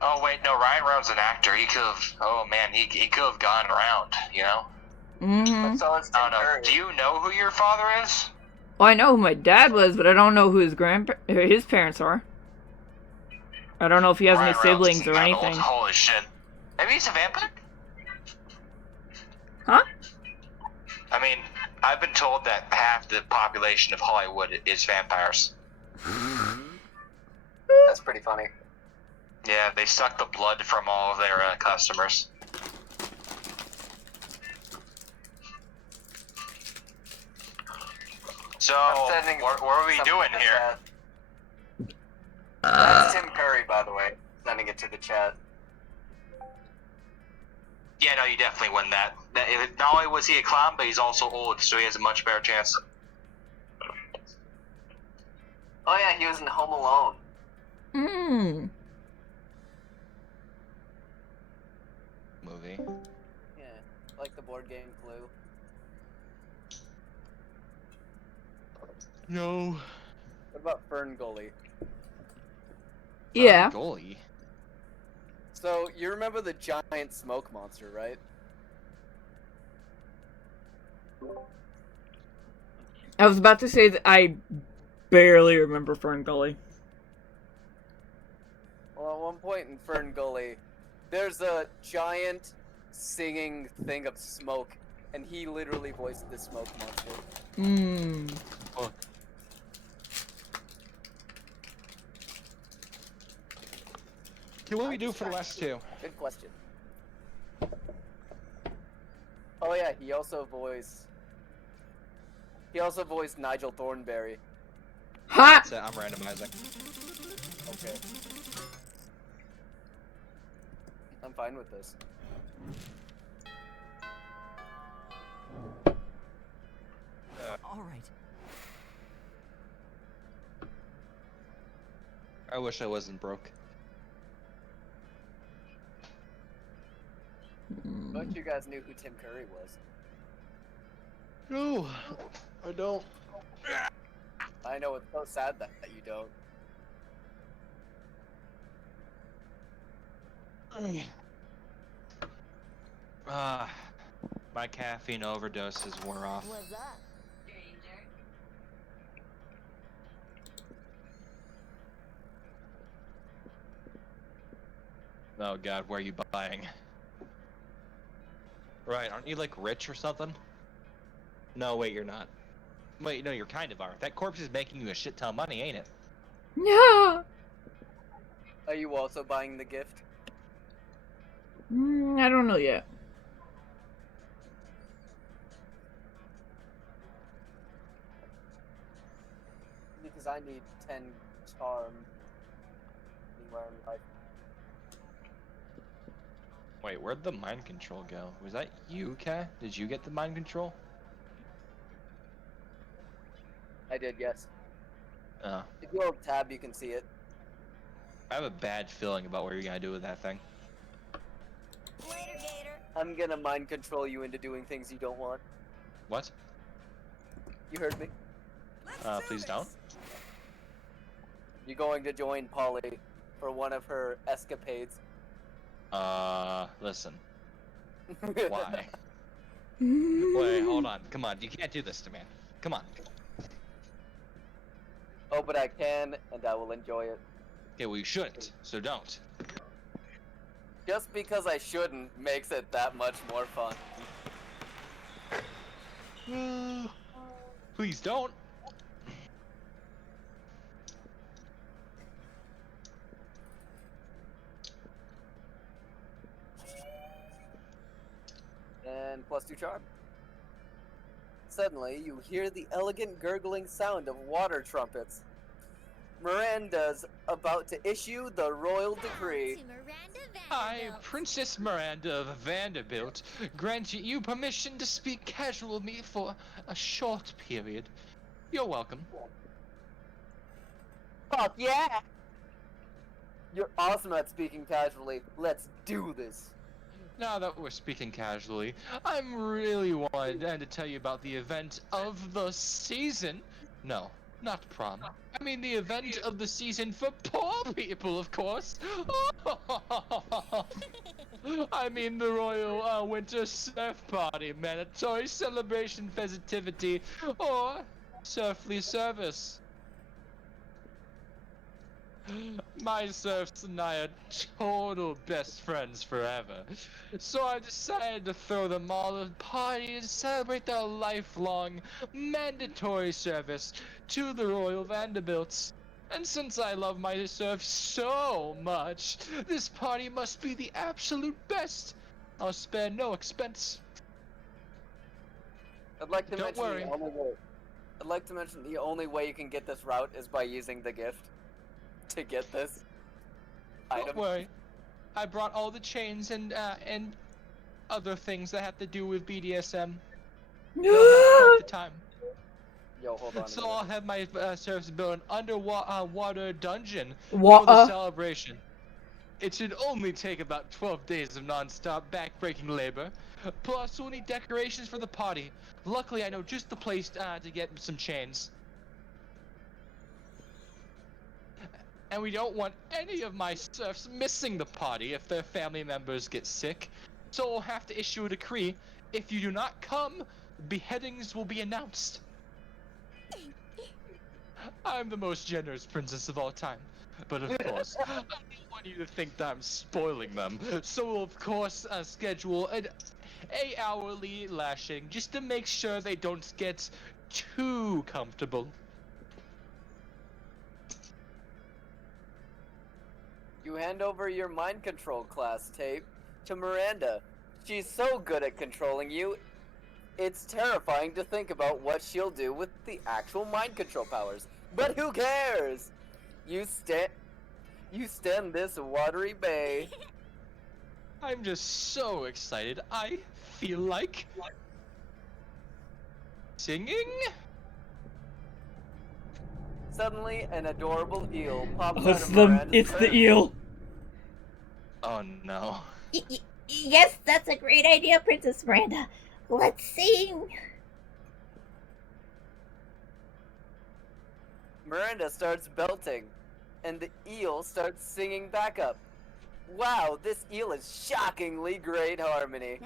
Oh wait, no, Ryan Reynolds is an actor. He could have. Oh man, he could have gone around. You know. Mm-hmm. So it's Tim I don't know. Curry. Do you know who your father is? Well, I know who my dad was, but I don't know who his parents are. I don't know if he has any Ryan Reynolds siblings isn't or that anything. old. Holy shit. Maybe he's a vampire? Huh? I mean, I've been told that half the population of Hollywood is vampires. That's pretty funny. Yeah, they suck the blood from all of their customers. So, what are we doing here? That's Tim Curry, by the way. Sending it to the chat. Yeah, no, you definitely win that. Not only was he a clown, but he's also old, so he has a much better chance. Oh yeah, he was in Home Alone. Hmm. Movie. Yeah, like the board game Clue. No. What about Fern Gully? Yeah. Goalie. So, you remember the giant smoke monster, right? I was about to say that I barely remember Fern Gully. Well, at one point in Fern Gully, there's a giant singing thing of smoke, and he literally voiced the smoke monster. Hmm. Okay, what do we do for the last two? Good question. Oh yeah, he also voiced Nigel Thornberry. Ha! That's it, I'm randomizing. Okay. I'm fine with this. All right. I wish I wasn't broke. But you guys knew who Tim Curry was. No, I don't. I know, it's so sad that you don't. My caffeine overdose has wore off. What's up, stranger? Oh god, where are you buying? Right, aren't you like rich or something? No, wait, you're not. Wait, no, you're kind of are. That corpse is making you a shit ton of money, ain't it? Yeah. Are you also buying the gift? I don't know yet. Because I need 10 charm anywhere in life. Wait, where'd the mind control go? Was that you, Kai? Did you get the mind control? I did, yes. Oh. If you hold tab, you can see it. I have a bad feeling about what you're gonna do with that thing. Later, Gator. I'm gonna mind control you into doing things you don't want. What? You heard me. Please don't. You're going to join Polly for one of her escapades. Listen. Why? Wait, hold on. Come on, you can't do this to me. Come on. Oh, but I can, and I will enjoy it. Okay, well you shouldn't, so don't. Just because I shouldn't makes it that much more fun. Please don't. And +2 charm. Suddenly, you hear the elegant gurgling sound of water trumpets. Miranda's about to issue the royal decree. To Miranda I, Vanderbilt. Princess Miranda of Vanderbilt, grant you permission to speak casual with me for a short period. You're welcome. Fuck yeah! You're awesome at speaking casually. Let's do this. Now that we're speaking casually, I'm really wanted to tell you about the event of the season. No, not prom. I mean the event of the season for poor people, of course. I mean the Royal Winter Surf Party, mandatory celebration festivity, or surfly service. My surfs and I are total best friends forever. So I decided to throw them all a party to celebrate their lifelong mandatory service to the Royal Vanderbilts. And since I love my surf so much, this party must be the absolute best. I'll spare no expense. I'd like to Don't mention worry. the only way you can get this route is by using the gift to get this item. Don't worry. I brought all the chains and other things that have to do with BDSM. You'll have quite the time. Yo, hold on. So I'll have my serfs build an underwater dungeon for the What? celebration. It should only take about 12 days of non-stop back-breaking labor. Plus, we'll need decorations for the party. Luckily, I know just the place to get some chains. And we don't want any of my serfs missing the party if their family members get sick. So we'll have to issue a decree. If you do not come, beheadings will be announced. I'm the most generous princess of all time. But of course, I don't want you to think that I'm spoiling them. So we'll of course schedule an 8-hourly lashing just to make sure they don't get too comfortable. You hand over your mind control class tape to Miranda. She's so good at controlling you, it's terrifying to think about what she'll do with the actual mind control powers. But who cares? You stand this watery bay. I'm just so excited. I feel like singing. Suddenly, an adorable eel pops Oh, out of Miranda's it's the purse. eel. Oh no. Yes, that's a great idea, Princess Miranda. Let's sing. Miranda starts belting, and the eel starts singing back up. Wow, this eel is shockingly great harmony.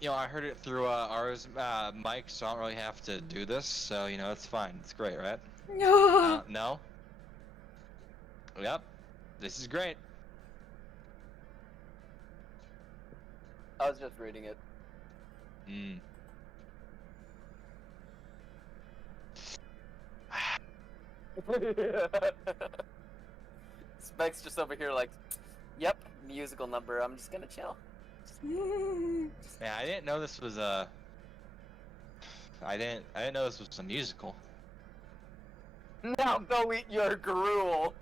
You know, I heard it through ours mic, so I don't really have to do this. So you know, it's fine. It's great, right? No. No. Yep. This is great. I was just reading it. Mm. Specs just over here like, yep, musical number, I'm just gonna chill. Yeah, I didn't know this was a. I didn't know this was a musical. Now go eat your gruel!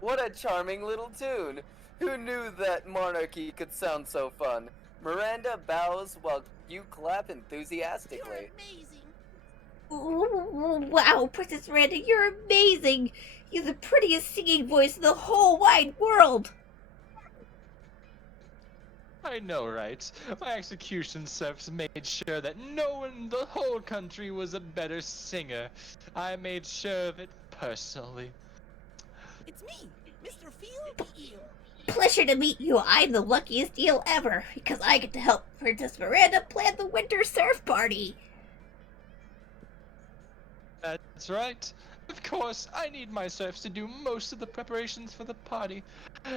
What a charming little tune! Who knew that monarchy could sound so fun? Miranda bows while you clap enthusiastically. Wow, Princess Miranda, you're amazing. You're the prettiest singing voice in the whole wide world. I know, right? My execution serfs made sure that no one in the whole country was a better singer. I made sure of it personally. It's me, Mr. Field the Eel. Pleasure to meet you. I'm the luckiest eel ever because I get to help Princess Miranda plan the winter surf party. That's right. Of course, I need my serfs to do most of the preparations for the party,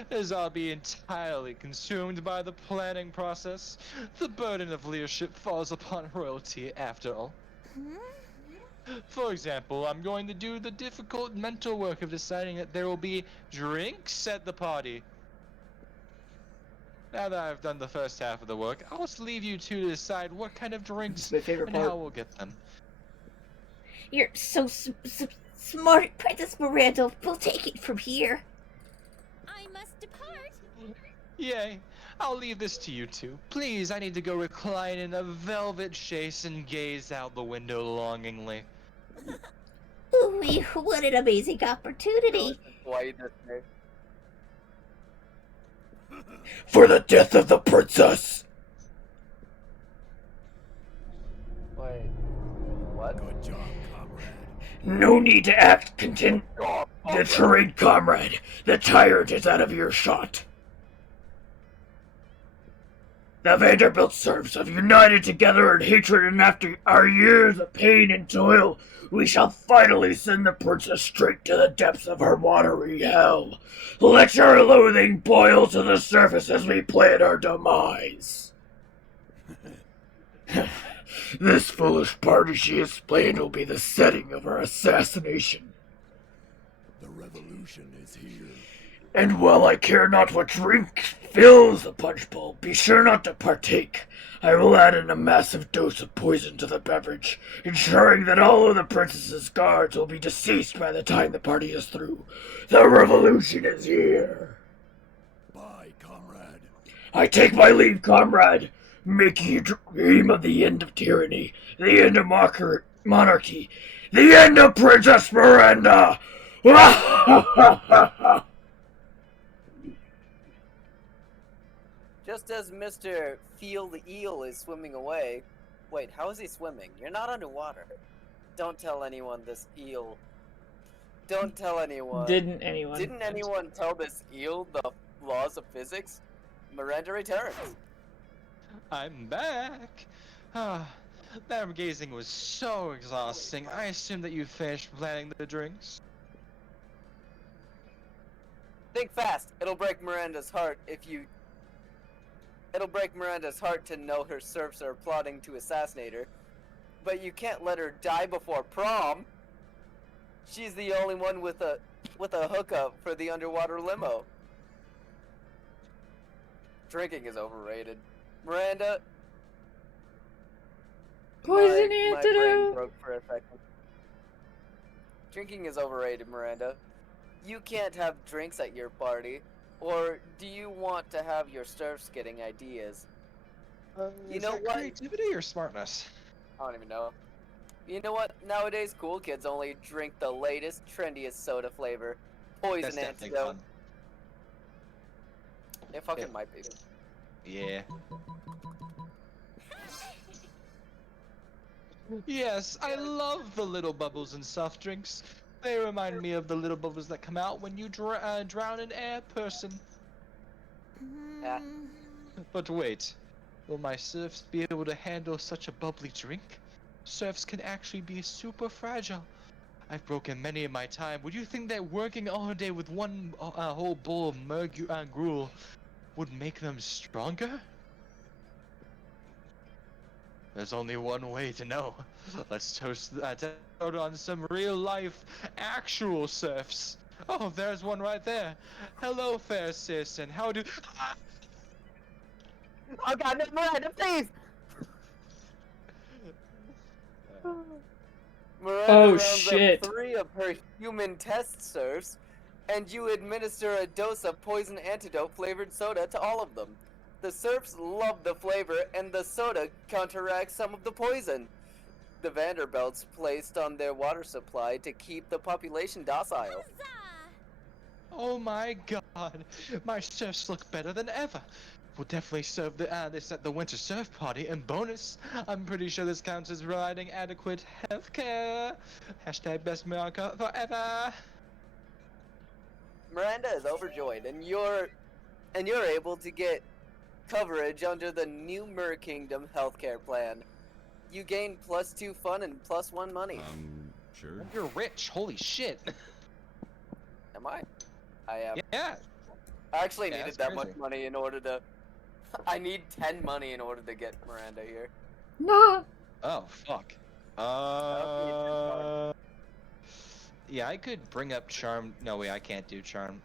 as I'll be entirely consumed by the planning process. The burden of leadership falls upon royalty, after all. For example, I'm going to do the difficult mental work of deciding that there will be drinks at the party. Now that I've done the first half of the work, I'll just leave you two to decide what kind of drinks My favorite and part. how we'll get them. You're so smart, Princess Miranda. We'll take it from here. I must depart. Yay. I'll leave this to you two. Please, I need to go recline in a velvet chaise and gaze out the window longingly. Ooh, what an amazing opportunity. Why this way? For the death of the princess. Wait. What? Good job, comrade. No need to act content. Deterrent, comrade. The tyrant is out of earshot. The Vanderbilt serfs have united together in hatred, and after our years of pain and toil, we shall finally send the princess straight to the depths of her watery hell. Let your loathing boil to the surface as we plan our demise. This foolish party she has planned will be the setting of our assassination. The revolution is here. And while I care not what drink fills the punch bowl, be sure not to partake. I will add in a massive dose of poison to the beverage, ensuring that all of the princess's guards will be deceased by the time the party is through. The revolution is here. Bye, comrade. I take my leave, comrade, making you dream of the end of tyranny, the end of monarchy, the end of Princess Miranda! Just as Mr. Feel the Eel is swimming away. Wait, how is he swimming? You're not underwater. Don't tell anyone this eel. Don't tell anyone. Didn't anyone? Didn't anyone tell this eel the laws of physics? Miranda returns. I'm back. Ah, that gazing was so exhausting. I assume that you finished planning the drinks. Think fast. It'll break Miranda's heart if you... It'll break Miranda's heart to know her serfs are plotting to assassinate her. But you can't let her die before prom. She's the only one with a hookup for the underwater limo. Drinking is overrated. Miranda... Poison my brain antidote. broke for a second. Drinking is overrated, Miranda. You can't have drinks at your party. Or do you want to have your serfs getting ideas? You Is know that what? creativity or smartness? I don't even know. You know what? Nowadays, cool kids only drink the latest, trendiest soda flavor. Poison That's definitely antidote. fun. It fucking Yeah. might be. Yeah. Yes, I love the little bubbles in soft drinks. They remind me of the little bubbles that come out when you drown an air person. Yeah. But wait, will my serfs be able to handle such a bubbly drink? Serfs can actually be super fragile. I've broken many in my time. Would you think that working all day with one whole bowl of gruel would make them stronger? There's only one way to know. Let's toast out on some real life, actual serfs. Oh, there's one right there. Hello, fair sis, and how do... Oh god, no, Miranda, please! Miranda Oh, rounds shit. up 3 of her human test serfs, and you administer a dose of poison antidote flavored soda to all of them. The serfs love the flavor, and the soda counteracts some of the poison. The Vanderbilts placed on their water supply to keep the population docile. Oh my god, my serfs look better than ever. We'll definitely serve this at the winter surf party, and bonus, I'm pretty sure this counts as providing adequate healthcare. Hashtag best America forever. Miranda is overjoyed, and you're able to get coverage under the new Mer Kingdom healthcare plan. You gain +2 fun and +1 money. Sure. You're rich, holy shit. Am I? I am. Yeah. I actually Yeah, needed that's that crazy. much money in order to... I need 10 money in order to get Miranda here. Nah. Oh, fuck. Yeah, I could bring up charm. No, wait, I can't do charm.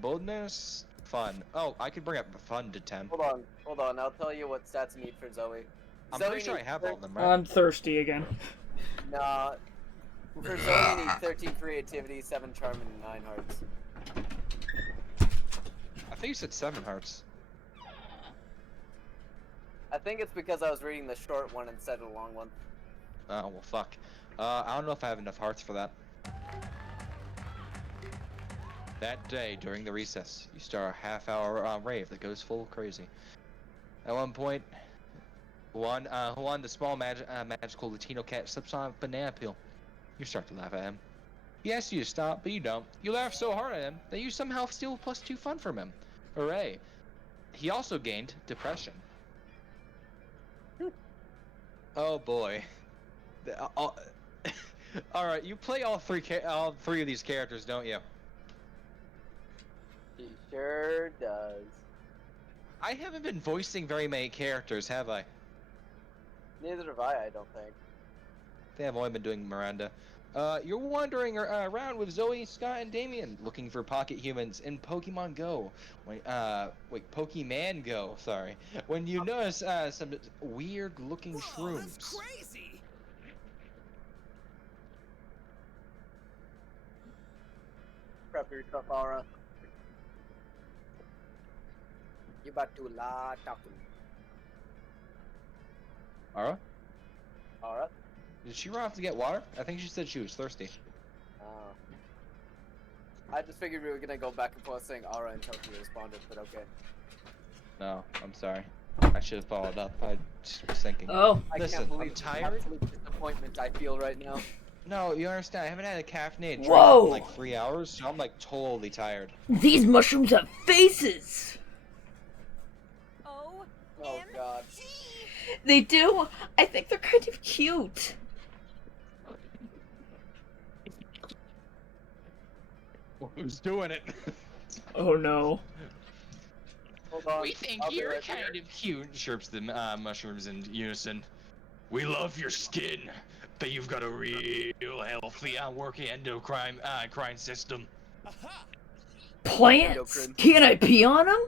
Boldness, fun. Oh, I could bring up fun to 10. Hold on, I'll tell you what stats you need for Zoe. I'm Zoe pretty sure I needs have all of them, Oh, right? I'm thirsty again. Nah. For Zoe, you need 13 creativity, 7 charm, and 9 hearts. I think you said 7 hearts. I think it's because I was reading the short one instead of the long one. Oh, well, fuck. I don't know if I have enough hearts for that. That day, during the recess, you start a half-hour rave that goes full crazy. At one point, Juan, the small magical Latino cat, slips on a banana peel. You start to laugh at him. He asks you to stop, but you don't. You laugh so hard at him that you somehow steal +2 fun from him. Hooray. He also gained depression. Oh boy. Alright, you play all three of these characters, don't you? He sure does. I haven't been voicing very many characters, have I? Neither have I don't think. I think I've only been doing Miranda. You're wandering around with Zoe, Scott, and Damien, looking for pocket humans in Pokemon Go. Pokemon Go, sorry. When you notice some weird-looking Whoa, that's shrooms. crazy! Prep yourself, Aura. You about to la talking. Ara? Aura? Did she run off to get water? I think she said she was thirsty. Oh. I just figured we were gonna go back and forth saying Aura until she responded, but okay. No, I'm sorry. I should have followed up. I just was thinking. Oh. I Listen, can't I'm believe the tired. absolute disappointment I feel right now. No, you understand. I haven't had a caffeinated drink Whoa. in like 3 hours, so I'm like totally tired. These mushrooms have faces! They do. I think they're kind of cute. Who's doing it? Oh no. Hold on. We think I'll be you're right kind there. of cute, chirps the mushrooms in unison. We love your skin, but you've got a real healthy working endocrine crime system. Aha! Plants? Endocrine. Can I pee on them?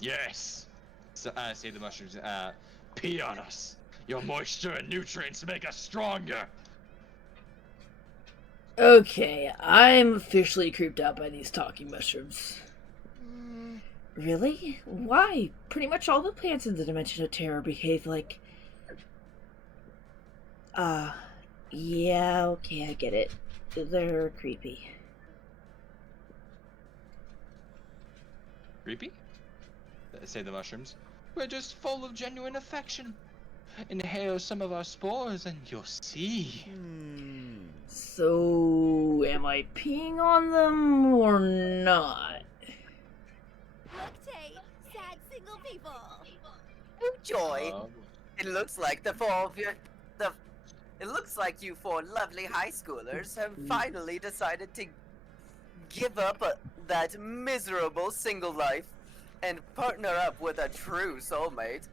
Yes. So, say the mushrooms. Pee on us. Your moisture and nutrients make us stronger. Okay, I'm officially creeped out by these talking mushrooms. Really? Why? Pretty much all the plants in the Dimension of Terror behave like... yeah, okay, I get it. They're creepy. Creepy? Say the mushrooms. We're just full of genuine affection. Inhale some of our spores and you'll see. So, am I peeing on them or not? Look, Tay, sad single people. Oh, joy. Oh. It looks like the four of you, it looks like you four lovely high schoolers have finally decided to give up that miserable single life and partner up with a true soulmate.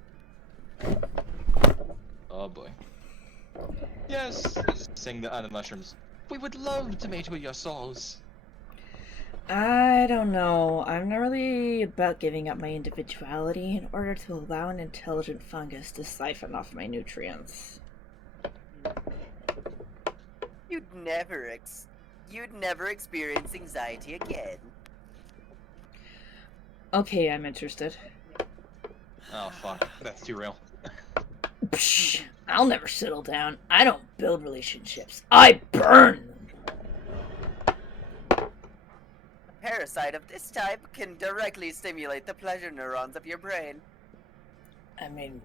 Oh boy. Yes, sing the mushrooms. We would love to mate with your souls. I don't know. I'm not really about giving up my individuality in order to allow an intelligent fungus to siphon off my nutrients. You'd never experience anxiety again. Okay, I'm interested. Oh fuck, that's too real. Psh, I'll never settle down. I don't build relationships. I burn them. A parasite of this type can directly stimulate the pleasure neurons of your brain. I mean,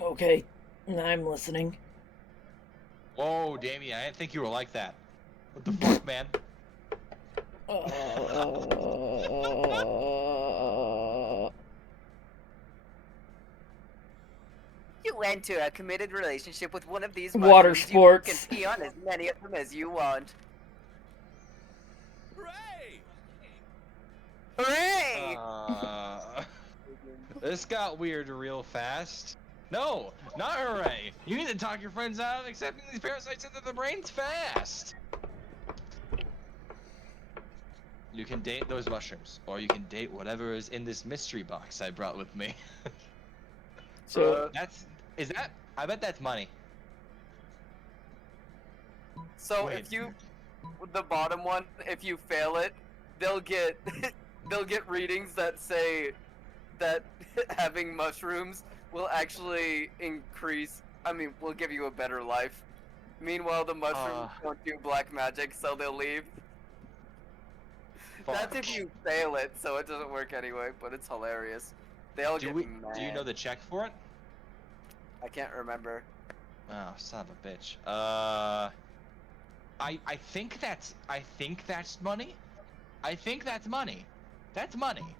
okay, I'm listening. Whoa, Damien, I didn't think you were like that. What the fuck, man? You enter a committed relationship with one of these Water mushrooms, sports. You can pee on as many of them as you want. Hooray! Hooray! This got weird real fast. No, not hooray. You need to talk your friends out of accepting these parasites into the brains fast. You can date those mushrooms, or you can date whatever is in this mystery box I brought with me. So, I bet that's money. So Wait. if you, with the bottom one, if you fail it, they'll get they'll get readings that say that having mushrooms will actually increase. I mean, will give you a better life. Meanwhile, the mushrooms don't do black magic, so they'll leave. That's if you fail it, so it doesn't work anyway. But it's hilarious. They all get mad. Do you know the check for it? I can't remember. Oh, son of a bitch. I think that's money. I think that's money. That's money.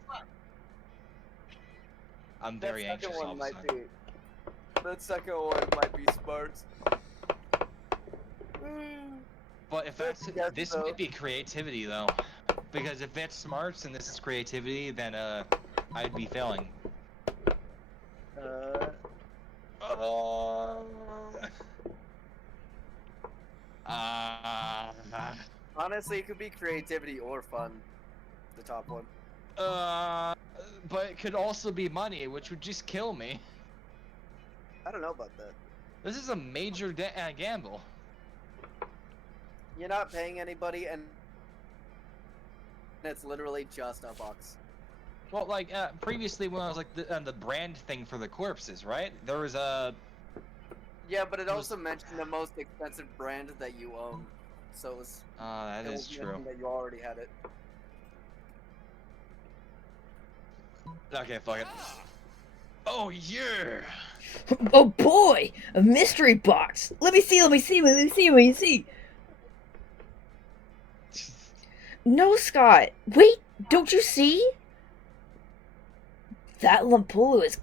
I'm very that anxious second all one of a might sudden. be. That second one might be smarts. But if that's Yes, this though. might be creativity though, because if it's smarts and this is creativity, then I'd be failing. Honestly, it could be creativity or fun. The top one. But it could also be money, which would just kill me. I don't know about that. This is a major gamble. You're not paying anybody, and it's literally just a box. Well, like previously when I was like the brand thing for the corpses, right? There was a. Yeah, but it also mentioned the most expensive brand that you own, so it was. That it is was true. mentioned that you already had it. Okay, fuck it. Oh yeah. oh boy, a mystery box. Let me see. No, Scott. Wait, don't you see? That Lampulu is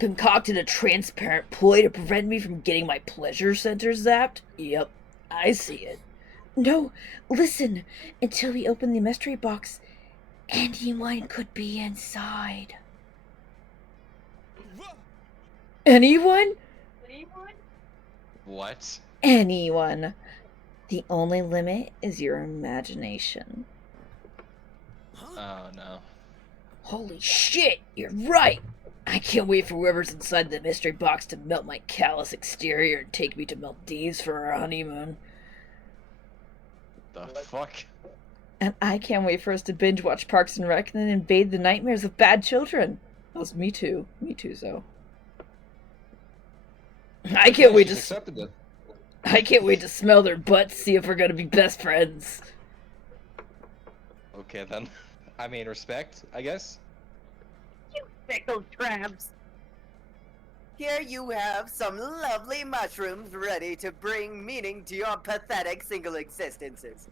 concocted a transparent ploy to prevent me from getting my pleasure center zapped? Yep, I see it. No, listen. Until we open the mystery box, anyone could be inside. Anyone? What? Anyone. The only limit is your imagination. Oh no. Holy shit, you're right! I can't wait for whoever's inside the mystery box to melt my callous exterior and take me to Maldives for our honeymoon. The fuck? And I can't wait for us to binge watch Parks and Rec and then invade the nightmares of bad children. That was me too. Me too, so. I can't wait to I can't wait to smell their butts, see if we're gonna be best friends. Okay then. I mean, respect, I guess. You fickle tramps! Here you have some lovely mushrooms ready to bring meaning to your pathetic single existences.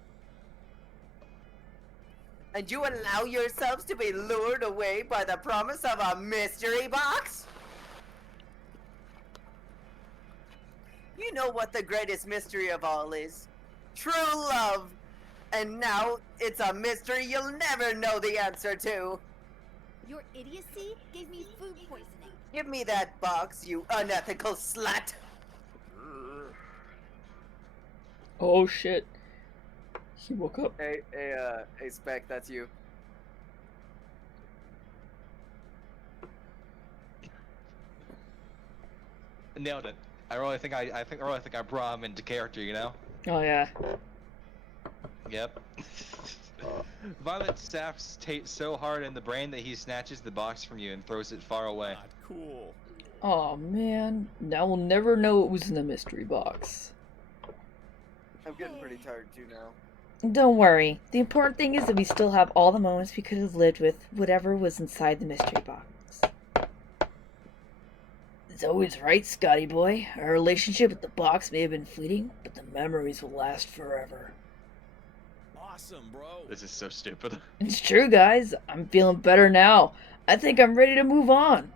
And you allow yourselves to be lured away by the promise of a mystery box? You know what the greatest mystery of all is? True love! And now it's a mystery you'll never know the answer to. Your idiocy gave me food poisoning. Give me that box, you unethical slut! Oh shit. He woke up. Hey, Spec, that's you. Nailed it. I really think I brought him into character, you know? Oh yeah. Yep. Violet stabs Tate so hard in the brain that he snatches the box from you and throws it far away. Not cool. Oh man. Now we'll never know what was in the mystery box. I'm getting pretty tired too now. Don't worry. The important thing is that we still have all the moments we could have lived with whatever was inside the mystery box. Zoe's right, Scotty boy. Our relationship with the box may have been fleeting, but the memories will last forever. Awesome, bro. This is so stupid. It's true, guys. I'm feeling better now. I think I'm ready to move on.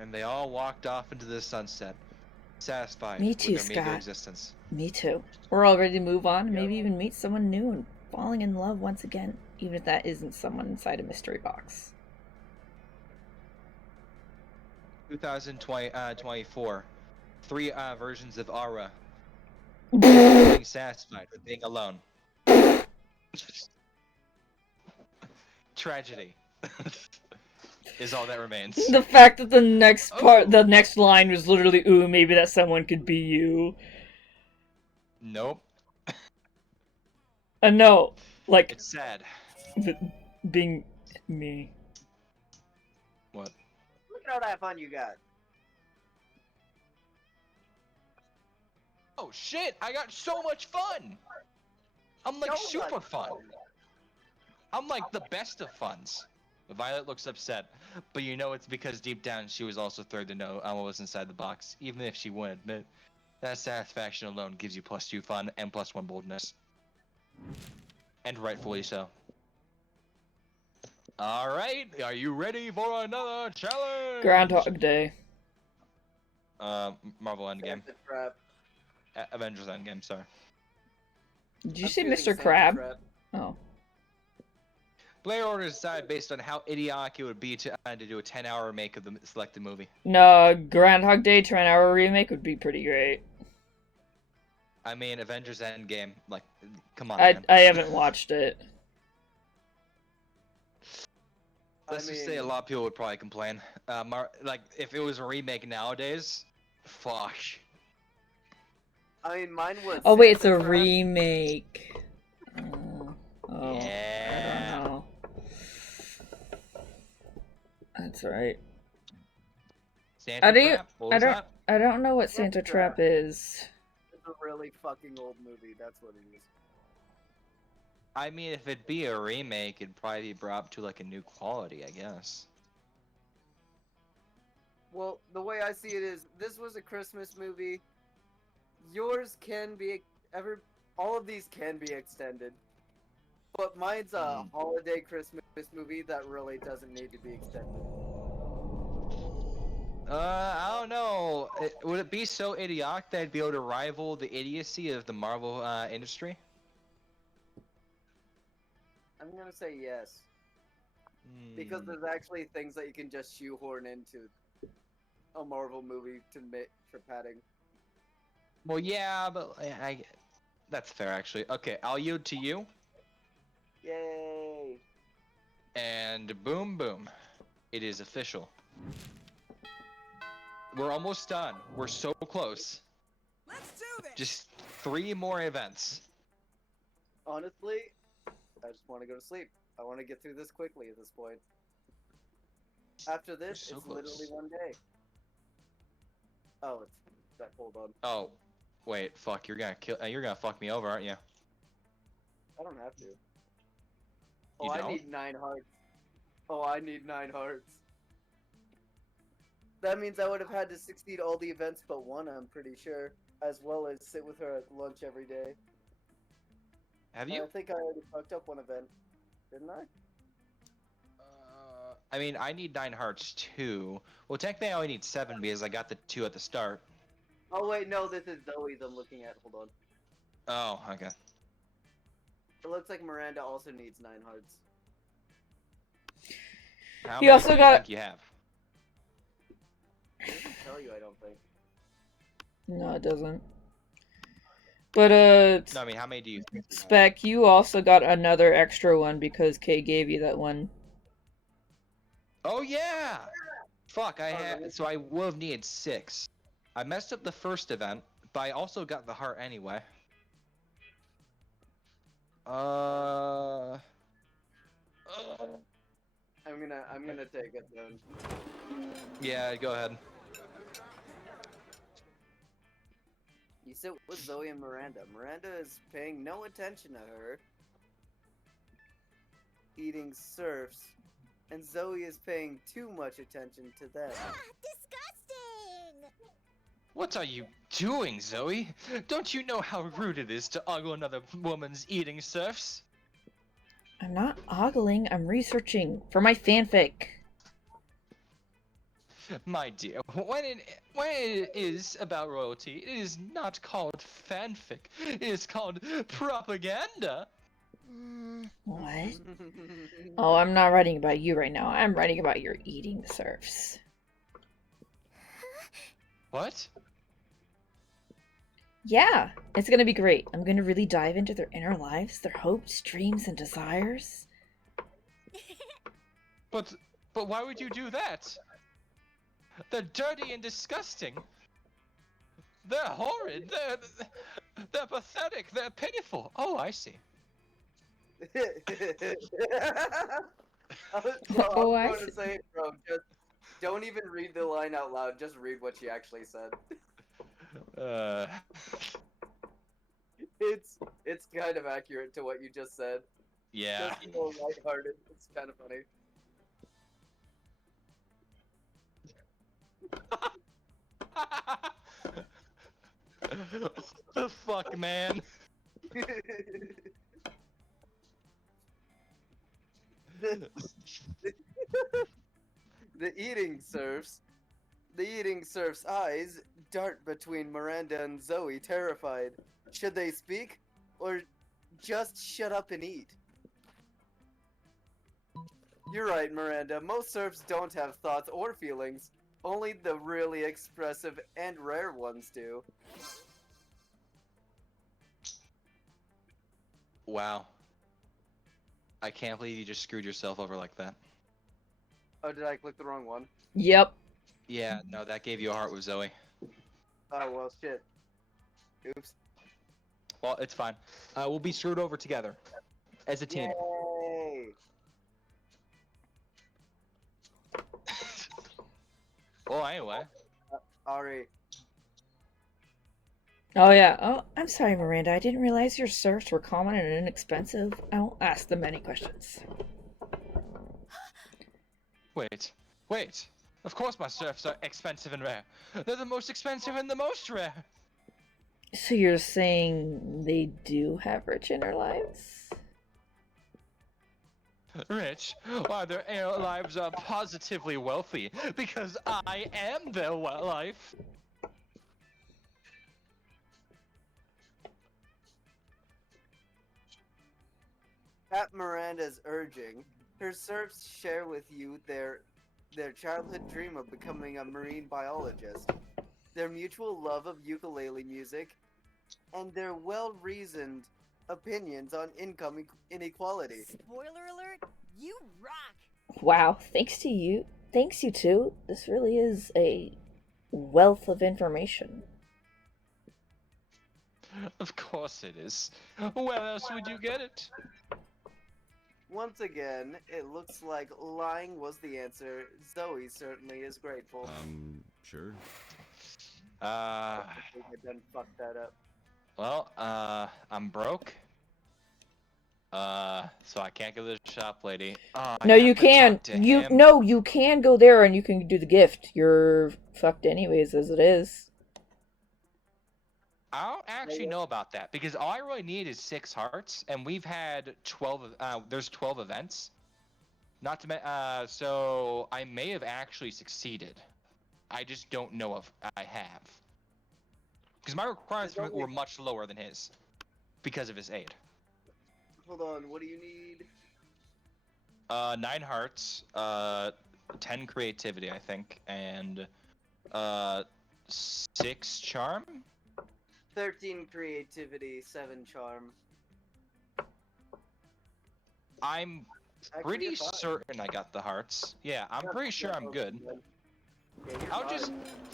And they all walked off into the sunset, satisfied Me with too, their meager Scott. existence. Me too. We're all ready to move on and maybe even meet someone new and falling in love once again, even if that isn't someone inside a mystery box. 2024. 3 versions of Aura. Being satisfied with being alone. Tragedy. Is all that remains. The fact that the next the next line was literally, ooh, maybe that someone could be you. Nope. No, like, It's sad. being me. What? Look at all that fun you got. Oh shit! I got so much fun! I'm like So super much fun. I'm like the best of funs. Violet looks upset, but you know it's because deep down she was also thrilled to know what was inside the box, even if she wouldn't admit. That satisfaction alone gives you +2 fun and +1 boldness. And rightfully so. Alright, are you ready for another challenge? Groundhog Day. Marvel Endgame. Santa Trap. Avengers Endgame, sorry. Did you I'm say choosing Mr. Santa Crab? Trap. Oh. Player orders decided based on how idiotic it would be to do a 10-hour remake of the selected movie. No, Groundhog Day 10-hour remake would be pretty great. I mean, Avengers Endgame, like, come on, I man. haven't watched it. Let's just say a lot of people would probably complain. Like, if it was a remake nowadays, fuck. I mean, mine was. Oh wait, it's a Santa Trap. remake. Oh, Yeah. I don't know. That's right. Santa I didn't. Trap? What was that? I don't know what Santa Trap is. It's a really fucking old movie. That's what it is. I mean, if it'd be a remake, it'd probably be brought up to like a new quality, I guess. Well, the way I see it is, this was a Christmas movie. Yours can be all of these can be extended, but mine's a holiday Christmas movie that really doesn't need to be extended. I don't know. Would it be so idiotic that I'd be able to rival the idiocy of the Marvel industry? I'm gonna say yes. Because there's actually things that you can just shoehorn into a Marvel movie to make for padding. Well, yeah, but that's fair actually. Okay, I'll yield to you. Yay! And boom, boom. It is official. We're almost done. We're so close. Let's do this. Just 3 more events. Honestly, I just want to go to sleep. I want to get through this quickly at this point. After this, so it's close. literally one day. Oh, it's that. Hold on. Oh, wait, fuck! You're gonna fuck me over, aren't you? I don't have to. You Oh, I don't? need 9 hearts. Oh, I need 9 hearts. That means I would have had to succeed all the events but one, I'm pretty sure. As well as sit with her at lunch every day. Have you? I think I already fucked up one event. Didn't I? I mean, I need 9 hearts too. Well, technically, I only need 7 because I got the 2 at the start. Oh, wait, no, this is Zoe's I'm looking at. Hold on. Oh, okay. It looks like Miranda also needs 9 hearts. How He many also do you got- think you have? It doesn't tell you, I don't think. No, it doesn't. But, No, I mean, how many do you think you have? Spec, you also got another extra one because Kay gave you that one. Oh yeah! Fuck, I Oh, had really? so I would have needed 6. I messed up the first event, but I also got the heart anyway. I'm gonna take it then. Yeah, go ahead. You sit with Zoe and Miranda. Miranda is paying no attention to her. Eating surfs. And Zoe is paying too much attention to them. Disgusting! What are you doing, Zoe? Don't you know how rude it is to ogle another woman's eating surfs? I'm not ogling, I'm researching for my fanfic. My dear, when it is about royalty, it is not called fanfic. It is called propaganda. What? Oh, I'm not writing about you right now. I'm writing about your eating surfs. What? Yeah, it's gonna be great. I'm gonna really dive into their inner lives, their hopes, dreams, and desires. But why would you do that? They're dirty and disgusting. They're horrid. They're pathetic. They're pitiful. Oh, I see. Oh, I'm I going see. to say, bro, just don't even read the line out loud. Just read what she actually said. It's kind of accurate to what you just said. Yeah. Just so lighthearted. It's kind of funny. The fuck, man. The eating serf's eyes dart between Miranda and Zoe, terrified. Should they speak, or just shut up and eat? You're right, Miranda. Most serfs don't have thoughts or feelings. Only the really expressive and rare ones do. Wow. I can't believe you just screwed yourself over like that. Oh, did I click the wrong one? Yep. Yeah, no, that gave you a heart with Zoe. Oh, well, shit. Oops. Well, it's fine. We'll be screwed over together. As a team. Yay! Well, anyway. Ari. Oh yeah. Oh, I'm sorry, Miranda. I didn't realize your surfs were common and inexpensive. I won't ask them any questions. Wait. Of course my surfs are expensive and rare. They're the most expensive and the most rare. So you're saying they do have rich inner lives? Rich? Why, their lives are positively wealthy because I am their life. At Miranda's urging, her serfs share with you their childhood dream of becoming a marine biologist, their mutual love of ukulele music, and their well-reasoned opinions on income inequality. Spoiler alert, you rock! Wow, thanks you two. This really is a wealth of information. Of course it is. Where else would you get it? Once again, it looks like lying was the answer. Zoe certainly is grateful. Sure. I think I done fucked that up. Well, I'm broke. So I can't go to the shop lady. Oh, I No, have you to can. talk to him. You can go there and you can do the gift. You're fucked anyways as it is. I don't actually know about that because all I really need is 6 hearts, and we've had 12. There's 12 events. Not to so I may have actually succeeded. I just don't know if I have. Because my requirements were much lower than his because of his aid. Hold on, what do you need? 9 hearts, 10 creativity, I think, and 6 charm. 13 creativity, 7 charm. I'm pretty certain I got the hearts. Yeah, I'm pretty sure I'm good. Yeah, I'll just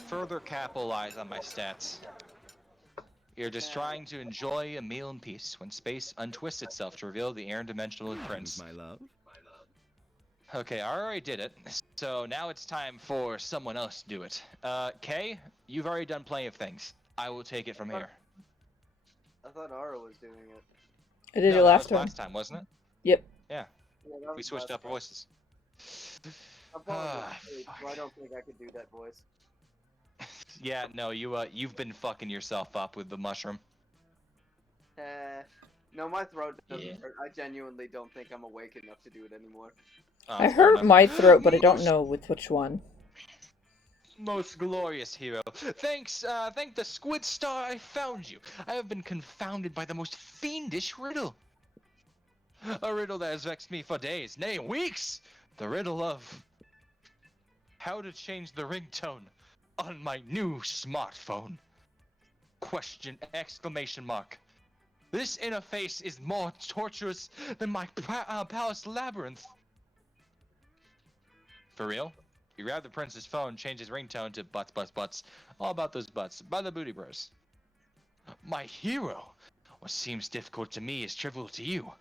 further capitalize on my stats. You're just trying to enjoy a meal in peace when space untwists itself to reveal the interdimensional prince. My love. Okay, I already did it, so now it's time for someone else to do it. Kay, you've already done plenty of things. I will take it from here. I thought Ara was doing it. I did No, it that last was time. last time, wasn't it? Yep. Yeah. Yeah, that We was switched last up time. voices. I'm following Ah, the page, so I don't think I could do that voice. Yeah, no, you've been fucking yourself up with the mushroom. No, my throat doesn't Yeah. hurt. I genuinely don't think I'm awake enough to do it anymore. I Fair hurt enough. my throat, but I don't know with which one. Most glorious hero. Thank the squid star I found you. I have been confounded by the most fiendish riddle. A riddle that has vexed me for days, nay, weeks. The riddle of how to change the ringtone on my new smartphone. Question exclamation mark. This interface is more torturous than my palace labyrinth. For real? You grab the prince's phone, change his ringtone to butts, butts, butts. All about those butts, by the Booty Bros. My hero! What seems difficult to me is trivial to you.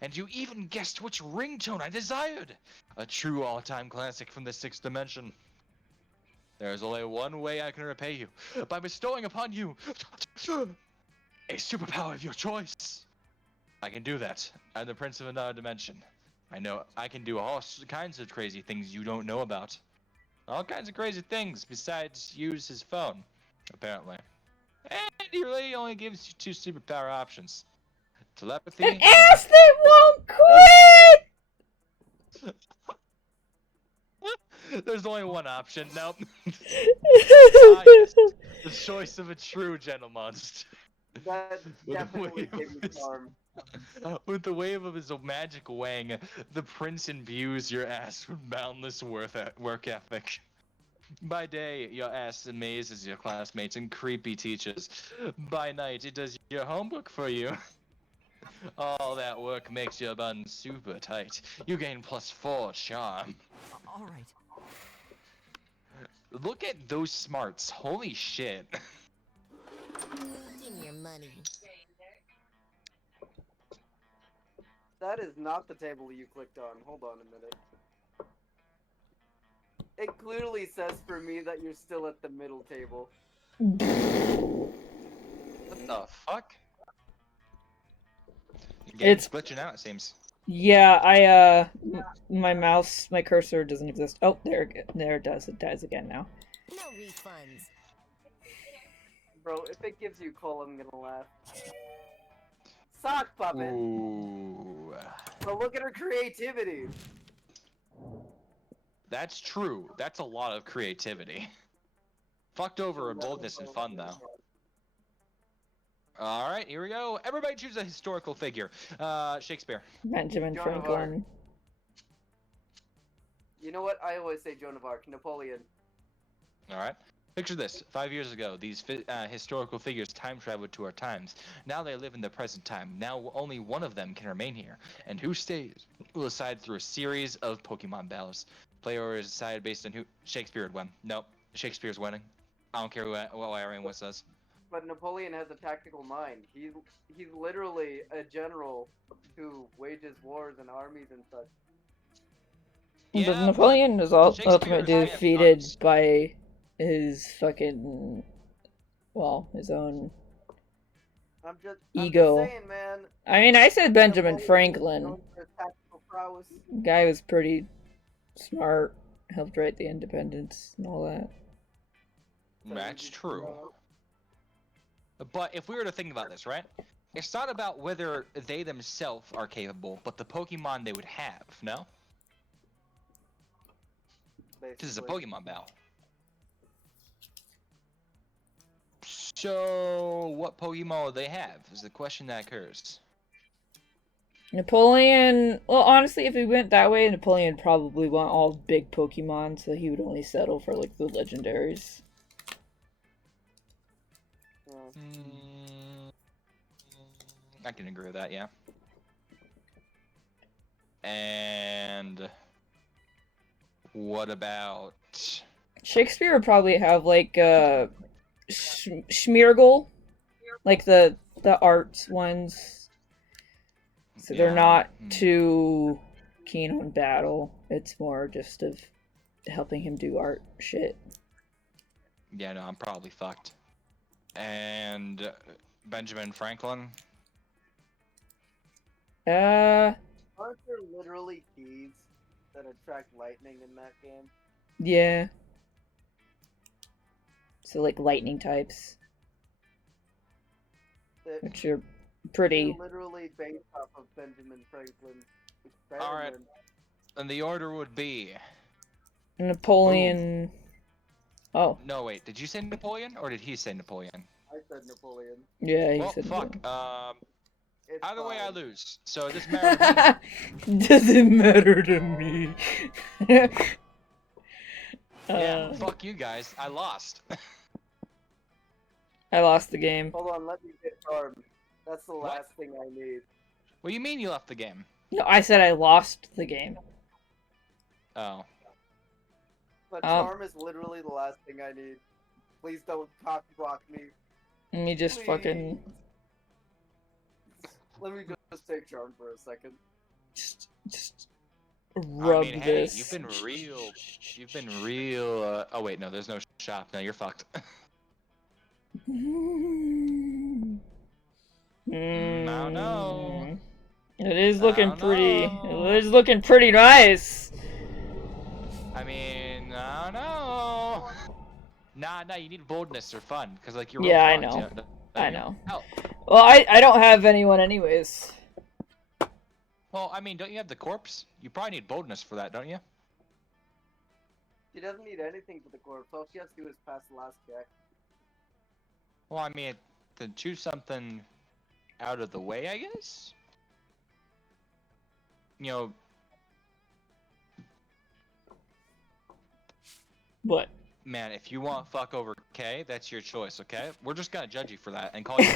And you even guessed which ringtone I desired! A true all-time classic from the 6th dimension. There is only one way I can repay you. By bestowing upon you a superpower of your choice. I can do that. I'm the prince of another dimension. I know I can do all kinds of crazy things you don't know about. All kinds of crazy things besides use his phone, apparently. And he really only gives you 2 superpower options. Telepathy. An ass that won't quit! There's only one option. Nope. Yes. The choice of a true gentleman. That With a definitely wave gave me of his- charm. With the wave of his magic wang, the prince imbues your ass with boundless work ethic. By day, your ass amazes your classmates and creepy teachers. By night, it does your homework for you. All that work makes your bun super tight. You gain +4 charm. All right. Look at those smarts. Holy shit. Give me your money. That is not the table you clicked on. Hold on a minute. It clearly says for me that you're still at the middle table. What the fuck? It's glitching out, it seems. Yeah, my mouse, my cursor doesn't exist. Oh, there it does. It dies again now. No refunds. Bro, if it gives you coal, I'm gonna laugh. Sock puppet! Ooh. But look at her creativity. That's true. That's a lot of creativity. Fucked over boldness and fun, though. Alright, here we go. Everybody choose a historical figure. Shakespeare. Benjamin Joan of Arc. Franklin. You know what? I always say Joan of Arc. Napoleon. Alright. Picture this. 5 years ago, these historical figures time traveled to our times. Now they live in the present time. Now only one of them can remain here. And who stays will decide through a series of Pokemon battles. Player is decided based on who Shakespeare would win. Nope. Shakespeare's winning. I don't care what everyone says. But Napoleon has a tactical mind. He's literally a general who wages wars and armies and such. But Yeah, Napoleon is Shakespeare ultimately is defeated nuts. by his fucking, well, his own I'm just ego. saying, man. I mean, I said Benjamin Napoleon is Franklin. known for his tactical prowess. Guy was pretty smart, helped write the Independence and all that. That's true. But if we were to think about this, right? It's not about whether they themselves are capable, but the Pokemon they would have, no? This is a Basically. Pokemon battle. So, what Pokemon would they have? Is the question that occurs. Napoleon, well, honestly, if we went that way, Napoleon would probably want all big Pokemon, so he would only settle for, like, the legendaries. I can agree with that, yeah. And what about Shakespeare would probably have, like, Schmeargle, like the art ones. So they're Yeah, not too keen on battle. It's more just of helping him do art shit. Yeah, no, I'm probably fucked. And Benjamin Franklin. Aren't there literally keys that attract lightning in that game? Yeah. So like lightning types, which are pretty. They're literally based off of Benjamin Franklin. Alright. And the order would be. Napoleon. Oh. No, wait. Did you say Napoleon or did he say Napoleon? I said Napoleon. Yeah, he Well, said fuck. Napoleon. It's Either way, I fine. lose. So it doesn't matter. Doesn't matter to me. Yeah, fuck you guys. I lost. I lost the game. Hold on, let me get charmed. That's the last thing I need. What do you mean you left the game? No, I said I lost the game. Oh. But charm is literally the last thing I need. Please don't cock block me. Let me just Please. fucking. Let me just take charm for a second. Just rub I mean, hey, this. you've been real. You've been real. Oh wait, no, there's no shop. No, you're fucked. I don't know. It is looking don't pretty. know. It is looking pretty nice. I mean, I don't know. Nah, you need boldness or fun, cause like you're. Yeah, I real know. fucked, you I know. Oh. Well, I don't have anyone anyways. Well, I mean, don't you have the corpse? You probably need boldness for that, don't you? She doesn't need anything for the corpse. All she has to do is pass the last check. Well, I mean, to choose something out of the way, I guess. You know. What? Man, if you want fuck over K, that's your choice, okay? We're just gonna judge you for that and call you.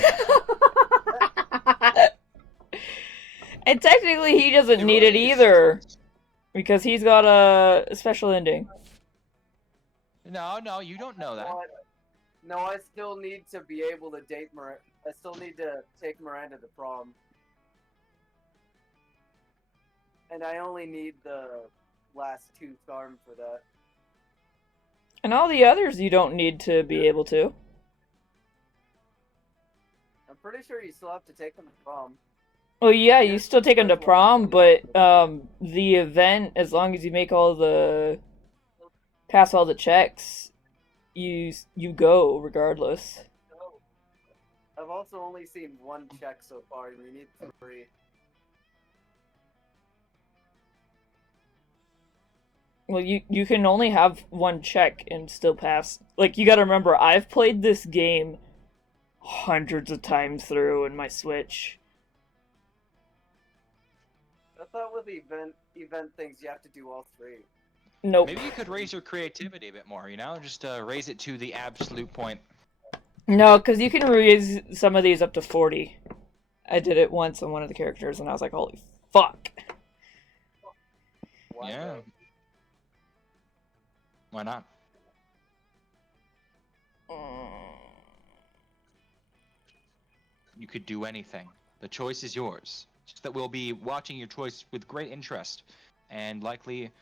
And technically, he doesn't need it either, because he's got a special ending. No, you don't know that. No, I still need to be able to date Miranda. I still need to take Miranda to prom. And I only need the last 2 charm for that. And all the others you don't need to be able to. I'm pretty sure you still have to take them to prom. Well, yeah, you still take them to prom, but the event, as long as you make pass all the checks, you go regardless. I've also only seen 1 check so far, and we need 3. Well, you can only have one check and still pass. Like, you gotta remember, I've played this game hundreds of times through in my Switch. I thought with the event things you have to do all three. Nope. Maybe you could raise your creativity a bit more, you know? Just raise it to the absolute point. No, because you can raise some of these up to 40. I did it once on one of the characters, and I was like, holy fuck. Why Yeah. though? Why not? You could do anything. The choice is yours. Just that we'll be watching your choice with great interest, and likely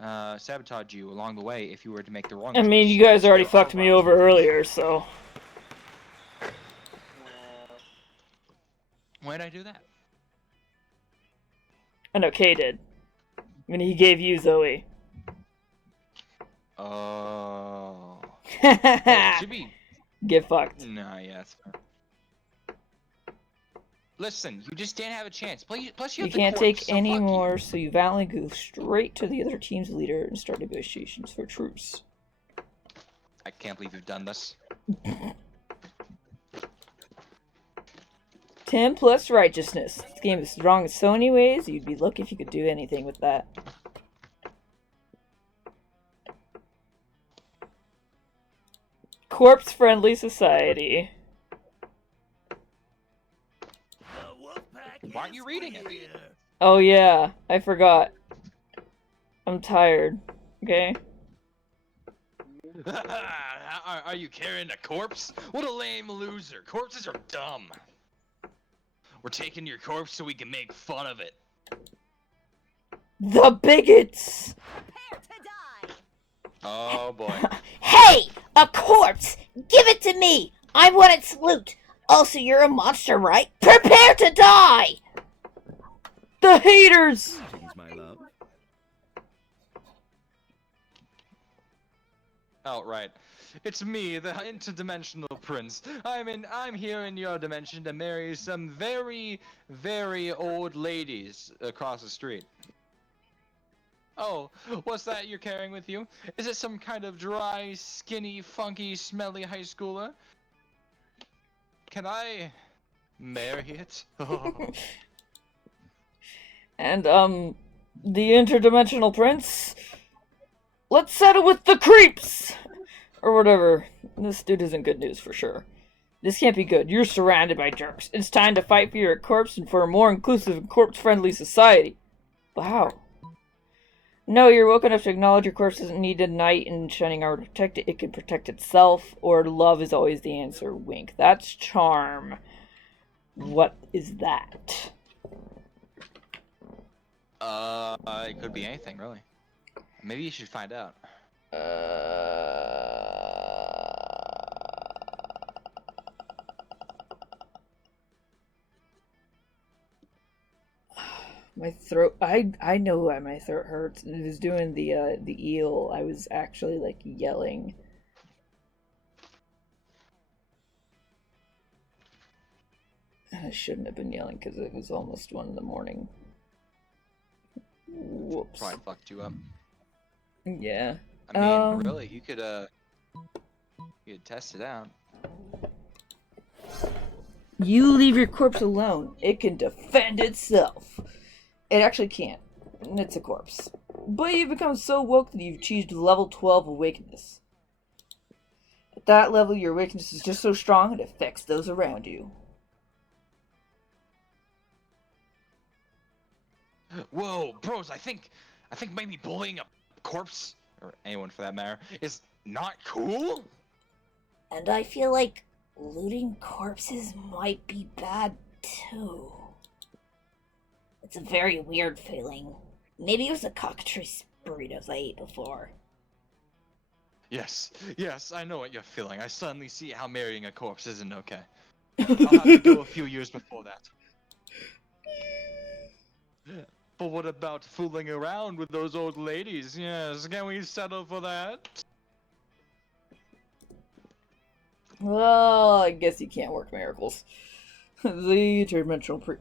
sabotage you along the way if you were to make the wrong I choice. mean, you guys already There fucked are me over earlier, so... Why'd I do that? I know Kay did. I mean, he gave you Zoe. Oh. Oh, should be. Get fucked. No, yeah, that's fair. Listen, you just didn't have a chance. Plus, you have You the can't corpse, take so any fuck more, so you valiantly go straight to the other team's leader and start negotiations for truce. You. I can't believe you've done this. 10 plus righteousness. This game is strong in so many ways, you'd be lucky if you could do anything with that. Corpse-friendly society. Why aren't you reading it? Oh yeah, I forgot. I'm tired. Okay? Are you carrying a corpse? What a lame loser. Corpses are dumb. We're taking your corpse so we can make fun of it. The bigots! Oh boy. Hey! A corpse! Give it to me! I want its loot! Also, you're a monster, right? Prepare to die! The haters! Greetings, my love. Oh, right. It's me, the interdimensional prince. I'm here in your dimension to marry some very, very old ladies across the street. Oh, what's that you're carrying with you? Is it some kind of dry, skinny, funky, smelly high schooler? Can I marry it? And, the interdimensional prince? Let's settle with the creeps! Or whatever. This dude isn't good news for sure. This can't be good. You're surrounded by jerks. It's time to fight for your corpse and for a more inclusive and corpse-friendly society. But how? No, you're woke enough to acknowledge your corpse doesn't need a knight in shining armor to protect it. It can protect itself, or love is always the answer. Wink. That's charm. What is that? It could be anything, really. Maybe you should find out. My throat. I know why my throat hurts. It was doing the eel. I was actually like yelling. I shouldn't have been yelling because it was almost 1 in the morning. Whoops. Probably fucked you up. Yeah. I mean, really, you could test it out. You leave your corpse alone. It can defend itself. It actually can't. It's a corpse. But you've become so woke that you've achieved level 12 awakeness. At that level, your awakeness is just so strong it affects those around you. Whoa, bros, I think maybe bullying a corpse, or anyone for that matter, is not cool? And I feel like looting corpses might be bad too. It's a very weird feeling. Maybe it was the cockatrice burritos I ate before. Yes, I know what you're feeling. I suddenly see how marrying a corpse isn't okay. I'll have to go a few years before that. But what about fooling around with those old ladies? Yes, can we settle for that? Well, I guess you can't work miracles. The interdimensional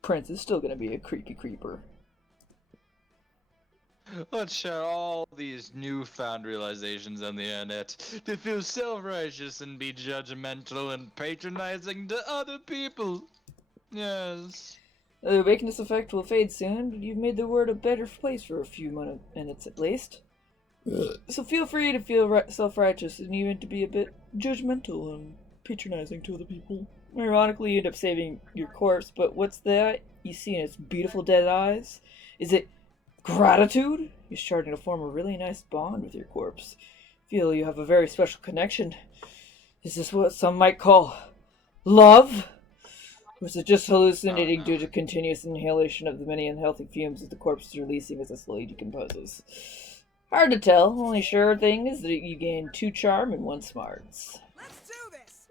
prince is still gonna be a creepy creeper. Let's share all these newfound realizations on the internet to feel self-righteous and be judgmental and patronizing to other people. Yes. The awakeness effect will fade soon, but you've made the world a better place for a few minutes at least. So feel free to feel self-righteous and even to be a bit judgmental and patronizing to other people. Ironically, you end up saving your corpse, but what's that you see in its beautiful dead eyes? Is it gratitude? You're starting to form a really nice bond with your corpse. Feel you have a very special connection. Is this what some might call love? Or is it just hallucinating due to continuous inhalation of the many unhealthy fumes that the corpse is releasing as it slowly decomposes? Hard to tell. Only sure thing is that you gain 2 charm and 1 smarts. Let's do this.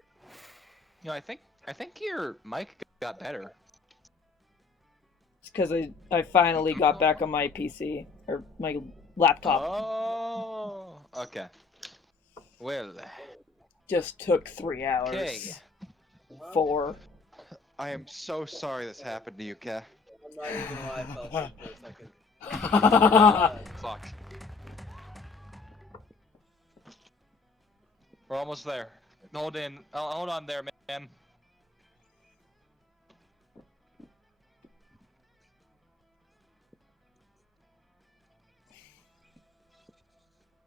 You know, I think your mic got better. It's because I finally got back on my PC or my laptop. Oh, okay. Well, Just took 3 hours. okay. 4. I am so sorry this happened to you, Ke. I'm not even gonna lie, I felt like for a second. Fuck. We're almost there. Hold on there, man.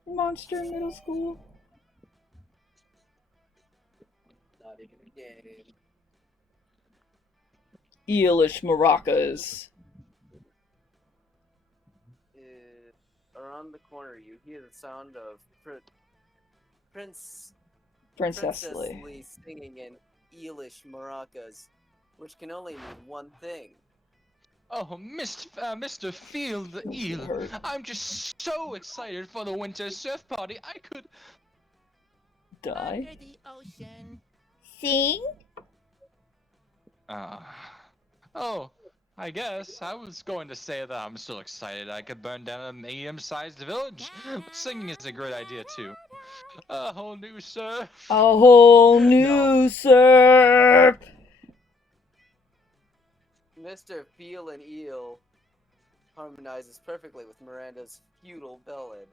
Monster Middle School. Not even a game. Eelish maracas. Around the corner, you hear the sound of Princess Lee Lee. singing in Eelish maracas, which can only mean one thing. Oh, Mr. Field the Eel, I'm just so excited for the winter surf party. I could Die. Under the ocean. Sing? Oh, I guess I was going to say that I'm so excited I could burn down a medium-sized village. But singing is a great idea too. A whole new surf. A whole new surf. Mr. Feel and Eel harmonizes perfectly with Miranda's feudal ballad.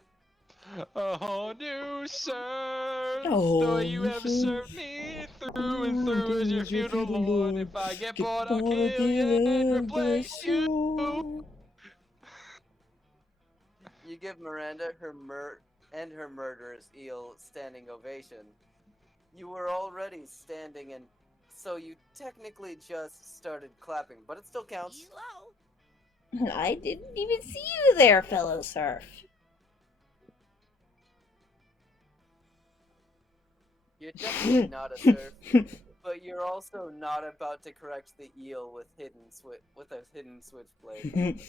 A whole new surf. Oh, Though you have served me through and through as your feudal lord. If I get bored, I'll kill you and replace you. You give Miranda her murderous eel standing ovation. You were already standing, and so you technically just started clapping, but it still counts. Hello. I didn't even see you there, fellow surf. You're definitely not a surf, but you're also not about to correct the eel with a hidden switchblade.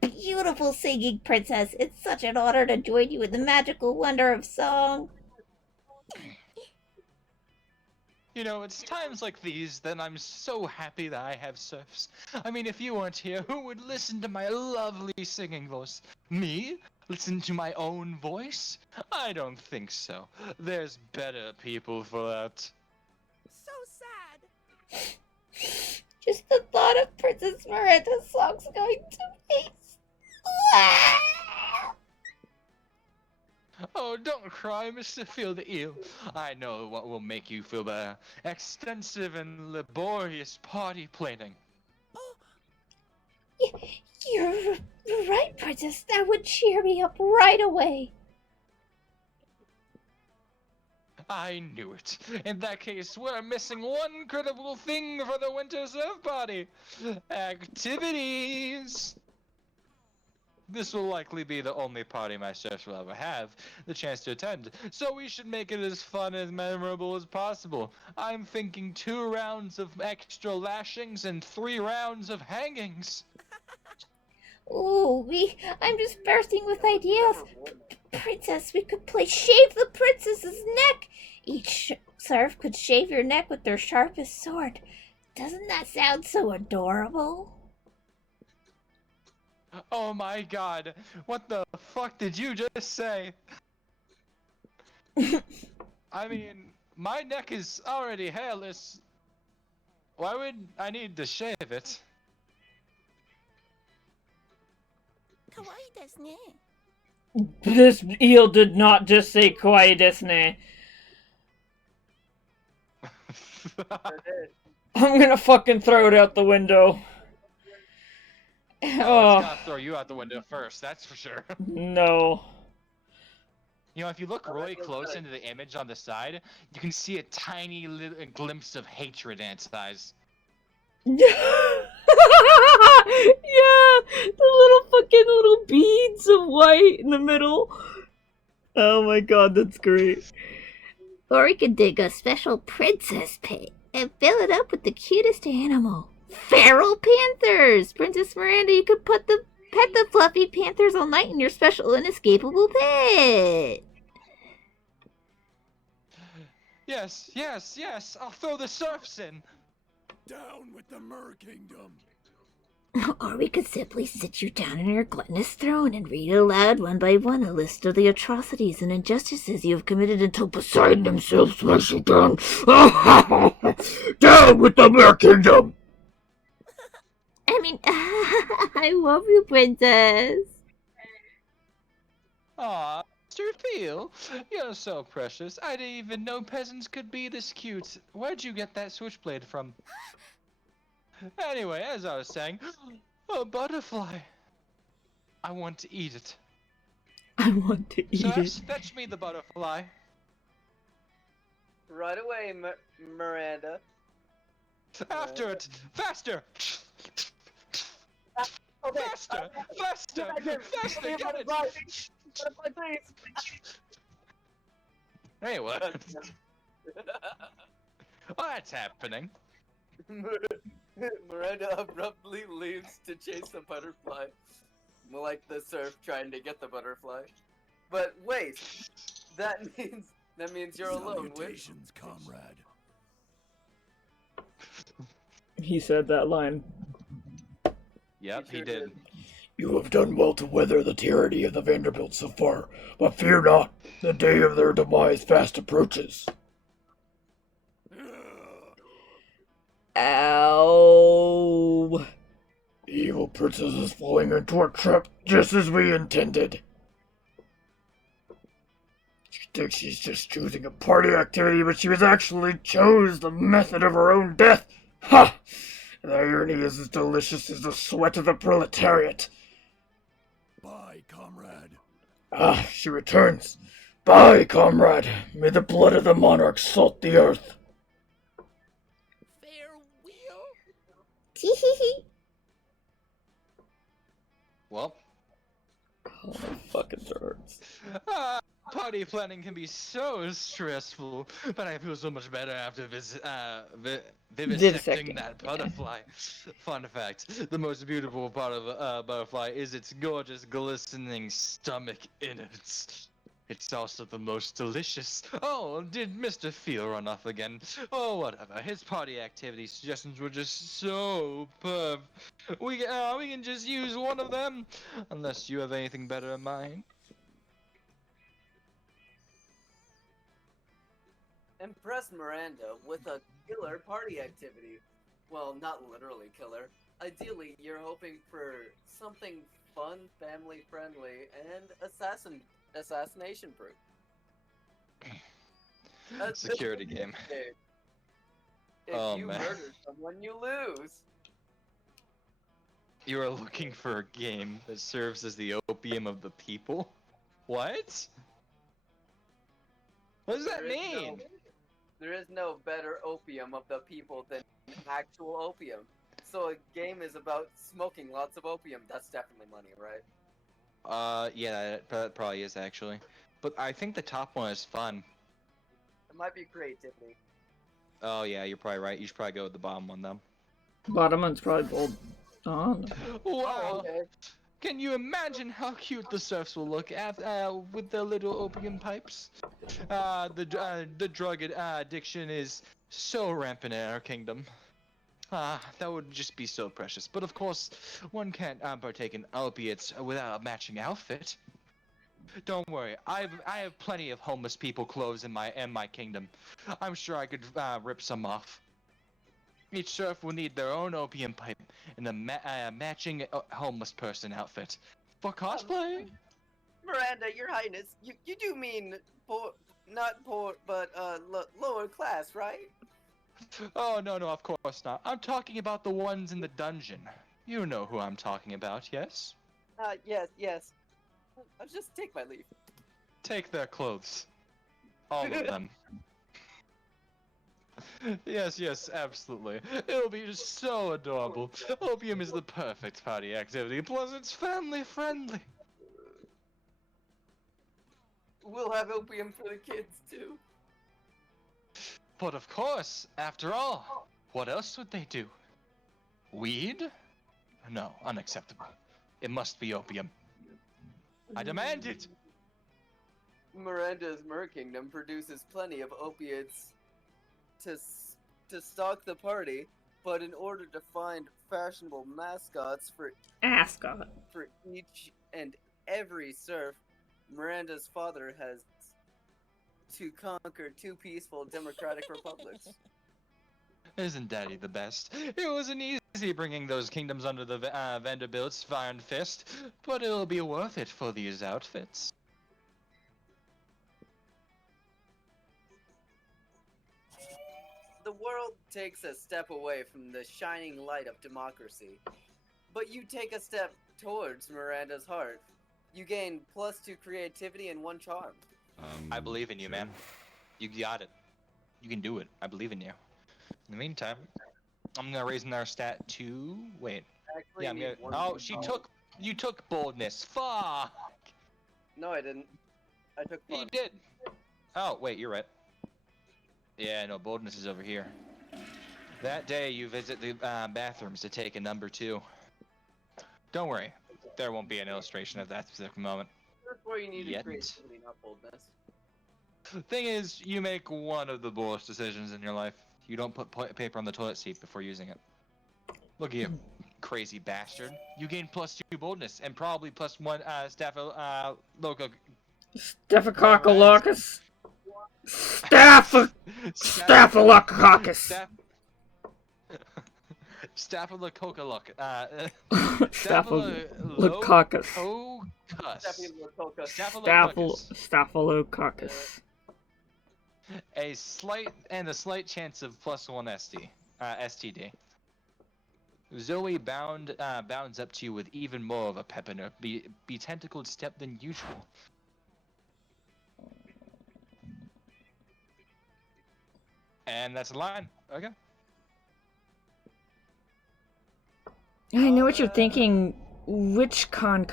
Beautiful singing, princess. It's such an honor to join you in the magical wonder of song. You know, it's times like these that I'm so happy that I have surfs. I mean, if you weren't here, who would listen to my lovely singing voice? Me? Listen to my own voice? I don't think so. There's better people for that. So sad. Just the thought of Princess Miranda's songs going to waste. Oh, don't cry, Mr. Field the Eel. I know what will make you feel better. Extensive and laborious party planning. You're right, Princess. That would cheer me up right away. I knew it. In that case, we're missing one critical thing for the winter surf party. Activities! This will likely be the only party my surfs will ever have the chance to attend, so we should make it as fun and memorable as possible. I'm thinking 2 rounds of extra lashings and 3 rounds of hangings. Ooh, I'm just bursting with ideas. Princess, we could play Shave the Princess's Neck. Each surf could shave your neck with their sharpest sword. Doesn't that sound so adorable? Oh my god, what the fuck did you just say? I mean, my neck is already hairless. Why would I need to shave it? Kawaii desu ne. This eel did not just say kawaii desu ne. I'm gonna fucking throw it out the window. Oh, it's Oh, gonna throw you out the window first, that's for sure. no. You know, if you look really close into the image on the side, you can see a tiny little glimpse of hatred in its eyes. Yeah, the little fucking little beads of white in the middle. Oh my god, that's great. Or we could dig a special princess pit and fill it up with the cutest animal. Feral panthers! Princess Miranda, you could pet the fluffy panthers all night in your special inescapable pit. Yes, yes, yes, I'll throw the serfs in. Down with the Mer Kingdom. Or we could simply sit you down on your gluttonous throne and read aloud one by one a list of the atrocities and injustices you have committed until Poseidon himself smash you down. Down with the Mer Kingdom! I mean, I love you, princess. Aw, Mr. Peel, you're so precious. I didn't even know peasants could be this cute. Where'd you get that switchblade from? Anyway, as I was saying, a butterfly. I want to eat it. I want to eat Serfs, it. fetch me the butterfly. Right away, Miranda. After it! Faster! Faster! Faster! Faster! Get it! Butterfly, please. Hey, what? Oh, that's happening. Miranda abruptly leaves to chase the butterfly, like the surf trying to get the butterfly. But wait, that means you're alone. Salutations, comrade. He said that line. Yep, he did. You have done well to weather the tyranny of the Vanderbilts so far, but fear not, the day of their demise fast approaches. Ow. The evil princess is falling into our trap just as we intended. She thinks she's just choosing a party activity, but she was actually chose the method of her own death. Ha! The irony is as delicious as the sweat of the proletariat. Bye, comrade. Ah, she returns. Bye, comrade. May the blood of the monarch salt the earth. Farewell. Teehee. Well, Oh, my fucking hurts. party planning can be so stressful, but I feel so much better after vivisecting that butterfly. Fun fact, the most beautiful part of a butterfly is its gorgeous, glistening stomach innards. It's also the most delicious. Oh, did Mr. Feel run off again? Oh, whatever. His party activity suggestions were just so perf. We can just use one of them, unless you have anything better in mind. Impress Miranda with a killer party activity. Well, not literally killer. Ideally, you're hoping for something fun, family-friendly, and assassination-proof. Security game. If Oh, you man. murder someone, you lose. You are looking for a game that serves as the opium of the people? What? What does that There is mean? There is no better opium of the people than actual opium. So a game is about smoking lots of opium. That's definitely money, right? Yeah, that probably is actually. But I think the top one is fun. It might be creativity. Oh yeah, you're probably right. You should probably go with the bottom one then. Bottom one's probably bold. Oh, no. Wow! Okay. Can you imagine how cute the serfs will look with their little opium pipes? The drug addiction is so rampant in our kingdom. That would just be so precious. But of course, one can't partake in opiates without a matching outfit. Don't worry, I have plenty of homeless people clothes in my kingdom. I'm sure I could rip some off. Each serf will need their own opium pipe and a matching homeless person outfit. For cosplay? Miranda, Your Highness, you do mean poor, not poor, but lower class, right? Oh, no, of course not. I'm talking about the ones in the dungeon. You know who I'm talking about, yes? Yes. I'll just take my leave. Take their clothes. All of them. Yes, absolutely. It'll be just so adorable. Opium is the perfect party activity, plus it's family friendly. We'll have opium for the kids, too. But of course, after all, what else would they do? Weed? No, unacceptable. It must be opium. I demand it! Miranda's Mer Kingdom produces plenty of opiates to stock the party, but in order to find fashionable mascots for each and every serf, Miranda's father has to conquer 2 peaceful democratic republics. Isn't Daddy the best? It wasn't easy bringing those kingdoms under the Vanderbilt's iron fist, but it'll be worth it for these outfits. The world takes a step away from the shining light of democracy, but you take a step towards Miranda's heart. You gain +2 creativity and 1 charm. I believe in you, man. You got it. You can do it. I believe in you. In the meantime, I'm gonna raise another stat to... Wait. Actually, Yeah, I'm gonna... Oh, You took boldness. Fuck! No, I didn't. I took fun. You did. Oh, wait, you're right. Yeah, no, boldness is over here. That day, you visit the bathrooms to take a number 2. Don't worry. There won't be an illustration of that specific moment. That's where you need Yet. creativity, not boldness. Thing is, you make one of the boldest decisions in your life. You don't put paper on the toilet seat before using it. Look at you, crazy bastard. You gain +2 boldness and probably +1 Staphylococcus. Staphylococcus. Staphylococcus. Staphylococcus. A slight chance of +1 STD. Zoe bounds up to you with even more of a pep in her be-tentacled step than usual. And that's the line. Okay. I know what you're thinking. Which con?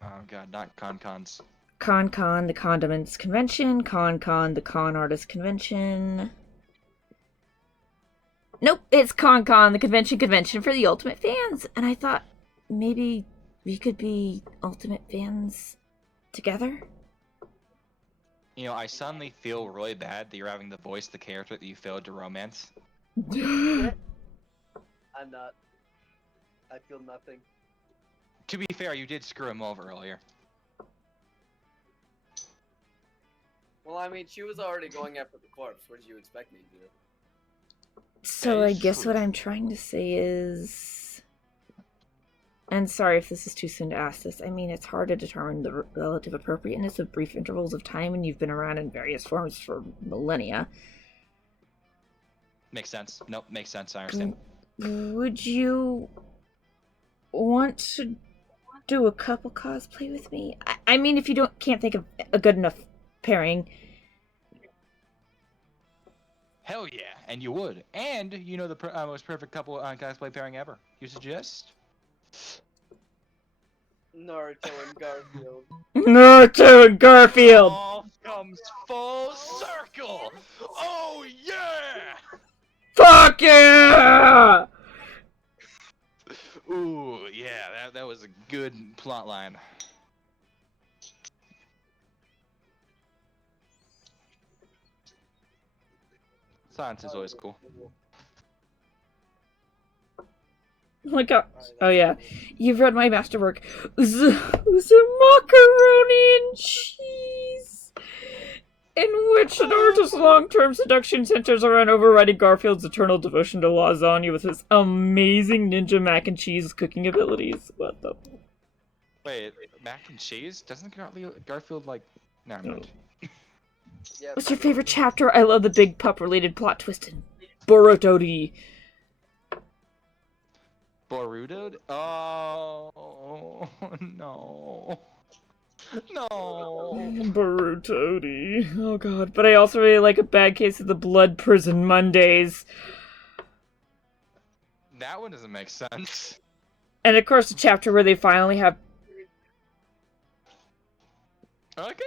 Oh god, not cons. Con, the Condiments Convention. Con, the Con Artist Convention. Nope, it's Con, the convention for the Ultimate Fans. And I thought maybe we could be Ultimate Fans together. You know, I suddenly feel really bad that you're having to voice the character that you failed to romance. I'm not. I feel nothing. To be fair, you did screw him over earlier. Well, I mean, she was already going after the corpse. What did you expect me to do? So I guess what I'm trying to say is... And sorry if this is too soon to ask this. I mean, it's hard to determine the relative appropriateness of brief intervals of time when you've been around in various forms for millennia. Makes sense. Nope, makes sense. I understand. Would you want to do a couple cosplay with me? I mean, if you can't think of a good enough pairing. Hell yeah, and you would. And you know the most perfect couple cosplay pairing ever. You suggest? Naruto and Garfield. Naruto and Garfield! All comes full circle! Oh yeah! Fuck yeah! Ooh, yeah, that was a good plot line. Science is always cool. Like, oh yeah, you've read my masterwork. The macaroni and cheese. in which Naruto's long-term seduction centers around overriding Garfield's eternal devotion to lasagna with his amazing ninja mac and cheese cooking abilities. What the? Wait, mac and cheese? Doesn't Garfield like? Never mind. Yeah, What's your favorite chapter? I love the big pup-related plot twist in Boruto. Boruto? Oh no. No. Boruto. Oh god. But I also really like A Bad Case of the Blood Prison Mondays. That one doesn't make sense. And of course the chapter where they finally have... Okay.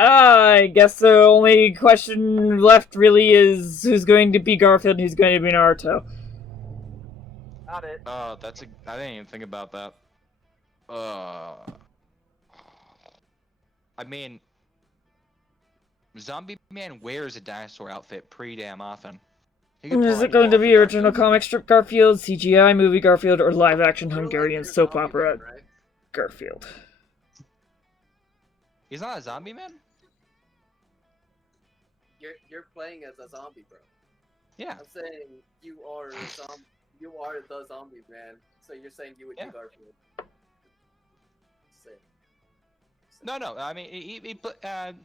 I guess the only question left really is who's going to be Garfield and who's going to be Naruto. Got it. Oh, I didn't even think about that. I mean, Zombie Man wears a dinosaur outfit pretty damn often. Is it going to be original comic strip Garfield, CGI movie Garfield, or live-action Hungarian soap opera Garfield? He's not a zombie man? You're playing as a zombie, bro. Yeah. I'm saying you are you are the zombie man. So you're saying you would be Garfield. No. I mean, he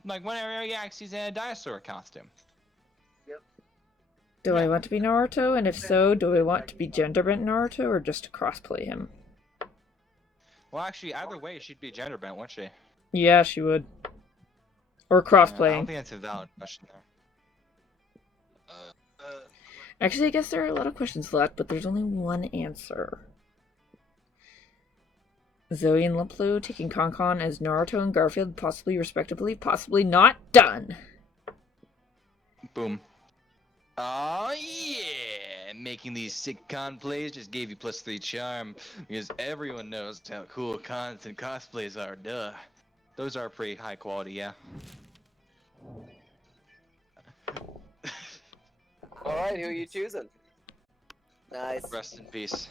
like whenever he acts, he's in a dinosaur costume. Yep. Do I want to be Naruto? And if so, do I want to be gender bent Naruto or just to crossplay him? Well, actually, either way, she'd be gender bent, wouldn't she? Yeah, she would. Or I crossplaying. don't think that's a valid question there. Actually, I guess there are a lot of questions left, but there's only one answer. Zoe and Lumplo taking Konkon as Naruto and Garfield, possibly respectively, possibly not. Done! Boom. Oh yeah! Making these sick con plays just gave you +3 charm, because everyone knows how cool cons and cosplays are, duh. Those are pretty high quality, yeah. Alright, who are you choosing? Nice. Rest in peace.